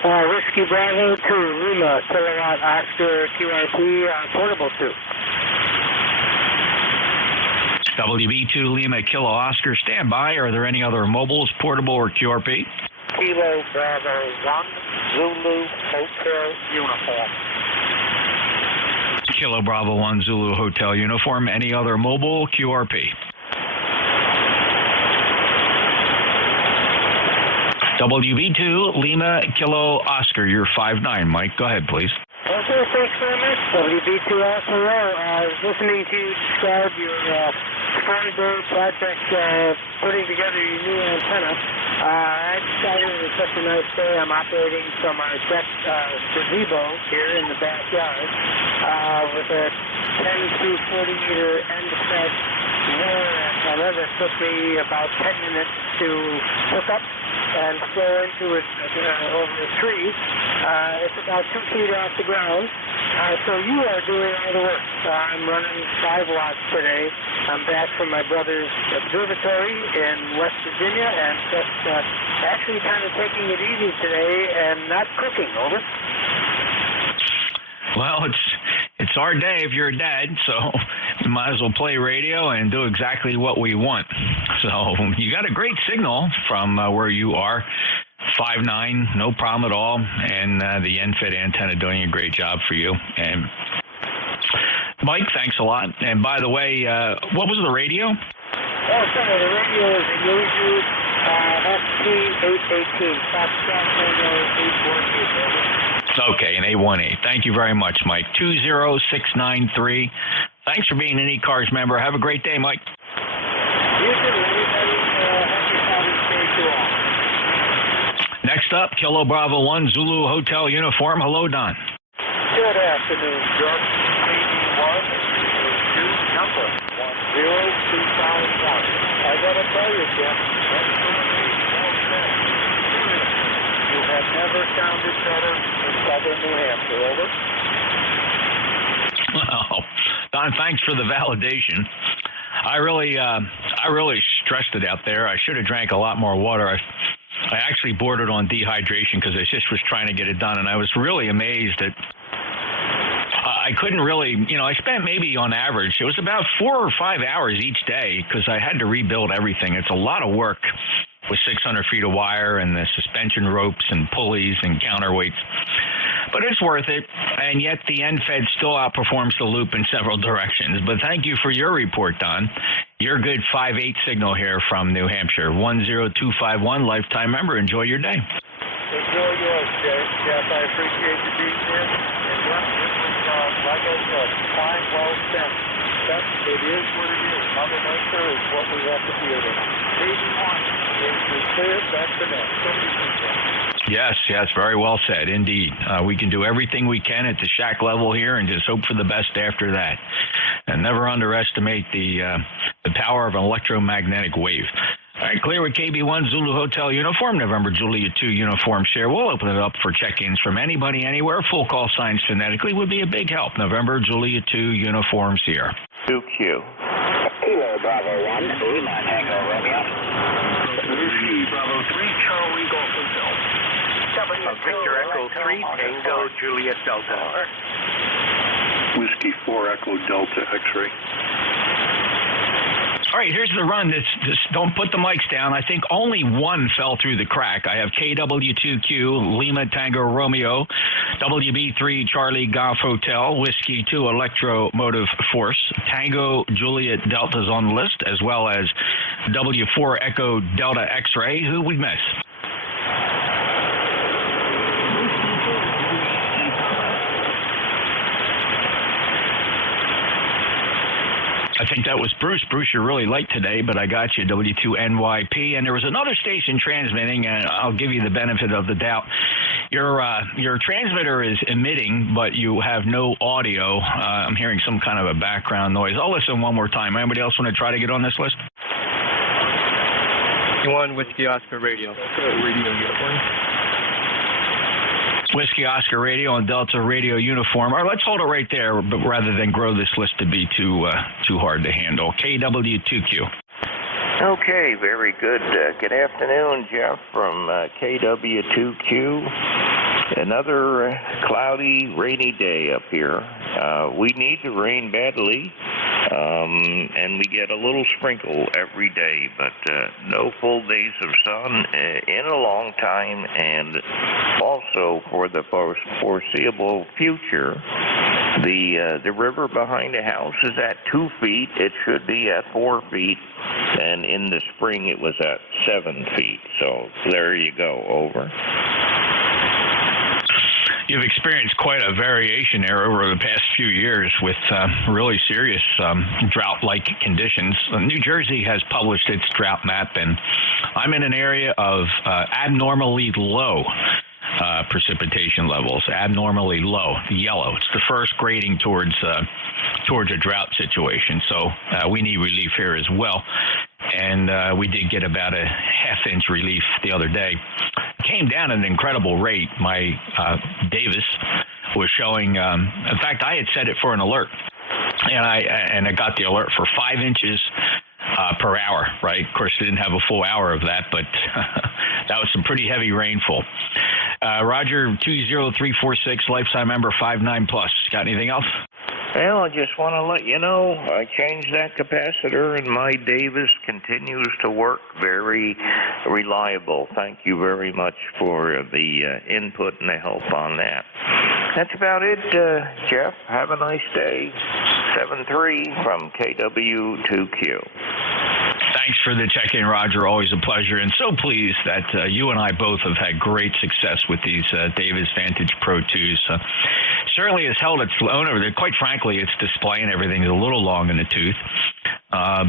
Whiskey Bravo 2, Lima, Kilowatt Oscar QRP, portable 2. WB2 Lima Kilo Oscar, stand by. Are there any other mobiles, portable or QRP? Kilo Bravo 1, Zulu Hotel Uniform. Kilo Bravo 1 Zulu Hotel Uniform. Any other mobile, QRP? WB2 Lima Kilo Oscar, you're 5'9". Mike, go ahead, please. Okay, thanks very much. WB2 Hello. I was listening to you describe your storyboard project putting together your new antenna. I decided it was such a nice day. I'm operating from our deck gazebo here in the backyard with a 10 to 40 meter end-fed lower antenna that took me about 10 minutes to hook up and flow into it over a tree. It's about 2 feet off the ground. So you are doing all the work. I'm running 5 watts per day. I'm back from my brother's observatory in West Virginia and just actually kind of taking it easy today and not cooking. Over. Well, it's our day if you're dead, so we might as well play radio and do exactly what we want. So you got a great signal from where you are. 5'9", no problem at all, and the NFED antenna doing a great job for you. And Mike, thanks a lot. And by the way, what was the radio? Oh, sorry, the radio is a Yaesu ST818, Foxtrot Tango 818. Okay, an 818. Thank you very much, Mike. 20693. Thanks for being an ECARS member. Have a great day, Mike. You too, everybody. Happy Father's Day to all. Next up, Kilo Bravo 1 Zulu Hotel Uniform. Hello, Don. Good afternoon, John. KB1 is number 10251. I gotta tell you, Jeff, that's you have never sounded better in southern New Hampshire. Over. Well, Don, thanks for the validation. I really stressed it out there. I should have drank a lot more water. I actually bordered on dehydration because I just was trying to get it done, and I was really amazed that I couldn't really, I spent maybe on average, it was about 4 or 5 hours each day because I had to rebuild everything. It's a lot of work with 600 feet of wire and the suspension ropes and pulleys and counterweights. But it's worth it, and yet the NFED still outperforms the loop in several directions. But thank you for your report, Don. Your good 5'8" signal here from New Hampshire, 10251, lifetime member. Enjoy your day. Enjoy yours, Jeff. I appreciate you being here. And Jeff, this was, like I said, time well spent. But it is what it is. Mother Nature is what we have to deal with. Baby one is the clear best of it. Yes, very well said, indeed. We can do everything we can at the shack level here and just hope for the best after that. And never underestimate the power of an electromagnetic wave. All right, clear with KB1 Zulu Hotel Uniform, November Juliet 2 Uniform share. We'll open it up for check-ins from anybody, anywhere. Full call signs phonetically would be a big help. November Juliet 2 Uniforms here. 2Q. Kilo Bravo 1, Lima Tango Romeo. Whiskey Bravo 3, Charlie Golf Hotel. Victor Echo 3, Tango Juliet Delta. Whiskey 4 Echo Delta X-ray. All right, here's the run. Don't put the mics down. I think only one fell through the crack. I have KW2Q, Lima Tango Romeo, WB3 Charlie Golf Hotel, Whiskey 2 Electromotive Force, Tango Juliet Delta's on the list, as well as W4 Echo Delta X-ray. Who we miss? I think that was Bruce. Bruce, you're really late today, but I got you, W2NYP. And there was another station transmitting, and I'll give you the benefit of the doubt. Your transmitter is emitting, but you have no audio. I'm hearing some kind of a background noise. I'll listen one more time. Anybody else want to try to get on this list? One Whiskey Oscar Radio. Radio uniform. Whiskey Oscar Radio and Delta Radio Uniform. All right, let's hold it right there, but rather than grow this list to be too hard to handle. KW2Q. Okay, very good. Good afternoon, Jeff from KW2Q. Another cloudy, rainy day up here. We need the rain badly, and we get a little sprinkle every day, but no full days of sun in a long time, and also for the foreseeable future. The river behind the house is at 2 feet. It should be at 4 feet, and in the spring it was at 7 feet. So there you go. Over. You've experienced quite a variation there over the past few years with really serious drought-like conditions. New Jersey has published its drought map, and I'm in an area of abnormally low precipitation levels, abnormally low, yellow. It's the first grading towards a drought situation, so we need relief here as well. And we did get about a half-inch relief the other day. It came down at an incredible rate. My Davis was showing, in fact, I had set it for an alert, and I got the alert for 5 inches per hour, right? Of course, I didn't have a full hour of that, but that was some pretty heavy rainfall. Roger, 20346, lifetime member 59+. Got anything else? Well, I just want to let you know I changed that capacitor, and my Davis continues to work very reliable. Thank you very much for the input and the help on that. That's about it, Jeff. Have a nice day. 7-3 from KW2Q. Thanks for the check-in, Roger. Always a pleasure, and so pleased that you and I both have had great success with these Davis Vantage Pro 2s. Certainly has held its own over there. Quite frankly, its display and everything is a little long in the tooth,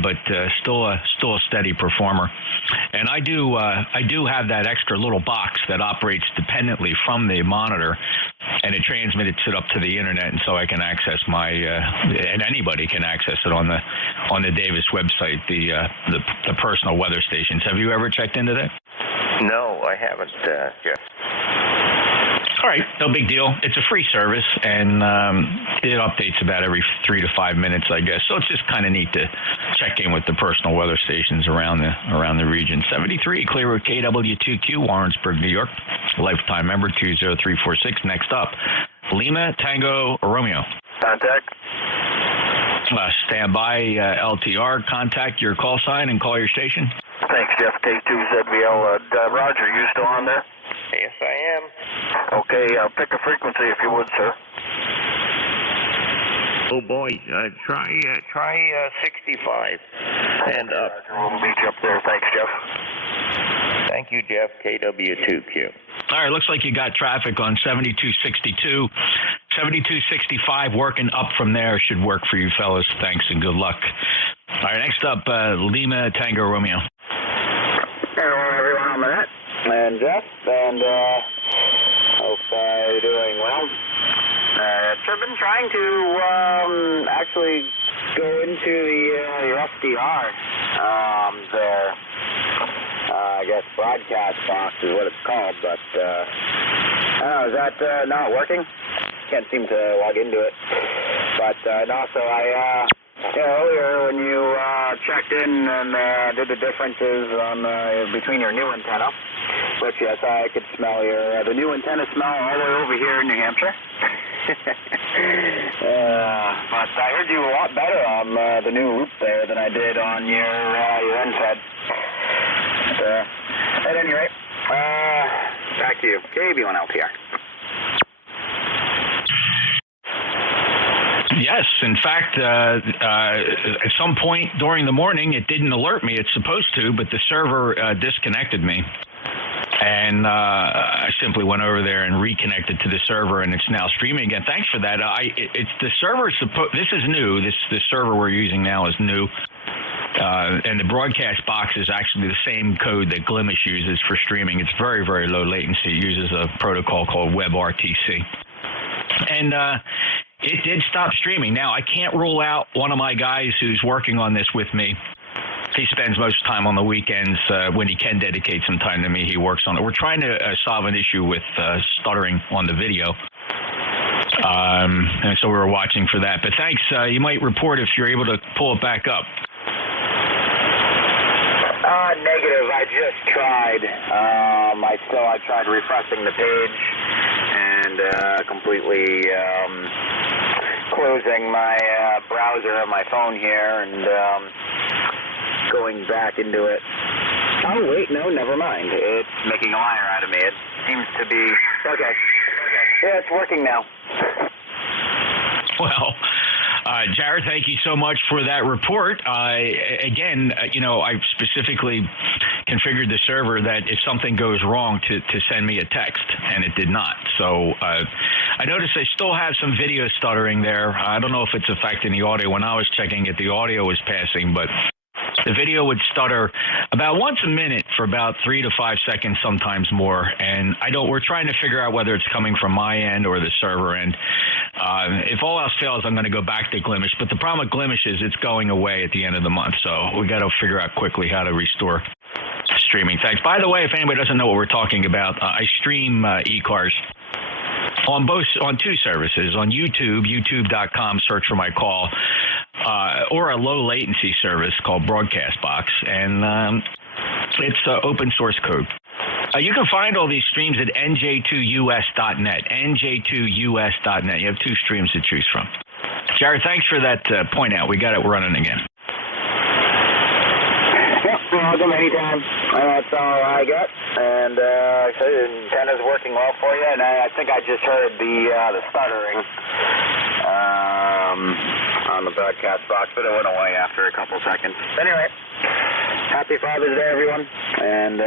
but still a steady performer. And I do have that extra little box that operates dependently from the monitor, and it transmits it up to the internet, and so I can access my and anybody can access it on the Davis website, the personal weather stations. Have you ever checked into that? No, I haven't, Jeff. All right, no big deal. It's a free service, and it updates about every 3 to 5 minutes, I guess. So it's just kind of neat to check in with the personal weather stations around the region. 73 Clearwood KW2Q, Warrensburg, New York. Lifetime member 20346. Next up, Lima Tango Romeo. Contact. Stand by, LTR. Contact your call sign and call your station. Thanks, Jeff. K2ZBL. Roger, you still on there? Yes, I am. Okay, pick a frequency if you would, sir. Oh boy, try 65 and up. We'll meet you up there. Thanks, Jeff. Thank you, Jeff. KW2Q. All right, looks like you got traffic on 7262. 7265 working up from there should work for you fellas. Thanks and good luck. All right, next up, Lima Tango Romeo. Hello, everyone on the net. And Jeff, and hope you're doing well. I've been trying to actually go into the SDR there. I guess broadcast box is what it's called, but I don't know, is that not working? Can't seem to log into it. But and also earlier when you checked in and did the differences on between your new antenna, which yes, I could smell the new antenna smell all the way over here in New Hampshire. But I heard you a lot better on the new loop there than I did on your NFED. At any rate, back to you. KB1 LTR. Yes, in fact, at some point during the morning, it didn't alert me. It's supposed to, but the server disconnected me. And I simply went over there and reconnected to the server, and it's now streaming again. Thanks for that. It's the server. This is new. This server we're using now is new. And the broadcast box is actually the same code that Glimis uses for streaming. It's very, very low latency. It uses a protocol called WebRTC. And it did stop streaming. Now, I can't rule out one of my guys who's working on this with me. He spends most of the time on the weekends. When he can dedicate some time to me, he works on it. We're trying to solve an issue with stuttering on the video. And so we were watching for that. But thanks. You might report if you're able to pull it back up. Negative. I just tried. I tried refreshing the page and completely closing my browser on my phone here and going back into it. Oh, wait, no, never mind. It's making a liar out of me. It seems to be... Okay. Yeah, it's working now. Well, Jared, thank you so much for that report. Again, I specifically configured the server that if something goes wrong to send me a text, and it did not. So I noticed they still have some video stuttering there. I don't know if it's affecting the audio. When I was checking it, the audio was passing, but the video would stutter about once a minute for about 3 to 5 seconds, sometimes more. And we're trying to figure out whether it's coming from my end or the server end. If all else fails, I'm going to go back to Glimesh. But the problem with Glimesh is it's going away at the end of the month. So we got to figure out quickly how to restore streaming. Thanks. By the way, if anybody doesn't know what we're talking about, I stream ECARS on two services. On YouTube, youtube.com, search for my call, or a low latency service called Broadcast Box, and it's open source code. You can find all these streams at NJ2US.net, NJ2US.net. You have two streams to choose from. Jared, thanks for that point out. We got it running again. Yep, welcome anytime. That's all I got. And so the antenna's working well for you, and I think I just heard the stuttering on the broadcast box, but it went away after a couple seconds. Anyway, happy Father's Day, everyone, and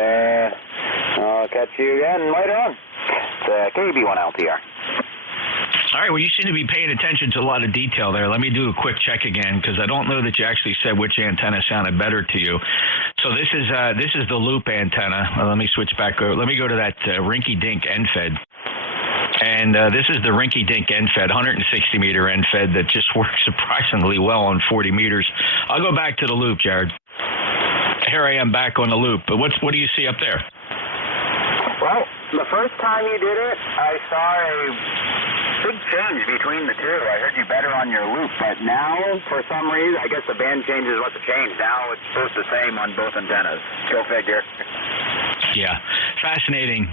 I'll catch you again later on. It's KB1LTR. All right, well, you seem to be paying attention to a lot of detail there. Let me do a quick check again, because I don't know that you actually said which antenna sounded better to you. So this is the loop antenna. Let me switch back over. Let me go to that rinky-dink end-fed. And this is the rinky-dink end-fed, 160-meter end-fed that just works surprisingly well on 40 meters. I'll go back to the loop, Jared. Here I am back on the loop. But what do you see up there? Well, the first time you did it, I saw a big change between the two. I heard you better on your loop, but now, for some reason, I guess the band changes what to change. Now it's both the same on both antennas. Go figure. Yeah, fascinating.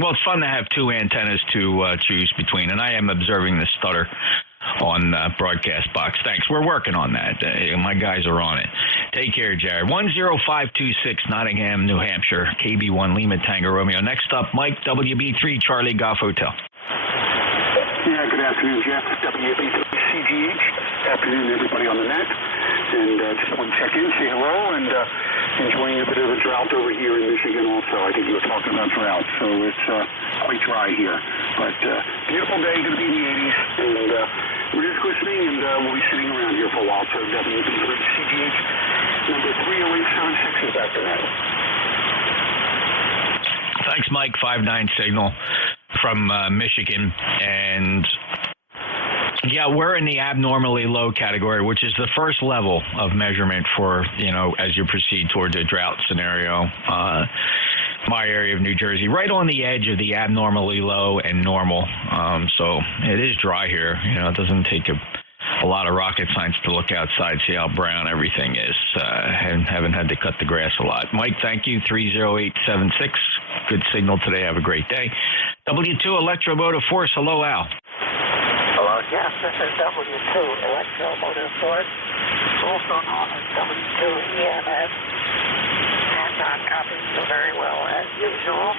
Well, it's fun to have two antennas to choose between, and I am observing the stutter on Broadcast Box. Thanks. We're working on that. My guys are on it. Take care, Jared. 10526 Nottingham, New Hampshire, KB1 Lima Tango Romeo. Next up, Mike, WB3 Charlie Golf Hotel. Yeah, good afternoon, Jeff. WB3CGH. Afternoon, everybody on the net. And just want to check in, say hello, and enjoying a bit of a drought over here in Michigan also. I think you were talking about drought, so it's quite dry here. But beautiful day, going to be in the 80s, and we're just listening, and we'll be sitting around here for a while. So WB3CGH number 30876 is after that. Thanks, Mike. 5-9 signal from Michigan, and yeah, we're in the abnormally low category, which is the first level of measurement for, as you proceed towards a drought scenario. My area of New Jersey, right on the edge of the abnormally low and normal. So it is dry here. It doesn't take a lot of rocket science to look outside, see how brown everything is. And haven't had to cut the grass a lot. Mike, thank you. 30876. Good signal today. Have a great day. W2 Electromotive Force. Hello, Al. Hello, yes, this is W2 Electromotive Force, also known as W2 EMS, and copies you very well as usual.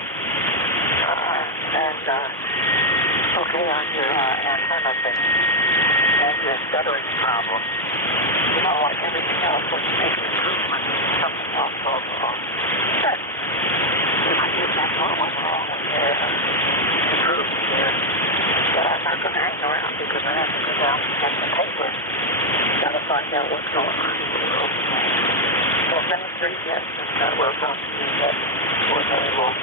Okay, on your antenna thing and your stuttering problem, like everything else, when you make an improvement, something else goes wrong. I guess that's what went wrong with your improvement here. But I'm not going to hang around because I have to go down and get the paper. Got to find out what's going on in the world. So ministry, yes, and we'll talk to you again for very long.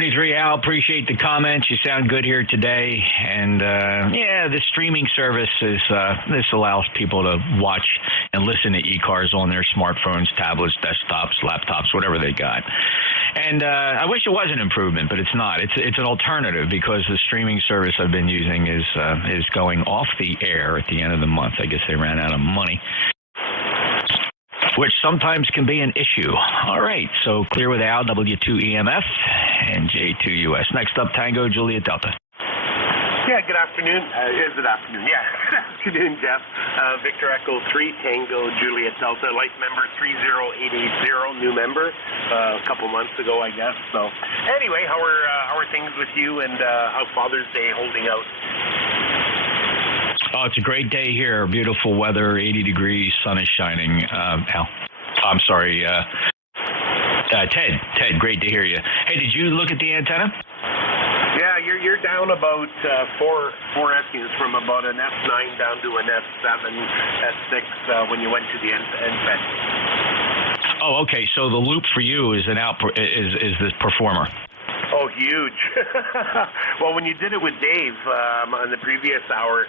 73 Al, appreciate the comments. You sound good here today. And yeah, the streaming service is this allows people to watch and listen to ECARS on their smartphones, tablets, desktops, laptops, whatever they got. And I wish it was an improvement, but it's not. It's an alternative because the streaming service I've been using is going off the air at the end of the month. I guess they ran out of money, which sometimes can be an issue. All right, so clear with Al, W2EMF, NJ2US. Next up, Tango, Juliet Delta. Yeah, good afternoon. Is it afternoon? Yeah, good afternoon, Jeff. Victor Echo 3, Tango, Juliet Delta, life member 30880, new member, a couple months ago, I guess. So anyway, how are things with you, and how's Father's Day holding out? Oh, it's a great day here. Beautiful weather, 80 degrees, sun is shining. Al, I'm sorry, Ted, great to hear you. Hey, did you look at the antenna? Yeah, you're down about four SUs from about an S9 down to an S7, S6 when you went to the NFED. Oh, okay. So the loop for you is is the performer. Oh, huge. Well, when you did it with Dave on the previous hour,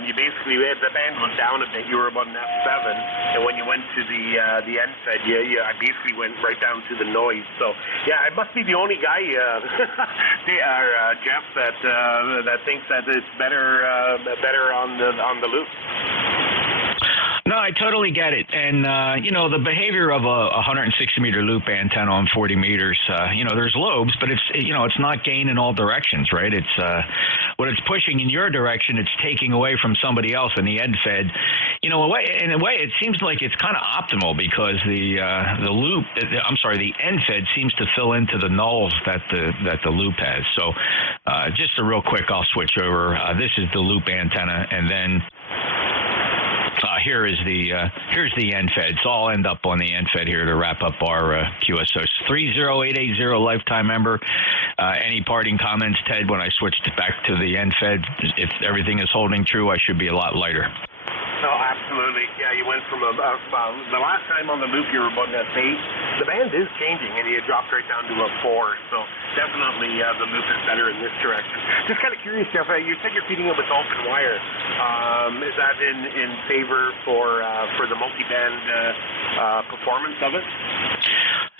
you basically had the band was down a bit. You were about an F7, and when you went to the NFED, I basically went right down to the noise. So, yeah, I must be the only guy, Jeff, that thinks that it's better on the loop. No, I totally get it. And, the behavior of a 160-meter loop antenna on 40 meters, there's lobes, but it's not gain in all directions, right? It's what it's pushing in your direction, it's taking away from somebody else in the NFED. In a way, it seems like it's kind of optimal because the NFED seems to fill into the nulls that the loop has. So just a real quick, I'll switch over. This is the loop antenna, and then here's the NFED. So I'll end up on the NFED here to wrap up our QSOs. 30880 lifetime member. Any parting comments, Ted, when I switched back to the NFED? If everything is holding true, I should be a lot lighter. Oh, absolutely. Yeah, you went from the last time on the loop you were about an S8. The band is changing, and you dropped right down to a 4. So definitely the loop is better in this direction. Just kind of curious, Jeff. You said you're feeding it with open wire. Is that in favor for the multi-band performance of it?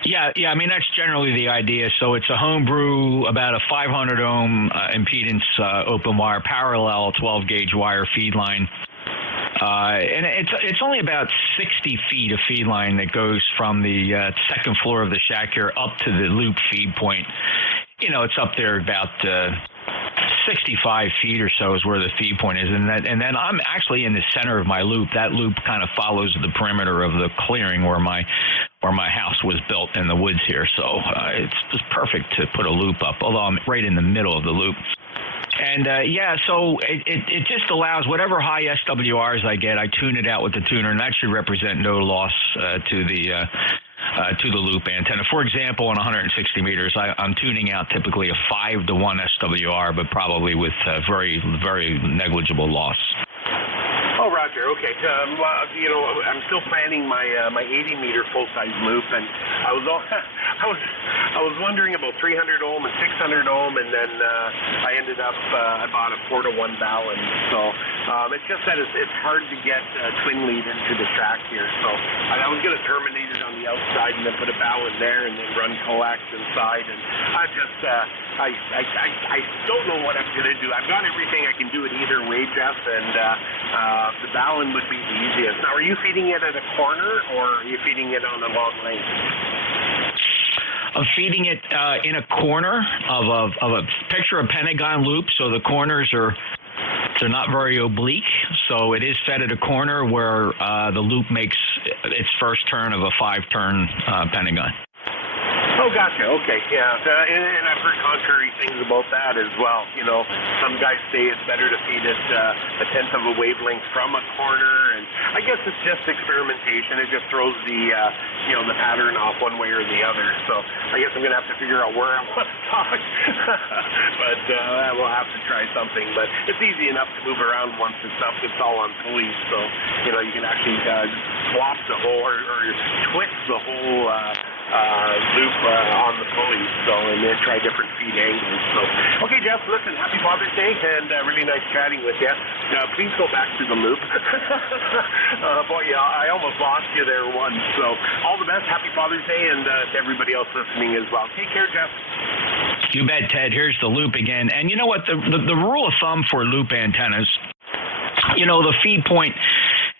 Yeah. I mean, that's generally the idea. So it's a homebrew, about a 500 ohm impedance open wire, parallel 12 gauge wire feed line. And it's only about 60 feet of feed line that goes from the second floor of the shack here up to the loop feed point. It's up there about 65 feet or so is where the feed point is, and then I'm actually in the center of my loop. That loop kind of follows the perimeter of the clearing where my house was built in the woods here. So it's just perfect to put a loop up, although I'm right in the middle of the loop. And so it just allows whatever high SWRs I get, I tune it out with the tuner, and that should represent no loss to the loop antenna. For example, on 160 meters, I'm tuning out typically a 5-to-1 SWR, but probably with very, very negligible loss. Oh, Roger. Okay. I'm still planning my 80-meter full-size loop, and I was wondering about 300 ohm and 600 ohm, and then I ended up I bought a 4-to-1 Ballon. So it's just that it's hard to get twin lead into the track here. So I was going to terminate it on the outside and then put a Ballon there and then run coax inside. And I don't know what I'm going to do. I've got everything I can do it either way, Jeff, and the Ballon would be the easiest. Now, are you feeding it at a corner, or are you feeding it on a long length? I'm feeding it in a corner of a picture of Pentagon loop, so the corners they're not very oblique, so it is fed at a corner where the loop makes its first turn of a 5-turn Pentagon. Oh, gotcha. Okay, yeah. And I've heard contrary things about that as well. Some guys say it's better to feed it a tenth of a wavelength from a corner, and I guess it's just experimentation. It just throws the pattern off one way or the other. So I guess I'm going to have to figure out where I want to talk. But we'll have to try something. But it's easy enough to move around once it's up. It's all on pulleys, so you can actually swap the whole or twist the whole loop on the pulley. bellies, so, and then try different feed angles. So, okay, Jeff, listen, happy Father's Day, and really nice chatting with you. Please go back to the loop. Boy, yeah, I almost lost you there once. So, all the best. Happy Father's Day, and to everybody else listening as well. Take care, Jeff. You bet, Ted. Here's the loop again. And you know what? The rule of thumb for loop antennas, the feed point,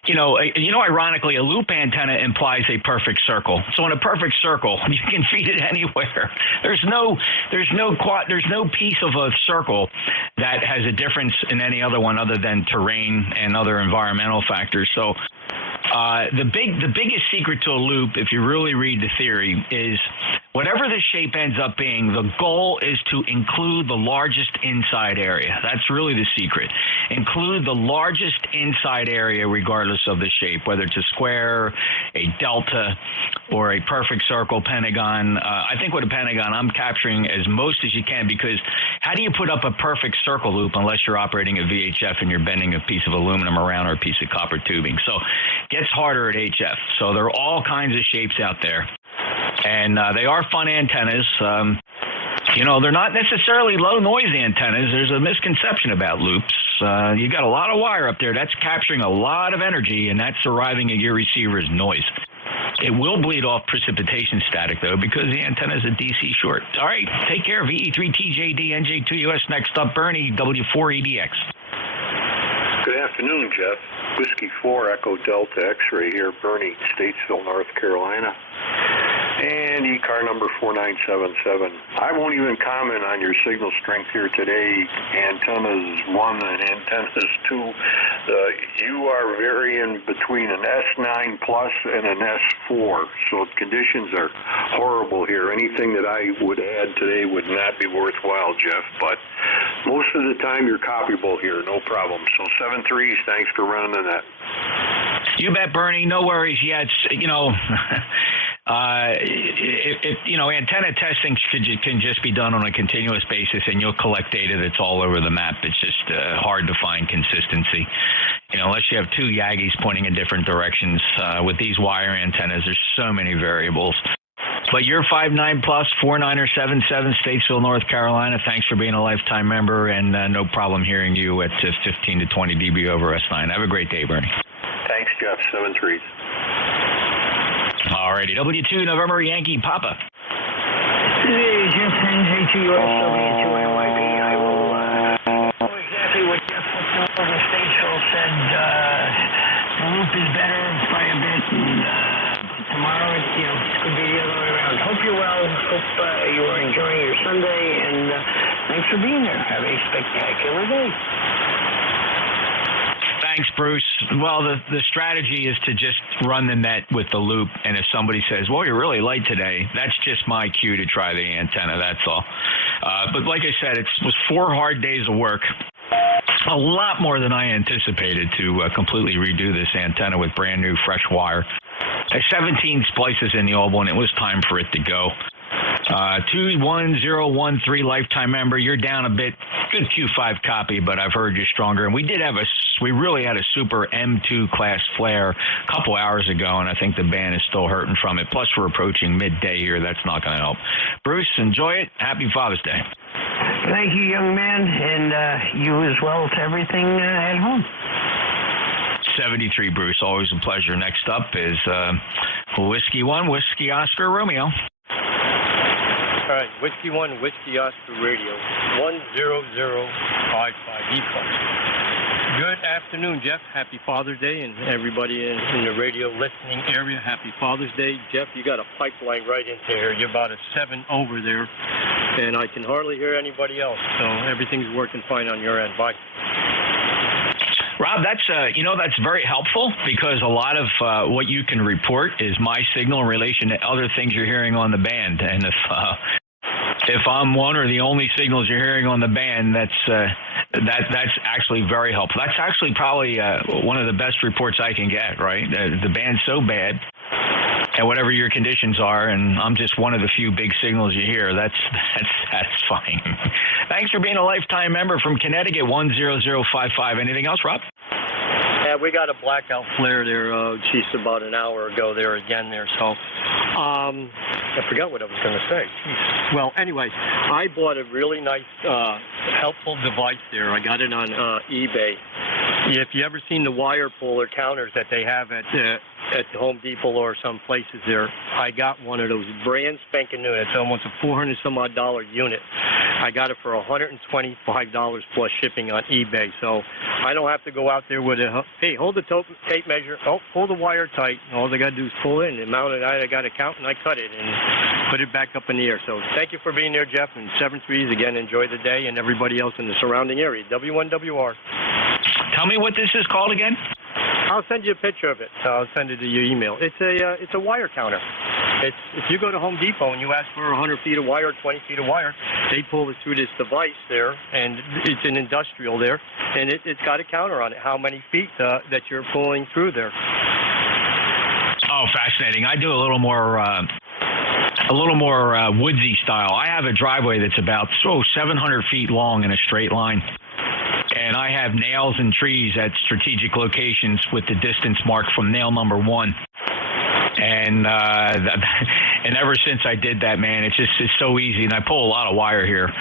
ironically, a loop antenna implies a perfect circle. So in a perfect circle, you can feed it anywhere. There's no piece of a circle that has a difference in any other one other than terrain and other environmental factors. So the biggest secret to a loop, if you really read the theory, is whatever the shape ends up being, the goal is to include the largest inside area. That's really the secret. Include the largest inside area regardless of the shape, whether it's a square, a delta, or a perfect circle, pentagon. I think with a pentagon, I'm capturing as most as you can, because how do you put up a perfect circle loop unless you're operating a VHF and you're bending a piece of aluminum around or a piece of copper tubing? So it gets harder at HF. So there are all kinds of shapes out there. And they are fun antennas. They're not necessarily low noise antennas. There's a misconception about loops. You got a lot of wire up there. That's capturing a lot of energy, and that's arriving at your receiver as noise. It will bleed off precipitation static, though, because the antenna is a DC short. All right, take care. VE3TJD, NJ2US. Next up, Bernie, W4EDX. Good afternoon, Jeff. Whiskey 4 Echo Delta X-ray here, Bernie, Statesville, North Carolina. And ECAR number 4977. I won't even comment on your signal strength here today. Antennas 1 and antennas 2. You are varying between an S9 plus and an S4. So conditions are horrible here. Anything that I would add today would not be worthwhile, Jeff. But most of the time you're copyable here, no problem. So 7-3s, thanks for running the net. You bet, Bernie. No worries. Yeah, antenna testing can just be done on a continuous basis, and you'll collect data that's all over the map. It's just hard to find consistency. Unless you have two Yagis pointing in different directions. With these wire antennas, there's so many variables. But you're 5'9 plus, 4'9 or 7'7", Statesville, North Carolina. Thanks for being a lifetime member, and no problem hearing you at 15 to 20 dB over S9. Have a great day, Bernie. Thanks, Jeff. 7-3. Alrighty, W2 November Yankee Papa. Hey, Jeff, NJ2US, W2NYB. I will exactly what Jeff over Statesville said. The loop is better by a bit, and tomorrow it could be the other way around. Hope you're well. Hope you are enjoying your Sunday, and thanks for being there. Have a spectacular day. Thanks, Bruce. Well, the strategy is to just run the net with the loop, and if somebody says, well, you're really light today, that's just my cue to try the antenna, that's all. But like I said, it was 4 hard days of work, a lot more than I anticipated to completely redo this antenna with brand new fresh wire. 17 splices in the old one. It was time for it to go. 21013 lifetime member. You're down a bit. Good Q5 copy, but I've heard you're stronger. And we really had a super M2 class flare a couple hours ago, and I think the band is still hurting from it. Plus, we're approaching midday here. That's not going to help. Bruce, enjoy it. Happy Father's Day. Thank you, young man, and you as well to everything at home. 73, Bruce. Always a pleasure. Next up is Whiskey 1, Whiskey Oscar Romeo. All right, Whiskey 1, Whiskey Oscar Radio, 10055 ECARS. Good afternoon, Jeff. Happy Father's Day, and everybody in the radio listening area, happy Father's Day. Jeff, you got a pipeline right into here. You're about a 7 over there, and I can hardly hear anybody else, so everything's working fine on your end. Bye. Rob, that's very helpful, because a lot of what you can report is my signal in relation to other things you're hearing on the band. And if I'm one or the only signals you're hearing on the band, that's actually very helpful. That's actually probably one of the best reports I can get, right? The band's so bad, and whatever your conditions are, and I'm just one of the few big signals you hear, that's satisfying. Thanks for being a lifetime member from Connecticut, 10055. Anything else, Rob? Yeah, we got a blackout flare there just about an hour ago there again there, so I forgot what I was going to say. Jeez. Well, anyway, I bought a really nice, helpful device there. I got it on eBay. If you ever seen the wire puller counters that they have at Home Depot or some places there, I got one of those brand spanking new. It's almost a $400-some-odd unit. I got it for $125 plus shipping on eBay. So I don't have to go out there with a, hey, hold the tape measure. Oh, pull the wire tight. All I got to do is pull it and mount it. I got a count and I cut it and put it back up in the air. So thank you for being there, Jeff. And 7-3s again. Enjoy the day and everybody else in the surrounding area. W1WR. Tell me what this is called again. I'll send you a picture of it. I'll send it to your email. It's a wire counter. It's if you go to Home Depot and you ask for 100 feet of wire, 20 feet of wire, they pull it through this device there, and it's an industrial there, and it's got a counter on it, how many feet that you're pulling through there. Oh, fascinating. I do a little more woodsy style. I have a driveway that's about 700 feet long in a straight line. And I have nails and trees at strategic locations with the distance marked from nail number 1. And ever since I did that, man, it's so easy. And I pull a lot of wire here.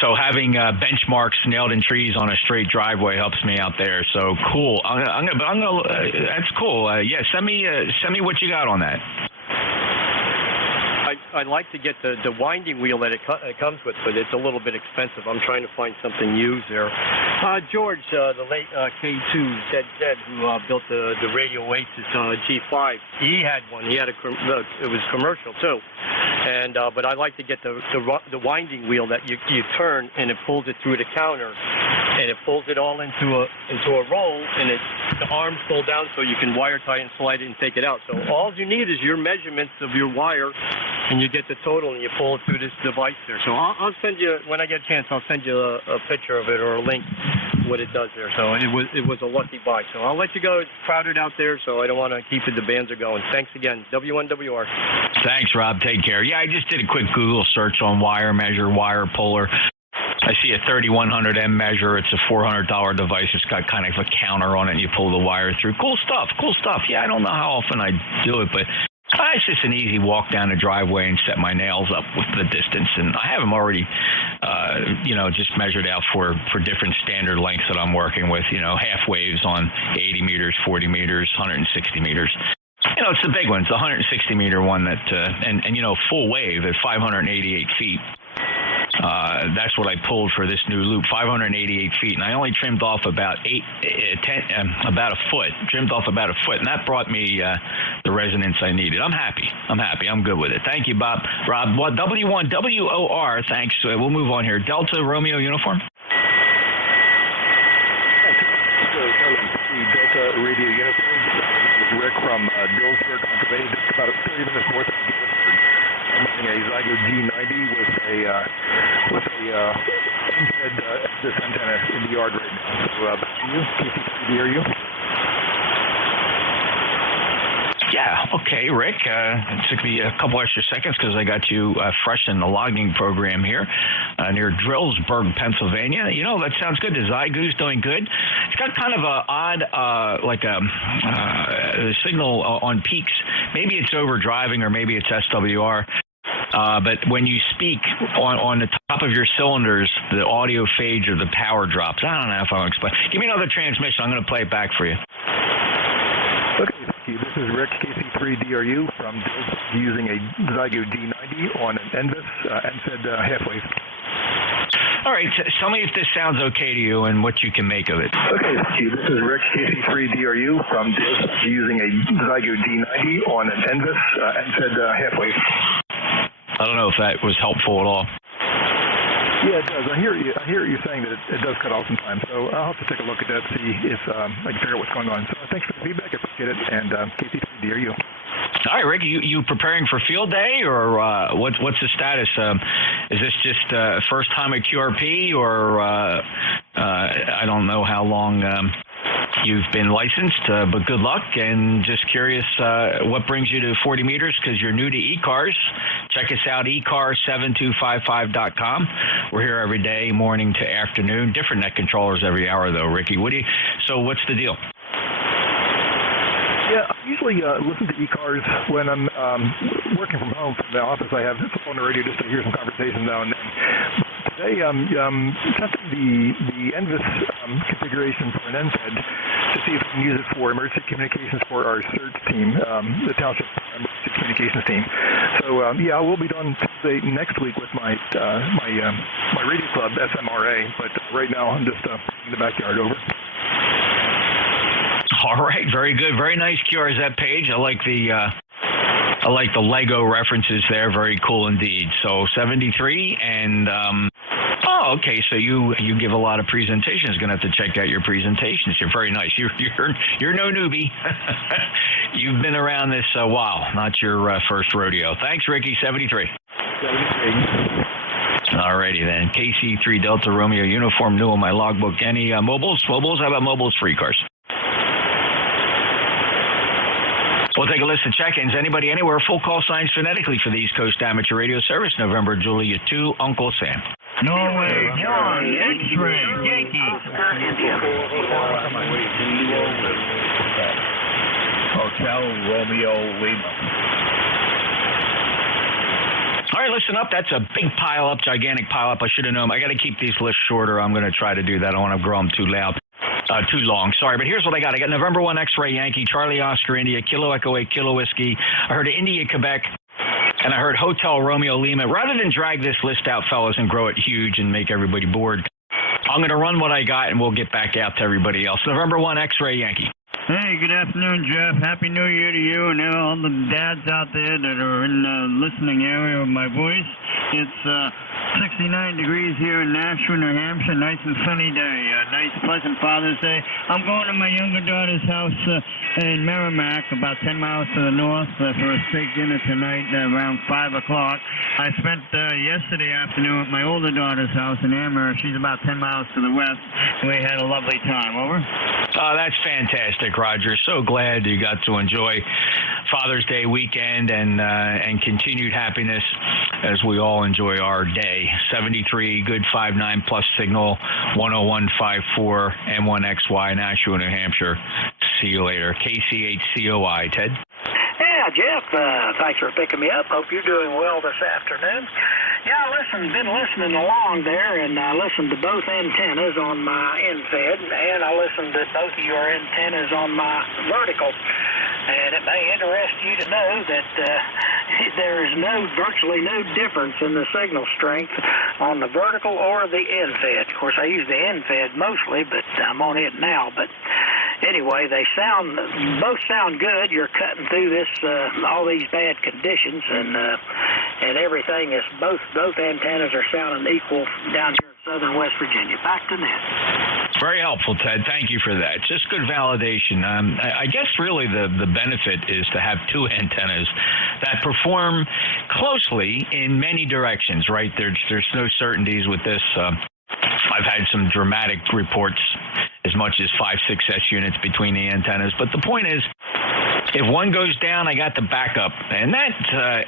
So having benchmarks nailed in trees on a straight driveway helps me out there. So cool. That's cool. Yeah, send me what you got on that. I'd like to get the winding wheel that it comes with, but it's a little bit expensive. I'm trying to find something used there. George, the late K2 ZZ, who built the Radio Oasis G5, he had one. He had it was commercial too. And but I like to get the winding wheel that you turn and it pulls it through the counter, and it pulls it all into a roll, and the arms pull down so you can wire tie and slide it and take it out. So all you need is your measurements of your wire, and you get the total and you pull it through this device there. So I'll send you, when I get a chance, I'll send you a picture of it or a link what it does there. So it was a lucky buy. So I'll let you go. It's crowded out there, so I don't want to keep it. The bands are going. Thanks again. W1WR. Thanks, Rob. Take care. Yeah, I just did a quick Google search on wire measure, wire puller. I see a 3100M measure. It's a $400 device. It's got kind of a counter on it, and you pull the wire through. Cool stuff. Yeah, I don't know how often I do it, but it's just an easy walk down the driveway and set my nails up with the distance. And I have them already, just measured out for different standard lengths that I'm working with, half waves on 80 meters, 40 meters, 160 meters. It's the big ones, the 160-meter one that, full wave at 588 feet. That's what I pulled for this new loop, 588 feet, and I only trimmed off about a foot. Trimmed off about a foot, and that brought me the resonance I needed. I'm happy. I'm good with it. Thank you, Rob. W1WOR. Thanks. We'll move on here. Delta Romeo Uniform. Delta Radio Uniform. This is Rick from Dillsburg, Pennsylvania, just about 30 minutes north of Dillsburg. I'm running a Zygo G90 with a NJ2US this antenna in the yard right now. So back to you, KC3DRU. Yeah, okay, Rick. It took me a couple extra seconds because I got you fresh in the logging program here near Drillsburg, Pennsylvania. That sounds good. The Zygo's doing good. It's got kind of a odd, signal on peaks. Maybe it's overdriving or maybe it's SWR. But when you speak on the top of your cylinders, the audio fades or the power drops. I don't know if I'll explain. Give me another transmission. I'm going to play it back for you. Okay, thank you. This is Rick, KC3DRU from Dillsburg, using a Zygo D90 on an NVIS NSED half wave. All right, tell me if this sounds okay to you and what you can make of it. Okay, thank you. This is Rick, KC3DRU from Dillsburg, using a Zygo D90 on an NVIS NSED half wave. I don't know if that was helpful at all. Yeah, it does. I hear you saying that it does cut off sometimes. So I'll have to take a look at that, see if I can figure out what's going on. So thanks for the feedback. I appreciate it. And KC3DRU. All right, Rick, you preparing for field day, or what's the status? Is this just first time at QRP, or I don't know how long you've been licensed, but good luck, and just curious what brings you to 40 meters, because you're new to ECARS. Check us out, ECARS7255.com. We're here every day, morning to afternoon. Different net controllers every hour, though, Ricky. So what's the deal? Yeah. usually listen to ECARS when I'm working from home from the office. I have on the radio just to hear some conversation now and then. Today I'm testing the NVIS configuration for an NFED to see if we can use it for emergency communications for our search team, the township emergency communications team. So yeah, we'll be done Tuesday next week with my my radio club SMRA, but right now I'm just in the backyard. Over. All right, very good, very nice QRZ page. I like the Lego references there. Very cool indeed. So 73 and oh, okay. So you give a lot of presentations. Going to have to check out your presentations. You're very nice. You're no newbie. You've been around this a while. Not your first rodeo. Thanks, Ricky. 73. 73. All righty then. KC3 Delta Romeo uniform new on my logbook. Any mobiles? Mobiles? How about mobiles for ECARS? We'll take a list of check-ins. Anybody, anywhere, full call signs phonetically for the East Coast Amateur Radio Service. November, Julia 2, Uncle Sam. Norway, John, X-Ray, Yankee. Hotel Romeo Lima. All right, listen up. That's a big pile up, gigantic pile up. I should have known. I got to keep these lists shorter. I'm going to try to do that. I don't want to grow them too loud. Too long. Sorry, but here's what I got. I got November 1 X-Ray Yankee, Charlie Oscar India, Kilo Echo 8, Kilo Whiskey. I heard India Quebec, and I heard Hotel Romeo Lima. Rather than drag this list out, fellas, and grow it huge and make everybody bored, I'm going to run what I got, and we'll get back out to everybody else. November 1 X-Ray Yankee. Hey, good afternoon, Jeff. Happy New Year to you and all the dads out there that are in the listening area of my voice. It's 69 degrees here in Nashua, New Hampshire. Nice and sunny day. Nice, pleasant Father's Day. I'm going to my younger daughter's house in Merrimack, about 10 miles to the north, for a steak dinner tonight around 5 o'clock. I spent yesterday afternoon at my older daughter's house in Amherst. She's about 10 miles to the west. We had a lovely time. Over. Oh, that's fantastic, Roger. So glad you got to enjoy Father's Day weekend and continued happiness as we all enjoy our day. 73, good 5.9 plus signal, 101.54 M1XY, Nashua, New Hampshire. See you later. KC8COI. Ted? Yeah, Jeff, thanks for picking me up. Hope you're doing well this afternoon. Yeah, been listening along there, and I listened to both antennas on my NFED, and I listened to both of your antennas on my vertical. And it may interest you to know that there is virtually no difference in the signal strength on the vertical or the NFED. Of course, I use the NFED mostly, but I'm on it now. But anyway, both sound good. You're cutting through this all these bad conditions, and everything is both antennas are sounding equal down here in southern West Virginia. Back to net. Very helpful, Ted. Thank you for that. Just good validation. I guess really the benefit is to have two antennas that perform closely in many directions, right? There's no certainties with this. I've had some dramatic reports, as much as 5-6 S units between the antennas. But the point is, if one goes down, I got the backup. And that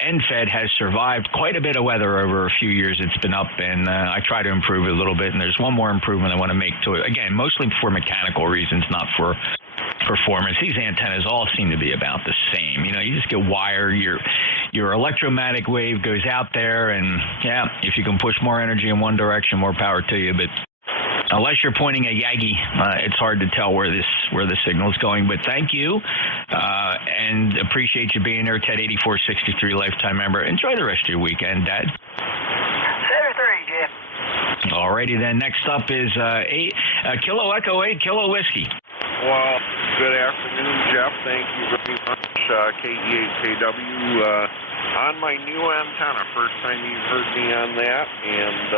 NFED has survived quite a bit of weather over a few years it's been up, and I try to improve it a little bit. And there's one more improvement I want to make to it. Again, mostly for mechanical reasons, not for performance. These antennas all seem to be about the same. You know, you just get wire, your electromagnetic wave goes out there, and yeah, if you can push more energy in one direction, more power to you. But unless you're pointing a Yagi, it's hard to tell where the signal is going. But thank you, and appreciate you being there, Ted. 8463 lifetime member. Enjoy the rest of your weekend, Dad. 73, Jeff. Alrighty then. Next up is Kilo Echo 8, Kilo Whiskey. Well, good afternoon, Jeff. Thank you very much. KE8KW on my new antenna. First time you've heard me on that, and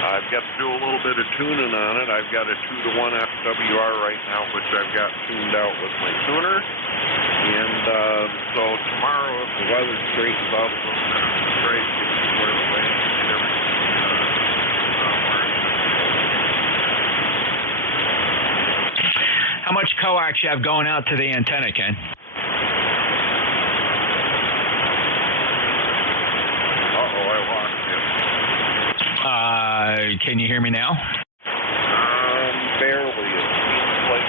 I've got to do a little bit of tuning on it. I've got a 2-to-1 FWR right now, which I've got tuned out with my tuner. And so tomorrow, if the weather straightens out a little bit, it's great. Where the wind and everything. How much coax you have going out to the antenna, Ken? Uh-oh, I lost you. Can you hear me now? Barely. It seems like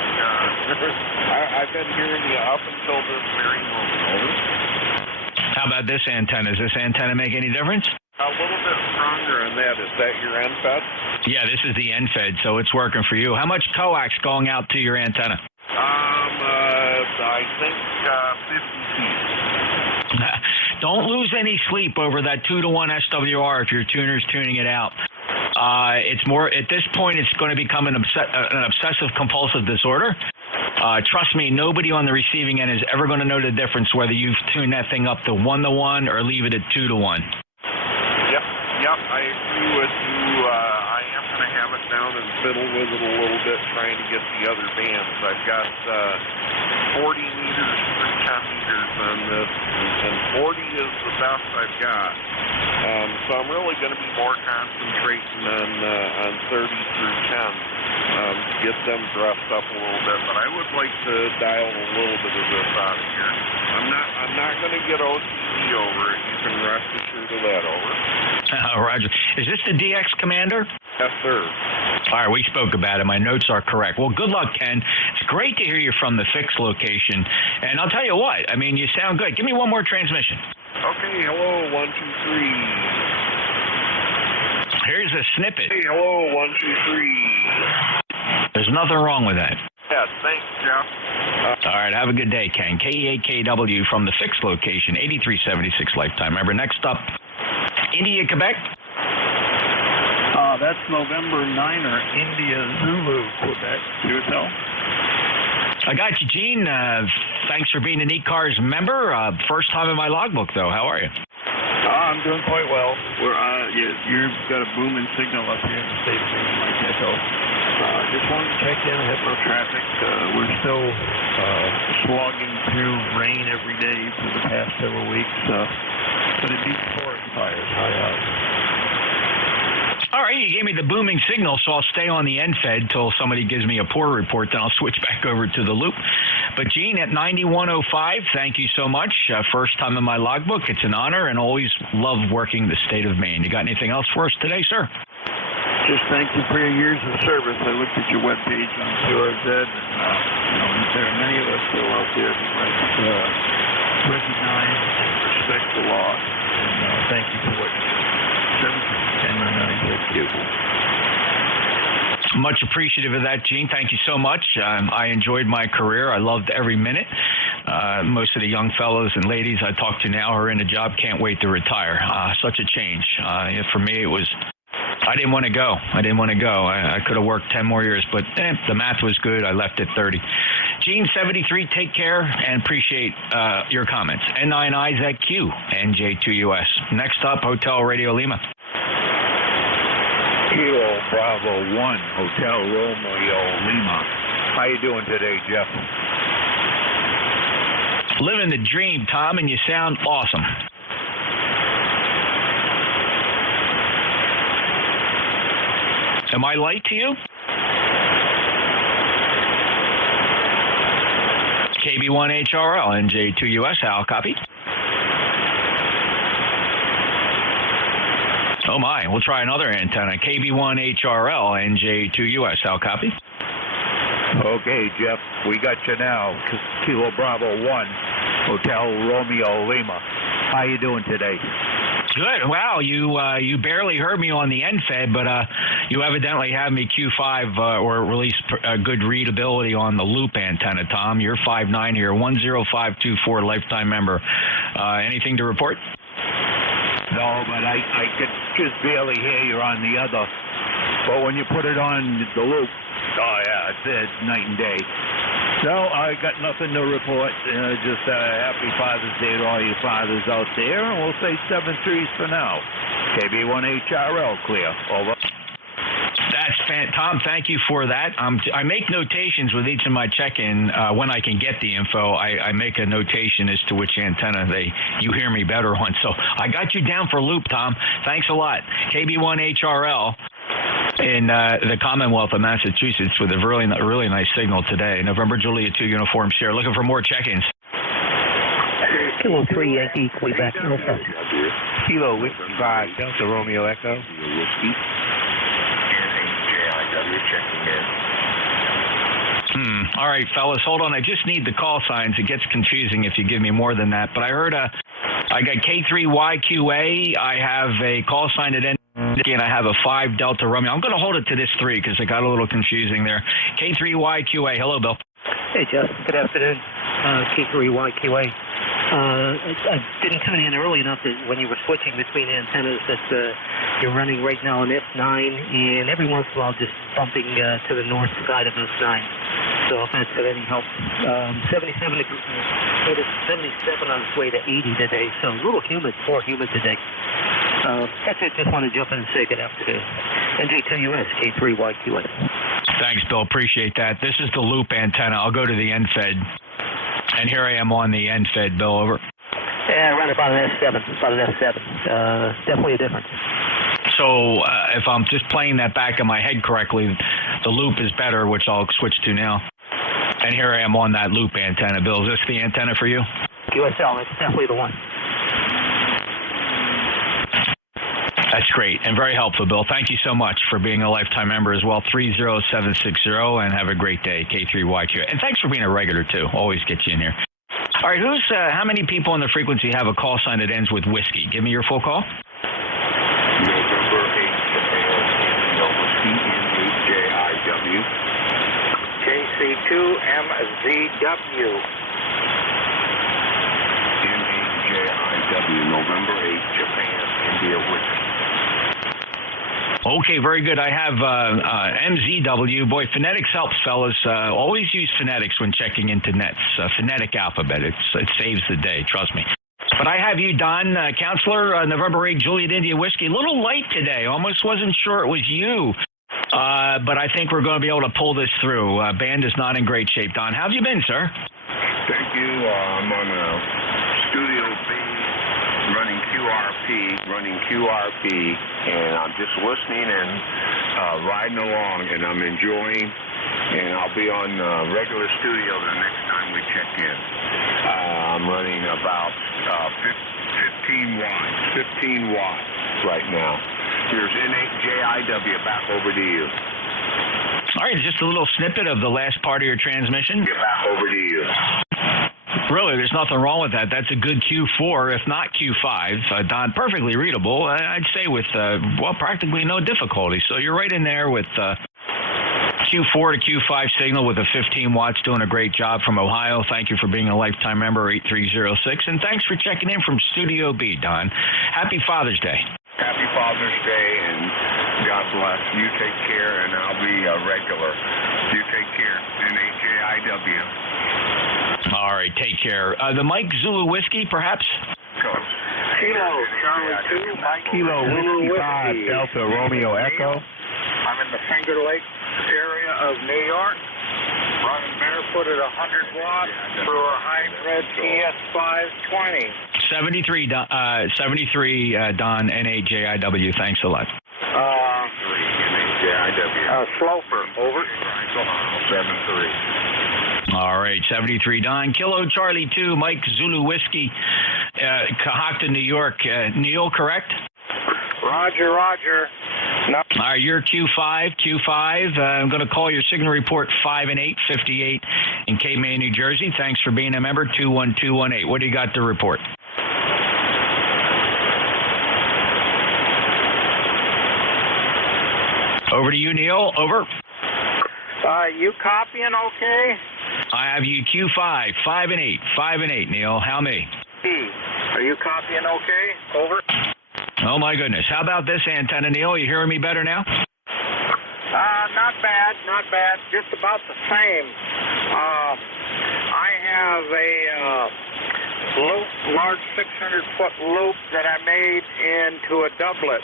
I've been hearing you up until this very moment. Over. How about this antenna? Does this antenna make any difference? A little bit stronger on that. Is that your end fed? Yeah, this is the end fed, so it's working for you. How much coax going out to your antenna? I think 50 feet. Don't lose any sleep over that 2-to-1 SWR if your tuner's tuning it out. It's more at this point. It's going to become an obsessive compulsive disorder. Trust me, nobody on the receiving end is ever going to know the difference whether you've tuned that thing up to 1-to-1 or leave it at 2-to-1. Yep, I agree with you. I am going to have it down and fiddle with it a little bit, trying to get the other bands. I've got 40 meters, 3 meters on this, and 40 is the best I've got. So I'm really going to be more concentrating on 30 through 10 to get them dressed up a little bit. But I would like to dial a little bit of this out of here. I'm not going to get OCD over it. You can rest assured of that. Over. Roger. Is this the DX Commander? Yes, sir. All right, we spoke about it. My notes are correct. Well, good luck, Ken. It's great to hear you from the fixed location. And I'll tell you what, I mean, you sound good. Give me one more transmission. Okay, hello, 1, 2, 3. Here's a snippet. Hey, hello, 1, 2, 3. There's nothing wrong with that. Yeah, thanks, Jeff. All right, have a good day, Ken. KEAKW from the fixed location, 8376 lifetime. Remember, next up, India, Quebec. That's November 9er, India Zulu, Quebec. Yourself? I got you, Gene. Thanks for being an ECARS member. First time in my logbook, though. How are you? I'm doing quite well. You've got a booming signal up here in the state of Maine, like Echo. Just wanted to check in, hit no traffic. We're still slogging through rain every day for the past several weeks, but it beats forest fires. All right, you gave me the booming signal, so I'll stay on the end fed till somebody gives me a poor report, then I'll switch back over to the loop. But Gene, at 9105, thank you so much. First time in my logbook. It's an honor, and always love working the state of Maine. You got anything else for us today, sir? Just thank you for your years of service. I looked at your webpage on QRZ, and there are many of us still out there who recognize and respect the law. And thank you for what service and thank you. Much appreciative of that, Gene. Thank you so much. I enjoyed my career. I loved every minute. Most of the young fellows and ladies I talk to now who are in a job can't wait to retire. Such a change. For me, it was... I didn't want to go. I could have worked 10 more years, but the math was good. I left at 30. Gene, 73, take care and appreciate your comments. N9IZQ, NJ2US. Next up, Hotel Radio Lima. Kilo Bravo 1, Hotel Romeo Lima. How you doing today, Jeff? Living the dream, Tom, and you sound awesome. Am I light to you? KB1HRL, NJ2US, Hal, copy? Oh my, we'll try another antenna. KB1HRL, NJ2US, Hal, copy? Okay, Jeff, we got you now. Kilo Bravo 1, Hotel Romeo Lima. How you doing today? Good. Wow, you barely heard me on the end fed, but you evidently have me Q5 or release good readability on the loop antenna, Tom. You're 5'9" here, 10524 lifetime member. Anything to report? No, but I could just barely hear you on the other. But when you put it on the loop, oh yeah, it's night and day. No, I got nothing to report. Just happy Father's Day to all you fathers out there, and we'll say 7-3s for now. KB1HRL clear. Over. Tom, thank you for that. I make notations with each of my check-in when I can get the info. I make a notation as to which antenna you hear me better on. So I got you down for loop, Tom. Thanks a lot. KB1HRL. In the Commonwealth of Massachusetts with a really nice signal today. November Juliet 2 Uniform Share. Looking for more check-ins. Kilo 3 Yankee, Quebec, Alpha. Kilo Whiskey 5, Delta Romeo Echo. NJ2US checking in. All right, fellas, hold on. I just need the call signs. It gets confusing if you give me more than that. But I heard I got K3YQA. I have a call sign at NJ, and I have a 5 Delta Romeo. I'm going to hold it to this 3 because it got a little confusing there. K3YQA. Hello, Bill. Hey, Jeff. Good afternoon. K3YQA. I didn't tune in early enough that when you were switching between antennas that you're running right now an F9, and every once in a while just bumping to the north side of F9. So if that's of any help. 77 on its way to 80 today, so a little humid, more humid today. That's it. Just want to jump in and say good afternoon. NJ2US, K3YQA. Thanks, Bill. Appreciate that. This is the loop antenna. I'll go to the NFED. And here I am on the NFED, Bill, over. Yeah, around about an S7. Definitely a difference. So if I'm just playing that back in my head correctly, the loop is better, which I'll switch to now. And here I am on that loop antenna, Bill. Is this the antenna for you? QSL, that's definitely the one. That's great and very helpful, Bill. Thank you so much for being a lifetime member as well. 30760, and have a great day, K3YQ. And thanks for being a regular, too. Always get you in here. All right, how many people on the frequency have a call sign that ends with whiskey? Give me your full call. November 8, Nova CN8JIW. KC2MZW. N8JIW, November 8, Japan, India Whiskey. Okay, very good. I have MZW. Boy, phonetics helps, fellas. Always use phonetics when checking into nets. Phonetic alphabet. It saves the day, trust me. But I have you, Don, Counselor, November 8, Juliet India Whiskey. A little light today. Almost wasn't sure it was you. But I think we're going to be able to pull this through. Band is not in great shape. Don, how have you been, sir? Thank you. I'm on Studio B. running QRP, and I'm just listening and riding along, and I'm enjoying, and I'll be on regular studio the next time we check in. I'm running about 15 watts right now. Here's N8JIW, back over to you. All right, just a little snippet of the last part of your transmission. Back over to you. Really, there's nothing wrong with that. That's a good Q4, if not Q5. Don, perfectly readable. I'd say with, practically no difficulty. So you're right in there with Q4 to Q5 signal with a 15 watts, doing a great job from Ohio. Thank you for being a lifetime member, 8306. And thanks for checking in from Studio B, Don. Happy Father's Day. Happy Father's Day, and God bless. You take care, and I'll be regular. You take care. N8JIW. All right, take care. The Mike Zulu Whiskey, perhaps? Kilo, Charlie 2, Mike Kilo Zulu Whiskey 5, Delta Romeo Echo. I'm in the Finger Lakes area of New York, running barefoot at 100 watts through a hybrid TS520. 73, Don, N8JIW. Thanks a lot. N8JIW. Sloper, over. 73. All right, 73 Don. Kilo Charlie 2, Mike Zulu Whiskey, Cohocton, New York. Neil, correct? Roger. No. All right, you're Q5. I'm going to call your signal report 5 and 8, 58 in Cape May, New Jersey. Thanks for being a member, 21218. What do you got to report? Over to you, Neil. Over. You copying okay? I have you Q5, 5 and 8, Neil. How me? Are you copying okay? Over. Oh, my goodness. How about this antenna, Neil? You hearing me better now? Not bad. Just about the same. I have a large 600-foot loop that I made into a doublet,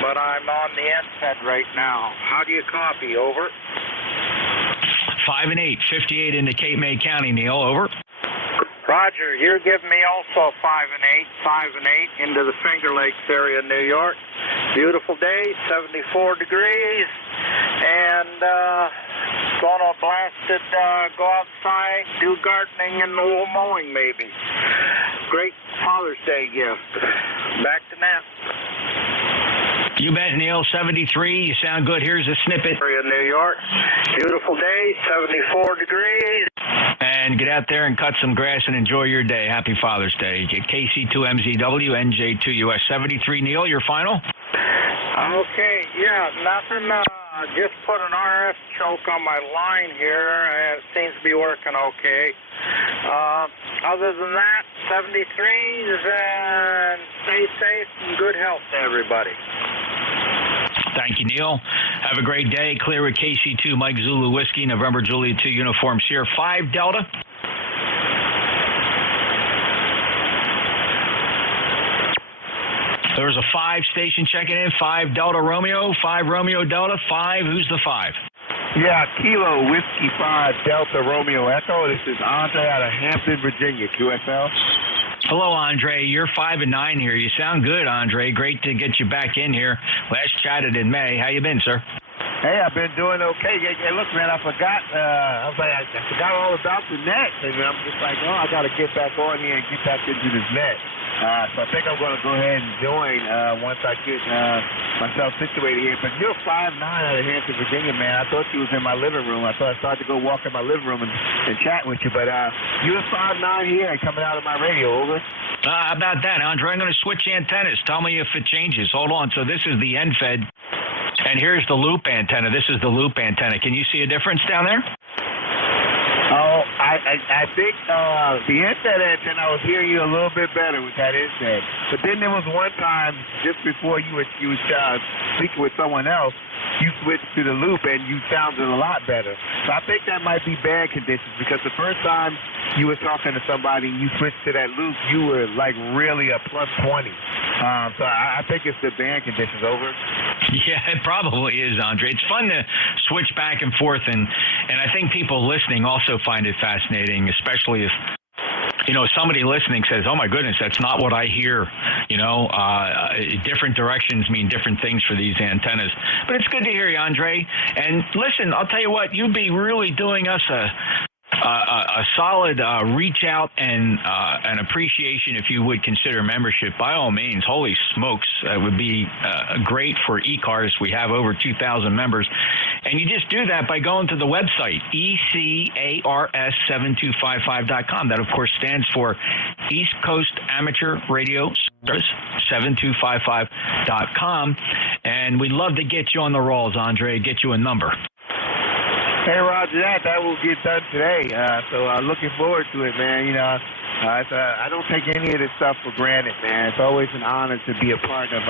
but I'm on the NFED right now. How do you copy? Over. 5 and 8, 58 into Cape May County, Neil. Over. Roger, you're giving me also 5 and 8 into the Finger Lakes area of New York. Beautiful day, 74 degrees, and gonna blast it, go outside, do gardening and a little mowing maybe. Great Father's Day gift. Back to Nat. You bet, Neil. 73. You sound good. Here's a snippet. In New York. Beautiful day, 74 degrees. And get out there and cut some grass and enjoy your day. Happy Father's Day. KC2MZW, NJ2US. 73. Neil, your final? Okay, yeah, nothing. Just put an RF choke on my line here, and it seems to be working okay. Other than that, 73s, and stay safe and good health to everybody. Thank you, Neil. Have a great day. Clear with KC2, Mike Zulu Whiskey, November Juliet 2 Uniform Sierra 5 Delta. There was a 5 station checking in, 5 Delta Romeo, 5 Romeo Delta, 5. Who's the 5? Yeah, Kilo Whiskey 5 Delta Romeo Echo. This is Andre out of Hampton, Virginia, QSL. Hello, Andre. You're 5 and 9 here. You sound good, Andre. Great to get you back in here. Last chatted in May. How you been, sir? Hey, I've been doing okay. Hey, look, man, I forgot. I forgot all about the net, and I'm just like, oh, I got to get back on here and get back into this net. So I think I'm going to go ahead and join once I get myself situated here. But you're 5'9" out of Hampton, Virginia, man. I thought you was in my living room. I thought I started to go walk in my living room and chat with you. But you're 5'9" here and coming out of my radio, over. How about that, Andre? I'm going to switch antennas. Tell me if it changes. Hold on. So this is the NFED, and here's the loop antenna. This is the loop antenna. Can you see a difference down there? Oh, I think the NFED antenna, I was hearing you a little bit better with that NFED. But then there was one time just before you were speaking with someone else, you switched to the loop and you sounded a lot better. So I think that might be band conditions, because the first time you were talking to somebody and you switched to that loop, you were like really a plus 20. So I think it's the band conditions, over. Yeah, it probably is, Andre. It's fun to switch back and forth, and I think people listening also find it fascinating, especially if, you know, somebody listening says, oh my goodness, that's not what I hear. You know, different directions mean different things for these antennas. But it's good to hear you, Andre. And listen, I'll tell you what, you'd be really doing us a solid reach out and an appreciation if you would consider membership. By all means, holy smokes, it would be great for ECARS. We have over 2,000 members. And you just do that by going to the website, ECARS7255.com. That, of course, stands for East Coast Amateur Radio Service, 7255.com. And we'd love to get you on the rolls, Andre, get you a number. Hey, Roger, that will get done today. So looking forward to it, man. You know, I don't take any of this stuff for granted, man. It's always an honor to be a part of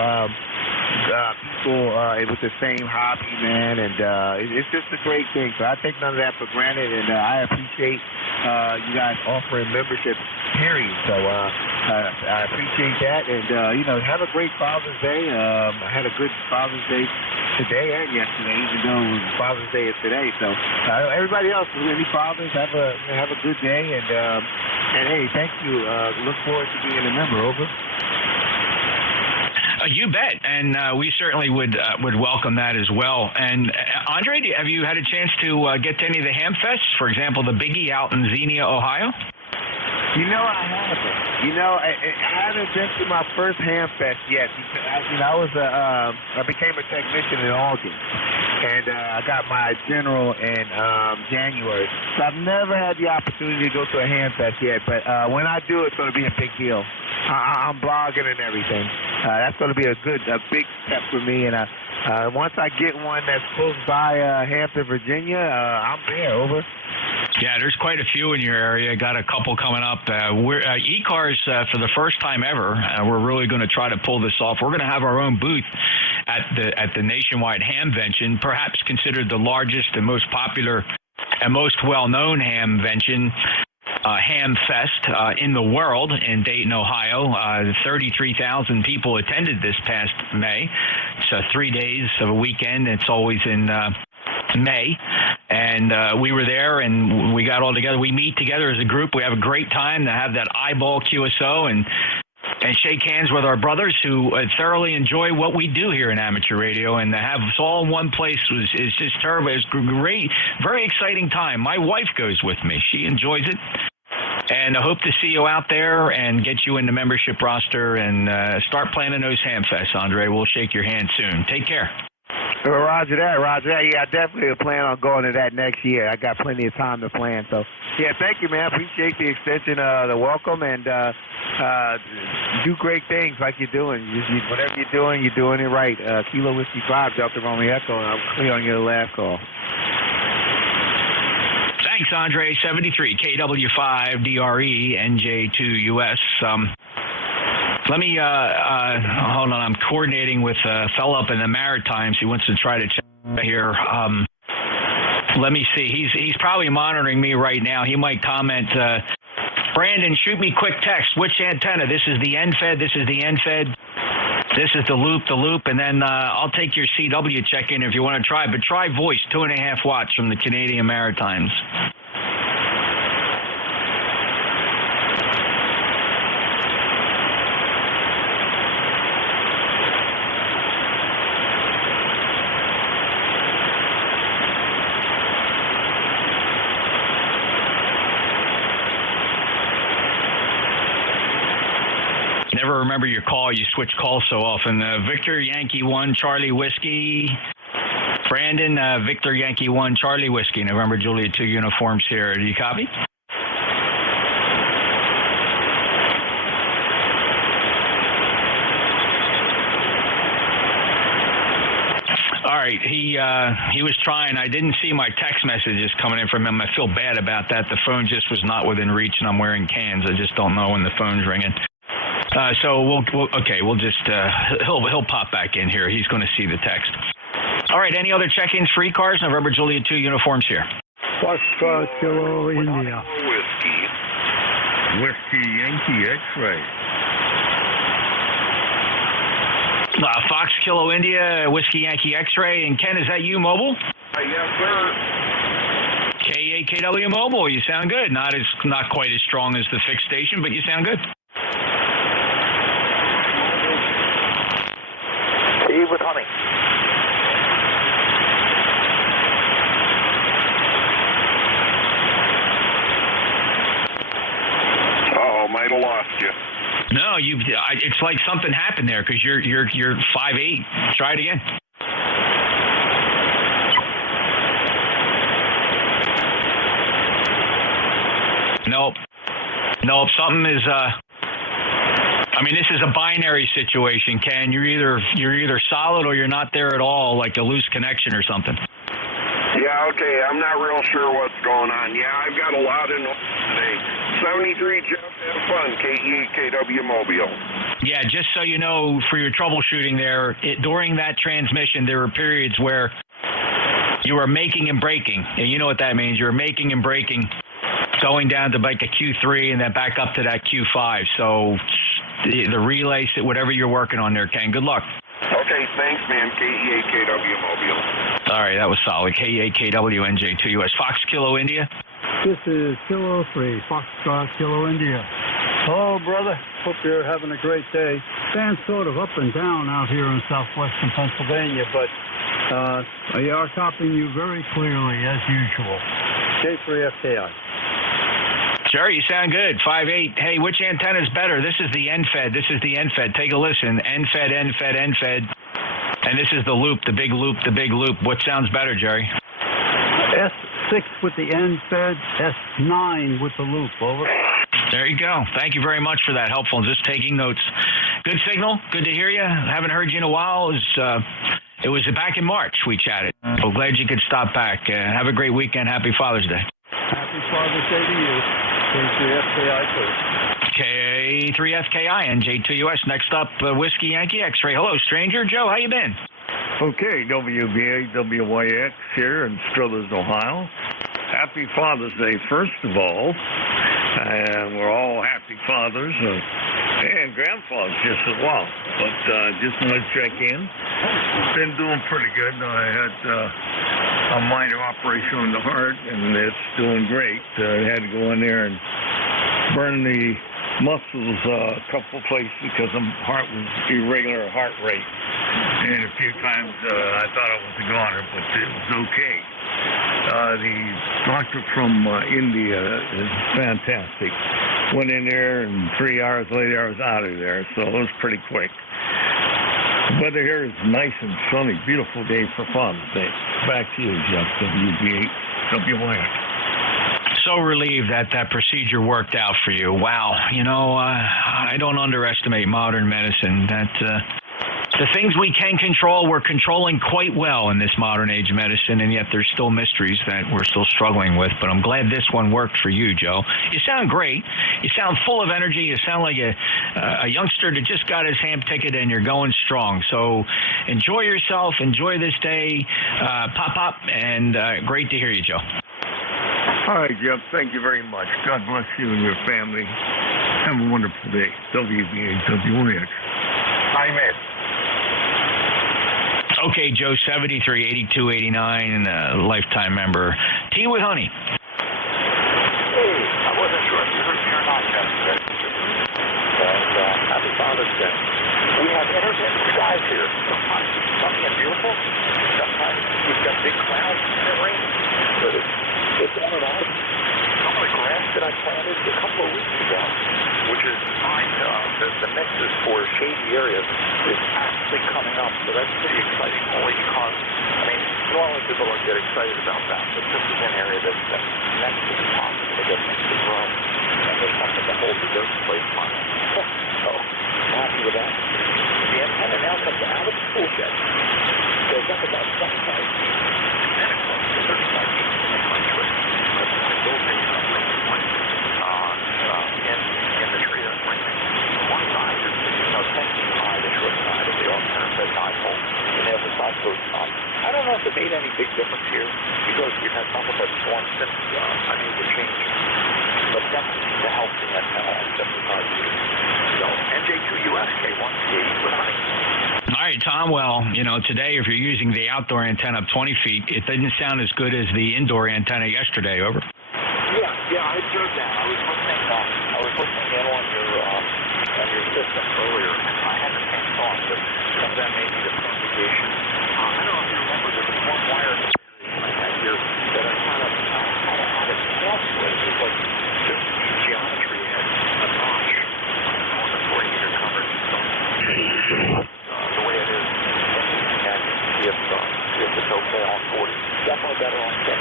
people with the same hobby, man. And it's just a great thing. So I take none of that for granted, and I appreciate you guys offering membership, period. So I appreciate that. And, you know, have a great Father's Day. I had a good Father's Day today and yesterday, even though Father's Day is today. So everybody else, any fathers, have a good day, and hey, thank you. Look forward to being a member, over. You bet, and we certainly would welcome that as well. And Andre, have you had a chance to get to any of the ham fests? For example, the Biggie out in Xenia, Ohio? You know, I haven't. You know, I haven't been to my first ham fest yet, because I became a technician in August, and I got my general in January. So I've never had the opportunity to go to a ham fest yet, but when I do, it's going to be a big deal. I'm blogging and everything. That's going to be a big step for me, and once I get one that's close by Hampton, Virginia, I'm there, over. Yeah, there's quite a few in your area. Got a couple coming up. We're ECARS for the first time ever. We're really going to try to pull this off. We're going to have our own booth at the nationwide hamvention, perhaps considered the largest and most popular and most well-known hamvention. Ham Fest in the world in Dayton, Ohio. 33,000 people attended this past May. So 3 days of a weekend. It's always in May, and we were there, and we got all together. We meet together as a group. We have a great time to have that eyeball QSO and shake hands with our brothers who thoroughly enjoy what we do here in amateur radio, and to have us all in one place is just terrible. It's great, very exciting time. My wife goes with me. She enjoys it. And I hope to see you out there and get you in the membership roster and start planning those Hamfests, Andre. We'll shake your hand soon. Take care. Roger that, Roger that. Yeah, I definitely plan on going to that next year. I got plenty of time to plan. So, yeah, thank you, man. Appreciate the extension, the welcome, and do great things like you're doing. Whatever you're doing it right. Kilo Whiskey 5, Delta Romeo Echo, and I'm clear on your last call. Thanks, Andre. 73, KW5, DRE, NJ2US. Let me, hold on, I'm coordinating with a fellow up in the Maritimes. He wants to try to check here. Let me see. He's probably monitoring me right now. He might comment, Brandon, shoot me quick text. Which antenna? This is the NFED. This is the NFED. This is the loop, and then I'll take your CW check-in if you want to try. But try voice, 2.5 watts from the Canadian Maritimes. Never remember your call. You switch calls so often. Victor Yankee 1 Charlie Whiskey. Brandon, Victor Yankee 1 Charlie Whiskey. November Juliet 2 uniforms here. Do you copy? All right, he was trying. I didn't see my text messages coming in from him. I feel bad about that. The phone just was not within reach, and I'm wearing cans. I just don't know when the phone's ringing. So we'll just he'll pop back in here. He's going to see the text. All right. Any other check-ins for ECARS? November Juliet 2 uniforms here. Foxtrot Kilo India. Whiskey Yankee X-ray. Fox Kilo India, Whiskey Yankee X-ray. And Ken, is that you, mobile? Yes, sir. KAKW mobile. You sound good. Not quite as strong as the fixed station, but you sound good. Steve with Honey. Uh-oh, might have lost you. No, it's like something happened there because you're 5'8". Try it again. Nope. Something is. I mean, this is a binary situation, Ken. You're either solid or you're not there at all, like a loose connection or something. Yeah, okay. I'm not real sure what's going on. Yeah, I've got a lot of noise today. 73, Jeff, have fun. KEKW Mobile. Yeah, just so you know, for your troubleshooting there, during that transmission, there were periods where you were making and breaking. And you know what that means. You were making and breaking, going down to like a Q3 and then back up to that Q5. So the relay, whatever you're working on there, Ken. Good luck. Okay, thanks, man. KEKW Mobile. All right, that was solid. KEKW NJ2US. Fox Kilo India. This is Kilo 3, Foxtrot Kilo India. Oh, brother, hope you're having a great day. Band's sort of up and down out here in southwestern Pennsylvania, but we are copying you very clearly, as usual. K3FKI. Jerry, you sound good. 5'8". Hey, which antenna is better? This is the NFED. This is the NFED. Take a listen. NFED. And this is the loop, the big loop. What sounds better, Jerry? S6 with the NFED, S9 with the loop. Over. There you go. Thank you very much for that. Helpful. Just taking notes. Good signal. Good to hear you. Haven't heard you in a while. It was back in March we chatted. So glad you could stop back. Have a great weekend. Happy Father's Day. Happy Father's Day to you. K3FKI too. K3FKI, NJ2US. Next up, Whiskey Yankee X-ray. Hello, stranger. Joe, how you been? Okay, WBA WYX here in Struthers, Ohio. Happy Father's Day, first of all. And we're all happy fathers and grandfathers just as well. But just want to check in. Been doing pretty good. I had a minor operation on the heart, and it's doing great. I had to go in there and burn the muscles a couple places because the heart was irregular heart rate. And a few times I thought I was a goner, but it was okay. The doctor from India is fantastic. Went in there, and 3 hours later I was out of there, so it was pretty quick. The weather here is nice and sunny. Beautiful day for Father's Day. Back to you, Jeff, WB8WA. So relieved that that procedure worked out for you. Wow. You know, I don't underestimate modern medicine. The things we can control, we're controlling quite well in this modern age of medicine, and yet there's still mysteries that we're still struggling with. But I'm glad this one worked for you, Joe. You sound great. You sound full of energy. You sound like a youngster that just got his ham ticket, and you're going strong. So enjoy yourself. Enjoy this day. Pop, and great to hear you, Joe. All right, Jeff. Thank you very much. God bless you and your family. Have a wonderful day. WB8WX. Hi, man. Okay, Joe, 73, 82, 89, and a lifetime member. Tea with honey. Hey, I wasn't sure if you heard me or not yesterday. And happy Father's Day. We have intermittent skies here. Sometimes it's sunny and beautiful. Sometimes we've got big clouds and it rains. But it's on and off. Some of the grass that I planted a couple of weeks ago, which is designed, the mixes for shady areas, is actually coming up. So that's pretty exciting, only because, I mean, normally people don't get excited about that, but this is an area that's next to the possible to get things to grow. And there's something to hold the dirt in place on it. So, happy with that. The antenna now comes out of the tool shed, goes up about 25 feet, and then it comes to 35 feet in the country. I built a point in the tree that's right next to me. One side is 10 feet high, the short side of the alternative dipole, and the other side goes up. I don't know if it made any big difference here, because we've had nothing but storms since I made the change. But definitely to help the antenna at 75 years. So, NJ2US K1T with honey. All right, Tom. Well, you know, today if you're using the outdoor antenna up 20 feet, it didn't sound as good as the indoor antenna yesterday. Over. Yeah, I observed that. I was listening in on your system earlier, and I had the same thought that some of that may be the propagation. I don't know if you remember, there was one wire I had here that I kind of had it cross with. It was like just the geometry had a notch on the 40-meter coverage. So the way it is, and see if it's okay on 40. Definitely better on 70.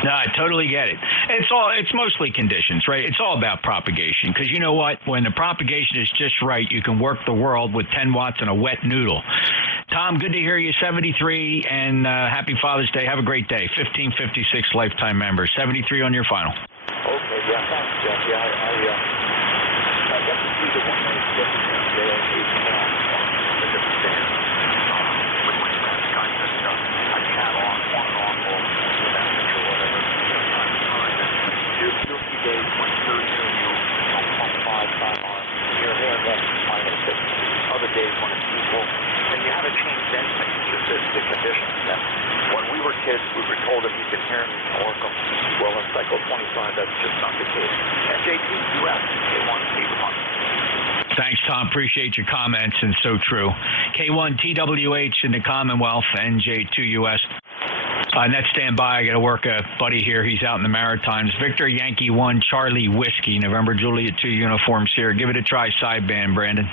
No, I totally get it. It's mostly conditions, right? It's all about propagation, because you know what? When the propagation is just right, you can work the world with 10 watts and a wet noodle. Tom, good to hear you, 73, and happy Father's Day. Have a great day. 1556 lifetime member. 73 on your final. Okay, yeah, thanks, Jeff. Yeah, I definitely see the one that is different than the different day. With my friends, guys that I chat on and off or message or whatever, time to time. And you'll see days when 30 of you on 25 time on here and there, and then minus 50. Other days when it's equal. And you haven't changed anything, it's just the conditions. And when we were kids, we were told if you can hear them, you can work them. Well, in Cycle 25, that's just not the case. NJ2US, K1T with honey. Thanks, Tom. Appreciate your comments, and so true. K1TWH in the Commonwealth, NJ2US. Net standby. I got to work a buddy here. He's out in the Maritimes. Victor Yankee 1, Charlie Whiskey, November Juliet 2 uniforms here. Give it a try, sideband, Brandon.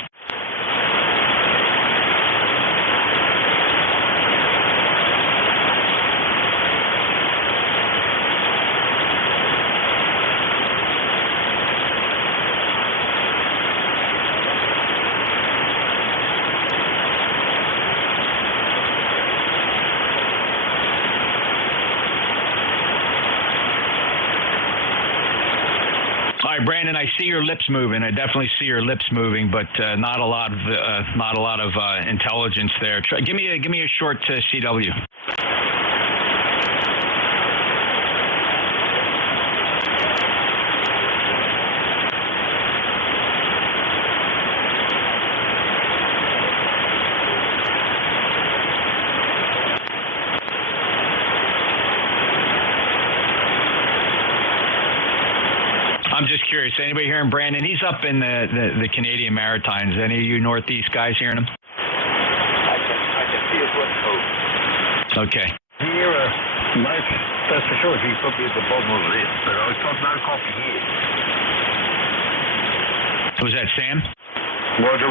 Brandon, I see your lips moving. I definitely see your lips moving, but not a lot of intelligence there. Give me a short CW. I'm just curious. Anybody hearing Brandon? He's up in the Canadian Maritimes. Any of you Northeast guys hearing him? I can see his lips move. Okay. Here, nice That's for sure. She's probably at the bottom of this, but I've got no coffee here. Was that Sam? Roger.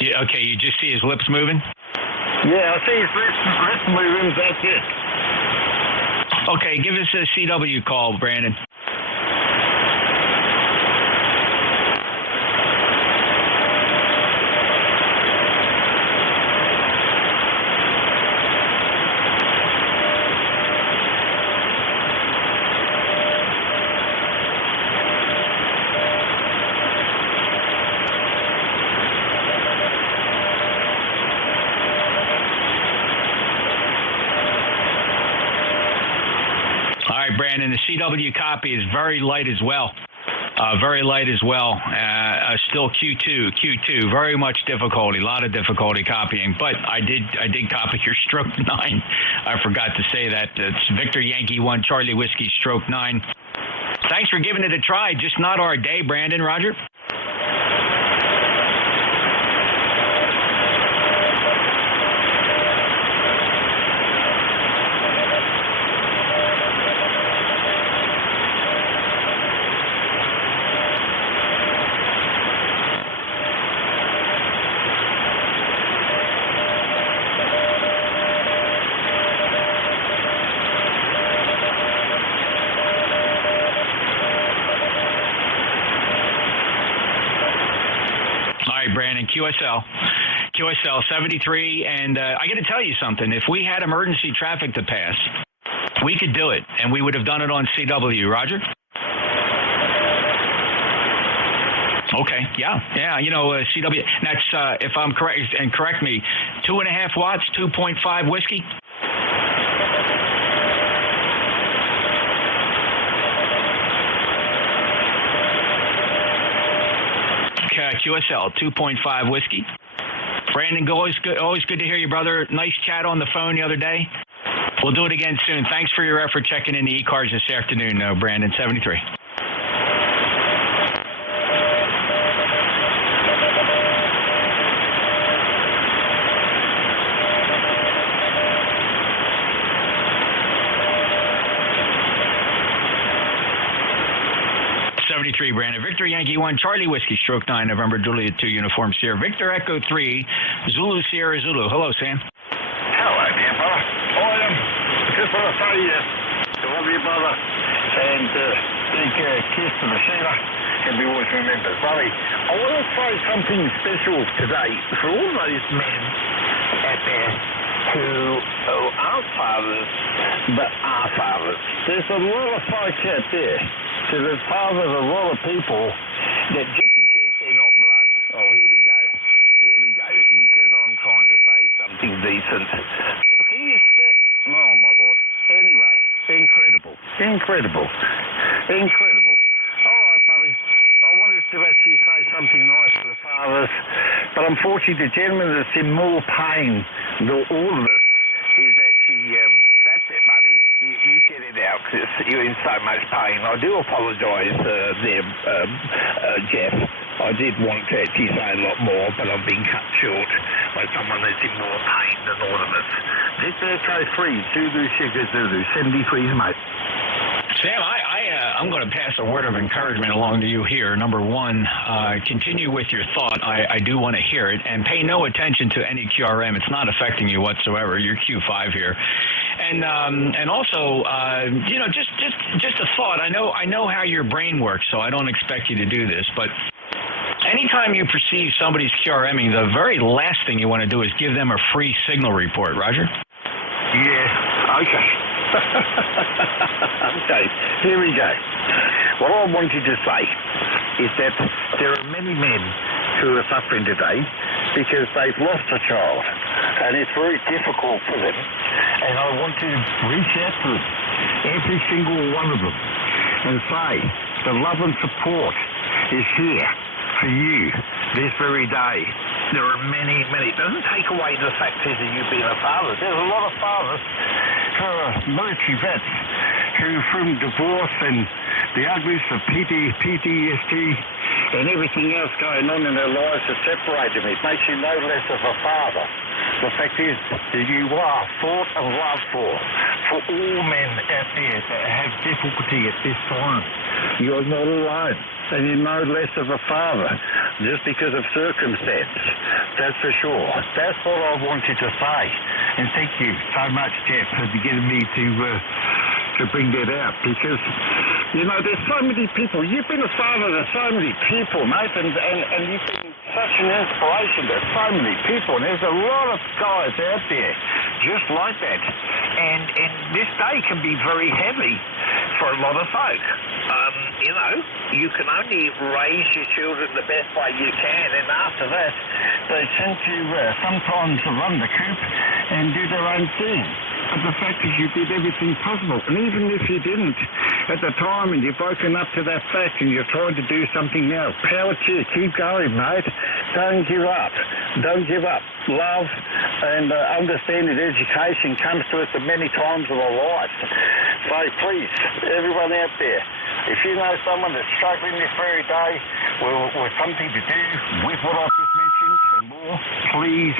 Yeah, okay, you just see his lips moving? Yeah, I see his lips moving, that's it. Okay, give us a CW call, Brandon. Brandon, the CW copy is very light as well. Still Q2, very much difficulty, a lot of difficulty copying. But I did copy your stroke 9. I forgot to say that. It's Victor Yankee 1 Charlie Whiskey stroke 9. Thanks for giving it a try. Just not our day, Brandon. Roger. Brandon, QSL 73, and I got to tell you something. If we had emergency traffic to pass, we could do it, and we would have done it on CW. Roger? Okay, yeah. You know, CW. That's if I'm correct, and correct me, 2.5 watts, 2.5 whiskey. QSL 2.5 whiskey. Brandon, always good to hear you, brother. Nice chat on the phone the other day. We'll do it again soon. Thanks for your effort checking in the ECARS this afternoon, Brandon. 73. Brandon. Victor Yankee 1 Charlie Whiskey stroke 9 November Juliet 2 Uniform Sierra Victor Echo 3 Zulu Sierra Zulu. Hello, Sam. Hello, dear brother. I just want to say to all of you, brother, and big kiss to the Sheila, and we always remember, buddy. I want to say something special today for all those men out there who aren't fathers but are fathers. There's a lot of folks out there. Because as fathers, a lot of people that just because they're not blood. Oh, here we go. Because I'm trying to say something decent. Can you sit? Oh, my Lord. Anyway, incredible. All right, buddy. I wanted to actually say something nice to the fathers, but unfortunately the gentleman that's in more pain than all of us is actually... That's it, buddy. You get it out because you're in so much pain. I do apologise there, Jeff. I did want to actually say a lot more, but I've been cut short by someone that's in more pain than all of us. This Echo 3, Zulu Sugar Zulu, 73's mate. Sam, I'm going to pass a word of encouragement along to you here. Number one, continue with your thought. I do want to hear it, and pay no attention to any QRM. It's not affecting you whatsoever. You're Q5 here, and also, just a thought. I know how your brain works, so I don't expect you to do this, but anytime you perceive somebody's QRMing, the very last thing you want to do is give them a free signal report. Roger? Yeah. Okay. Okay, here we go. What I wanted to say is that there are many men who are suffering today because they've lost a child, and it's very difficult for them. And I want to reach out to every single one of them and say the love and support is here for you this very day. There are many. It doesn't take away the fact that you've been a father. There's a lot of fathers who are military vets who, from divorce and the ugliness of PTSD and everything else going on in their lives, has separated them. It makes you no less of a father. The fact is that you are thought and loved for all men out there that have difficulty at this time. You're not alone, and you're no less of a father just because of circumstance. That's for sure. That's what I wanted to say. And thank you so much, Jeff, for getting me to bring that out, because, you know, there's so many people. You've been a father to so many people, mate, and you've been such an inspiration to so many people, and there's a lot of guys out there just like that. And this day can be very heavy for a lot of folk. You know, you can only raise your children the best way you can, and after that, they tend to sometimes run the coop and do their own thing. But the fact is, you did everything possible. And even if you didn't at the time and you've woken up to that fact and you're trying to do something now, power to you. Keep going, mate. Don't give up. Don't give up. Love and understanding education comes to us at many times of our lives. So please, everyone out there, if you know someone that's struggling this very day with something to do with what I've just mentioned and more, please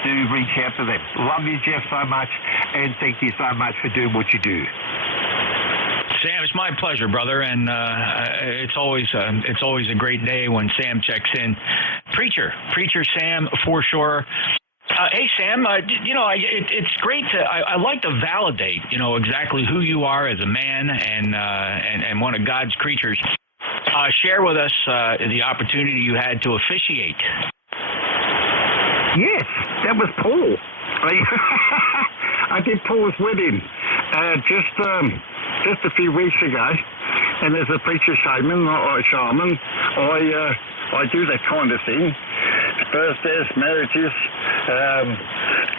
do reach out to them. Love you, Jeff, so much, and thank you so much for doing what you do. Sam, it's my pleasure, brother, and it's always a great day when Sam checks in. Preacher Sam, for sure. Hey, Sam, you know, it's great to, I like to validate, you know, exactly who you are as a man and one of God's creatures. Share with us the opportunity you had to officiate. Yes, that was Paul. I did Paul's wedding just a few weeks ago, and as a preacher shaman, I do that kind of thing. Birthdays, marriages,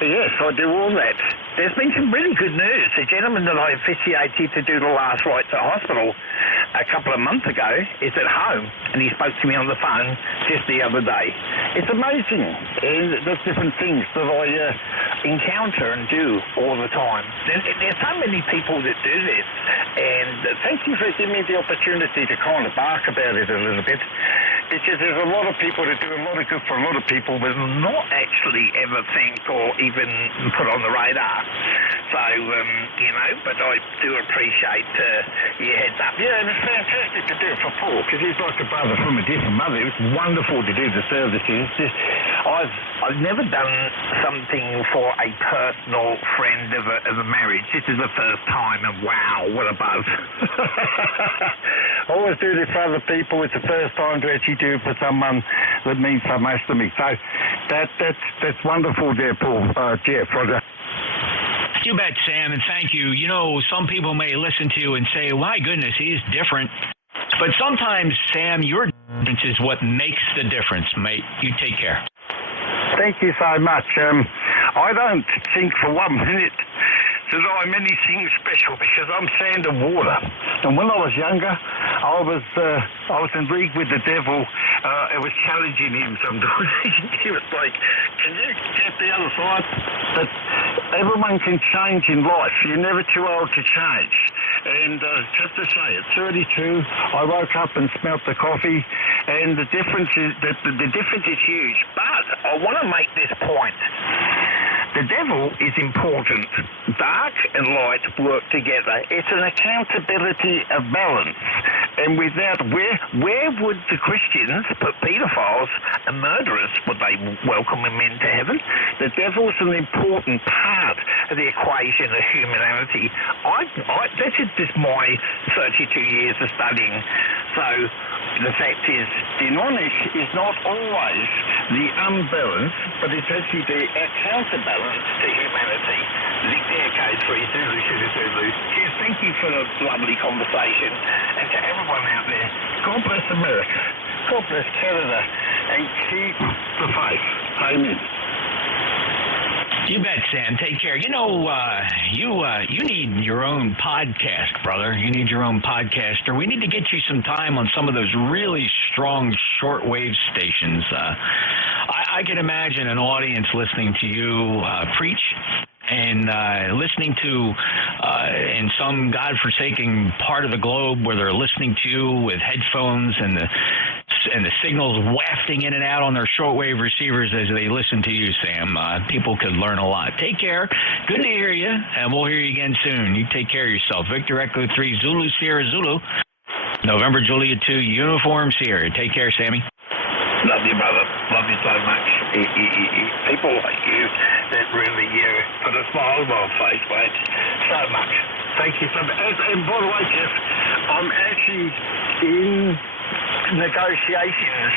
yes, I do all that. There's been some really good news. The gentleman that I officiated to do the last rites at hospital a couple of months ago is at home, and he spoke to me on the phone just the other day. It's amazing, the different things that I encounter and do all the time. There's so many people that do this, and thank you for giving me the opportunity to kind of bark about it a little bit, because there's a lot of people that do a lot of good for a lot of people, but not actually ever think or even put on the radar. So, you know, but I do appreciate your heads up. Yeah, it was fantastic to do it for Paul, because he's like a brother from a different mother. It was wonderful to do the services. I've never done something for a personal friend of a marriage. This is the first time, and wow, what a buzz. I always do this for other people. It's the first time to actually do it for someone that means so much to me. So that's wonderful there, Paul. Jeff, Roger. You bet, Sam, and thank you. You know, some people may listen to you and say, my goodness, he's different. But sometimes, Sam, your difference is what makes the difference, mate. You take care. Thank you so much. I don't think for 1 minute that I'm anything special, because I'm sand and water. And when I was younger, I was in league with the devil. I was challenging him sometimes. He was like, can you get the other side? But everyone can change in life. You're never too old to change. And just to say, at 32, I woke up and smelt the coffee, and the difference is huge. But I want to make this point. The devil is important. Dark and light work together. It's an accountability of balance. And without, where would the Christians put pedophiles and murderers? Would they welcome them into heaven? The devil's an important part of the equation of humanity. This is just my 32 years of studying. So the fact is, demonic is not always the unbalance, but it's actually the counterbalance to humanity. Lick there, K3, Zulu, Sugar Zulu. Cheers, thank you for the lovely conversation. And to everyone out there, God bless America, God bless Canada, and keep the faith. Amen. You bet, Sam. Take care. You know, you need your own podcast, brother. You need your own podcast, or we need to get you some time on some of those really strong shortwave stations. I can imagine an audience listening to you preach and listening to in some godforsaken part of the globe where they're listening to you with headphones and the the signals wafting in and out on their shortwave receivers as they listen to you, Sam. People could learn a lot. Take care. Good to hear you, and we'll hear you again soon. You take care of yourself. Victor Echo 3 Zulu Sierra Zulu, November Juliet 2 Uniform Sierra. Take care, Sammy. Love you, brother. Love you so much. People like you that really put a smile on my face, mate. So much. Thank you so much. And by the way, Jeff, I'm actually in negotiations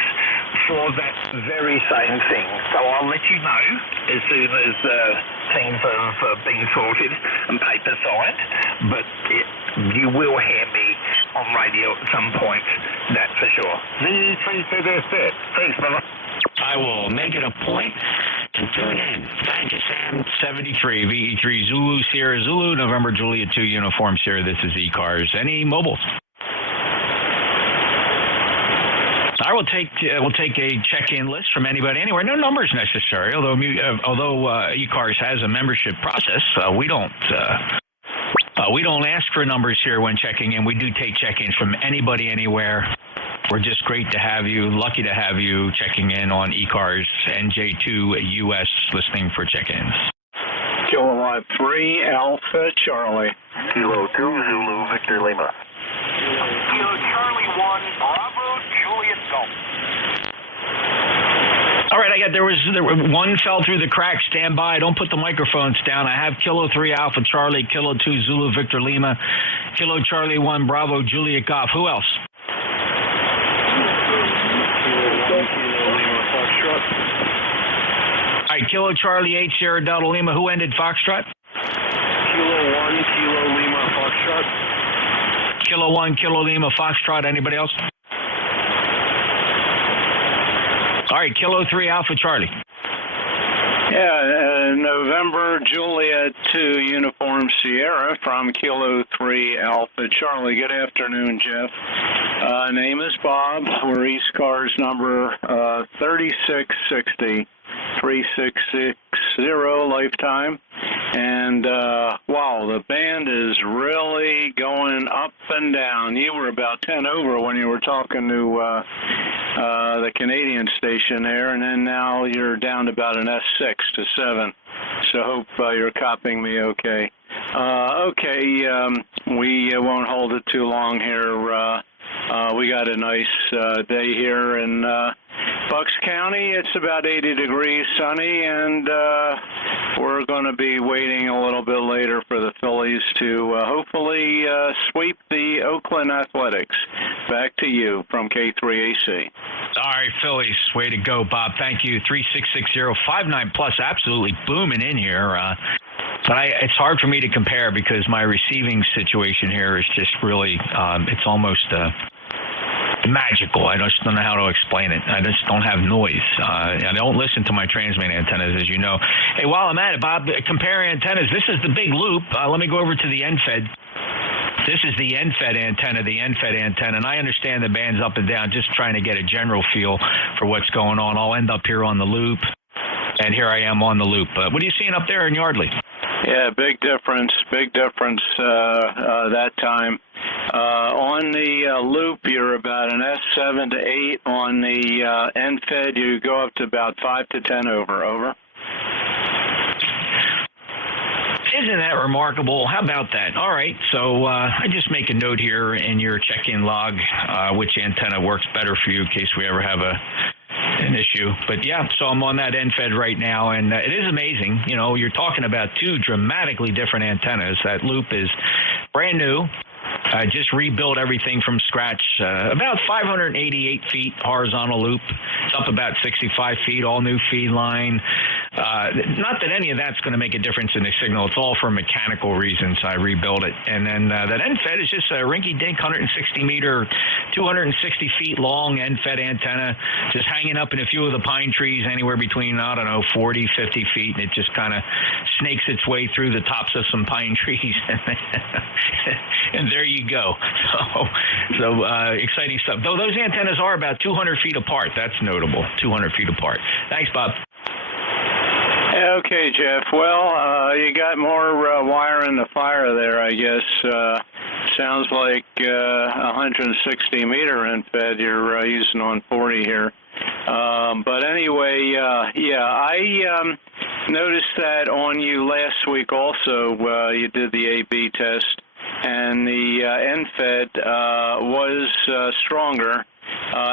for that very same thing. So I'll let you know as soon as things have been sorted and paper signed. But you will hear me on radio at some point, that's for sure. Thanks, brother. I will make it a point to tune in. Thank you, Sam. 73 VE3 Zulu Sierra Zulu, November Juliet 2 Uniform Sierra. This is ECARS. Any mobiles? I will take a check-in list from anybody anywhere. No numbers necessary, although ECARS has a membership process. We don't ask for numbers here when checking in. We do take check-ins from anybody anywhere. We're just great to have you, lucky to have you checking in on ECARS NJ2US listening for check-ins. Kilowatt 3 Alpha Charlie. Kilo 2 Zulu Victor Lima. Kilo Charlie 1 Bravo Juliet Golf. All right, there was one fell through the cracks. Stand by. Don't put the microphones down. I have Kilo 3 Alpha Charlie, Kilo 2 Zulu Victor Lima, Kilo Charlie 1 Bravo Juliet Golf. Who else? All right, Kilo Charlie 8 Sierra Delta Lima. Who ended Foxtrot? Kilo 1 Kilo Lima Foxtrot. Kilo 1 Kilo Lima Foxtrot. Anybody else? All right, Kilo 3 Alpha Charlie. Yeah, November Juliet 2 Uniform Sierra from Kilo 3 Alpha Charlie. Good afternoon, Jeff. Name is Bob. We're ECARS number 3660. 3660 lifetime. And wow, the band is really going up and down. You were about 10 over when you were talking to the Canadian station there, and then now you're down to about an S6 to 7. So hope you're copying me okay. We won't hold it too long here. We got a nice day here in Bucks County. It's about 80 degrees, sunny, and we're going to be waiting a little bit later for the Phillies to hopefully sweep the Oakland Athletics. Back to you from K3AC. All right, Phillies, way to go, Bob. Thank you. 366059 plus, absolutely booming in here. But it's hard for me to compare because my receiving situation here is just really, it's almost magical. I just don't know how to explain it. I just don't have noise. I don't listen to my transmit antennas, as you know. Hey, while I'm at it, Bob, compare antennas. This is the big loop. Let me go over to the NFED. This is the NFED antenna, and I understand the band's up and down, just trying to get a general feel for what's going on. I'll end up here on the loop, and here I am on the loop. What are you seeing up there in Yardley? Yeah, big difference that time. On the loop, you're about an S7 to 8. On the NFED, you go up to about 5 to 10 over. Isn't that remarkable? How about that? All right, so I just make a note here in your check-in log which antenna works better for you in case we ever have an issue. But yeah, so I'm on that NFED right now, and it is amazing. You know, you're talking about two dramatically different antennas. That loop is brand new. Just rebuilt everything from scratch. About 588 feet horizontal loop. It's up about 65 feet, all new feed line. Not that any of that's going to make a difference in the signal. It's all for mechanical reasons. I rebuilt it. And then that NFED is just a rinky-dink 160-meter, 260 feet long NFED antenna, just hanging up in a few of the pine trees, anywhere between, 40, 50 feet. And it just kind of snakes its way through the tops of some pine trees. And there you go. So exciting stuff. Though those antennas are about 200 feet apart. That's notable. 200 feet apart. Thanks, Bob. Okay, Jeff. Well, you got more wire in the fire there, I guess. sounds like 160 meter end-fed you're using on 40 here. But anyway, I noticed that on you last week also you did the A/B test, and the end-fed was stronger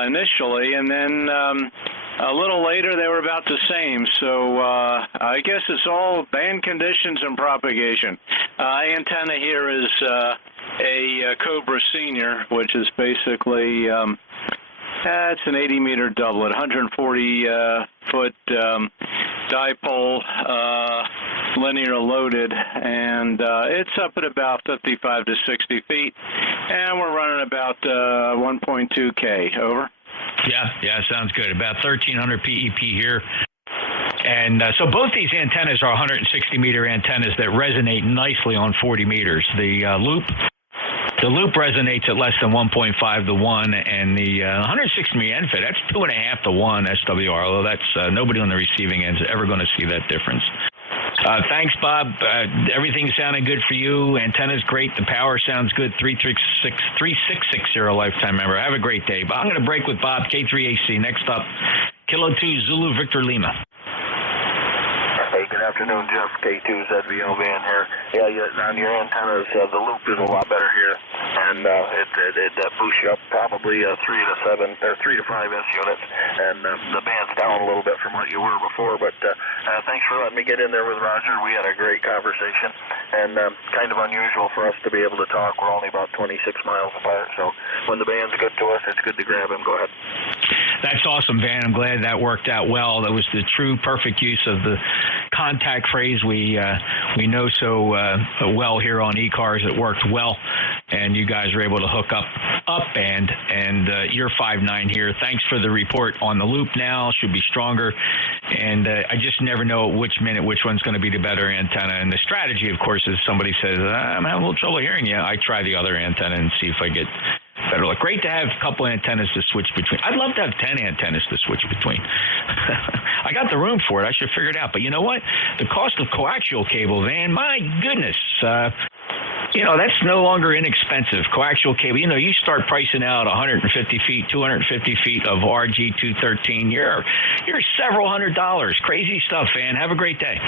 initially, and then a little later they were about the same. So I guess it's all band conditions and propagation. Antenna here is a Cobra Senior, which is basically it's an 80-meter doublet, 140-foot dipole, linear loaded, and it's up at about 55 to 60 feet, and we're running about 1.2K. Over. Yeah, sounds good. About 1,300 PEP here. And so both these antennas are 160-meter antennas that resonate nicely on 40 meters. The loop resonates at less than 1.5 to 1, and the 160-meter end-fed, that's 2.5 to 1 SWR, although that's nobody on the receiving end is ever going to see that difference. Thanks, Bob. Everything's sounding good for you. Antenna's great. The power sounds good. 3660 lifetime member. Have a great day. I'm going to break with Bob, K3AC. Next up, Kilo 2 Zulu Victor Lima. Hey, good afternoon, Jeff. K2ZVO van here. Yeah, on your antennas, the loop is a lot better here, and it boosts you up probably 3 to 7 or 3 to 5 S units, and the band's down a little bit from what you were before. But thanks for letting me get in there with Roger. We had a great conversation, and kind of unusual for us to be able to talk. We're only about 26 miles apart, so when the band's good to us, it's good to grab him. Go ahead. That's awesome, Van. I'm glad that worked out well. That was the true perfect use of the contact phrase we know so well here on ECARS. It worked well, and you guys were able to hook up band, and you're 5.9 here. Thanks for the report on the loop now. Should be stronger, and I just never know at which minute which one's going to be the better antenna. And the strategy, of course, is somebody says, I'm having a little trouble hearing you. I try the other antenna and see if I get better luck. Great to have a couple antennas to switch between. I'd love to have 10 antennas to switch between. I got the room for it. I should figure it out. But you know what? The cost of coaxial cable, Van, my goodness. That's no longer inexpensive. Coaxial cable, you start pricing out 150 feet, 250 feet of RG213. You're several $100s. Crazy stuff, Van. Have a great day.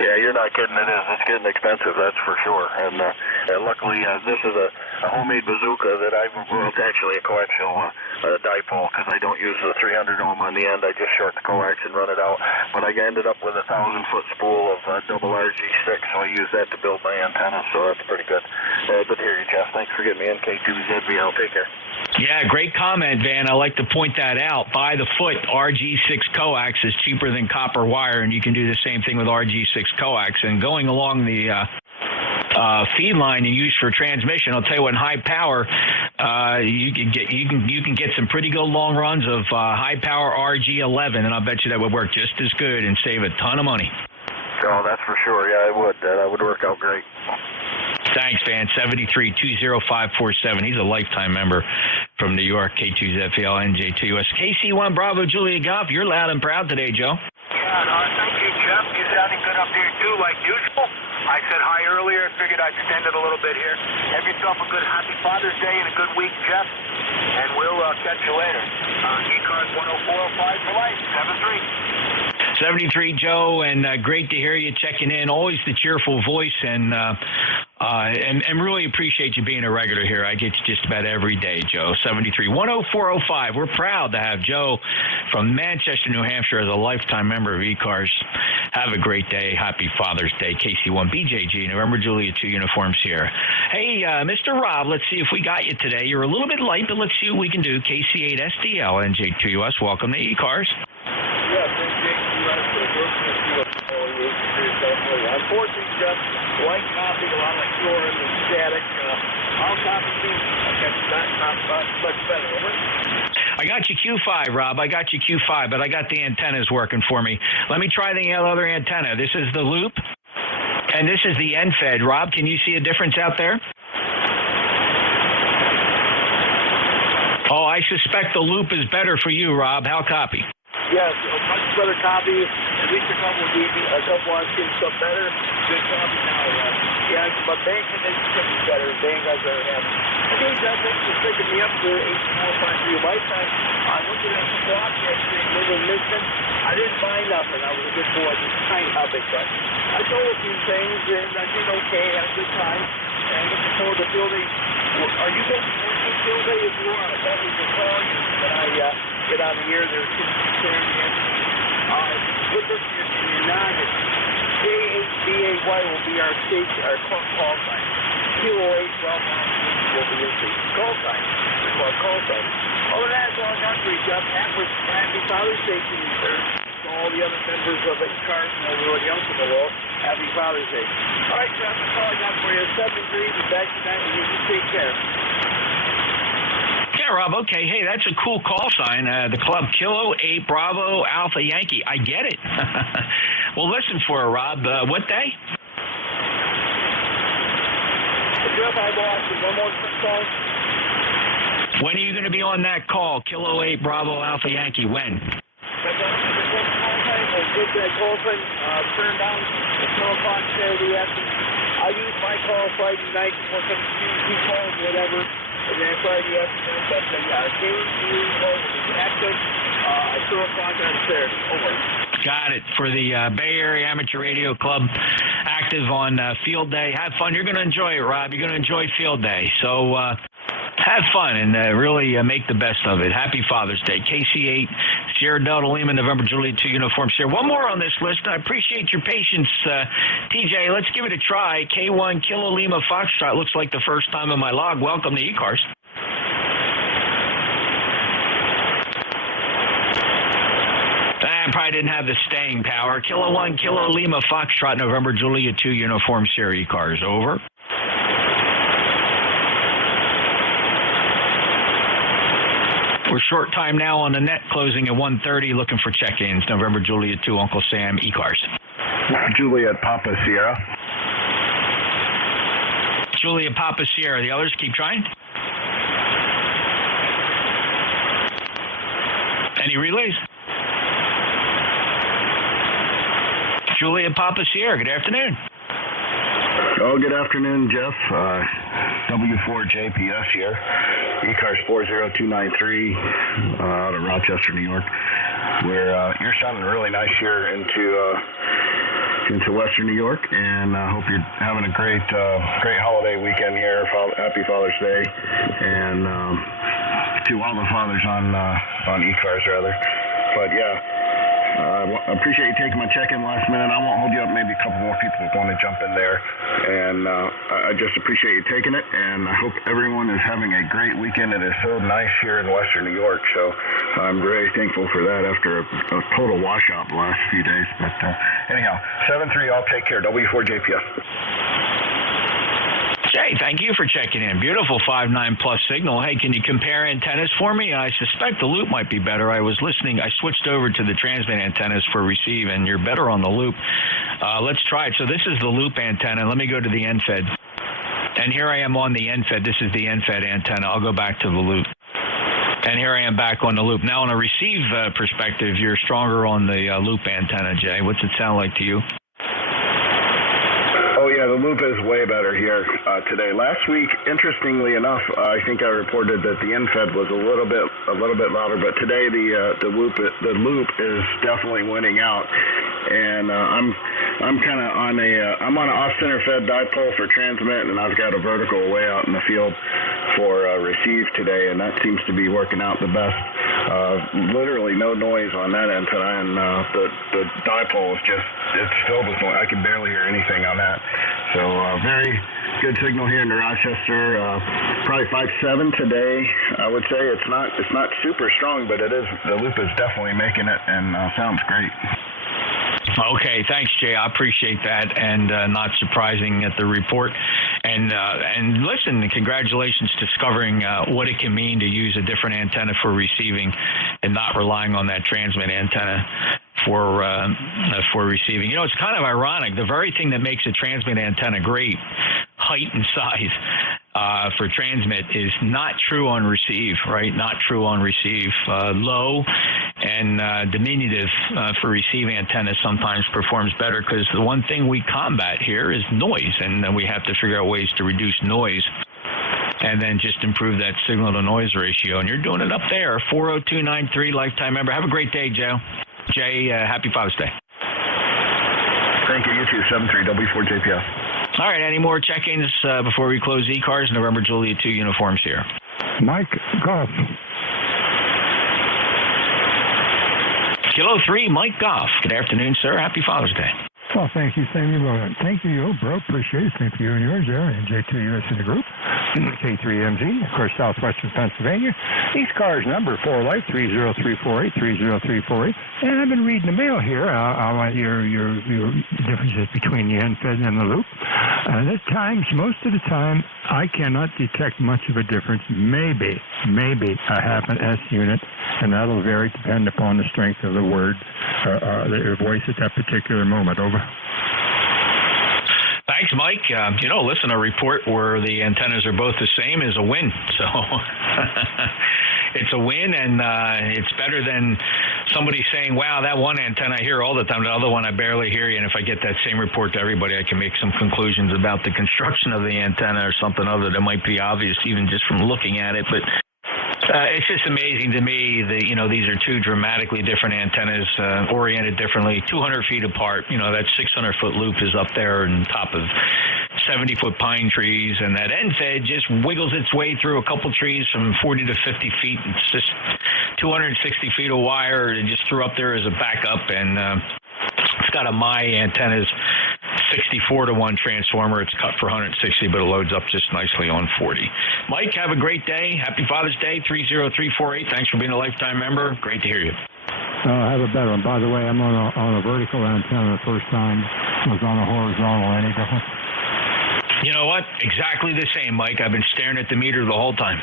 Yeah, you're not kidding. It is. It's getting expensive, that's for sure. And luckily, this is a homemade bazooka that it's actually a coaxial dipole, because I don't use the 300 ohm on the end. I just short the coax and run it out. But I ended up with a 1,000-foot spool of double RG6, so I use that to build my antenna, so that's pretty good. Good to hear you, Jeff. Thanks for getting me in. K2ZVL. Take care. Yeah, great comment, Van. I like to point that out. By the foot, RG6 coax is cheaper than copper wire, and you can do the same thing with RG6 coax. And going along the feed line you use for transmission, I'll tell you what, in high power, you can get some pretty good long runs of high power RG11, and I'll bet you that would work just as good and save a ton of money. Oh, that's for sure. Yeah, it would. That would work out great. Thanks, Van. 7320547. He's a lifetime member from New York, K2ZVL, NJ2US. KC1 Bravo Julia Golf. You're loud and proud today, Joe. Yeah, thank you, Jeff. You're sounding good up there, too, like usual. I said hi earlier. Figured I'd extend it a little bit here. Have yourself a good Happy Father's Day and a good week, Jeff. And we'll catch you later. ECARS 10405 for life. 73, Joe, and great to hear you checking in. Always the cheerful voice, and really appreciate you being a regular here. I get you just about every day, Joe. 73, 10405. We're proud to have Joe from Manchester, New Hampshire, as a lifetime member of ECARS. Have a great day. Happy Father's Day. KC1 BJG, November Juliet 2 uniforms here. Hey, Mr. Rob, let's see if we got you today. You're a little bit late, but let's see what we can do. KC8 SDL, NJ2US. Welcome to ECARS. Yes, NJ2US. Unfortunately, Jeff, white copy, a lot of chlorine and static. I'll copy too. Okay, not much better, over. I got you Q5, Rob. I got you Q5, but I got the antennas working for me. Let me try the other antenna. This is the loop, and this is the end-fed. Rob, can you see a difference out there? Oh, I suspect the loop is better for you, Rob. How copy? Yes, much better copy. At least a couple on getting stuff better. Good copy now. Yeah, but bank conditions could be better. Bank guys are having. Okay, Jeff, thanks for picking me up for 8453 lifetime. I looked at some blocks yesterday, middle of Michigan. I didn't buy nothing. I was a good boy, just tiny topic, but I sold a few things and I did okay, had a good time. And looking forward to field day. Are you going to working field day if you are? I thought we could call you when I get on the air. There's some concern against me. Look up in your noggin. JHBAY will be our station, our call sign. Kilo 8 well will be your station. Call sign. It's called call sign. Other than that, it's all got for you, Jeff. Happy Father's Day to you, sir. To all the other members of ECARS and everybody else in the world. Happy Father's Day. All right, Jeff, that's all I got for you. 7 degrees and back to that, and you take care. Yeah, Rob, okay. Hey, that's a cool call sign. The club Kilo 8 Bravo Alpha Yankee. I get it. Well, listen for it, Rob. What day? Jeff, I lost one more quick call. When are you going to be on that call? Kilo 8 Bravo Alpha Yankee. When? Get that call sign turned on at 12 o'clock Saturday afternoon. I use my call Friday night for some few calls, whatever. And then Friday afternoon, but occasionally is active at 2 o'clock on Saturday. Over. Got it. For the Bay Area Amateur Radio Club, active on Field Day. Have fun. You're going to enjoy it, Rob. You're going to enjoy Field Day. So have fun and really make the best of it. Happy Father's Day. KC8, Sierra Delta Lima, November Juliet 2 Uniform Sierra. One more on this list. I appreciate your patience, TJ. Let's give it a try. K1 Kilo Lima Foxtrot. Looks like the first time in my log. Welcome to ECARS. I probably didn't have the staying power. Kilo 1 Kilo Lima Foxtrot, November Juliet 2 Uniform Sierra ECARS. Over. We're short time now on the net, closing at 1:30, looking for check-ins. November Juliet 2, Uncle Sam, ECARS. Juliet Papa Sierra. Juliet Papa Sierra. The others keep trying. Any relays? Juliet Papa Sierra, good afternoon. Oh, good afternoon, Jeff. W4JPS here. ECARS 40293 out of Rochester, New York. Where you're sounding really nice here into Western New York, and I hope you're having a great holiday weekend here. Happy Father's Day, and to all the fathers on ECARS rather. But yeah. I appreciate you taking my check-in last minute. I won't hold you up. Maybe a couple more people want to jump in there. And I just appreciate you taking it. And I hope everyone is having a great weekend. It is so nice here in Western New York. So I'm very thankful for that after a total washout the last few days. But anyhow, 7-3, I'll take care. W4JPS. Jay, thank you for checking in. Beautiful 5.9 plus signal. Hey, can you compare antennas for me? I suspect the loop might be better. I was listening. I switched over to the transmit antennas for receive, and you're better on the loop. Let's try it. So this is the loop antenna. Let me go to the NFED. And here I am on the NFED. This is the NFED antenna. I'll go back to the loop. And here I am back on the loop. Now, on a receive perspective, you're stronger on the loop antenna, Jay. What's it sound like to you? Oh, yeah, the loop is way better here today. Last week, interestingly enough, I think I reported that the NFED was a little bit louder, but today the loop is definitely winning out. And I'm kind of on I'm on an off-center fed dipole for transmit, and I've got a vertical way out in the field for receive today, and that seems to be working out the best. Literally no noise on that antenna, and the dipole is it's filled with noise. I can barely hear anything on that. So very good signal here in Rochester. Probably 5.7 today. I would say it's not super strong, but it is. The loop is definitely making it, and sounds great. Okay, thanks, Jay. I appreciate that, and not surprising at the report. And listen, congratulations discovering what it can mean to use a different antenna for receiving and not relying on that transmit antenna for receiving. You know, it's kind of ironic. The very thing that makes a transmit antenna great, height and size, for transmit is not true on receive, right? Not true on receive. Low and diminutive for receiving antennas sometimes performs better, because the one thing we combat here is noise, and then we have to figure out ways to reduce noise and then just improve that signal-to-noise ratio. And you're doing it up there, 40293, lifetime member. Have a great day, Joe. Jay, happy Father's Day. Thank you. You too. 73W4JPF. All right, any more check-ins before we close ECARS? November Juliet 2 uniforms here. Mike Goff. Kilo 3, Mike Goff. Good afternoon, sir. Happy Father's Day. Well, thank you, Sammy. Thank you, bro. Appreciate it. Thank you and yours there. NJ2US in the group. K3MG, of course, Southwestern Pennsylvania. ECARS number 4LIFE 30348 30348. And I've been reading the mail here. I'll let your differences between the end-fed and the loop. And at times, most of the time, I cannot detect much of a difference. Maybe I have an S unit, and that'll vary depending upon the strength of the word, the voice at that particular moment. Over. Thanks, Mike. Listen, a report where the antennas are both the same is a win. So it's a win, and it's better than somebody saying, wow, that one antenna I hear all the time, the other one I barely hear you. And if I get that same report to everybody, I can make some conclusions about the construction of the antenna or something other that might be obvious even just from looking at it. But it's just amazing to me that, these are two dramatically different antennas, oriented differently, 200 feet apart. That 600-foot loop is up there on top of 70-foot pine trees, and that NFED just wiggles its way through a couple trees from 40 to 50 feet. It's just 260 feet of wire and just threw up there as a backup, and it's got a My Antennas 64-to-1 transformer. It's cut for 160, but it loads up just nicely on 40. Mike, have a great day. Happy Father's Day, 30348. Thanks for being a lifetime member. Great to hear you. I have a better one. By the way, I'm on a vertical antenna the first time. It was on a horizontal. Any difference? You know what? Exactly the same, Mike. I've been staring at the meter the whole time.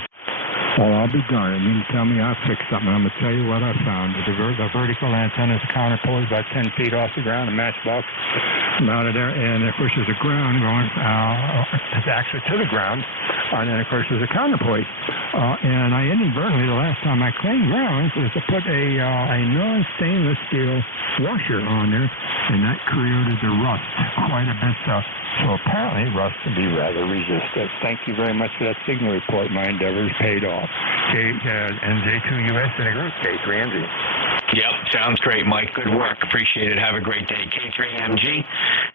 Well, I'll be darned. You mean to tell me I fixed something? I'm going to tell you what I found. The vertical antenna is counterpoise about 10 feet off the ground, a matchbox mounted there, and of course there's a ground going actually to the ground, and then of course there's a counterpoise. And I inadvertently, the last time I cleaned grounds, was to put a non-stainless steel washer on there, and that created the rust quite a bit. So apparently rust can be rather resistant. Thank you very much for that signal report. My endeavors paid off. NJ2US in a group, K3MG. Yep, sounds great, Mike. Good work. Appreciate it. Have a great day. K3MG,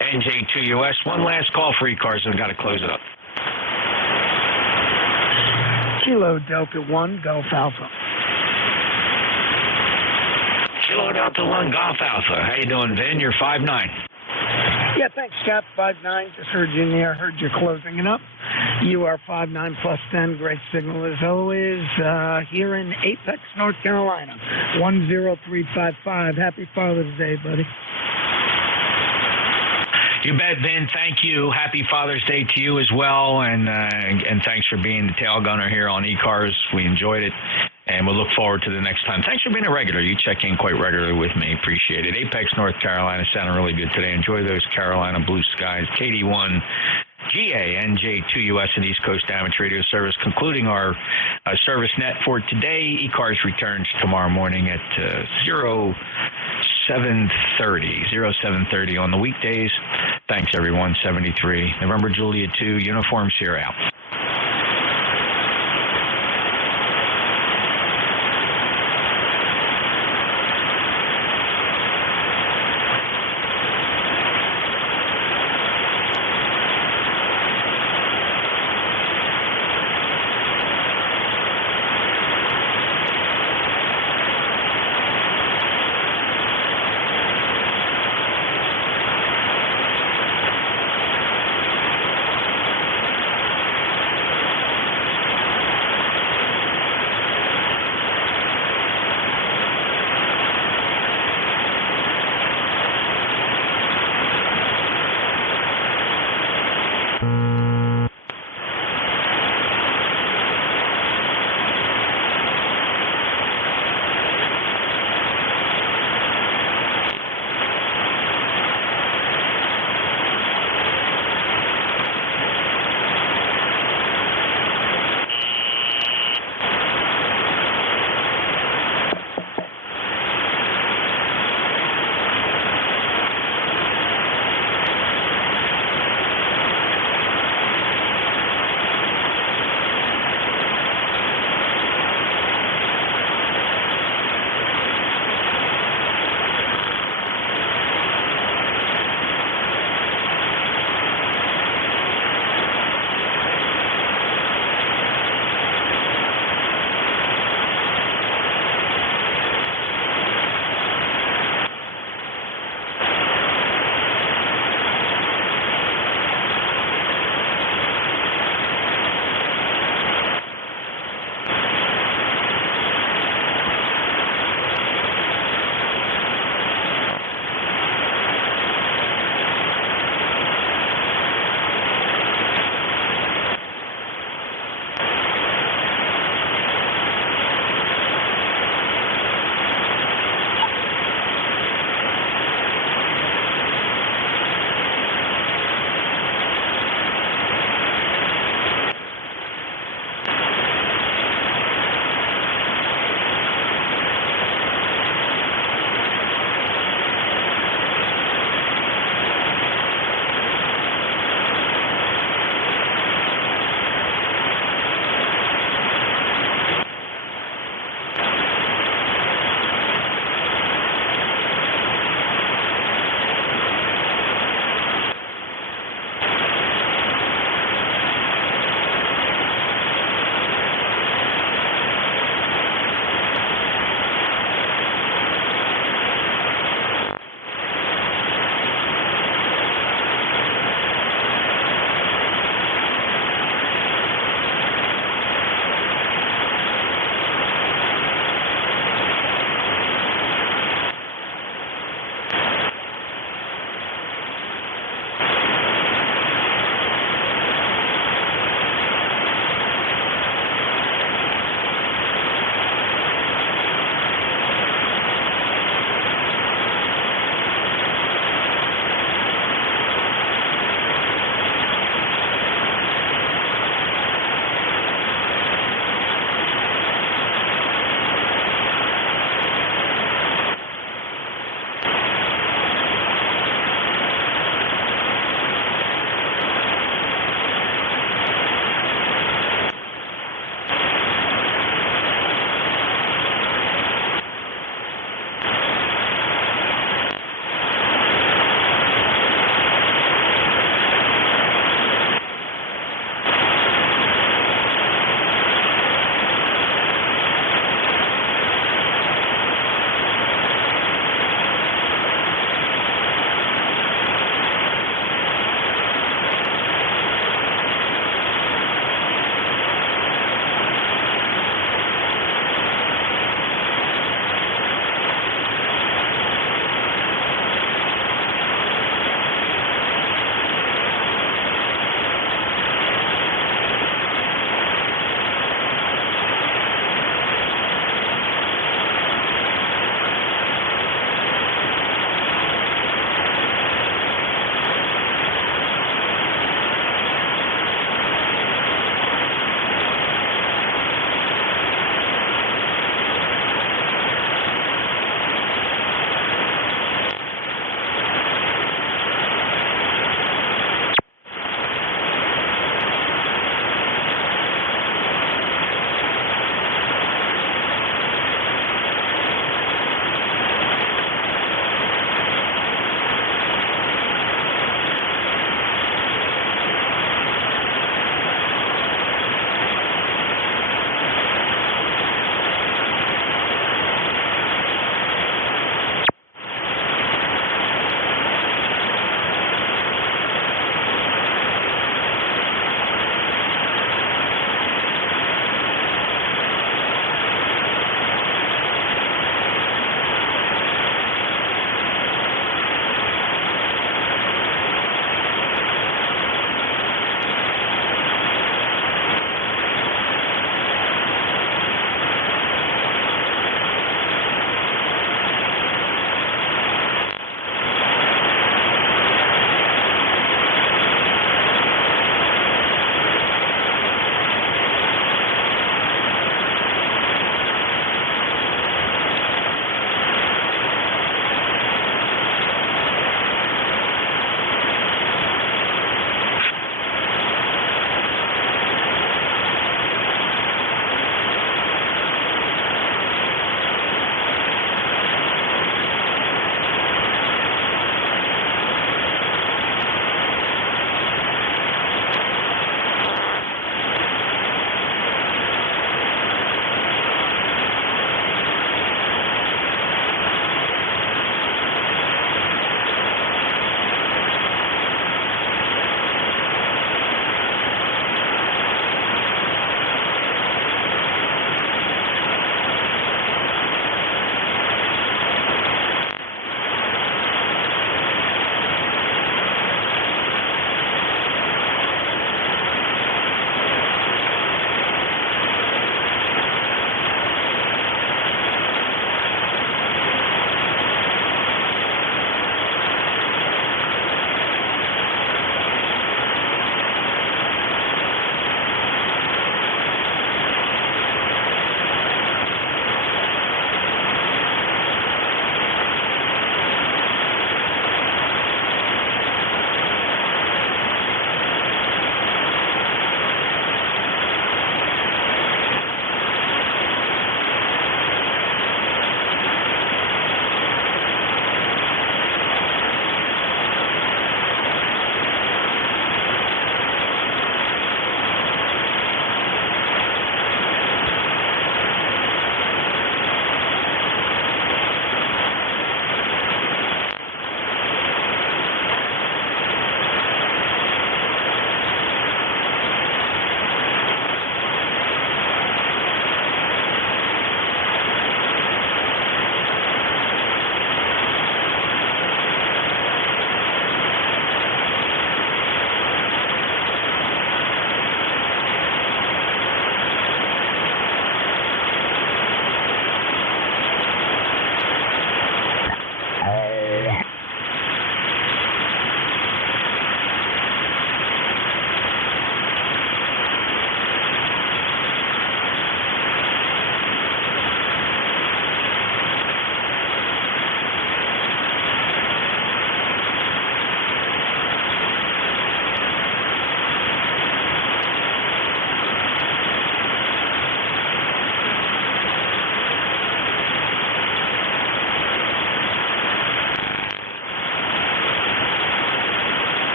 NJ2US. One last call for ECARS, and I've got to close it up. Kilo Delta 1, Golf Alpha. Kilo Delta 1, Golf Alpha. How you doing, Vin? You're 5'9". Yeah, thanks, Cap. 5'9". Just heard you in the air. Heard you closing it up. You are 5'9" plus 10. Great signal as always. Here in Apex, North Carolina. 10355. Happy Father's Day, buddy. You bet, Vin. Thank you. Happy Father's Day to you as well, and thanks for being the tail gunner here on ECARS. We enjoyed it, and we'll look forward to the next time. Thanks for being a regular. You check in quite regularly with me. Appreciate it. Apex, North Carolina, sounding really good today. Enjoy those Carolina blue skies. KD1, GA, NJ2US and East Coast Amateur Radio Service, concluding our service net for today. ECARS returns tomorrow morning at 0730 on the weekdays. Thanks, everyone. 73. November Juliet 2, uniforms here out.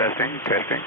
Testing, testing.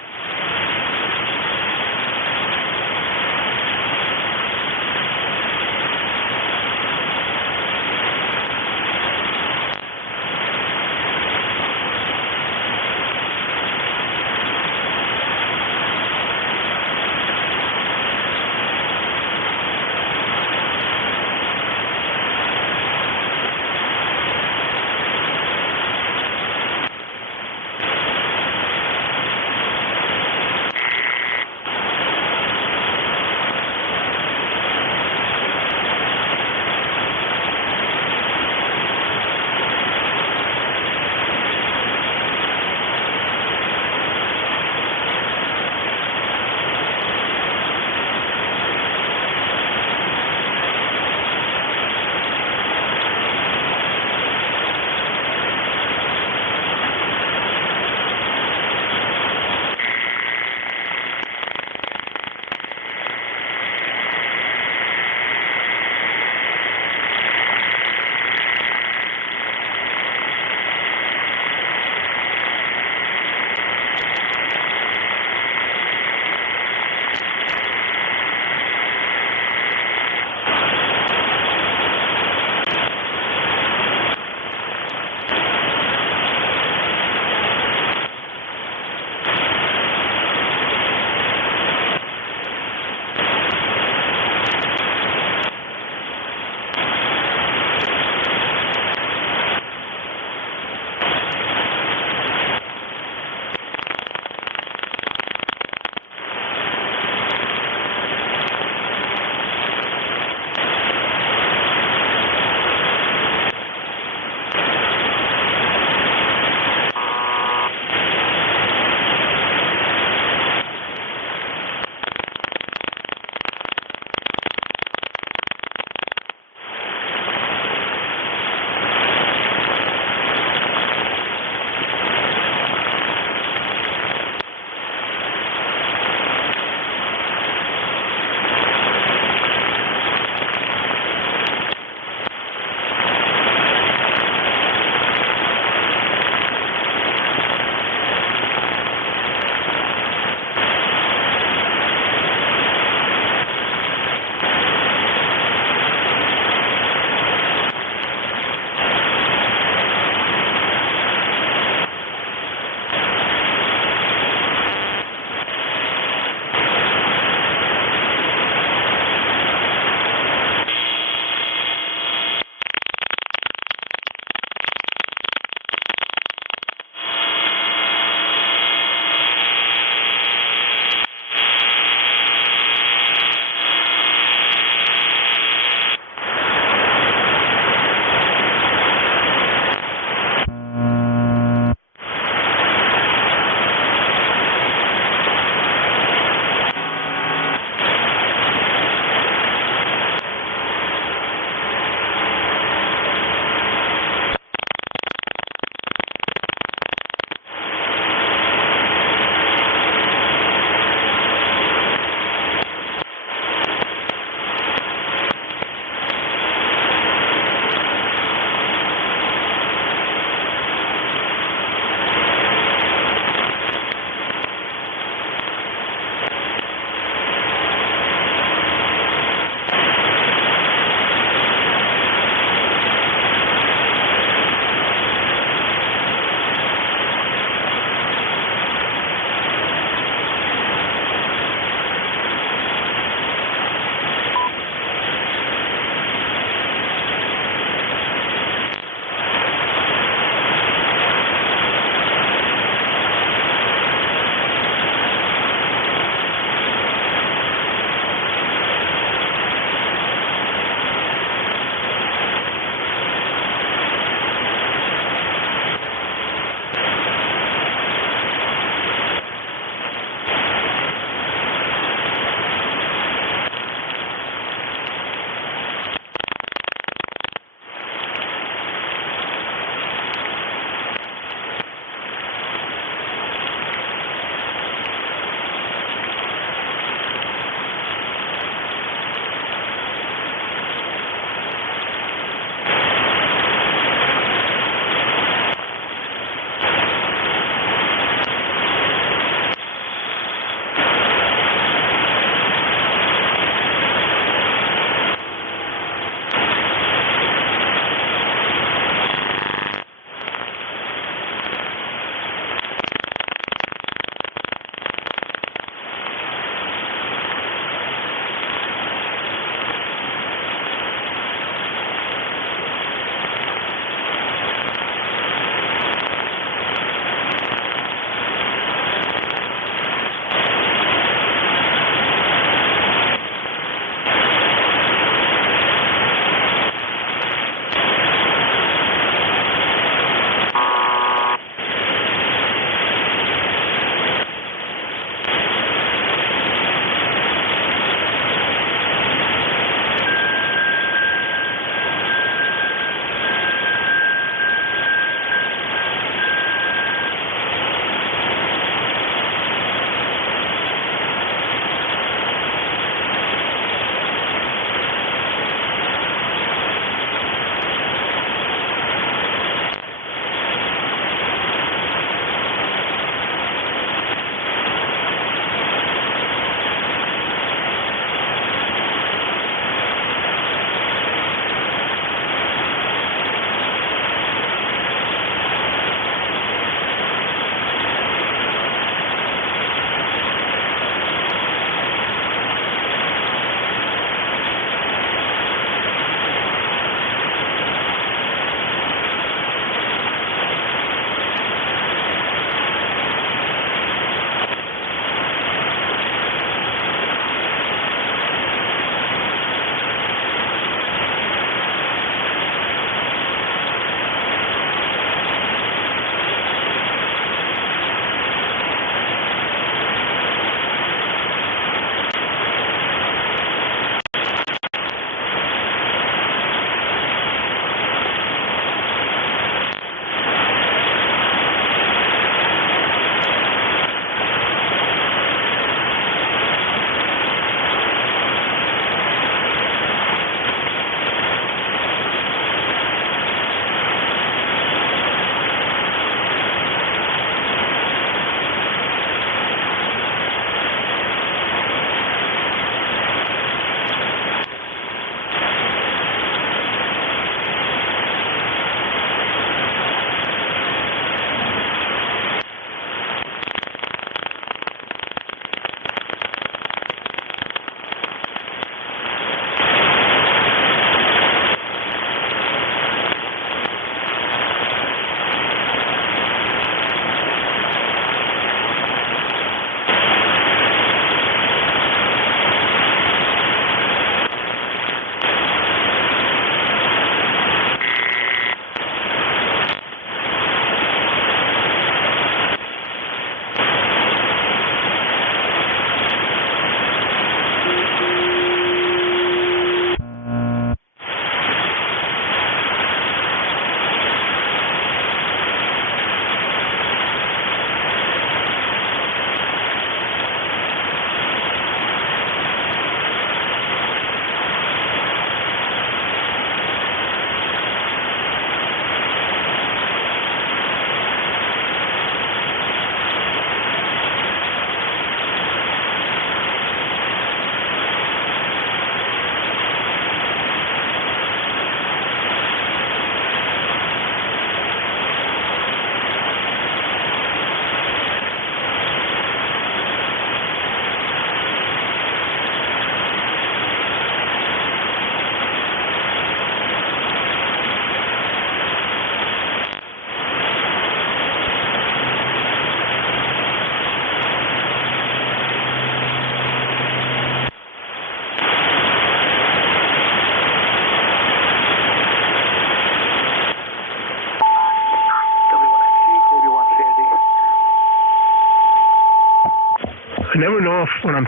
I never know if when I'm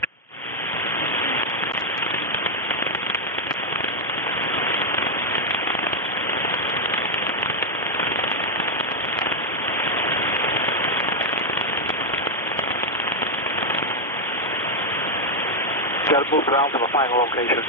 got to move around to the final location.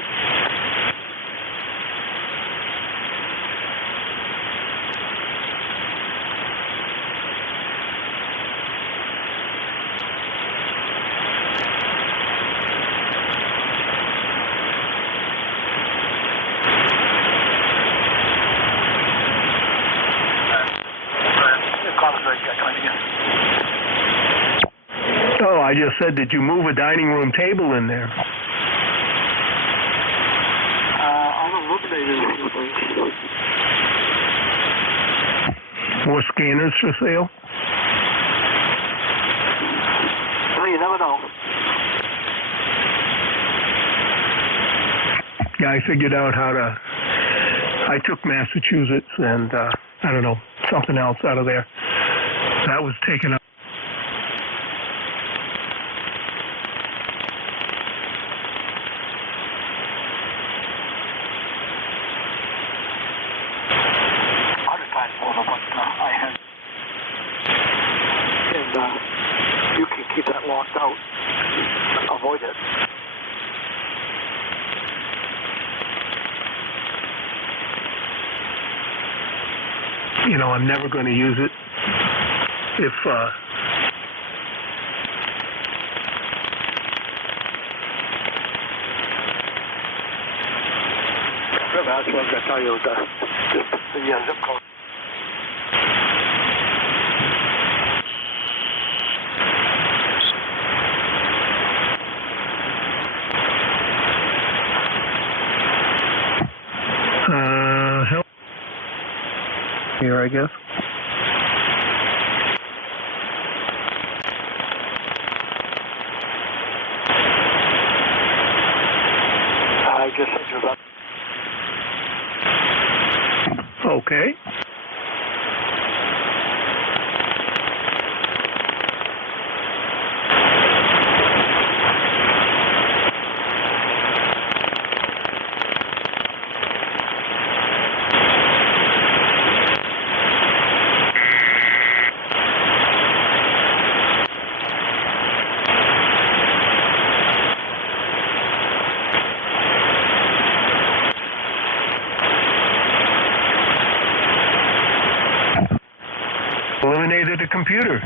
Oh, I just said, did you move a dining room table in there? I've eliminated a few things. More scanners for sale? Well, you never know. Yeah, I figured out how to... I took Massachusetts and, I don't know, something else out of there. That was taken up. And you can keep that locked out. Avoid it. You know, I'm never going to use it if That's what I was going to tell you, the zip code. help here, I guess. I just sent you that. Okay. Eliminated a computer.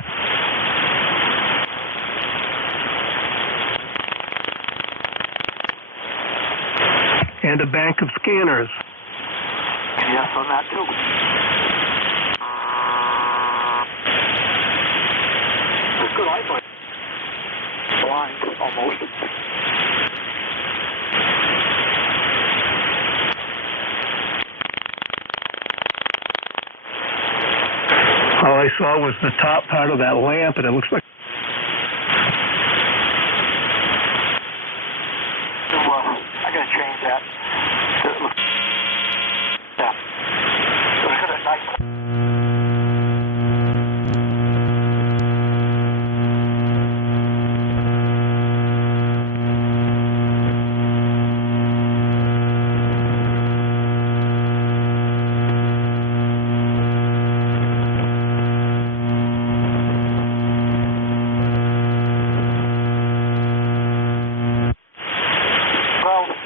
And a bank of scanners. Yes, on that too. It's good eyesight. Blind, almost. All I saw was the top part of that lamp, and it looks like... So, I gotta change that. Yeah. So it's good at night.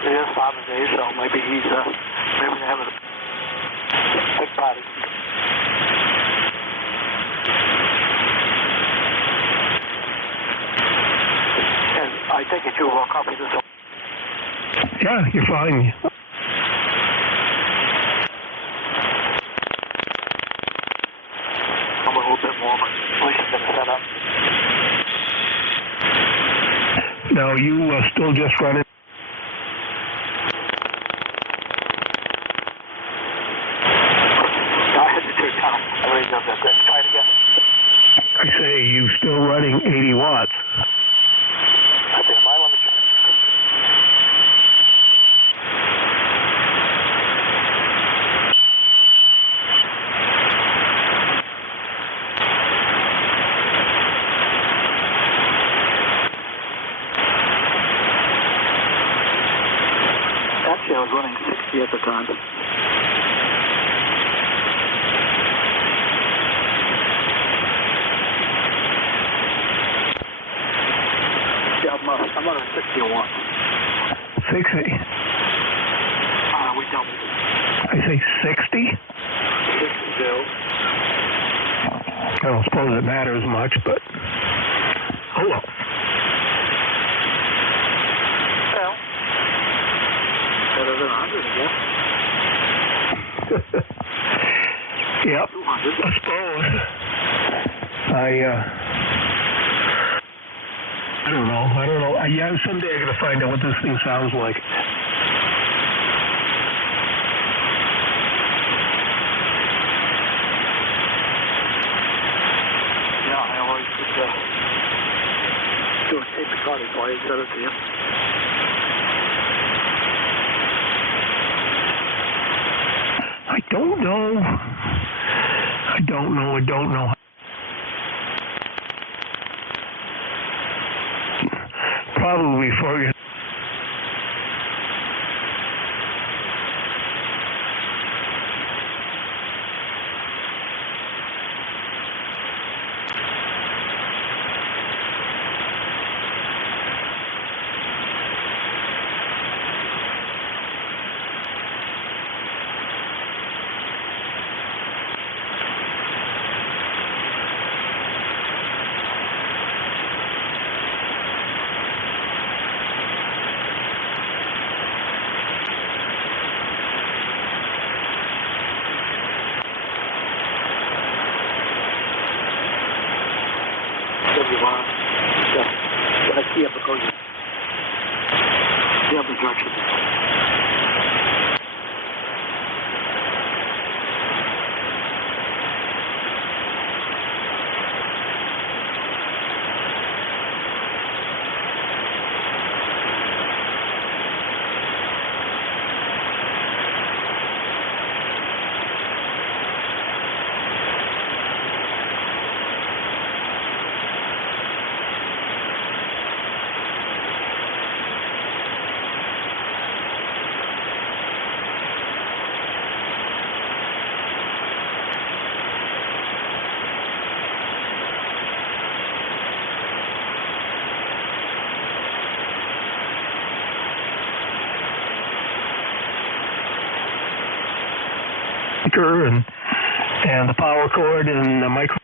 It is Father's Day, so maybe he's maybe they're having a big party. And I take it you will copy this up. Yeah, you're fine. I'm a little bit more, but at least it's been set up. Now, you still just running? Try it again. I say you still running 80 watts. Okay, my limit. running 60 at the time. Yeah, I'm running 61. 60? We doubled it. I say 60? 60. I don't suppose it matters much, but oh well. Well, better than 100, I guess. Yep, 200. I suppose. I don't know. Yeah, someday I'm gonna find out what this thing sounds like. Do a tape recording for you, send it to you. I don't know. Probably for you. And the power cord and the micro.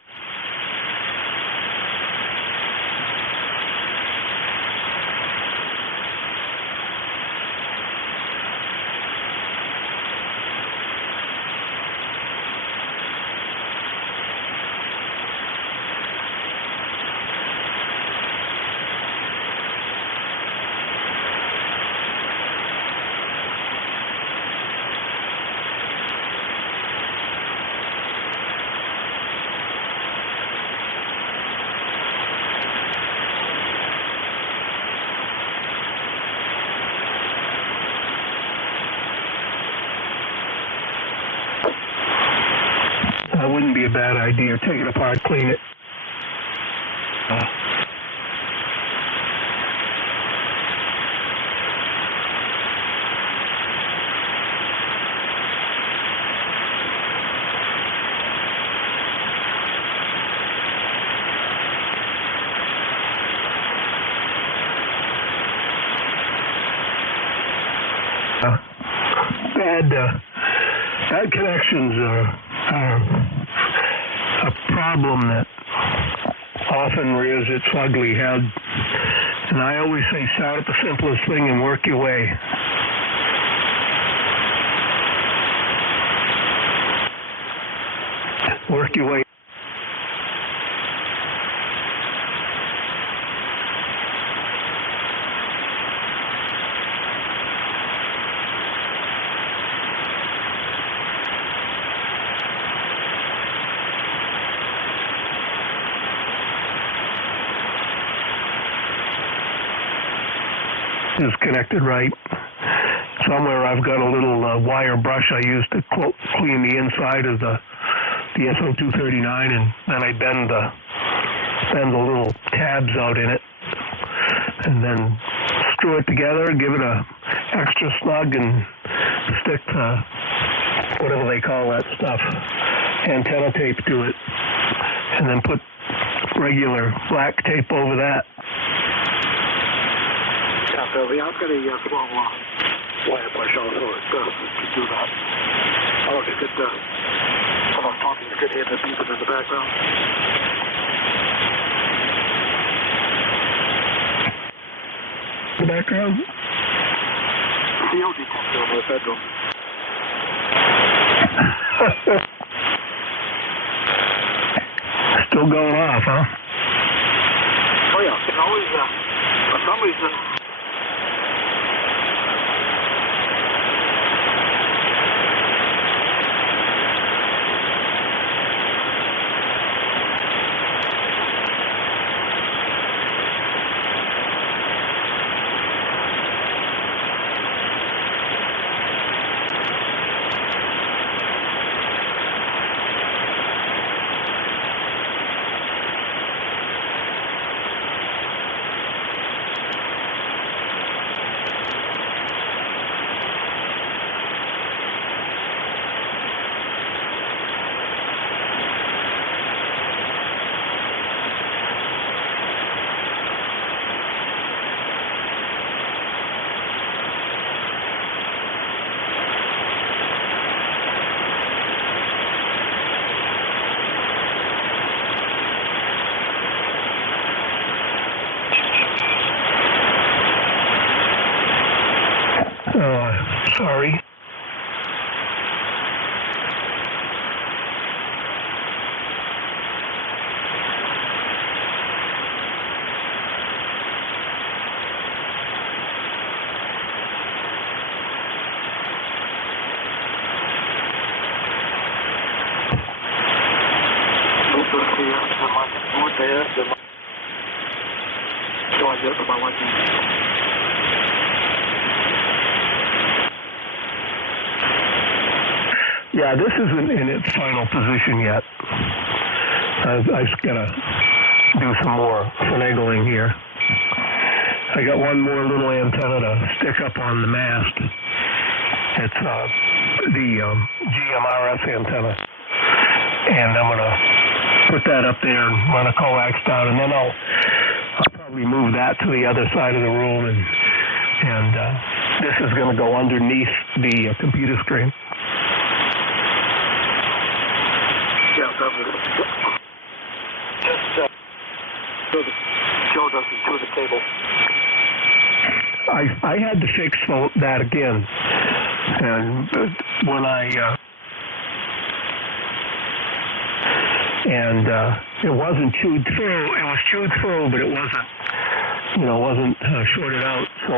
That wouldn't be a bad idea. Take it apart, clean it. Bad connections are a problem that often rears its ugly head. And I always say start at the simplest thing and work your way. Work your way. Is connected right. Somewhere I've got a little wire brush I use to clean the inside of the SO239, and then I bend the little tabs out in it, and then screw it together, give it a extra snug, and stick whatever they call that stuff, antenna tape to it, and then put regular black tape over that. Yeah, Billy, I've got a small wire brush also to do that. I don't know if you could, when I'm talking, you could hear the beeping in the background. The background? CO detector in the bedroom. Still going off, huh? Oh yeah, it's always, for some reason, Sorry. Yeah, this isn't in its final position yet. I've got to do some more finagling here. I got one more little antenna to stick up on the mast. It's the GMRS antenna. And I'm going to put that up there and run a coax down, and then I'll probably move that to the other side of the room, and this is going to go underneath the computer screen. Yeah, that was just so the Joe doesn't do the cable. I had to fix that again, and when it wasn't chewed through. It was chewed through, but it wasn't shorted out. So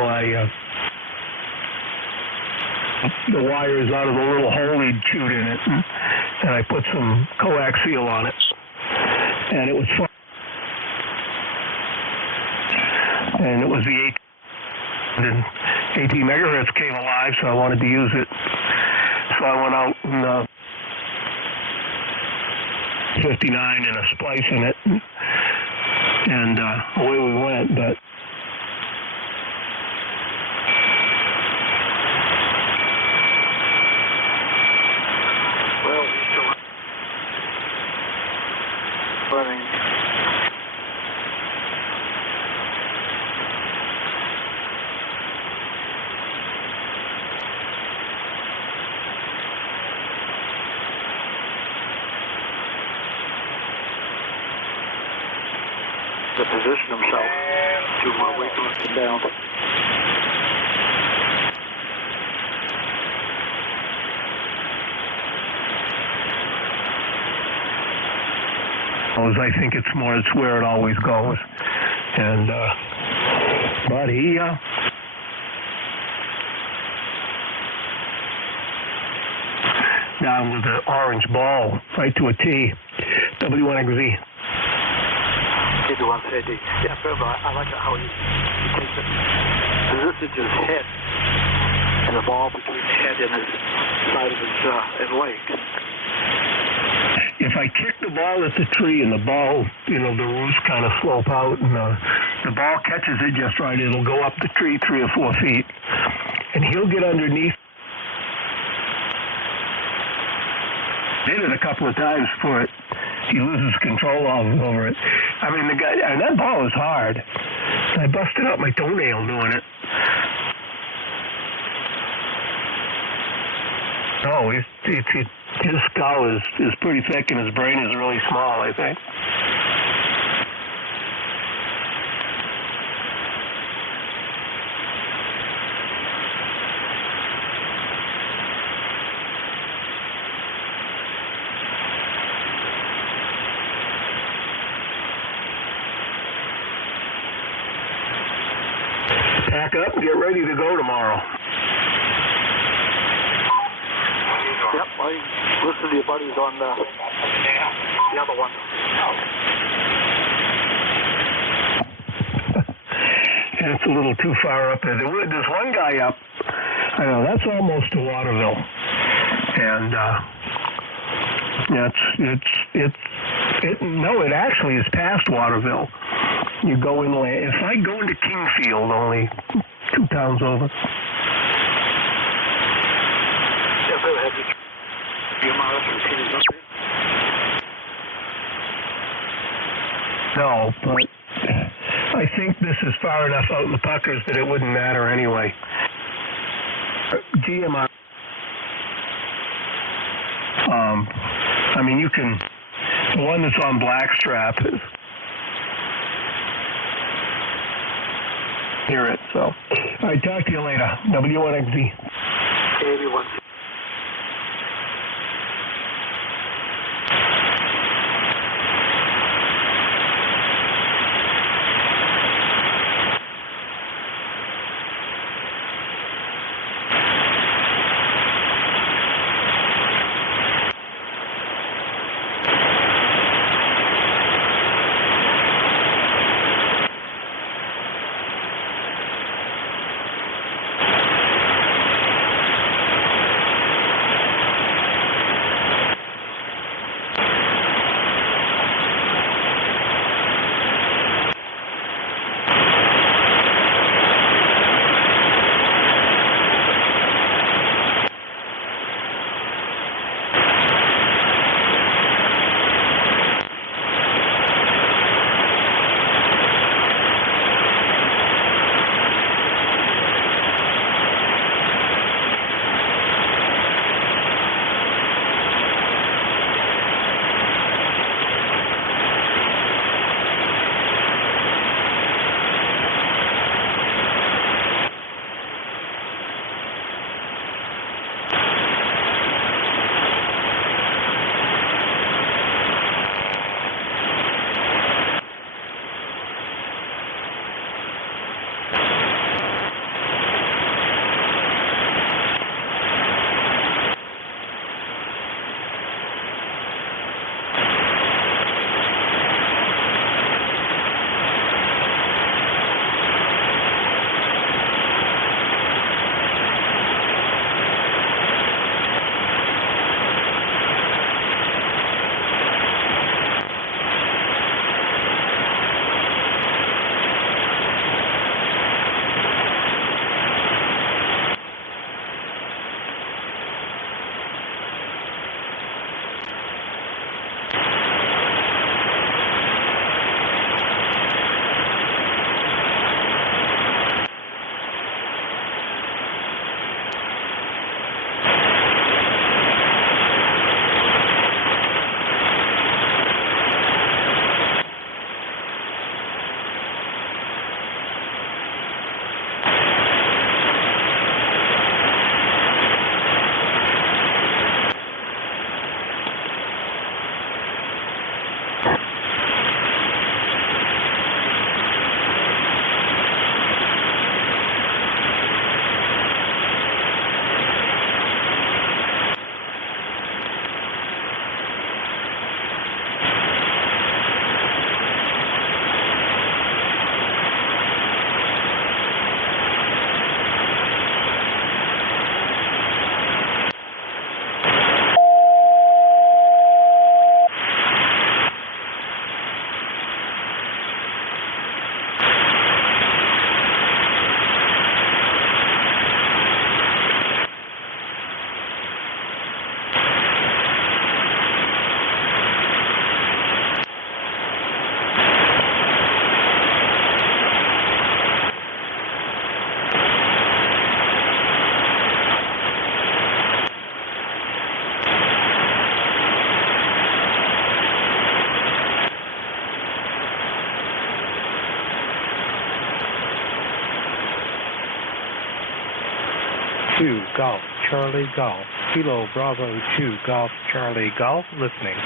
the wires out of the little hole he'd chewed in it, and I put some coaxial on it, and it was fun. And it was the 80 megahertz came alive, so I wanted to use it. So I went out and 59 and a splice in it, and away we went. But well, he's still running. To position himself to wake up and down. I think it's where it always goes, and but he down with the orange ball right to a T, W1XZ. Yeah, Trevor, I like how he takes it, positions his head and the ball between the head and his side of his leg. If I kick the ball at the tree and the ball, the roots kind of slope out and the ball catches it just right, it'll go up the tree 3 or 4 feet, and he'll get underneath Did it a couple of times before he loses control over it. I mean, the guy, and that ball is hard. I busted up my toenail doing it. No, his skull is pretty thick and his brain is really small, I think. Pack up and get ready to go tomorrow. Yep, I listened to your buddies on the other one. Yeah, it's a little too far up there. There's one guy up. I know that's almost to Waterville, and it actually is past Waterville. You go inland. It's like going to Kingfield, only 2 towns over. No, but I think this is far enough out in the puckers that it wouldn't matter anyway. GMI. I mean, you can. The one that's on Blackstrap is. Hear it, so. All right, talk to you later. W1XZ. Everyone. 2 Golf Charlie Golf. Kilo Bravo 2 Golf Charlie Golf. Listening.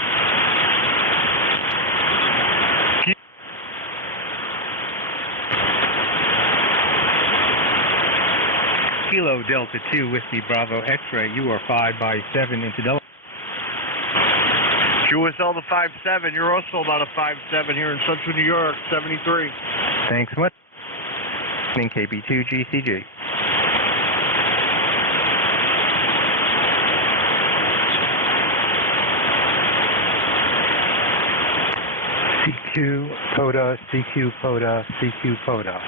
Kilo Delta 2 Whiskey Bravo X-Ray. You are 5/7 into Delta. QSL to 5-7. You're also about a 5-7 here in Central New York, 73. Thanks so much. KB2 GCG. CQ POTA, CQ POTA, CQ POTA.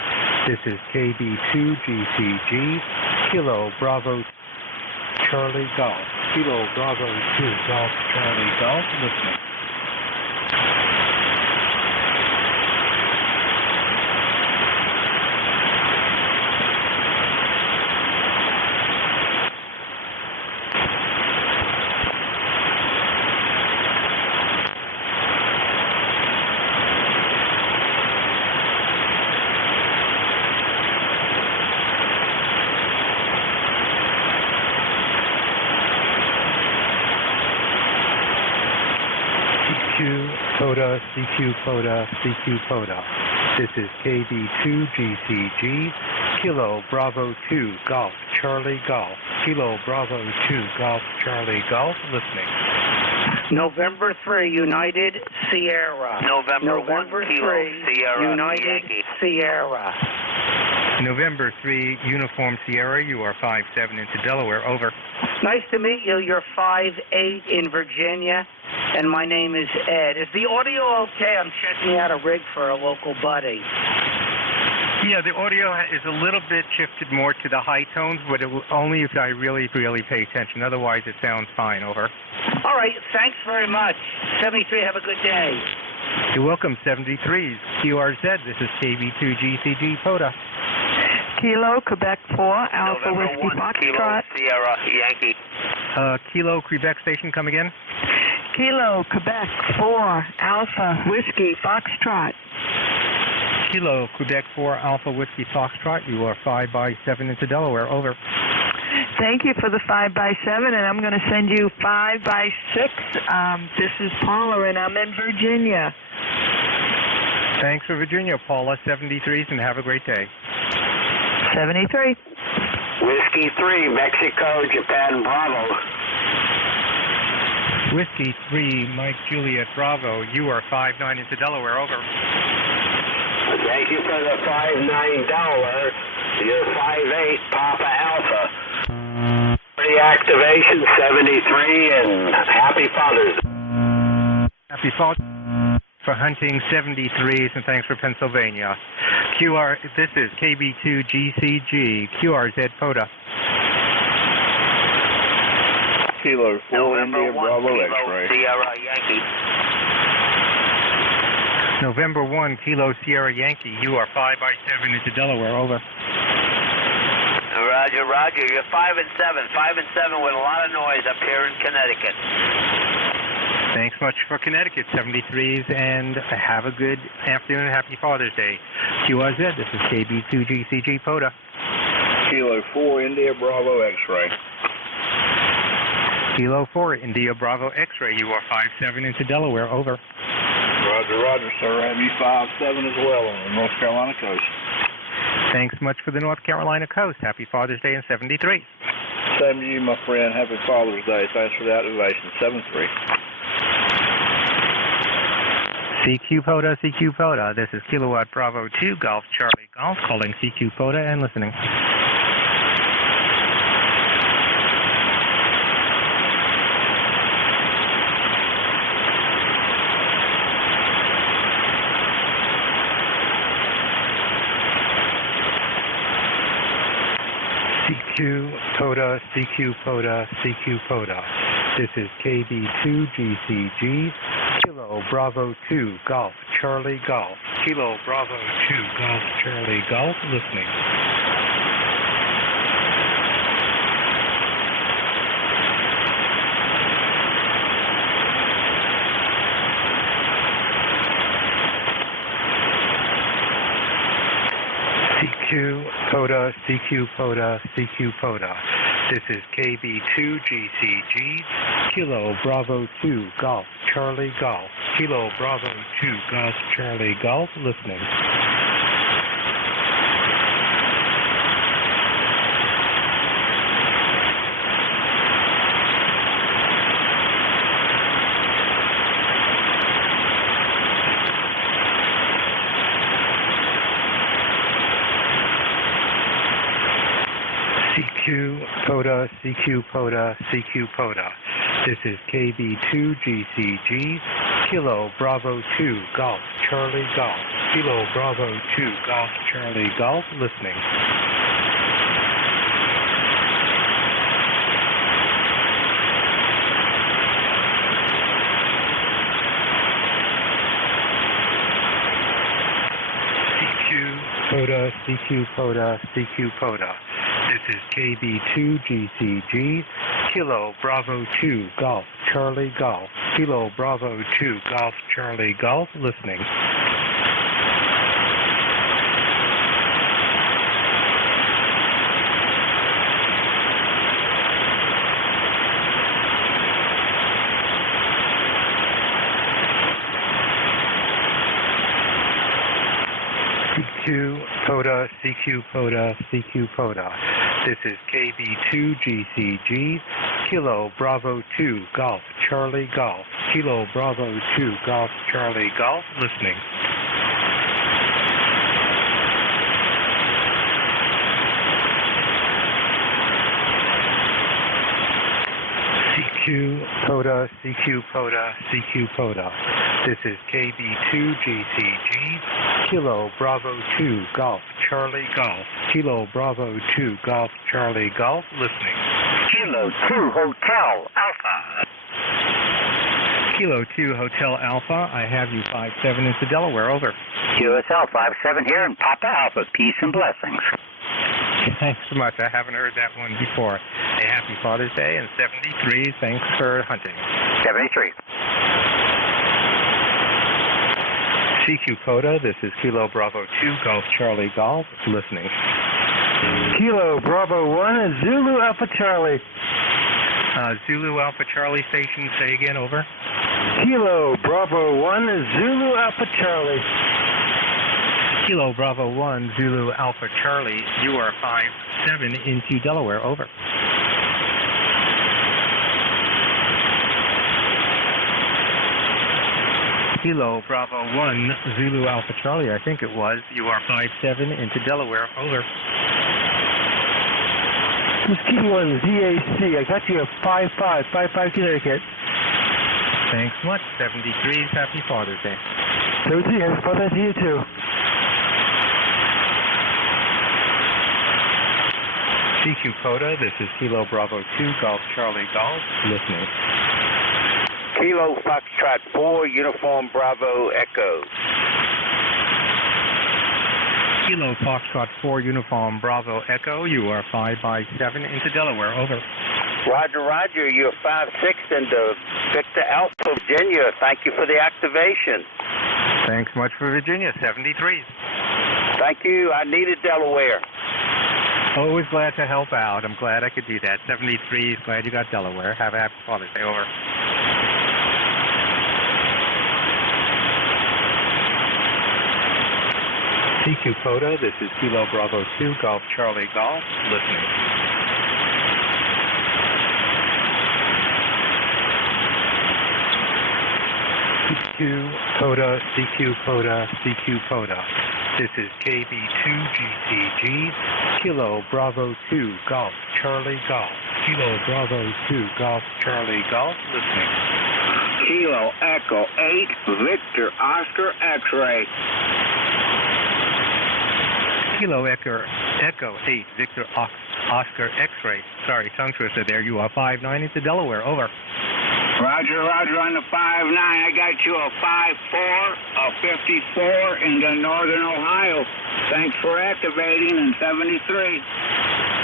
This is KB2 GCG, Kilo Bravo Charlie Golf. Kilo Bravo 2 Golf Charlie Golf. Listening. POTA, CQ POTA, CQ POTA. This is KB2 GCG, Kilo Bravo 2 Golf Charlie Golf. Kilo Bravo 2 Golf Charlie Golf. Listening. November 3, United Sierra. November 1 Kilo 3, Sierra United Yankee. Sierra. November 3, Uniform Sierra. You are 5-7 into Delaware. Over. Nice to meet you. You're 5'8" in Virginia, and my name is Ed. Is the audio okay? I'm checking out a rig for a local buddy. Yeah, the audio is a little bit shifted more to the high tones, but only if I really pay attention. Otherwise, it sounds fine. Over. All right. Thanks very much. 73, have a good day. You're welcome, 73s. QRZ, this is KB2 GCG POTA. Kilo, Quebec 4, Alpha November Whiskey 1 Foxtrot. Kilo Sierra Yankee. Kilo, Quebec Station, come again? Kilo, Quebec 4, Alpha Whiskey Foxtrot. Kilo, Quebec 4, Alpha Whiskey Foxtrot. You are 5/7 into Delaware. Over. Thank you for the 5/7, and I'm going to send you 5/6. This is Paula, and I'm in Virginia. Thanks for Virginia, Paula. 73s, and have a great day. 73. Whiskey 3, Mexico, Japan, Bravo. Whiskey 3, Mike Juliet Bravo. You are 5/9 into Delaware. Over. Thank you for the $5-9. You're 5'8", Papa Alpha. Reactivation 73, and happy Father's Day. Happy Father's Day for hunting 73s, and thanks for Pennsylvania. This is KB2 GCG, QRZ POTA. Kilo 4 November India 1 Bravo Kilo X-Ray. Sierra Yankee. November 1 Kilo Sierra Yankee. You are 5/7 into Delaware. Over. Roger, roger. You're 5-7. 5-7 with a lot of noise up here in Connecticut. Thanks much for Connecticut, 73s, and have a good afternoon and happy Father's Day. QRZ, this is KB2 GCG POTA. Kilo 4 India Bravo X-Ray. Kilo 4 India Bravo X-Ray. You are 5/7 into Delaware. Over. Roger, roger, sir. Have you 5-7 as well on the North Carolina coast. Thanks much for the North Carolina coast. Happy Father's Day in 73. Same to you, my friend. Happy Father's Day. Thanks for the activation. 7-3. CQ POTA, CQ POTA. This is Kilowatt Bravo 2 Golf Charlie Golf calling CQ POTA and listening. CQ POTA, CQ POTA, CQ POTA. This is KB2 GCG, Kilo Bravo 2 Golf Charlie Golf. Kilo Bravo 2 Golf Charlie Golf. Listening. CQ POTA, CQ POTA, CQ POTA. This is KB2GCG, Kilo Bravo 2 Golf Charlie Golf. Kilo Bravo 2 Golf Charlie Golf, listening. CQ POTA, CQ POTA, CQ POTA. This is KB2GCG, Kilo Bravo 2 Golf Charlie Golf. Kilo Bravo 2 Golf Charlie Golf, listening. CQ POTA, CQ POTA, CQ POTA. This is KB2GCG, Kilo Bravo 2 Golf Charlie Golf. Kilo Bravo 2 Golf Charlie Golf, listening. CQ POTA, CQ POTA, CQ POTA. This is KB2GCG, Kilo Bravo 2 Golf Charlie Golf. Kilo Bravo 2 Golf Charlie Golf, listening. CQ POTA, CQ POTA, CQ POTA. This is KB2GCG, Kilo Bravo 2 Golf Charlie Golf. Kilo Bravo 2 Golf Charlie Golf, listening. Kilo 2 Hotel Alpha. Kilo 2 Hotel Alpha, I have you 57 into Delaware, over. QSL 57 here in Papa Alpha. Peace and blessings. Thanks so much. I haven't heard that one before. A happy Father's Day, and 73, thanks for hunting. 73. CQ POTA, this is Kilo Bravo 2 Golf Charlie Golf, listening. Kilo Bravo 1 Zulu Alpha Charlie. Zulu Alpha Charlie station, say again, over. Kilo Bravo 1 Zulu Alpha Charlie. Kilo Bravo 1 Zulu Alpha Charlie, you are 57 into Delaware, over. Kilo Bravo 1 Zulu Alpha Charlie, I think it was, you are 57 into Delaware, over. This is Kilo 1 ZAC, I got you a 55 Connecticut. Thanks much, 73, happy Father's Day. 73, happy Father's Day to you too. CQ POTA, this is Kilo Bravo 2 Golf Charlie Golf, listening. Kilo Foxtrot 4 Uniform Bravo Echo. Kilo Foxtrot 4 Uniform Bravo Echo, you are 557 into Delaware, over. Roger, Roger, you're 5-6 into Victor Alpha, Virginia. Thank you for the activation. Thanks much for Virginia, 73. Thank you. I needed Delaware. Always glad to help out. I'm glad I could do that. 73, glad you got Delaware. Have a happy Father's Day, over. CQ POTA, this is Kilo Bravo 2 Golf Charlie Golf, listening. CQ POTA, CQ POTA, CQ POTA. This is KB2GCG, Kilo Bravo 2 Golf Charlie Golf. Kilo Bravo 2 Golf Charlie Golf, listening. Kilo Echo 8 Victor Oscar X-Ray. Kilo Echo 8 Victor Oscar X-Ray. Sorry, tongue twister there. You are 59 into Delaware, over. Roger, Roger on the 59. I got you a 54, a 54 into Northern Ohio. Thanks for activating in 73.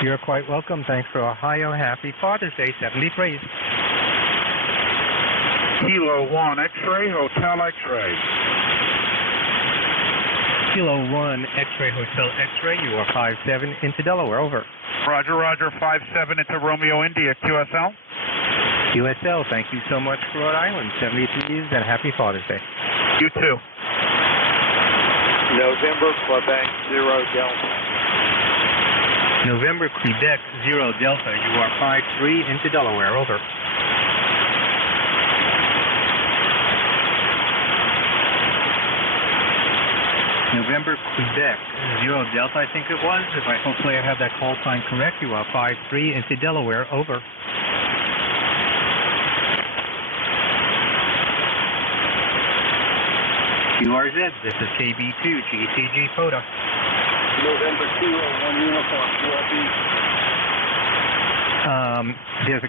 You're quite welcome. Thanks for Ohio. Happy Father's Day, 73. Kilo 1 X-Ray Hotel X-Ray. Kilo 1 X-Ray Hotel X-Ray. You are 57 into Delaware, over. Roger, Roger, 57 into Romeo India, QSL. QSL, thank you so much for Rhode Island. 73 years and happy Father's Day. You too. November, Quebec, 0 Delta. November, Quebec, 0 Delta. You are 53 into Delaware. Over. November, Quebec, 0 Delta, I think it was. Hopefully I have that call sign correct. You are 53 into Delaware. Over. QRZ, this is KB2, GCG Photo. November 201 uniform, QRB. There's a